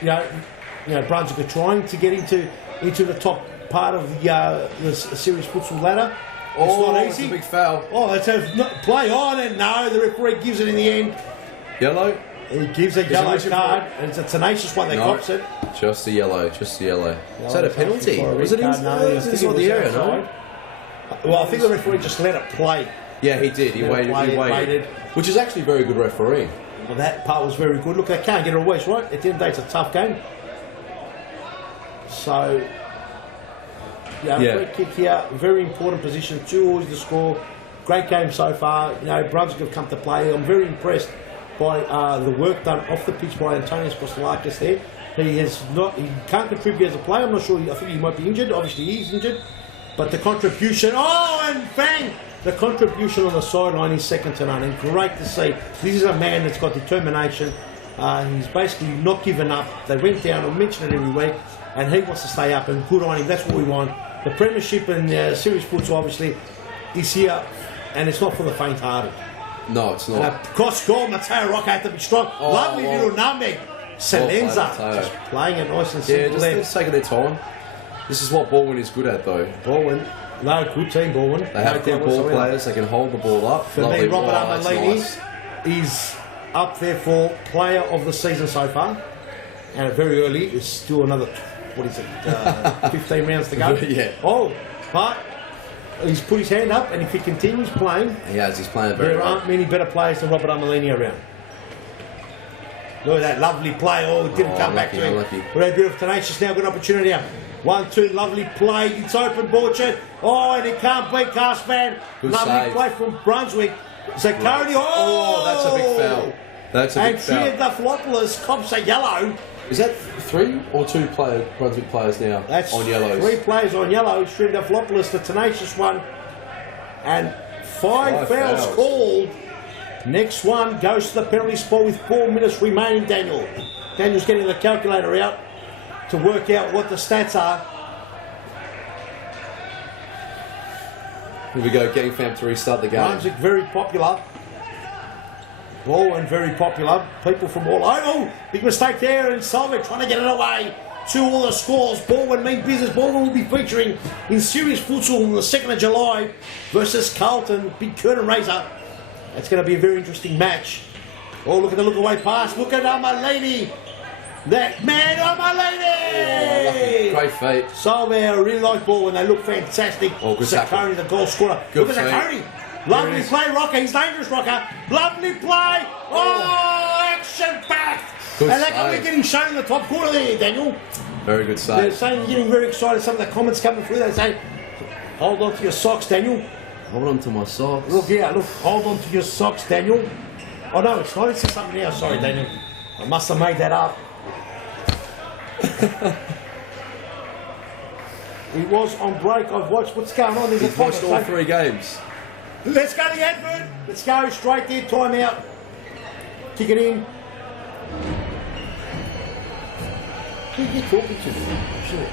Brunswick are trying to get into the top part of the series futsal ladder. Oh, not it's easy. a big foul. Oh, that's a play on, and no, the referee gives it in the end. Yellow? He gives a yellow card, and it's a tenacious one that cops it. Just the yellow, just the yellow. Is that a penalty? Was it No, I think inside the area, no? outside. Well, I think the referee just let it play. Yeah, he did. He waited. waited. Which is actually very good refereeing. Well, that part was very good. Look, they can't get it always right. At the end of the day, it's a tough game. So, free kick here, very important position. 2 is the score. Great game so far. Brunswick have come to play. I'm very impressed by the work done off the pitch by Antonius Kostelakis there. He can't contribute as a player. I'm not sure. I think he might be injured. Obviously, he's injured. But the contribution, and bang! The contribution on the sideline is second to none, and great to see. This is a man that's got determination. He's basically not given up. They went down, I mention it every week, and he wants to stay up, and good on him. That's what we want. The Premiership and Series Futsal, obviously, is here, and it's not for the faint-hearted. No, it's not. And of course, goal, Mateo Rocca had to be strong. Lovely little numbing. Salenza just playing it nice and simple. Yeah, just taking their time. This is what Baldwin is good at, though. Baldwin, no, good team, Baldwin. They have good ball players. They can hold the ball up. For me, Robert Armelini is up there for player of the season so far. And very early, it's still another, 15 rounds to go. Yeah. But he's put his hand up, and if he continues playing, he's playing very there well. aren't many better players than Robert Armelini around. Look at that lovely play. It didn't come back to him. Very beautiful, tenacious now, good opportunity here. 1-2, lovely play. It's open, Borchard. And he can't beat Castman. Lovely play from Brunswick. Zakoni. That's a big foul. That's a big foul. And Triadopoulos cops a yellow. Is that 3 or 2 Brunswick players now on yellows? 3 players on yellow. Triadopoulos, the tenacious one. And 5 fouls called. Next one goes to the penalty spot with 4 minutes remaining, Daniel. Daniel's getting the calculator out to work out what the stats are. Here we go, getting Fam to restart the game. Brunswick very popular. Baldwin very popular. People from all over. Big mistake there, and Solvik trying to get it away. 2 all the scores. Baldwin mean business. Baldwin will be featuring in Series Futsal on the 2nd of July versus Carlton. Big curtain raiser. It's going to be a very interesting match. Look at the look away pass. Look at Armelini. That man, Armelini! Great feet. So I really like Baldwin. They look fantastic. Good Zakoni, the goal scorer. Good Look at Zakoni. Lovely play, Rocker. He's dangerous, Rocker. Lovely play. Action-packed. And that can be getting shown in the top corner there, Daniel. Very good save. They're saying you're getting very excited. Some of the comments coming through, they say, hold on to your socks, Daniel. Hold on to my socks. Look here, hold on to your socks, Daniel. Oh no, it's not. It's something else. Sorry, Daniel. I must have made that up. He was on break. I've watched what's going on. He's watched all 3 games. Let's go to the advert. Let's go straight there. Time out. Kick it in. Who are you talking to? Sure.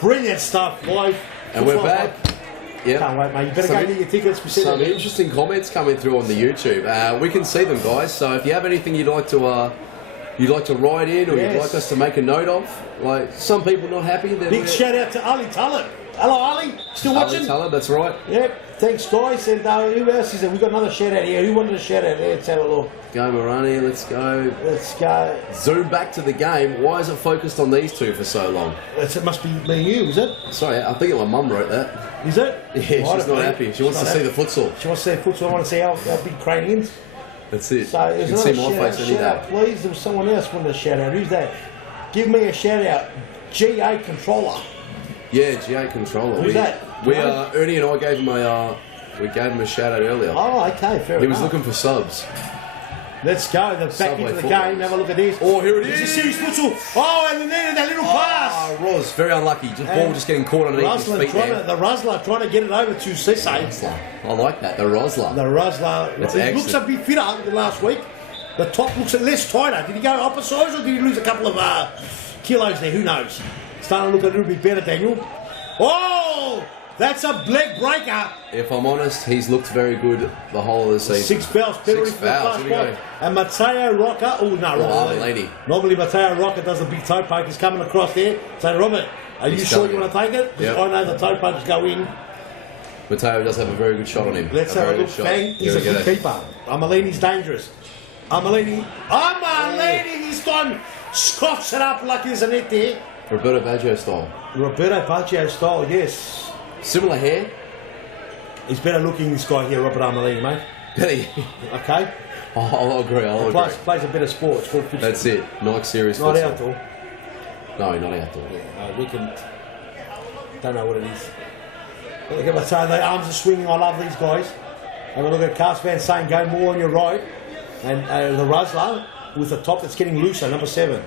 Brilliant stuff, live. And we're back. Yeah. Can't wait, mate. You better go get your tickets. Some interesting comments coming through on the YouTube. We can see them, guys. So if you have anything you'd like to write in, or you'd like us to make a note of, like some people not happy. Big shout out to Ali Tullett. Hello, Ali. Still watching? Ali Tullett, that's right. Yep. Thanks, guys. And who else is there? We've got another shout out here. Who wanted a shout out there? Let's have a look. Go Morani, let's go. Let's go. Zoom back to the game. Why is it focused on these 2 for so long? It must be me and you, is it? Sorry, I think my mum wrote that. Is it? Yeah, she's not happy. She wants to see the futsal. She wants to see the futsal. I want to see our big craniums. That's it. So you can see my face any day. Please, there was someone else wanted a shout out. Who's that? Give me a shout out. GA Controller. Yeah, GA Controller. Who's that? Ernie and I gave him a shout out earlier. Oh, okay, fair enough. He was looking for subs. Let's go. They're back Subway into the football. game. Have a look at this. Oh, here it It's a is. serious futsal. Oh, and then that little pass. Ah, Roz, very unlucky. Ball just getting caught underneath his feet there. The Rosler trying to get it over to Cisse. Rosler. I like that, the Rosler. The Rosler. That's He looks a excellent. bit fitter than last week. The top looks less tighter. Did he go upper size or did he lose a couple of kilos there? Who knows? Starting to look a little bit better, Daniel. Oh! That's a leg breaker. If I'm honest, he's looked very good the whole of the season. 6 fouls, penalty for the fouls, fast here we spot. go. And Matteo Rocca. Oh, no, Robert. Armelini. Normally, Matteo Rocca does the big toe poke. He's coming across there. So, Robert, are you He's sure done you it. want to take it? Because Yep. I know the toe pokes go in. Matteo does have a very good shot on him. Let's a have a very look. good shot. Fang, he's Here a we good go. keeper. Amelini's dangerous. Amelini this time scoffs it up like there's a net there. Roberto Baggio style. Roberto Baggio style, yes. Similar hair. He's better looking, this guy here, Robert Amelini, mate. Hey. Okay? I'll agree. I'll agree. Plays a bit of sport. It's called futsal. That's it. Nike Series Not futsal. outdoor. No, not outdoor. We can. Don't know what it is. Look at Matteo, the arms are swinging. I love these guys. Have a look at Cast Van saying go more on your right. And the Rosler with the top that's getting looser, number 7.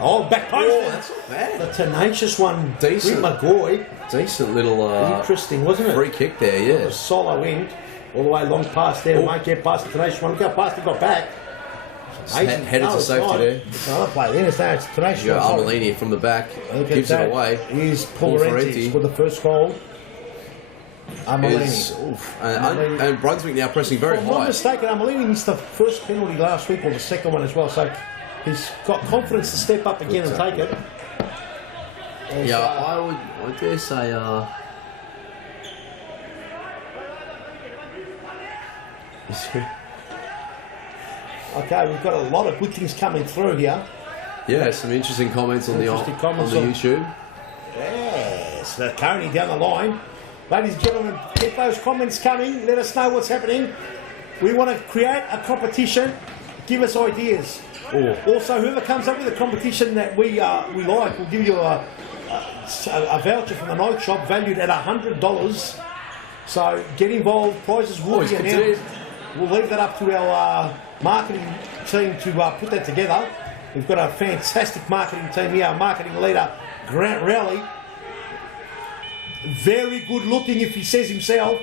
Oh, back post. Oh, that's not bad. The tenacious one. Decent. With McGoy. Decent little Interesting, wasn't it? free kick there, The yeah. solo end. All the way long past there. Won't get past the tenacious one. Look how fast he got back. Amazing. Headed to it's safety not. there. It's another play. Then it's tenacious You go one. Armelini from the back, Look at gives that. it away. Here's Paul Ferretti for the first goal. Is, Amelini. oof. And Brunswick now pressing very If I'm not high. mistaken, Amelini missed the first penalty last week or the second one as well, so he's got confidence to step up again and take it. Yeah, I dare say, Okay, we've got a lot of good things coming through here. yeah, some interesting comments on Interesting comments on the on- YouTube. Yes, they're currently down the line. Ladies and gentlemen, get those comments coming. Let us know what's happening. We want to create a competition. Give us ideas. Also, whoever comes up with a competition that we like, we'll give you a voucher from the night shop valued at $100. So get involved. Prizes will he's be put it announced. We'll leave that up to our marketing team to put that together. We've got a fantastic marketing team here. Our marketing leader, Grant Rowley. Very good looking, if he says himself.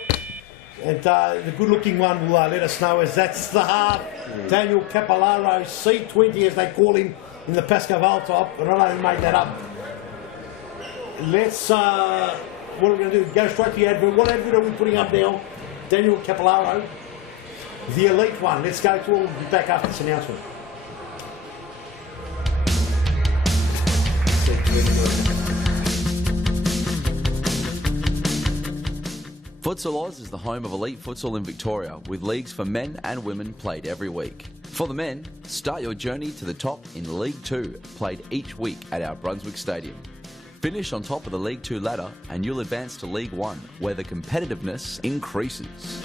And the good looking one will let us know, as that's the half. Daniel Capolaro, C20 as they call him in the Pascaval top. And I only made that up. Let's, what are we going to do? Go straight to the advert. What advert are we putting up now? Daniel Capolaro. The elite one. Let's go to, we'll be back after this announcement. Futsal Oz is the home of elite futsal in Victoria, with leagues for men and women played every week. For the men, start your journey to the top in League 2, played each week at our Brunswick Stadium. Finish on top of the League 2 ladder and you'll advance to League 1, where the competitiveness increases.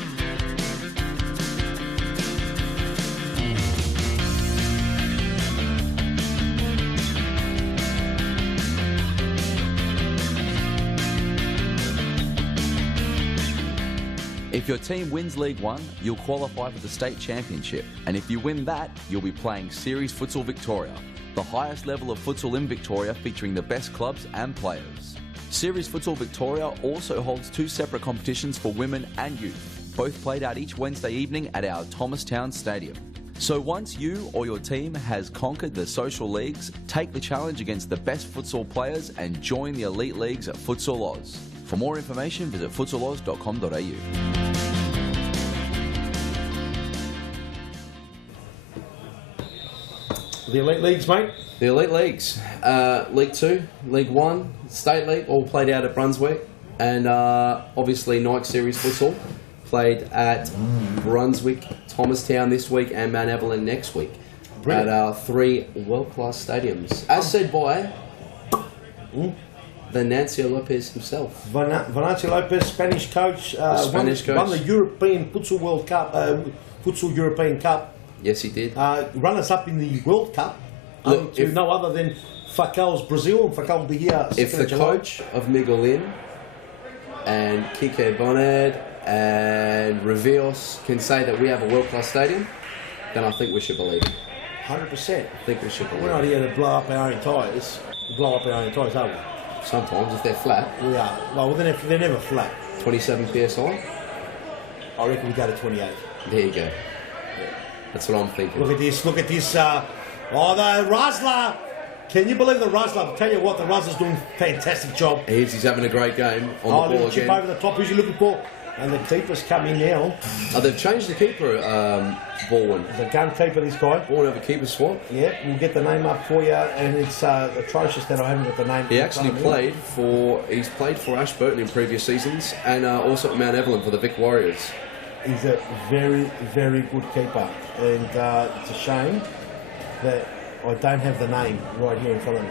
If your team wins League 1, you'll qualify for the state championship, and if you win that, you'll be playing Series Futsal Victoria, the highest level of futsal in Victoria, featuring the best clubs and players. Series Futsal Victoria also holds 2 separate competitions for women and youth, both played out each Wednesday evening at our Thomastown Stadium. So once you or your team has conquered the social leagues, take the challenge against the best futsal players and join the elite leagues at Futsal Oz. For more information, visit futsaloz.com.au. The elite leagues, mate. The elite leagues, League 2, League 1, State League, all played out at Brunswick, and obviously Nike Series Futsal played at Brunswick, Thomastown this week, and Mount Evelyn next week. Brilliant. At our 3 world-class stadiums, as said by Venancio Lopez himself. Venancio Lopez, Spanish coach, Spanish coach. won the European Futsal World Cup, Futsal European Cup. Yes, he did. Runners up in the World Cup. Look, To if- no other than Facal's Brazil. Facal will be here. If 2nd the of July. coach of Miguelin and Kike Bonnet and Revios can say that we have a world-class stadium, then I think we should believe it. 100%. I think we should believe We're not it. here to blow up our own tyres. Blow up our own tyres, are we? Sometimes, if they're flat, We are. Well, they're never flat. 27 PSI, I reckon we go to 28. there you go. That's what I'm thinking. Look at this. Look at this. The Rusler. Can you believe the Rusler? I'll tell you what, the Rusler's doing a fantastic job. He's having a great game on the Little ball chip again. over the top. Who's he looking for? And the keeper's come in now. They've changed the keeper, Baldwin. There's a gun keeper, this guy. Baldwin over keeper swap. Yeah, we'll get the name up for you. And it's atrocious that I haven't got the name. He in actually front of me. he's played for Ashburton in previous seasons and also at Mount Evelyn for the Vic Warriors. He's a very, very good keeper. And it's a shame that I don't have the name right here in front of me.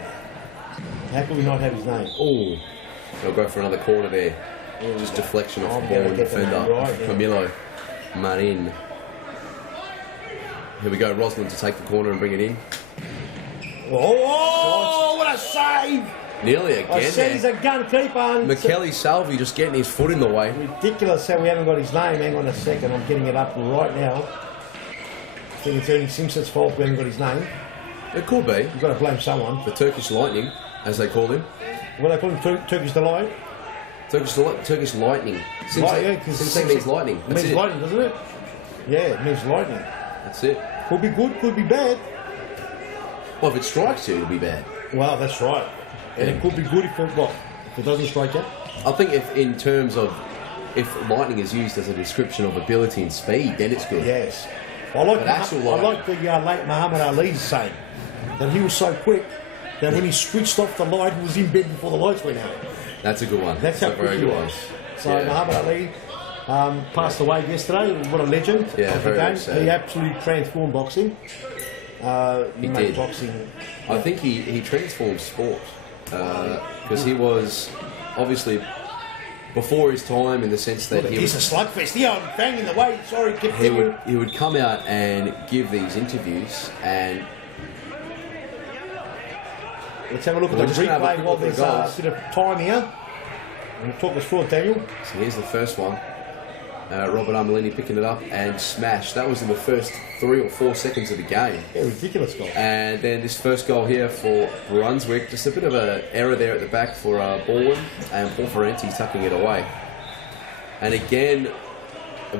How can we not have his name? Oh, they'll go for another corner there. Just deflection off I'm the gonna ball and get the name defender. right, yeah. Camilo Marin. Here we go, Roslin to take the corner and bring it in. Oh, what a save! Nearly again. I said he's a gun keeper. And McKelly Salvi just getting his foot in the way. ridiculous how we haven't got his name. Hang on a second, I'm getting it up right now. I think it's Ernie Simpson's fault we haven't got his name. It could be. You've got to blame someone. The Turkish Lightning, as they call him. What do they call him? Turkish Delight? Turkish Lightning. Simpson means lightning. It That's means it. lightning, doesn't it? Yeah, it means lightning. That's it. Could be good, could be bad. Well, if it strikes you, it'll be bad. Well, that's right. And it could be good if it doesn't strike you. I think if lightning is used as a description of ability and speed, then it's good. Yes. I like But the late Muhammad Ali's saying that he was so quick that when he switched off the light, he was in bed before the lights went out. That's a good one. That's how a very quick he good was. one. So Yeah. Muhammad Ali passed away yesterday. What a legend Yeah, of the very, game. very sad. He absolutely transformed boxing. He made did. boxing. I think he transformed sport because he was obviously before his time in the sense that He's a slugfest. Yeah, I'm banging the way. Sorry, keep he would come out and give these interviews and Let's have a look We're at the just gonna have a replay quick while look at there's the a goals. bit of time here. We'll talk us through it, Daniel. so here's the first one. Robert Armelini picking it up and smash. That was in the first 3 or 4 seconds of the game. Yeah, ridiculous goal. And then this first goal here for Brunswick, just a bit of an error there at the back for Baldwin, and Paul Ferranti tucking it away. And again,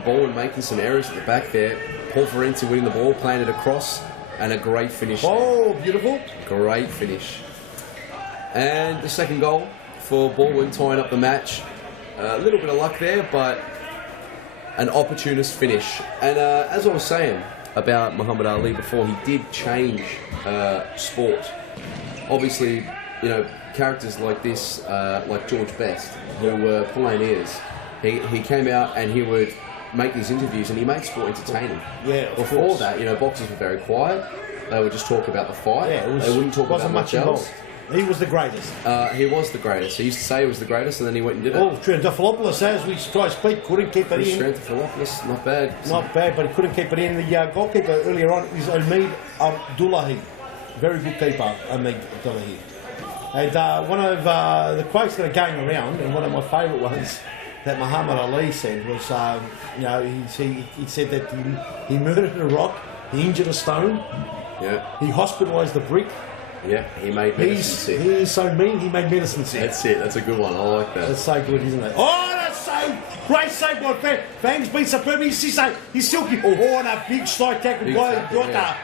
Baldwin making some errors at the back there. Paul Ferranti winning the ball, playing it across, and a great finish. Oh, beautiful. Great finish. And the second goal for Baldwin, tying up the match. A little bit of luck there, but an opportunist finish. And as I was saying about Muhammad Ali before, he did change sport. Obviously, characters like this, like George Best, who were pioneers, he came out and he would make these interviews and he made sport entertaining. Yeah, of Before course. that, boxers were very quiet. They would just talk about the fight. Yeah, They wouldn't talk wasn't about much else. involved. He was the greatest. He was the greatest. He used to say he was the greatest, and then he went and did it. Oh, Triantafilopoulos, as we try to speak, couldn't keep it Chris in. Triantafilopoulos, not bad. Not bad, but he couldn't keep it in. The goalkeeper earlier on is Omid Abdullahi. Very good keeper, Omid Abdullahi. And one of the quotes that are going around, and one of my favourite ones that Muhammad Ali said was, he said that he murdered a rock, he injured a stone, Yeah, he hospitalised a brick. yeah. He made medicine sick. He is so mean, he made medicine sick. That's it. That's a good one. I like that. That's so good, isn't it? Oh, that's so great save by Fang. Fang's been superb. He's silky. Oh, and a big strike tackle Big by tackle, Jota. yeah.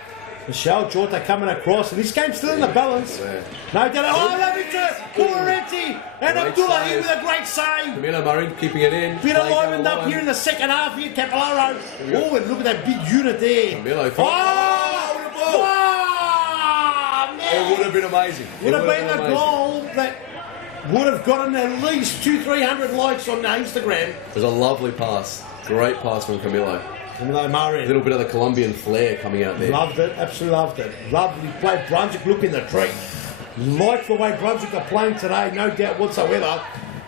Michelle Jota coming across, and this game's still in the balance. Yeah. No, don't oh, love it to Pulleretti and Great Abdullahi save. with a great save. Camilo Marin keeping it in. Bit Play alivened down up the here in line. the second half here, Capellaro. Oh, and look at that big unit there. Camilo, Oh, wow, It would man. have been amazing. Would have been the amazing. goal that would have gotten at least 200-300 likes on Instagram. It was a lovely pass. Great pass from Camilo. Camilo A Murray. little bit of the Colombian flair coming out there. Loved it, absolutely loved it. Lovely play. Brunswick look in the tree. Like the way Brunswick are playing today, no doubt whatsoever.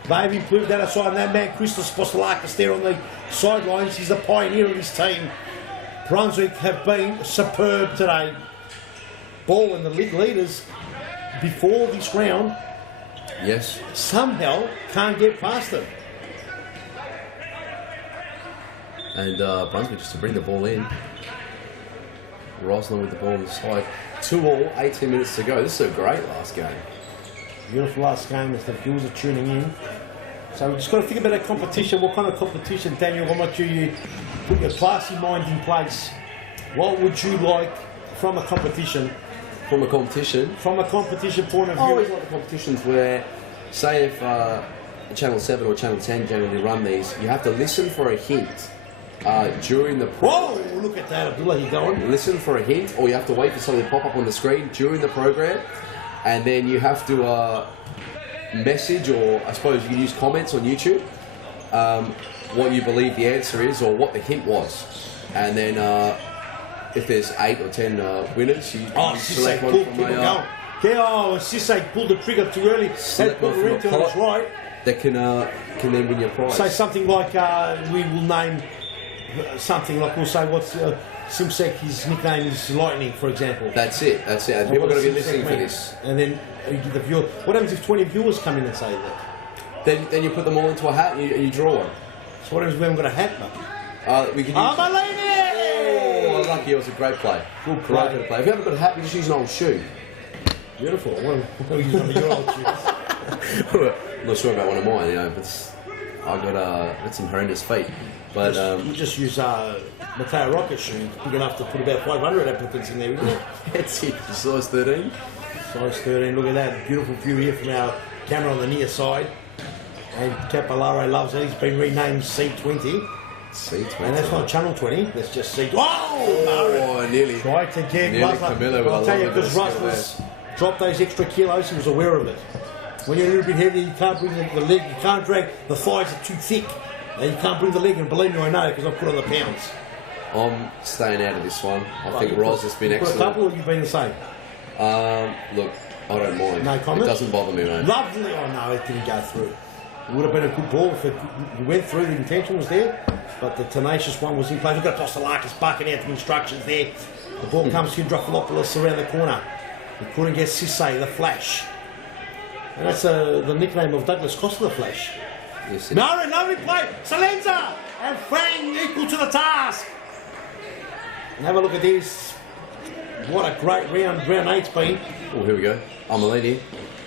They've improved that aside. And that man, Christos Postelakis, there on the sidelines, he's the pioneer of his team. Brunswick have been superb today. Ball and the league leaders before this round Yes. somehow can't get past them. And Brunswick just to bring the ball in. Rosner with the ball on the side. 2-2, 18 minutes to go. This is a great last game. Beautiful last game as the viewers are tuning in. So we've just got to think about a competition. What kind of competition, Daniel? I want you put your classy mind in place. What would you like from a competition? From a competition? From a competition point of view. I always like the competitions where, say if Channel 7 or Channel 10 generally run these, you have to listen for a hint during the Whoa, look at that, Abdullah, you going? Listen for a hint, or you have to wait for something to pop up on the screen during the program, and then you have to message, or I suppose you can use comments on YouTube, what you believe the answer is or what the hint was. And then if there's 8 or 10 winners, you select one from a... Sisse pulled the trigger too early. Select one from a pot right. that can then win your prize. Say something like, we will name something like, we'll say what's Simsek, his nickname is Lightning, for example. That's it. And people are going to be listening for this. And then you get the viewer. What happens if 20 viewers come in and say that? Then you put them all into a hat and you draw one. So what happens if we haven't got a hat, mate? We can use... I'm a lady! Oh, lucky, it was a great play. Good play. If you haven't got a hat, you just use an old shoe. Beautiful. What are you using on your old shoes? I'm not sure about one of mine, but I got some horrendous feet. But you just use Mateo Rocket shoes, big enough to put about 500 applicants in there, isn't it? That's it. Size 13. Size 13. Look at that beautiful view here from our camera on the near side. And Capolaro loves it. He's been renamed C20. C20. And that's not Channel 20. That's just C20. Oh, nearly. Tried to get Camilla with I'll tell you, because Russell's dropped those extra kilos. He was aware of it. When you're a little bit heavy, you can't bring the leg. You can't drag. The thighs are too thick. You can't bring the leg, and believe me, I know because I've put on the pounds. I'm staying out of this one. I think Roz has been excellent. A couple, or you've been the same? Look, I don't mind. No comment? It doesn't bother me, mate. Lovely. Oh no, it didn't go through. It would have been a good ball if it went through. The intention was there, but the tenacious one was in play. We've got Postolakis barking out the instructions there. The ball comes to Hydrophilopoulos around the corner. He couldn't get Sisse, the Flash. And that's the nickname of Douglas Costa, the Flash. Yes, Marin, lovely play. Salenza and Fang equal to the task. And have a look at this. What a great round 8's been. Oh, here we go. I'm a lady.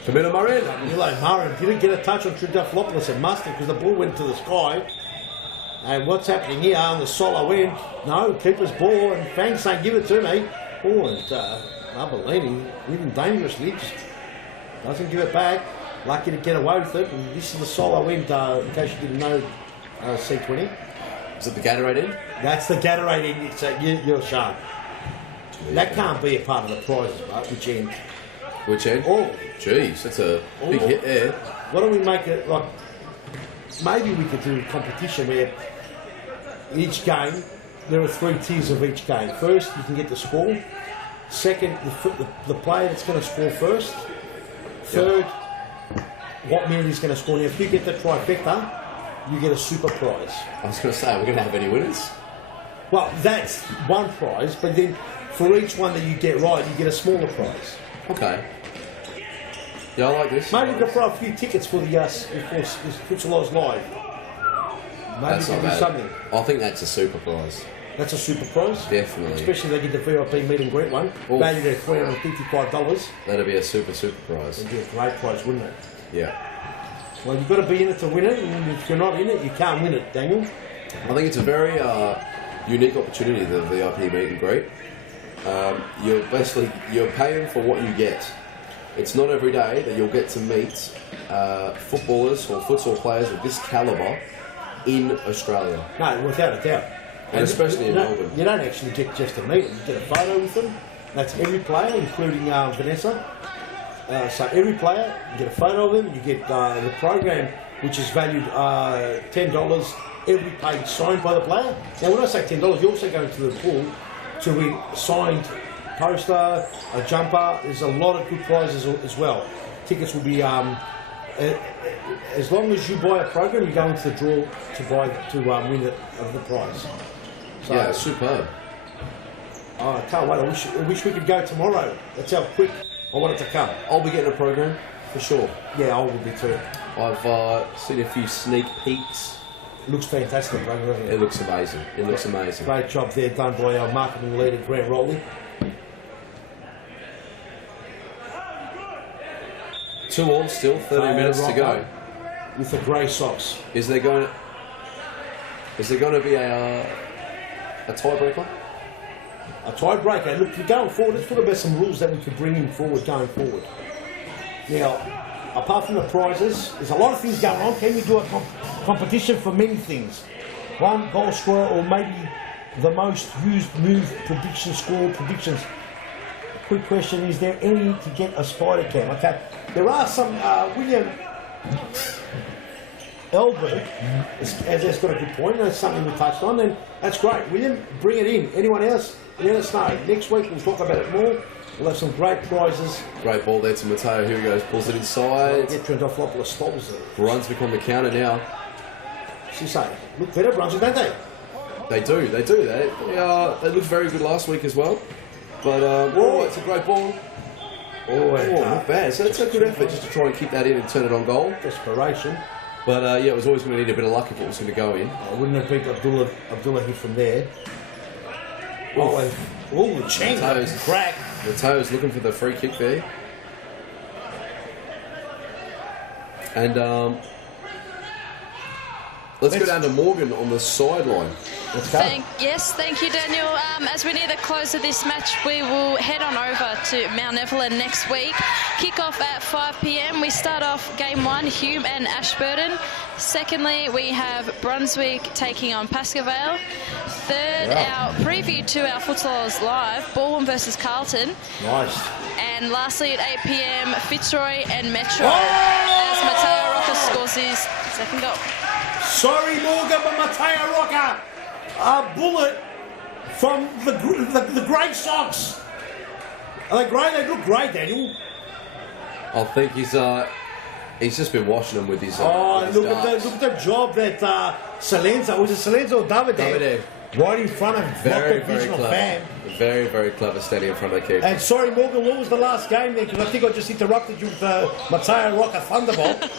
Camilla Marin. Marin didn't get a touch on Hydrophilopoulos. It must have, because the ball went to the sky. And what's happening here on the solo end? No, keeper's ball, and Fang saying, give it to me. Oh, and Abellini, even dangerously, just doesn't give it back. Lucky to get away with it. And this is the solo end, in case you didn't know, C20. Is it the Gatorade end? That's the Gatorade end. So you're sharp. That can't be a part of the prizes, but which end? Which end? Oh. Jeez, that's a big hit there. Why don't we make it like, maybe we could do a competition where each game, there are 3 tiers of each game. First, you can get the score. Second, the player that's going to score first. Third, what minute he's going to score. Now, if you get the trifecta, you get a super prize. I was going to say, are we going to have any winners? Well, that's one prize, but then for each one that you get right, you get a smaller prize. Okay. Yeah, I like this. Maybe we could throw a few tickets for the Futsal Oz Live. Maybe That's we not can do bad. something. I think that's a super prize. That's a super prize. Definitely. Especially if they get the VIP meet and greet one. Oof. Valued at $355. That'd be a super prize. It'd be a great prize, wouldn't it? Yeah. Well, you've got to be in it to win it, and if you're not in it, you can't win it, Daniel. I think it's a very unique opportunity, the VIP meet and greet. You're paying for what you get. It's not every day that you'll get to meet footballers or futsal players of this calibre in Australia. No, without a doubt. And especially in Melbourne. You don't actually get just to meet them, you get a photo with them. That's every player, including Vanessa. So every player, you get a photo of them, and you get the program, which is valued $10, every page signed by the player. Now, when I say $10, you're also going to the pool to be signed poster, a jumper. There's a lot of good prizes as well. Tickets will be, as long as you buy a program, you go into the draw to win the prize. So, yeah, superb. Oh, I can't wait. I wish we could go tomorrow. That's how quick I want it to come. I'll be getting a program, for sure. Yeah, I will be too. I've seen a few sneak peeks Looks fantastic, doesn't it? It looks amazing. It looks amazing. Great job there done by our marketing leader, Grant Rowley. 2-2 still, 30 minutes to go. With the grey socks. Is there going to be a tiebreaker? A tiebreaker. Look, you're going forward. Let's talk about some rules that we could bring in forward going forward. Now, apart from the prizes, there's a lot of things going on. Can you do a competition for many things? One goal scorer or maybe the most used move prediction score predictions. Quick question, is there any to get a spider cam? Okay, there are some, William Elberg has got a good point. That's something we touched on, and that's great. William, bring it in. Anyone else? Let us know. Next week we'll talk about it more. We'll have some great prizes. Great ball there to Matteo. Here he goes. Pulls it inside. Get Trentopoulos stops it. Brunswick on the counter now. She say, look better Brunswick, don't they? They do. They looked very good last week as well. But it's a great ball. Not bad. So that's a good effort just to try and keep that in and turn it on goal. Desperation. But it was always going to need a bit of luck if it was going to go in. I wouldn't have beat Abdullah hit from there. The chain crack. Mateo's looking for the free kick there. And let's go down to Morgan on the sideline. Thank you, Daniel. As we near the close of this match, we will head on over to Mount Evelyn next week. Kick-off at 5 p.m. We start off Game 1, Hume and Ashburton. Secondly, we have Brunswick taking on Pascoe. Third, our preview to our Futsal Live, Baldwin versus Carlton. Nice. And lastly, at 8 p.m, Fitzroy and Metro as Matteo Rocca scores his second goal. Sorry, Morgan, but Matteo Rocca. A bullet from the Grey Sox. Are they great? They look great, Daniel. I think he's just been washing them with his. Look at the job that Salenza, was it Salenza or Davidev? Right in front of very clever. Fan. Very, very clever standing in front of the keeper. And sorry, Morgan, what was the last game there? Because I think I just interrupted you with Matteo Rocca Thunderbolt.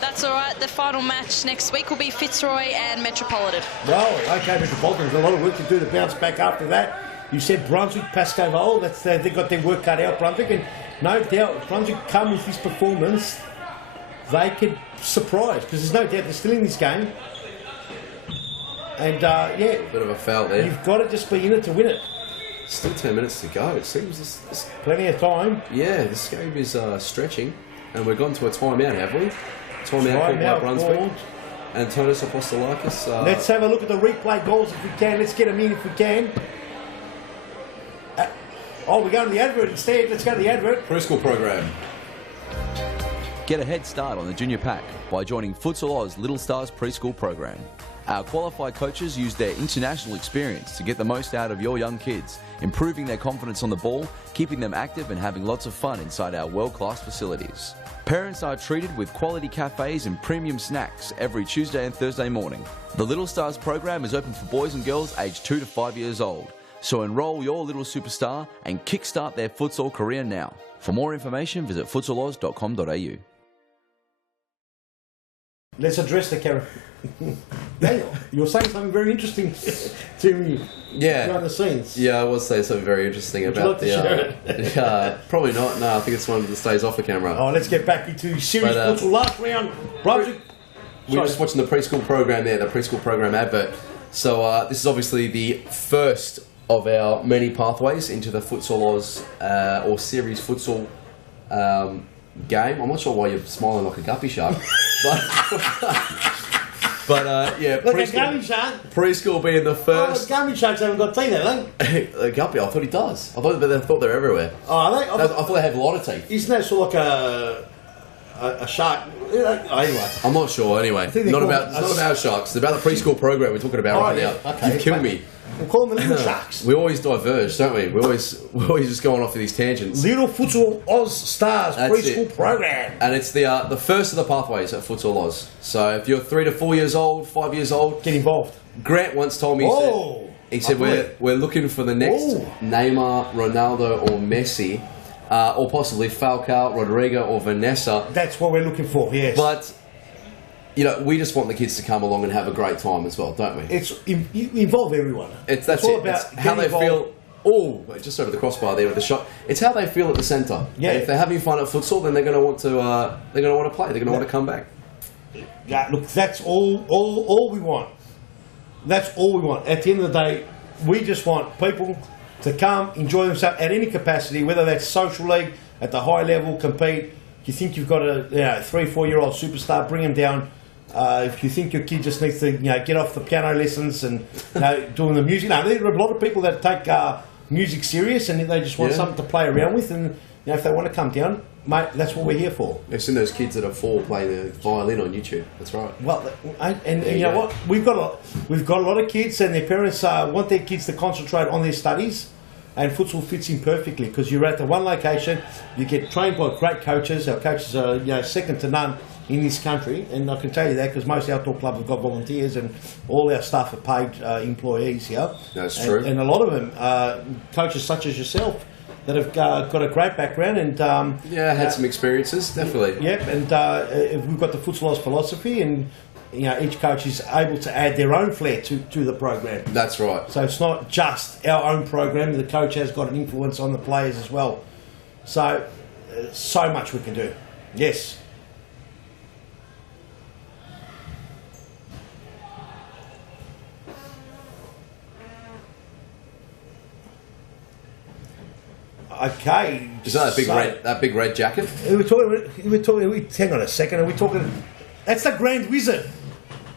That's all right. The final match next week will be Fitzroy and Metropolitan. Well, okay, Metropolitan. There's a lot of work to do to bounce back after that. You said Brunswick, Pascoe. They've got their work cut out, Brunswick. And no doubt, Brunswick come with this performance, they could surprise. Because there's no doubt they're still in this game. And, bit of a foul there. You've got to just be in it to win it. Still 10 minutes to go. It seems this plenty of time. Yeah, this game is stretching. And we've gone to a timeout, have we? Timeout called by Brunswick. Antonis Apostolakis. Let's have a look at the replay goals if we can. Let's get them in if we can. We're going to the advert instead. Let's go to the advert. Preschool program. Get a head start on the junior pack by joining Futsal Oz Little Stars preschool program. Our qualified coaches use their international experience to get the most out of your young kids, improving their confidence on the ball, keeping them active and having lots of fun inside our world-class facilities. Parents are treated with quality cafes and premium snacks every Tuesday and Thursday morning. The Little Stars program is open for boys and girls aged 2 to 5 years old. So enroll your little superstar and kickstart their futsal career now. For more information, visit futsaloz.com.au. Let's address the camera. Daniel, you're saying something very interesting to me. Yeah. Behind the scenes. Yeah, I was saying something very interesting Would about you like to share it? Probably not. No, I think it's one that stays off the camera. Oh, let's get back into series futsal last round. Brunswick. We were just watching the preschool program there, the preschool program advert. So this is obviously the first of our many pathways into the Futsal Oz or series futsal game. I'm not sure why you're smiling like a guppy shark, but yeah, like a gummy shark. Preschool being the first. Gummy sharks haven't got teeth, have they? A guppy, I thought he does. I thought they're everywhere. Oh, are they? I thought they have a lot of teeth. Isn't that sort of like a shark? Anyway, I'm not sure. Anyway, it's not about sharks. It's about the preschool program we're talking about right now. Okay, You've killed me. We'll call them the little sharks. We always diverge, don't we? We're always just going off to these tangents. Little Futsal Oz Stars preschool program. And it's the first of the pathways at Futsal Oz. So if you're 3 to 4 years old, 5 years old, get involved. Grant once told me, he said we're looking for the next Neymar, Ronaldo or Messi, or possibly Falcao, Rodrigo or Vanessa. That's what we're looking for, yes. But we just want the kids to come along and have a great time as well, don't we? You involve everyone. That's all it. about It's how they involved. feel. Oh, just over the crossbar there with the shot. It's how they feel at the centre. Yeah. And if they're having fun at futsal, then they're going to want to. They're going to want to play. They're going to want to come back. Yeah, look, that's all we want. That's all we want. At the end of the day, we just want people to come, enjoy themselves at any capacity, whether that's social league, at the high level, compete. If you think you've got a 3 or 4 year old superstar, bring them down. If you think your kid just needs to get off the piano lessons and doing the music, there are a lot of people that take music serious and they just want something to play around with, and if they want to come down, mate, that's what we're here for. I've seen those kids that are 4 playing the violin on YouTube. That's right. Well, and you know what? We've got a lot of kids, and their parents want their kids to concentrate on their studies, and futsal fits in perfectly because you're at the one location. You get trained by great coaches. Our coaches are second to none in this country, and I can tell you that because most outdoor clubs have got volunteers, and all our staff are paid employees here. That's true. And a lot of them coaches such as yourself that have got a great background and had some experiences, definitely. Yep, and we've got the Futsal's philosophy, and each coach is able to add their own flair to the program. That's right. So it's not just our own program. The coach has got an influence on the players as well. So much we can do. Yes. Okay. Is that that big red jacket? Hang on a second. Are we talking? That's the Grand Wizard.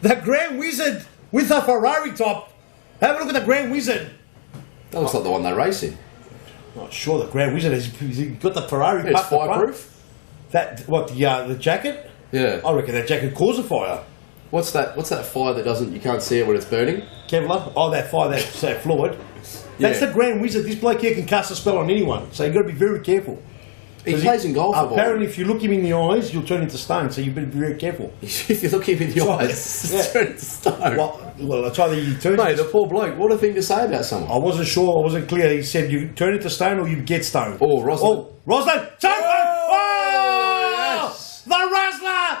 The Grand Wizard with a Ferrari top. Have a look at the Grand Wizard. That looks like the one they race in. Not sure. The Grand Wizard has got the Ferrari. Yeah, it's fireproof. The jacket? Yeah. I reckon that jacket causes a fire. What's that fire that doesn't? You can't see it when it's burning. Kevlar. Oh, that fire. That's that fluid. That's the Grand Wizard. This bloke here can cast a spell on anyone, so you've got to be very careful. He plays in golf. Apparently, if you look him in the eyes, you'll turn into stone, so you better be very careful. If you look him in the eyes, turn into stone. Well, it's either you turn... Mate, the poor bloke, what a thing to say about someone. I wasn't sure, I wasn't clear. He said you turn into stone or you get stoned. Oh, Roslan. Oh, Roslan! Oh! Yes. The Roslan!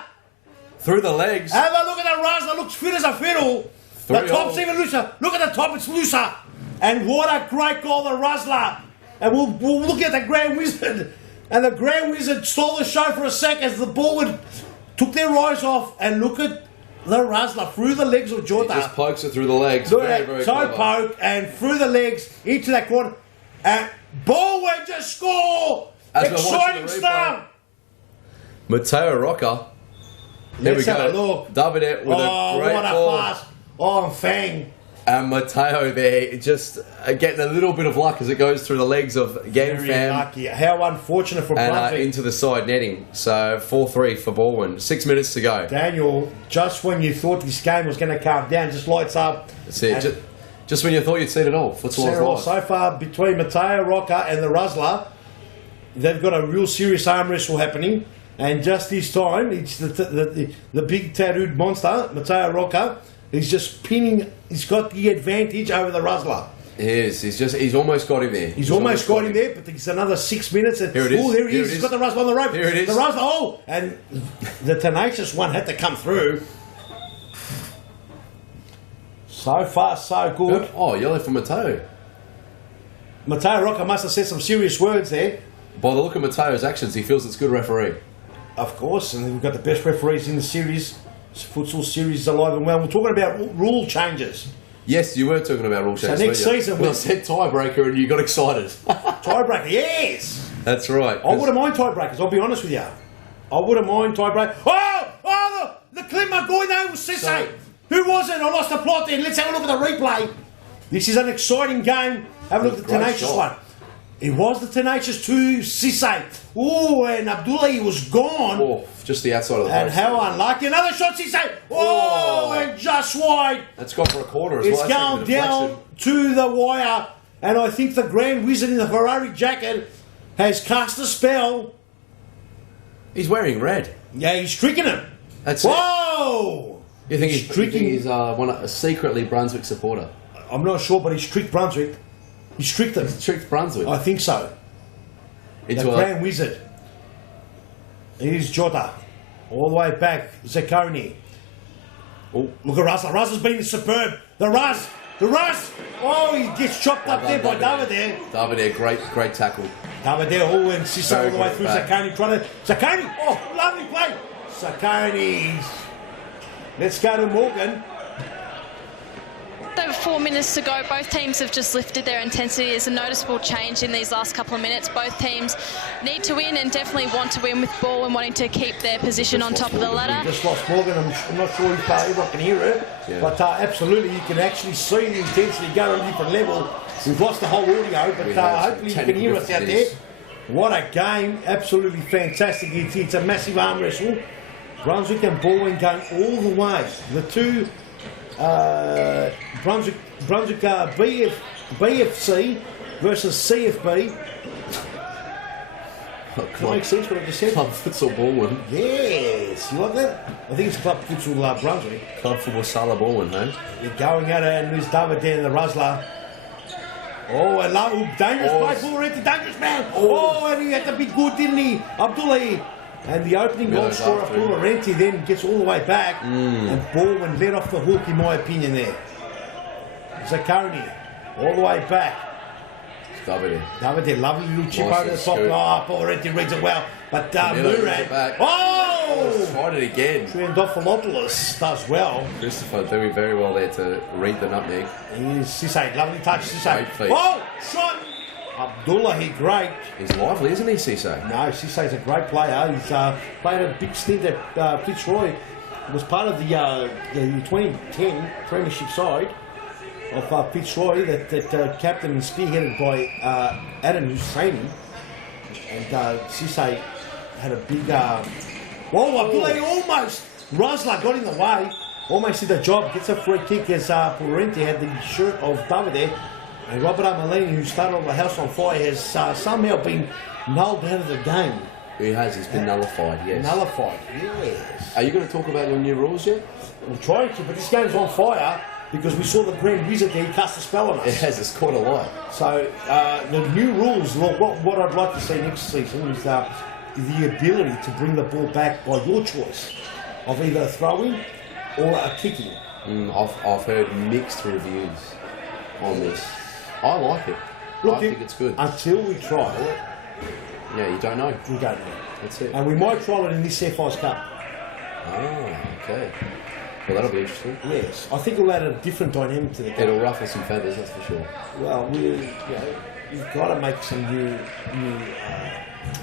Through the legs. Have a look at the Roslan. Looks fit as a fiddle. The top's even looser. Look at the top, it's looser. And what a great goal, the Roslan. And we'll look at the Grand Wizard. And the Grand Wizard stole the show for a sec as the ball took their eyes off, and look at the Roslan through the legs of Jota. He just pokes it through the legs. Look very, at very that, toe clever. poke and through the legs into that corner. And Baldwin just score! As we're watching Exciting the replay, stuff! Mateo Rocca. Here Let's we have go. a look. David with a great what a ball. pass. Oh, Fang. And Mateo there just getting a little bit of luck as it goes through the legs of Gang Very Fam. lucky. How unfortunate for And Brunswick. into the side netting. So 4-3 for Baldwin. 6 minutes to go. Daniel, just when you thought this game was going to calm down, just lights up. That's it. Just when you thought you'd seen it all. Futsal So far, between Mateo Rocca and the Roslan, they've got a real serious arm wrestle happening. And just this time, it's the big tattooed monster, Mateo Rocca, he's just pinning. He's got the advantage over the Roslan. He is. He's almost got him there. He's almost got him there, but it's another 6 minutes. And, Here it is. Oh, there he Here is. it He's is. got the Roslan on the rope. Here it is. The Roslan. Oh, and the tenacious one had to come through. So far, so good. Oh, yellow for Mateo. Mateo Rocca must have said some serious words there. By the look of Mateo's actions, he feels it's good referee. Of course, and we've got the best referees in the series. Futsal series is alive and well. We're talking about rule changes. Yes, you were talking about rule changes. next season I said tiebreaker and you got excited. Tiebreaker, yes! That's right. I wouldn't mind tiebreakers, I'll be honest with you. I wouldn't mind tiebreakers. Oh, the Clint McGoy, no, was Sisse. Who was it? I lost the plot then. Let's have a look at the replay. This is an exciting game. Have a look at the tenacious one. It was the tenacious to Sisse. Oh, and Abdullah, he was gone. Oh, just the outside of the And post. how unlucky. Another shot, Sisse. Oh, and just wide. That's gone for a corner as It's well. That's going taken a down to the wire. And I think the Grand Wizard in the Ferrari jacket has cast a spell. He's wearing red. Yeah, he's tricking him. That's it. Whoa! You think he's a secretly Brunswick supporter? I'm not sure, but he's tricked Brunswick. He's tricked them. He's tricked Brunswick. I think so. The Grand Wizard. Here's Jota. All the way back. Zacconi. Oh, look at Russell. Russell's been superb. The Russ. Oh, he gets chopped up there by Davide. Davide, great tackle. Davide, oh, and Sissoko all the way through. back. Zacconi trying to... Zacconi! Oh, lovely play. Zacconi. Let's go to Morgan. Over 4 minutes to go. Both teams have just lifted their intensity. There's a noticeable change in these last couple of minutes. Both teams need to win and definitely want to win with ball and wanting to keep their position on top of the ladder. We just lost Morgan. I'm not sure if everyone can hear it, but absolutely you can actually see the intensity go to a different level. We've lost the whole audio, but hopefully you can hear us out there. What a game. Absolutely fantastic. It's a massive arm wrestle. Brunswick and Baldwin going all the way. The two... Brunswick BFC versus CFB. Does that make sense what I just said? Club Futsal Baldwin. Yes, you like that? I think it's Club Futsal Brunswick. Club Football Sala Baldwin, hey? They're going at it, and there's David down the Rusler. Oh, and dangerous play, Fullerenti, dangerous man. Oh, and he had to be good, didn't he? Abdullahi. And the opening goal scorer, Fullerenti, then gets all the way back. And Baldwin let off the hook, in my opinion, there. Zacconi, all the way back. Davide, lovely little chip over the top. Oh, Fullerenti reads it well. But Murad. Tried it again. Triandopoulos does well. Christopher doing very well there to read the nutmeg. Sisse, lovely touch, Sisse. Great Oh, shot! Abdullahi, great. He's lively, isn't he, Cisse? No, Sisse's a great player. He's played a big stint at Fitzroy. Was part of the 2010 Premiership side of Fitzroy that captain and spearheaded by Adam Husseini. And Sisse had a big... Abdullahi almost! Rosler got in the way. Almost did the job. Gets a free kick as Fullerenti had the shirt of Davide. And Robert Amalini, who started the house on fire, has somehow been nulled out of the game. He has. He's been nullified, yes. Nullified, yes. Are you going to talk about your new rules yet? We're trying to, but this game's on fire because we saw the Grand Wizard there, he cast a spell on us. It has. It's quite a lot. So, the new rules, what I'd like to see next season is the ability to bring the ball back by your choice of either a throwing or a kicking. I've heard mixed reviews on this. I like it. Look, I think it's good. Until we try it. Yeah, you don't know. We don't know. That's it. And we might trial it in this FI's Cup. Okay. Well, that'll be interesting. Yes. I think it'll add a different dynamic to the game. It'll ruffle some feathers, that's for sure. Well, you've got to make some new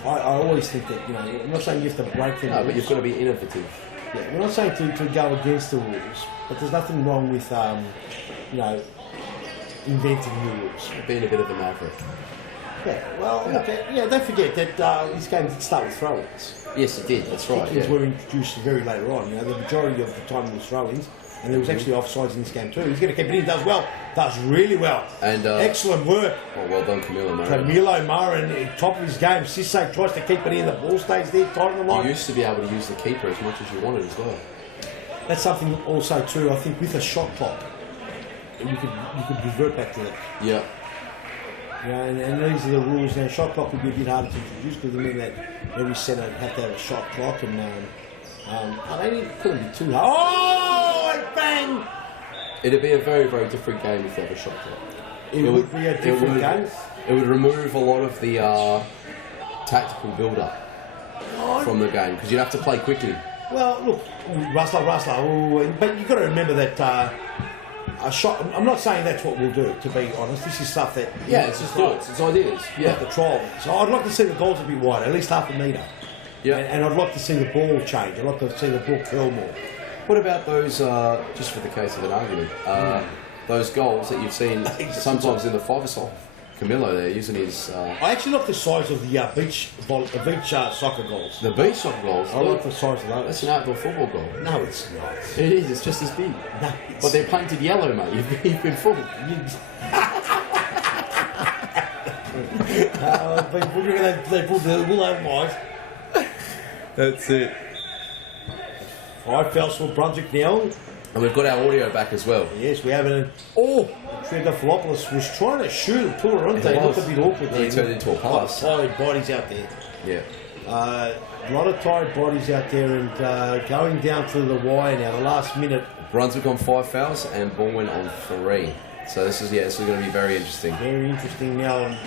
I always think that, I'm not saying you have to break them. No, but you've got to be innovative. Yeah, we're not saying to go against the rules, but there's nothing wrong with, inventing new rules. Being a bit of a maverick. Yeah, well, look, don't forget that this game did start with throw-ins. Yes, it did, that's right. Kickings were introduced very later on. The majority of the time was throw-ins, and there was actually offsides in this game too. He's going to keep it in, does really well. And excellent work. Well done, Camilo Marin. Camilo Marin, top of his game. Sisse tries to keep it in, the ball stays there, tight on the line. You used to be able to use the keeper as much as you wanted as well. That's something also too, I think, with a shot clock. You could revert back to that. Yeah. And these are the rules. Now, shot clock would be a bit harder to introduce because it means that every centre would have to have a shot clock, and it couldn't be too hard. Oh, and bang! It'd be a very, very different game if you have a shot clock. It would be a different game. It would remove a lot of the tactical build-up from the game because you'd have to play quickly. Well, look, Rustler. But you've got to remember that. A shot. I'm not saying that's what we'll do, to be honest. This is stuff that... Yeah, it's just thoughts. It's ideas. Yeah. Not the trial. So I'd like to see the goals a bit wider, at least half a metre. Yeah. And I'd like to see the ball change. I'd like to see the ball curl more. What about those, just for the case of an argument, those goals that you've seen sometimes in the five-a-side? Camilo there using his... I actually like the size of the beach soccer goals. The beach soccer goals? I like the size of those. That's an outdoor football goal. No, it's not. It is, it's just as big. No, but they're painted yellow, mate. You've been fooled. They pulled the wool over my eyes. That's it. 5 fouls for Brunswick now. And we've got our audio back as well. Yes, we have it. Triandopoulos was trying to shoot and pull her on there. It looked a bit awkward there. He turned into a pass. Solid bodies out there. Yeah. A lot of tired bodies out there, and going down to the wire now, the last minute. Brunswick on 5 fouls and Baldwin on 3. So this is going to be very interesting. Very interesting now.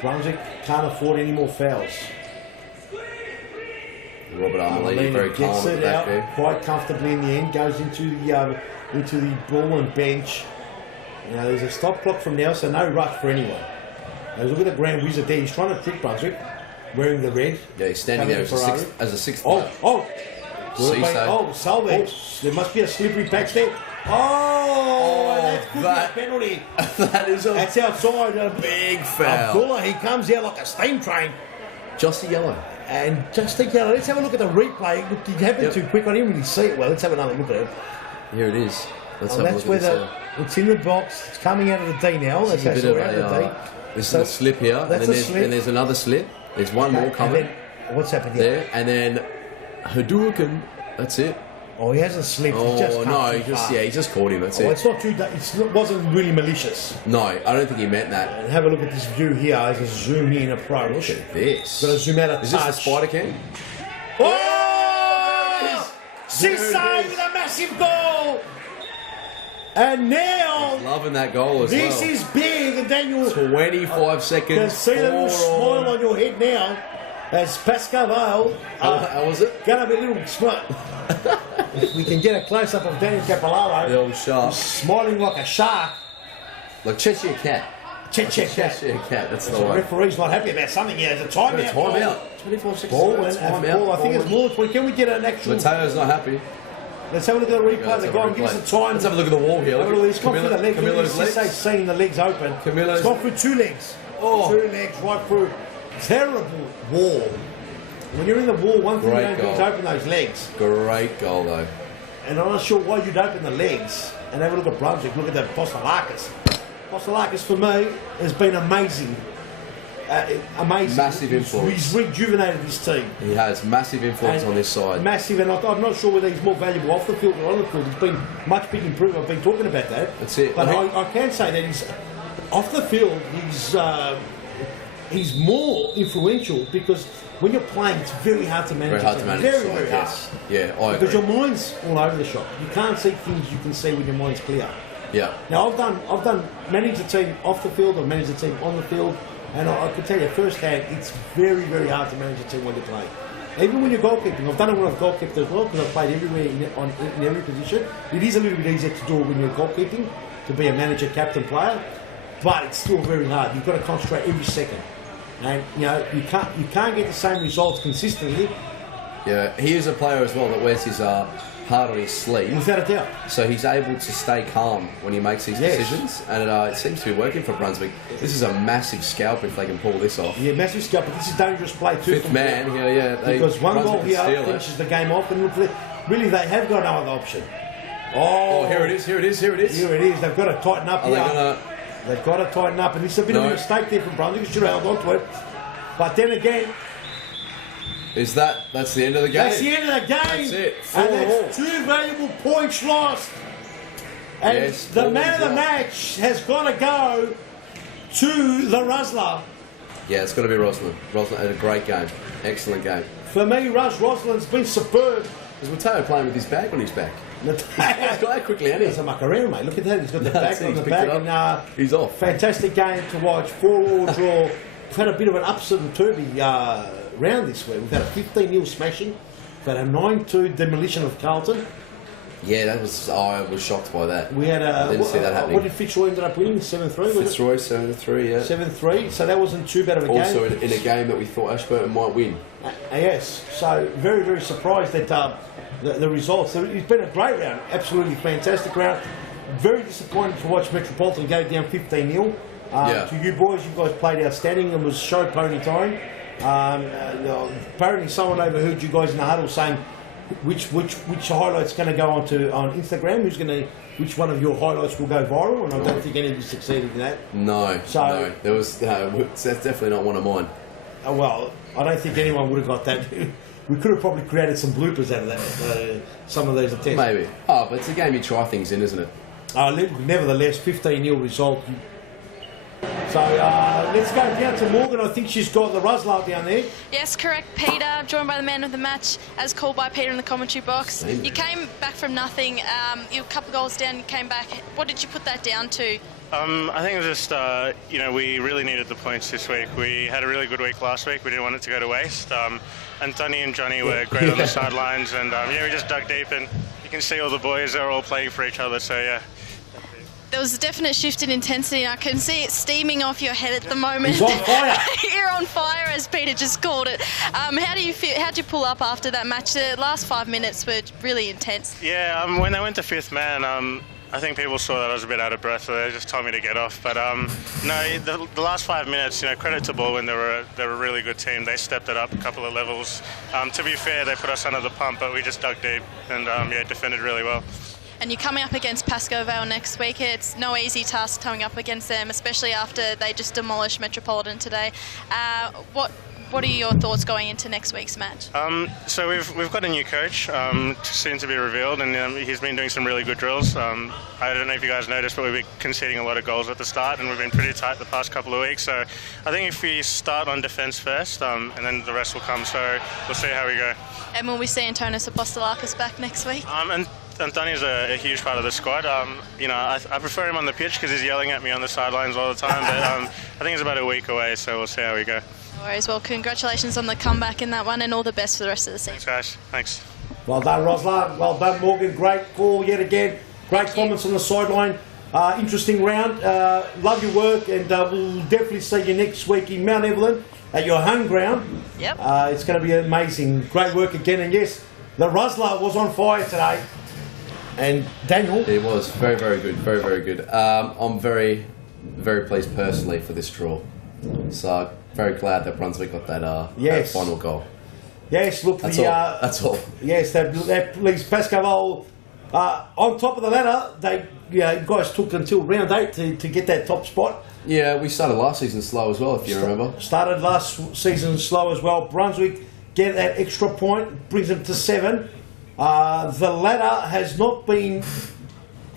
Brunswick can't afford any more fouls. Robert Armelini very calm gets at it the back out there. quite comfortably in the end. Goes into the Baldwin bench. Now there's a stop clock from now, so no rush for anyone. Now look at the Grand Wizard there. He's trying to trick Brunswick, wearing the red. Yeah, he's standing there as a sixth player. Salve. There must be a slippery patch there. That's good. That penalty. That's outside. A big foul. Abdullah, he comes out like a steam train. Just a yellow. And just a yellow. Let's have a look at the replay. Look, it happened too quick. I didn't really see it well. Let's have another look at it. Here it is. Let's have a look where at this. it's in the box. It's coming out of the D now. That's a bit of a, this is a slip here, and then there's another slip. There's one more coming. What's happened here? There, and then Hadouken. That's it. Oh, he hasn't slipped. He just he just caught him. That's it. It's not too. It wasn't really malicious. No, I don't think he meant that. And have a look at this view here. As a zoom in approach. Look at this. Got to zoom out a touch. Is this the spider cam? Oh! Cisse with a massive goal. And now, loving that goal as well. This is big, and Daniel. 25 seconds. You see the little smile on your head now, as Pascal Vale. How was it? Gonna be a little smart. If we can get a close up of Daniel Capilaro, the old shark, smiling like a shark, like Cheshire Cat. Cheshire Cat. That's the one. The referee's not happy about something here. There's a timeout. 25 seconds. Ball, I think it's more than 20. Can we get an actual? Mateo's not happy. Let's have a look at the replay. The guy give us a time. Let's have a look at the wall here. He's gone through the legs. Camilo's legs. Seeing the legs open. He's gone through 2 legs. 2 legs right through. Terrible wall. When you're in the wall, one thing you don't do is open those legs. Great goal though. And I'm not sure why you'd open the legs. And have a look at Brunswick. Look at that Postolakis. Postolakis for me has been amazing. Amazing. Massive influence. He's rejuvenated his team. He has massive influence on this side. Massive, and I'm not sure whether he's more valuable off the field or on the field. He's been much big improvement. I've been talking about that. That's it. But I can say that he's off the field. He's more influential because when you're playing, it's very hard to manage. Very hard. Yeah, I agree. Because your mind's all over the shop. You can't see things you can see when your mind's clear. Yeah. Now I've done managed a team off the field. I've managed a team on the field. And I can tell you firsthand, it's very, very hard to manage a team when you play. Even when you're goalkeeping, I've done it when I've goalkeeped as well, because I've played everywhere in every position. It is a little bit easier to do when you're goalkeeping, to be a manager, captain, player, but it's still very hard. You've got to concentrate every second, and you can't get the same results consistently. Yeah, he is a player as well that wears his heart on his sleeve. Without a doubt. So he's able to stay calm when he makes these decisions, and it seems to be working for Brunswick. This is a massive scalp if they can pull this off. Yeah, massive scalp, but this is dangerous play too. Fifth man, because one goal here finishes the game off, and really they have got no other option. Oh, here it is. Here it is. They've got to tighten up here. They've got to tighten up, and it's a bit of a mistake there from Brunswick. Should have held on to it, but then again. That's the end of the game? That's the end of the game. That's it. And that's 2 valuable points lost. And the man of the match has got to go to the Rusler. Yeah, it's got to be Roslan. Roslan had a great game. Excellent game. For me, Roslan's been superb. Is Mateo playing with his bag on his back? He's got that quickly, hasn't he? He's a Macarena, mate. Look at that. He's got the bag on the back. And, he's off. Fantastic game to watch. 4-4 draw. We've had a bit of an upset and turvy round this week. We've had a 15-0 smashing. We've had a 9-2 demolition of Carlton. Yeah, I was shocked by that. We had I didn't see that happening. What did Fitzroy ended up winning? 7-3? Fitzroy 7-3, yeah. 7-3, so that wasn't too bad of a game. Also in a game that we thought Ashburton might win. Yes, so very, very surprised at the results. So it's been a great round, absolutely fantastic round. Very disappointed to watch Metropolitan go down 15-0. To you boys, you guys played outstanding and was show pony time. Apparently someone overheard you guys in the huddle saying which highlight's going to go on Instagram, which one of your highlights will go viral, and I don't think any of you succeeded in that. No, there was that's definitely not one of mine. Well, I don't think anyone would have got that. We could have probably created some bloopers out of that, some of those attempts. Maybe. But it's a game you try things in, isn't it? Nevertheless, 15-0 result. So let's go down to Morgan. I think she's got the Ruslar down there. Yes, correct, Peter. Joined by the man of the match, as called by Peter in the commentary box. You came back from nothing. You were a couple of goals down, you came back. What did you put that down to? I think it was just, we really needed the points this week. We had a really good week last week. We didn't want it to go to waste. And Tony and Johnny were great on the sidelines. And, we just dug deep. And you can see all the boys, they're all playing for each other. So, yeah. There was a definite shift in intensity, and I can see it steaming off your head at the moment. He's on fire. You're on fire, as Peter just called it. How do you feel? How'd you pull up after that match? The last 5 minutes were really intense. Yeah, when they went to fifth man, I think people saw that I was a bit out of breath, so they just told me to get off. But no, the last 5 minutes, credit to Baldwin, they were a really good team. They stepped it up a couple of levels. To be fair, they put us under the pump, but we just dug deep and defended really well. And you're coming up against Pascoe Vale next week. It's no easy task coming up against them, especially after they just demolished Metropolitan today. What are your thoughts going into next week's match? So we've got a new coach, soon to be revealed, and he's been doing some really good drills. I don't know if you guys noticed, but we've been conceding a lot of goals at the start, and we've been pretty tight the past couple of weeks. So I think if we start on defence first, and then the rest will come. So we'll see how we go. And will we see Antonis Apostolakis back next week? And Tony's a huge part of the squad. I prefer him on the pitch because he's yelling at me on the sidelines all the time. But I think he's about a week away, so we'll see how we go. No worries. Well, congratulations on the comeback in that one, and all the best for the rest of the season. Thanks, guys. Thanks. Well done, Roslar. Well done, Morgan. Great call yet again. Great comments on the sideline. Interesting round. Love your work, and we'll definitely see you next week in Mount Evelyn at your home ground. Yep. It's going to be amazing. Great work again. And yes, the Roslar was on fire today. And Daniel? It was very, very good, very, very good. I'm very, very pleased personally for this draw. So very glad that Brunswick got that final goal. Yes, look, that's all. Yes, that leaves Pascoe on top of the ladder. You guys took until round 8 to get that top spot. Yeah, we started last season slow as well, if you remember. Started last season slow as well. Brunswick get that extra point, brings them to 7. The ladder has not been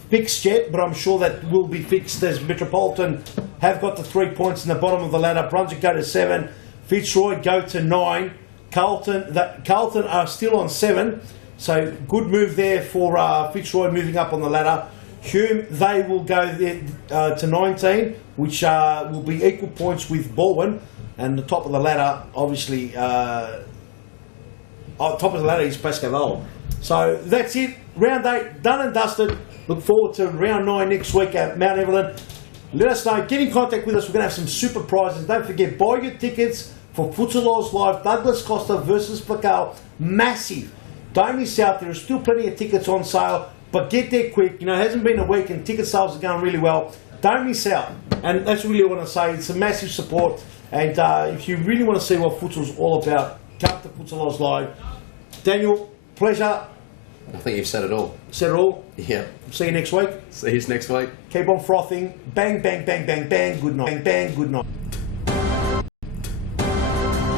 fixed yet, but I'm sure that will be fixed as Metropolitan have got the 3 points in the bottom of the ladder. Brunswick go to 7. Fitzroy go to 9. Carlton are still on 7. So good move there for Fitzroy moving up on the ladder. Hume, they will go there, to 19, which will be equal points with Baldwin. And the top of the ladder, obviously, top of the ladder is Pascoe Vale. So that's it. Round 8 done and dusted. Look forward to round 9 next week at Mount Evelyn. Let us know. Get in contact with us. We're going to have some super prizes. Don't forget, buy your tickets for Futsal Oz Live. Douglas Costa versus Placale. Massive. Don't miss out. There are still plenty of tickets on sale, but get there quick. It hasn't been a week and ticket sales are going really well. Don't miss out. And that's really what I want to say. It's a massive support. And if you really want to see what futsal's all about, come to Futsal Oz Live. Daniel, pleasure. I think you've said it all. Said it all? Yeah. See you next week. See you next week. Keep on frothing. Bang, bang, bang, bang, bang. Good night. Bang, bang, good night.